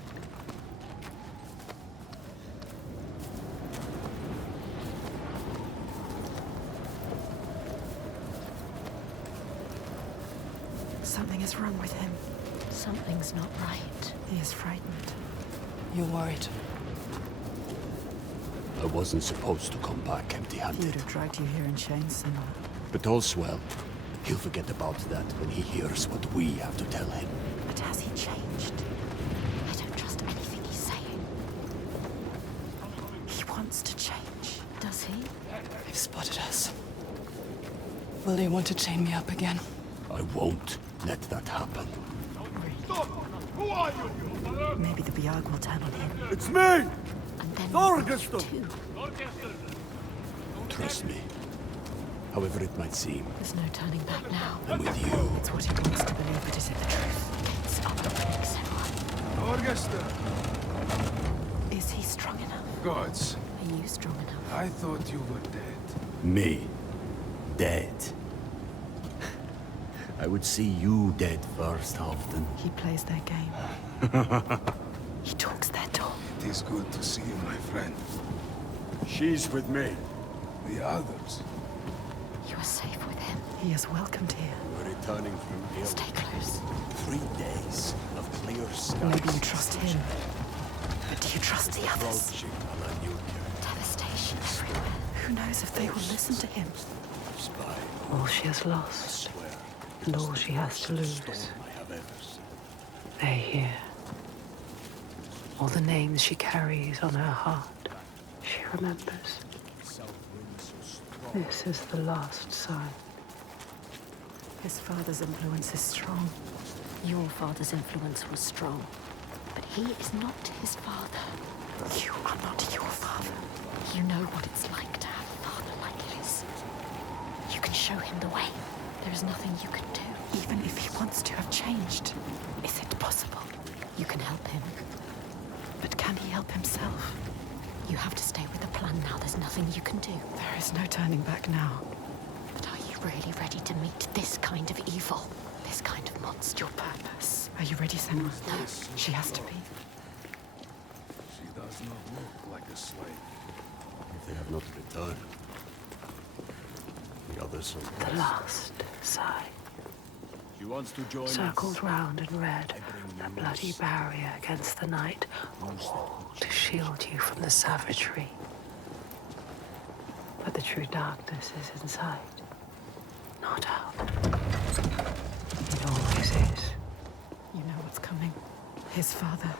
Something is wrong with him. Something's not right. He is frightened. You're worried. I wasn't supposed to come back empty-handed. He'd have dragged you here in chains, Senua. But all's well. He'll forget about that when he hears what we have to tell him. But has he changed? I don't trust anything he's saying. He wants to change. Does he? They've spotted us. Will they want to chain me up again? I won't let that happen. Maybe the Biag will turn on him. It's me! And then Thorgeston! Trust me. However it might seem, there's no turning back now. I'm with you. It's what he wants to believe, but is it the truth? It's up, Senua. Thorgeston! Is he strong enough? Gods, Are you strong enough? I thought you were dead. Me? Dead? I would see you dead first, often. He plays their game. He talks their talk. It is good to see you, my friend. She's with me. The others. You are safe with him. He is welcomed here. We're returning through hill. Stay close. 3 days of clear skies. Maybe you trust him. But do you trust the others? Approaching a new year. Devastation everywhere. Who knows if they will listen to him? Spy. All she has lost, Swear. and all she has to lose. Storm I have ever seen. They hear. All the names she carries on her heart, she remembers. This is the last sign. His father's influence is strong. Your father's influence was strong. But he is not his father. You are not your father. You know what it's like to have a father like his. You can show him the way. There is nothing you can do. Even if he wants to have changed, is it possible? You can help him. But can he help himself? You have to stay with the plan now. There's nothing you can do. There is no turning back now. But are you really ready to meet this kind of evil? This kind of monster? Your purpose. Are you ready, Senua? No. She has to be. She does not look like a slave. If they have not returned, the others are The last sigh. She wants to join Circled us. round in red, bring a you bloody news. barrier against the night, a wall to shield you from the savagery. But the true darkness is inside, not out. It always is. You know what's coming. His father.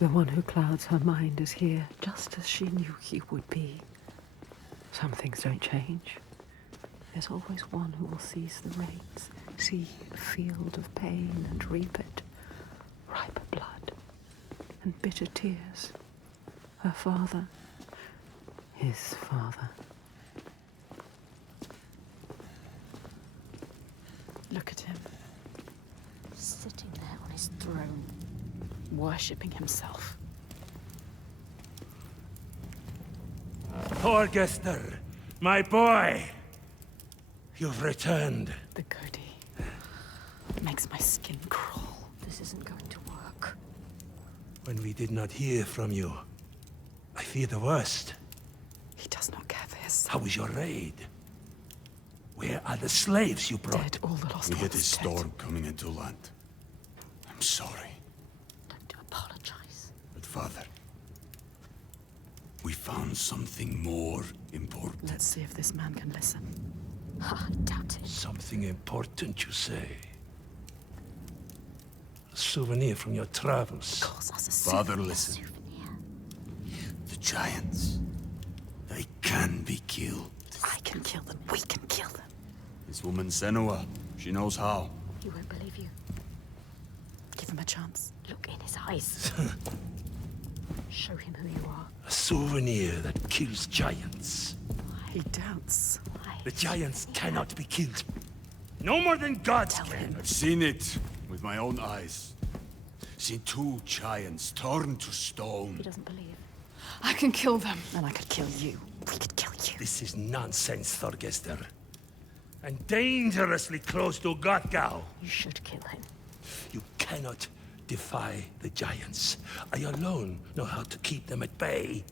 The one who clouds her mind is here, just as she knew he would be. Some things don't change. There's always one who will seize the reins, see a field of pain and reap it. Ripe blood and bitter tears. Her father, his father. Look at him, Sitting there on his throne. worshipping himself. Thorgeston, my boy! You've returned. The goatee makes my skin crawl. This isn't going to work. When we did not hear from you, I fear the worst. He does not care for his How son. was your raid? Where are the slaves you brought? Dead, all the lost We hit ones a dead. storm coming into land. I'm sorry, Don't apologize. but Father, we found something more important. Let's see if this man can listen. I doubt it. Something important, you say? A souvenir from your travels. Calls us a Father, souvenir. listen. Souvenir. The giants, they can be killed. I can kill them. We can kill them. This woman Senua, she knows how. He won't believe you. Give him a chance. Look in his eyes. Show him who you are. A souvenir that kills giants. He doubts. Why? The giants cannot be killed. No more than gods can. I've seen it with my own eyes. Seen 2 giants turned to stone. He doesn't believe. I can kill them. And I could kill you. We could kill you. This is nonsense, Thorgeston. And dangerously close to Gothgau. You should kill him. You cannot defy the giants. I alone know how to keep them at bay.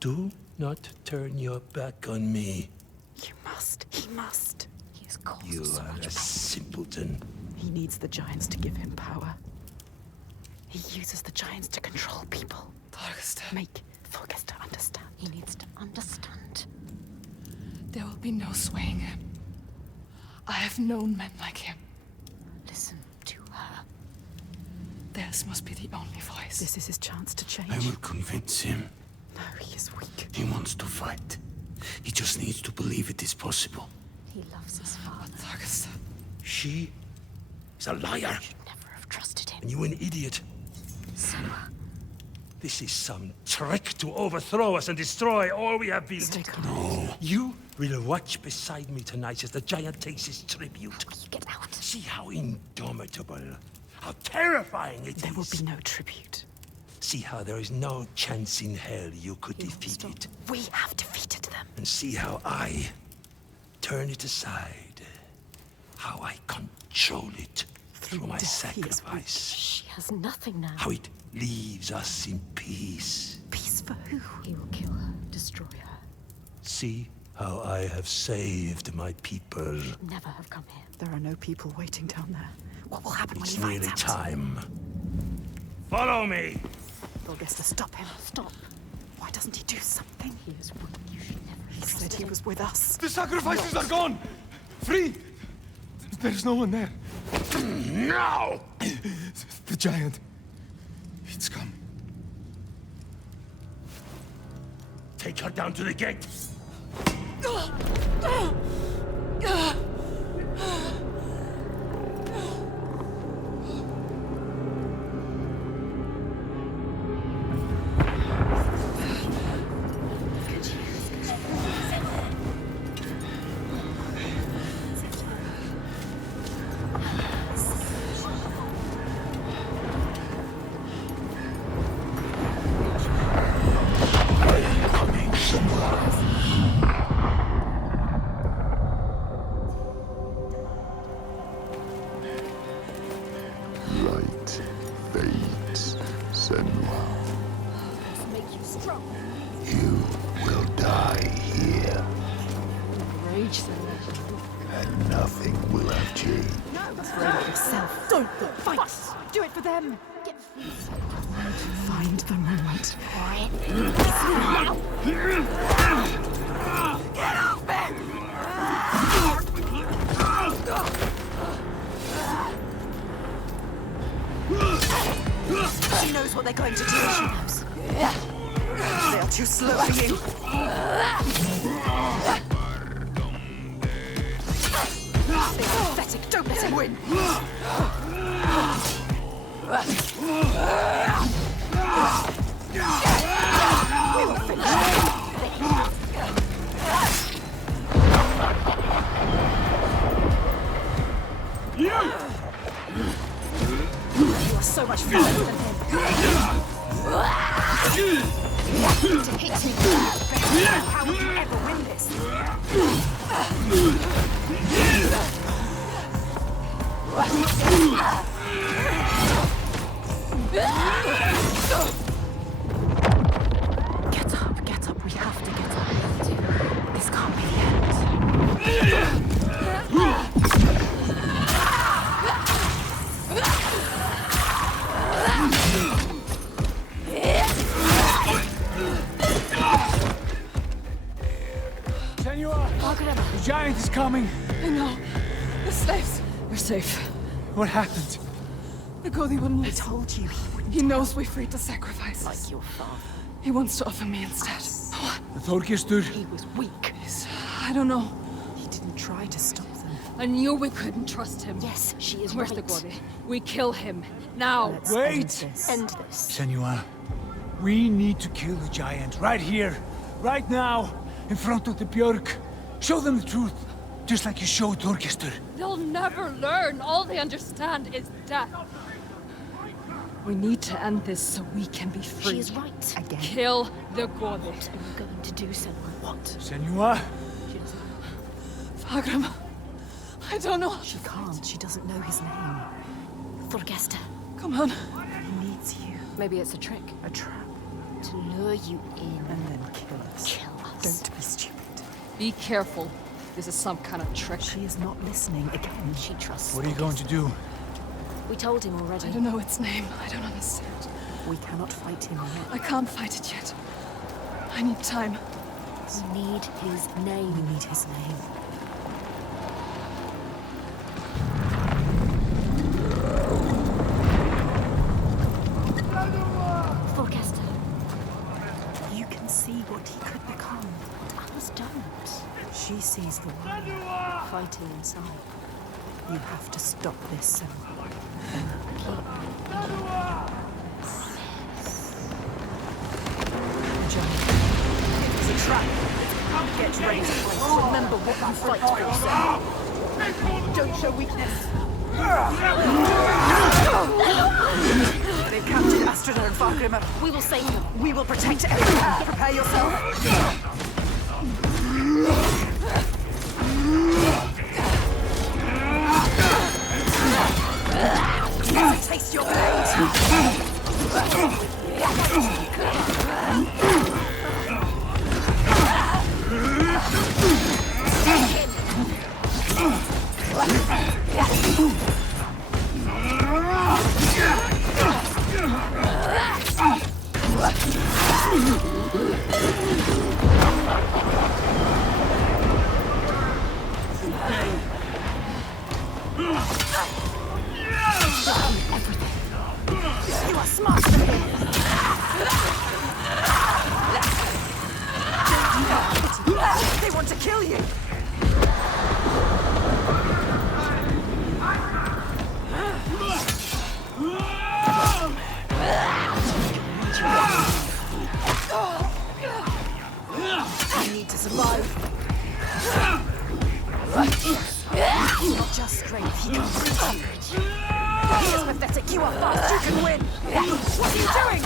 Do not turn your back on me. must. He has caused You so are much a pain. simpleton. He needs the giants to give him power. He uses the giants to control people. Make Thorgester understand. He needs to understand. There will be no swaying him. I have known men like him. Listen to her. Theirs must be the only voice. This is his chance to change. I will convince him. No, he is weak. He wants to fight. He just needs to believe it is possible. He loves his father. Thorgester. She is a liar. Should never have trusted him. And you an idiot. Senua. This is some trick to overthrow us and destroy all we have built. Stay calm. No. You will watch beside me tonight as the giant takes his tribute. You get out. See how indomitable, how terrifying it is. There will be no tribute. See how there is no chance in hell you could defeat it. We have defeated them. And see how I turn it aside. How I control it through my sacrifice. She has nothing now. How it leaves us in peace. Peace for who? He will kill her, destroy her. See how I have saved my people. Should never have come here. There are no people waiting down there. What will happen It's when he nearly finds out? time. Follow me! Thorgester, stop him. Stop. Why doesn't he do something? He is weak. You should never have He trusted said he him. was with us. The sacrifices are gone! Free! There's no one there. Now! The giant. It's come. Take her down to the gate. Light fades, Senua. Make you strong. You will die here, Rage, Senua. and nothing will have changed. Afraid of yourself. Don't fight. Do it for them. Get free. Find the moment. She knows what they're going to do. She knows. They are too slow for you. They're pathetic. Don't let him win. We will finish You are so much faster than him. To hit me. How would you ever win this? Get up, get up. We have to get up. This can't be the end. Senua! The giant is coming! I know. The slaves. We're safe. What happened? The Godi wouldn't I listen. told you he wouldn't. He knows we freed the sacrifices. Like your father. He wants to offer me instead. What? The Thorgester? He was weak. I don't know. He didn't try to stop them. I knew we couldn't trust him. Yes, she is Where's right. the Gori? We kill him. Now! Let's Wait. end this. End this. Senua, we need to kill the giant right here, right now, in front of the Björk. Show them the truth, just like you showed Thorgester. They'll never learn. All they understand is death. We need to end this so we can be free. She is right. Again. Kill the Gori. What are you going to do, Senua? What? Senua? Fagram. I don't know. She can't. She doesn't know his name. Thorgester. Come on. He needs you. Maybe it's a trick. A trap. To lure you in. And then kill us. Kill us. Don't be stupid. Be careful. This is some kind of trick. She is not listening again. She trusts. What are you going to do? We told him already. I don't know its name. I don't understand. We cannot fight him yet. I can't fight it yet. I need time. We need his name. We need his name. Forecaster. You can see what he could become. Others don't. She sees the world Fighting inside. You have to stop this, Senua. Johnny, it was a trap. Get ready to fight. Remember what you fight for, Senua. Don't show weakness. They've captured Astrida and Fargrimmer. We will save them. We will protect everyone. Prepare yourself. Taste your blade! You are smarter than him! They want to kill you! I need to survive. Not just strength, he can reach you. He is pathetic, you are fast, you can win! What are you doing?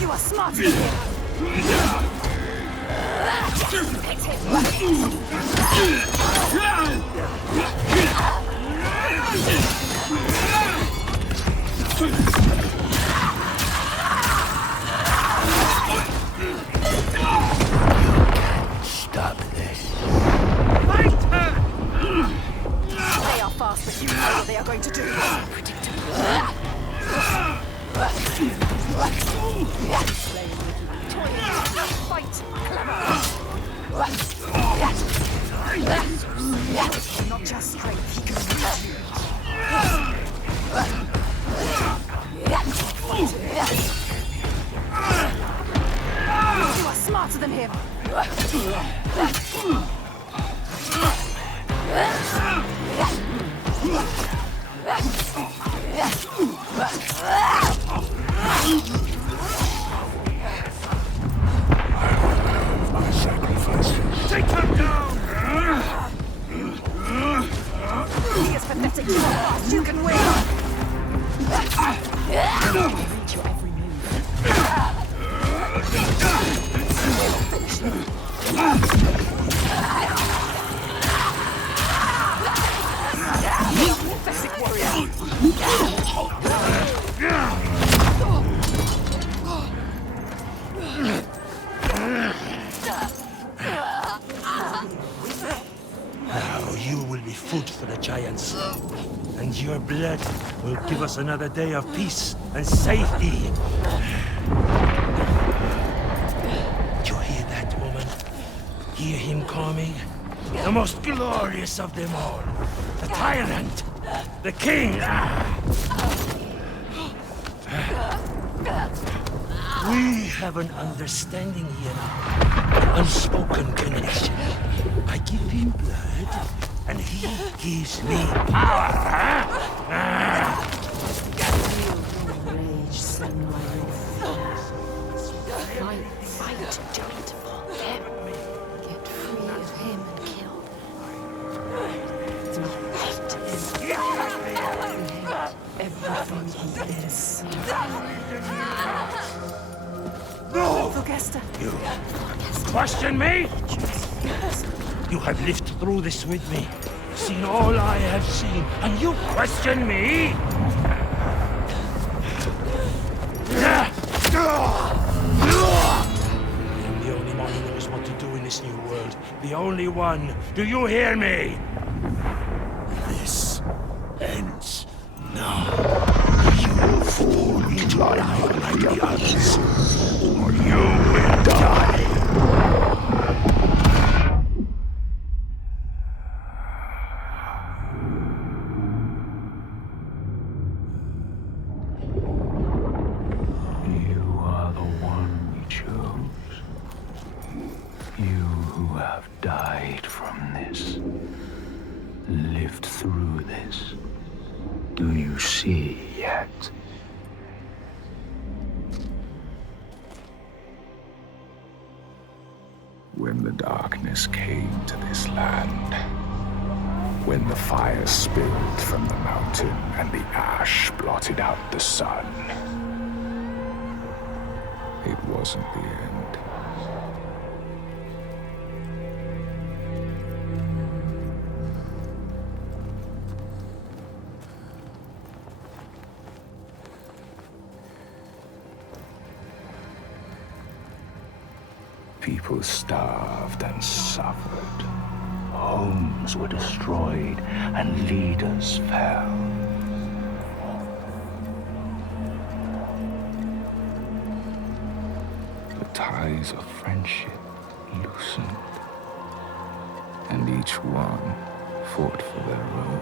You are smart than him! Stop this. Fight her! They are fast, but you know what they are going to do. Fight! Not just strength, he can reach you. You are smarter than him. My sacrifices. Take her down! He is pathetic, you are fast, you can win! Read your every move. Finish him. Pathetic warrior! Now you will be food for the giants, and your blood will give us another day of peace and safety. You hear that, woman? Hear him coming? The most glorious of them all. The tyrant. The king. We have an understanding here now. An unspoken connection. I give him blood, and he gives me power. Rage, Senua, fight, giant for him. Get free of him and kill. Through hate. Through everything he is. No! Vogesta. You question me? You have lived through this with me, seen all I have seen, and you question me? I am the only one who knows what to do in this new world. The only one. Do you hear me? This ends now. You fall into line like the others, or you will die. You are the one we chose. You who have died from this, lived through this. Do you see yet? When the darkness came to this land, when the fire spilled from the mountain and the ash blotted out the sun, it wasn't the end. People starved and suffered. Homes were destroyed and leaders fell. The ties of friendship loosened, and each one fought for their own.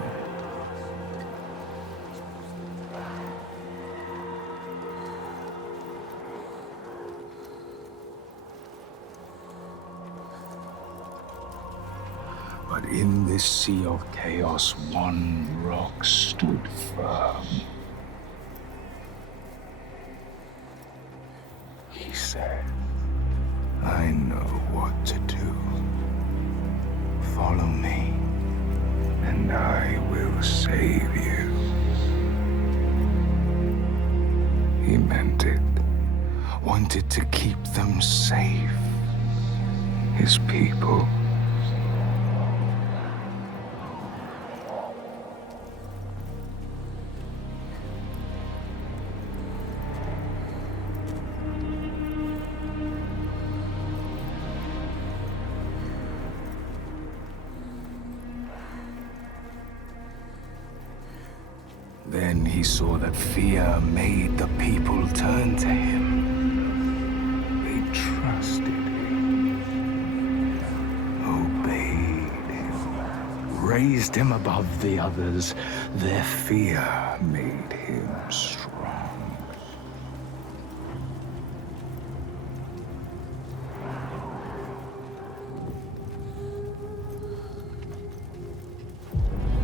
But in this sea of chaos, one rock stood firm. He said, I know what to do. Follow me, and I will save you. He meant it. Wanted to keep them safe. His people. Then he saw that fear made the people turn to him. They trusted him, obeyed him, raised him above the others. Their fear made him strong.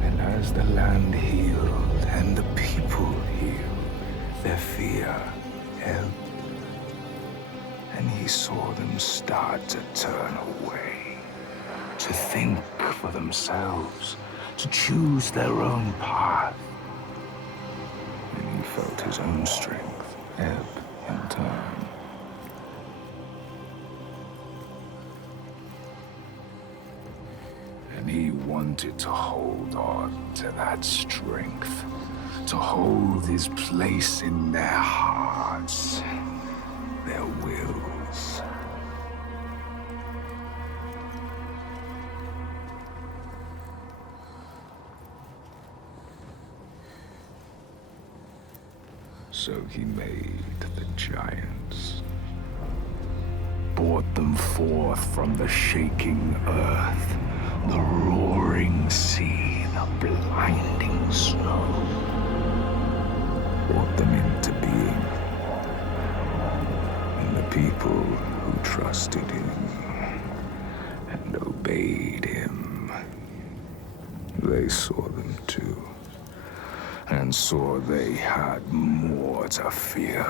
And as the land healed, and the people healed, their fear ebbed, and he saw them start to turn away, to think for themselves, to choose their own path. And he felt his own strength ebb in turn. And he wanted to hold on to that strength, to hold his place in their hearts, their wills. So he made the giants, brought them forth from the shaking earth, the roaring sea, the blinding snow, brought them into being. And the people who trusted him and obeyed him, they saw them too, and saw they had more to fear.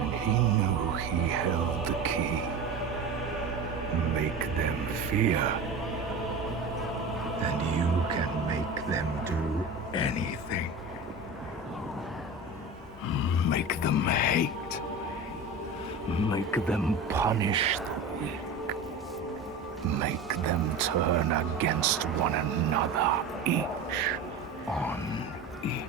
And he knew he held the key. Make them fear. And you can make them do anything. Make them hate. Make them punish the weak. Make them turn against one another, each on each.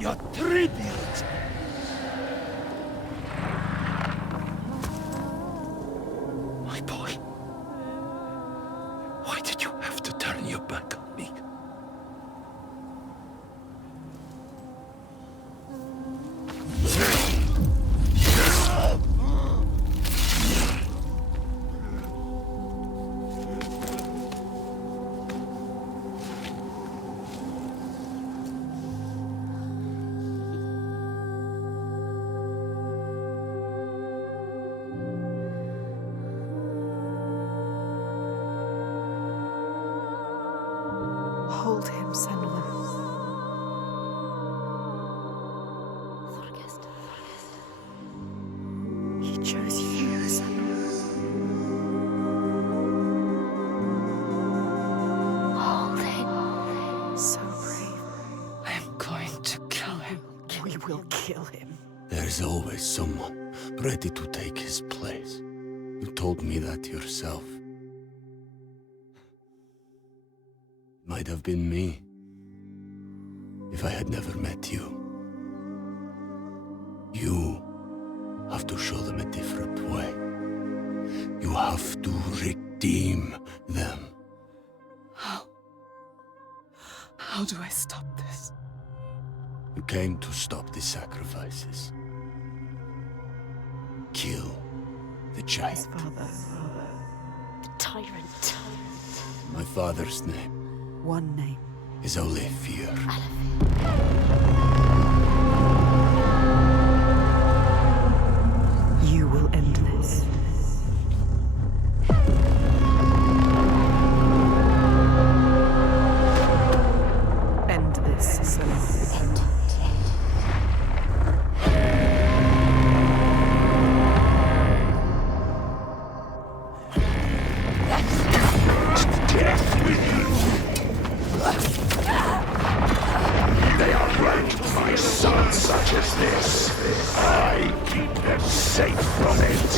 Your tribute! My boy. Why did you have to turn your back on me? Hold him, Senua. He chose you, Senua. Hold him. So brave. I'm going to kill him. We will kill him. There's always someone ready to take his place. You told me that yourself. Might have been me, if I had never met you. You have to show them a different way. You have to redeem them. How do I stop this? You came to stop the sacrifices. Kill the giant. The tyrant. My father's name One name. is only fear. You will end this. End this, Senua. They are ranked, my son, such as this. I keep them safe from it.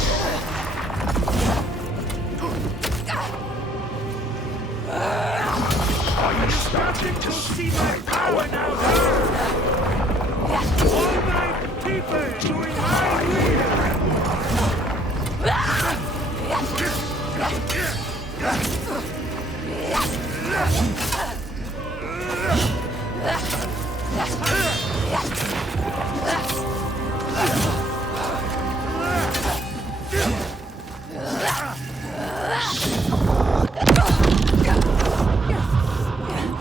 Are you starting to see my power now? All my people doing my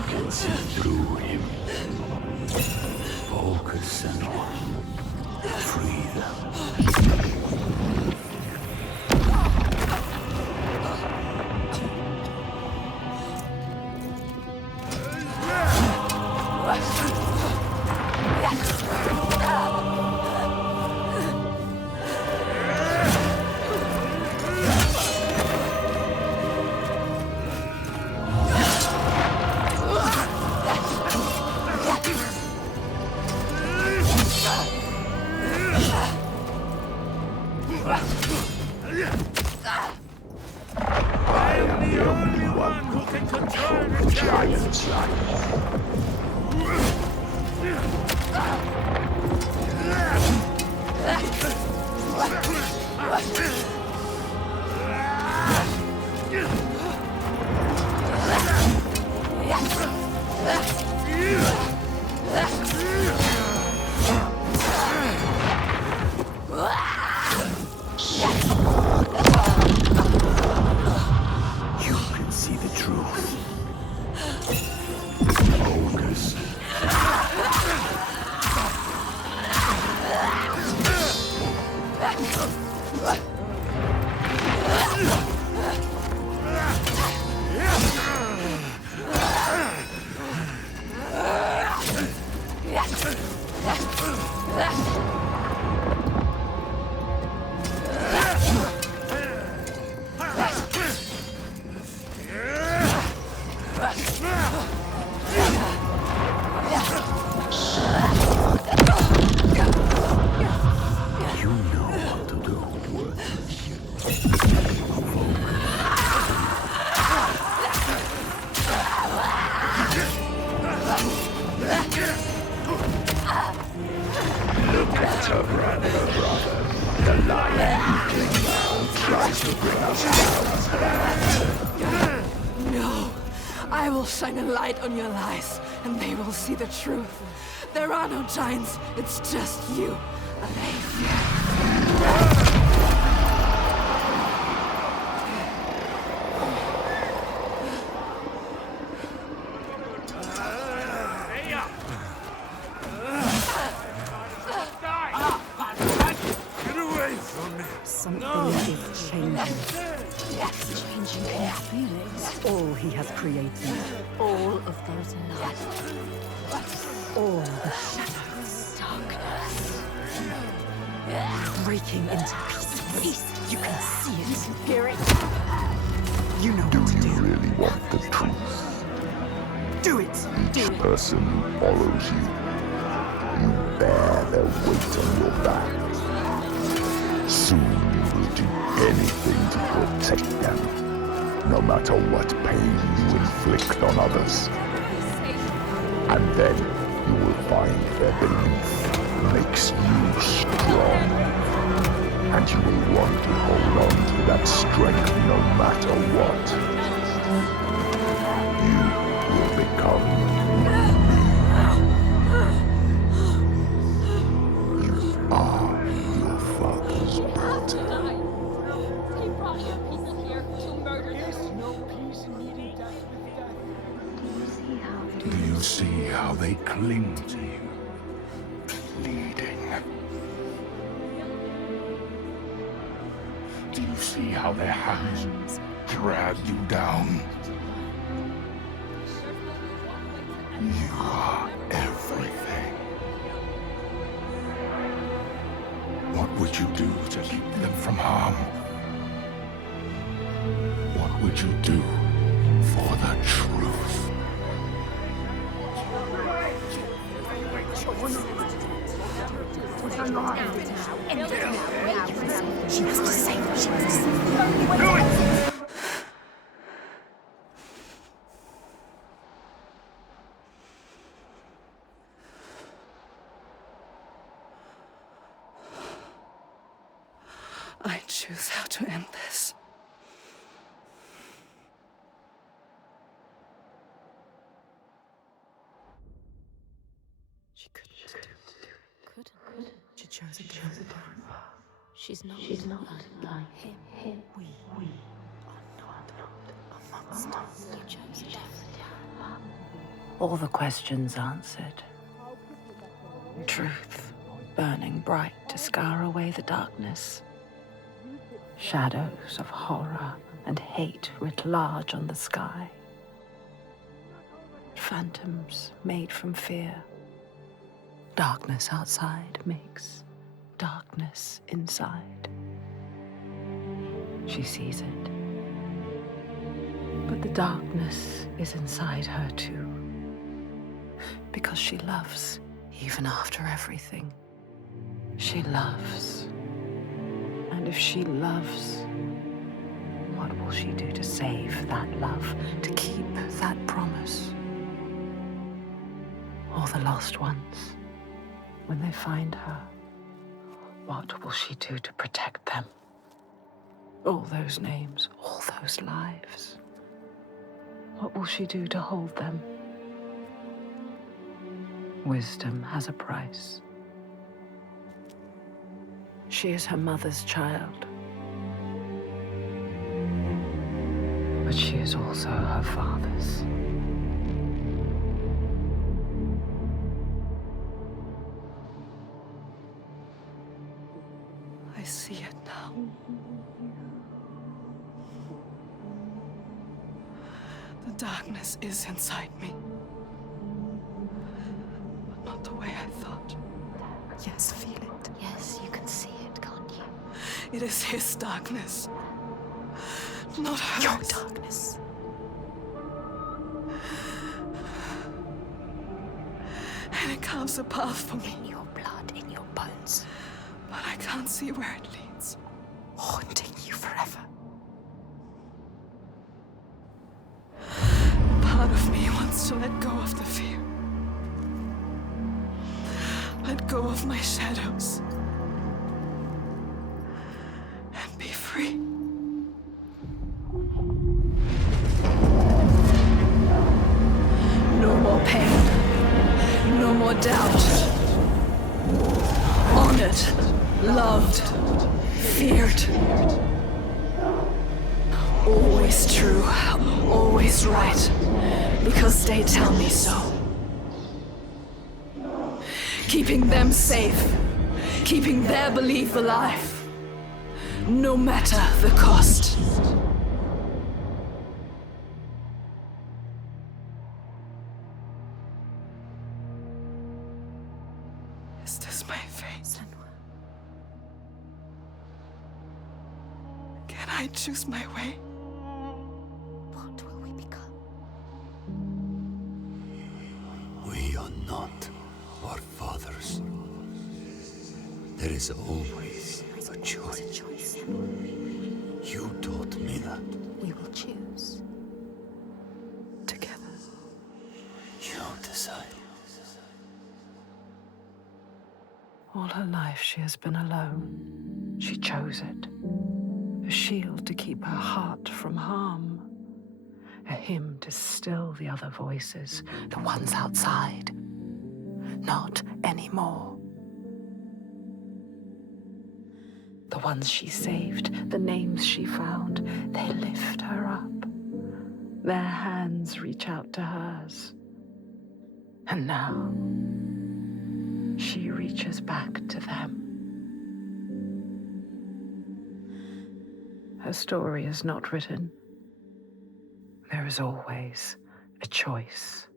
Can see through him. Focus, Senua. Free them. I am the only one who can control the giants. No! I will shine a light on your lies, and they will see the truth. There are no giants, it's just you, Alive. Something is changing. It's changing his feelings. All he has created. All of those lies. All the shadows. Darkness. Breaking into pieces. You can see it, hear it. You know Do what to you do. really want the truth? Do it! Each person who follows you, you bear their weight on your back. Soon you will do anything to protect them, no matter what pain you inflict on others. And then you will find their belief makes you strong. And you will want to hold on to that strength no matter what. You will become me. You are your father's daughter. He brought you people here to murder you. No peace in meeting death with death. Do you see how they cling to you, pleading? Do you see how their hands drag you down? You are everything. What would you do to keep them from harm? What would you do for the truth? She has to save him. She has to save him. Do it! I choose how to end this. She couldn't do it. Couldn't. She chose a different path. She's not like him. We are not a monster. You chose a different path. All the questions answered. Truth burning bright to scour away the darkness. Shadows of horror and hate writ large on the sky. Phantoms made from fear. Darkness outside makes darkness inside. She sees it. But the darkness is inside her too. Because she loves, even after everything. She loves. And if she loves, what will she do to save that love, to keep that promise? All the lost ones, when they find her, what will she do to protect them? All those names, all those lives. What will she do to hold them? Wisdom has a price. She is her mother's child. But she is also her father's. I see it now. The darkness is inside me. But not the way I Yes, feel it. Yes, you can see it, can't you? It is his darkness, not hers. Your darkness. And it carves a path for me. In your blood, in your bones. But I can't see where it leads. Haunting you forever. Part of me wants to let go of the fear. Let go of my shadows. And be free. No more pain. No more doubt. Honored. Loved. Feared. Always true. Always right. Because they tell me so. Keeping them safe. Keeping their belief alive. No matter the cost. Is this my fate? Senua. Can I choose my way? What will we become? We are not our fathers. There is always a choice. You taught me that. We will choose. Together. You decide. All her life she has been alone. She chose it. A shield to keep her heart from harm. A hymn to still the other voices, the ones outside. Not anymore. The ones she saved, the names she found, they lift her up. Their hands reach out to hers. And now, she reaches back to them. Her story is not written. There is always a choice.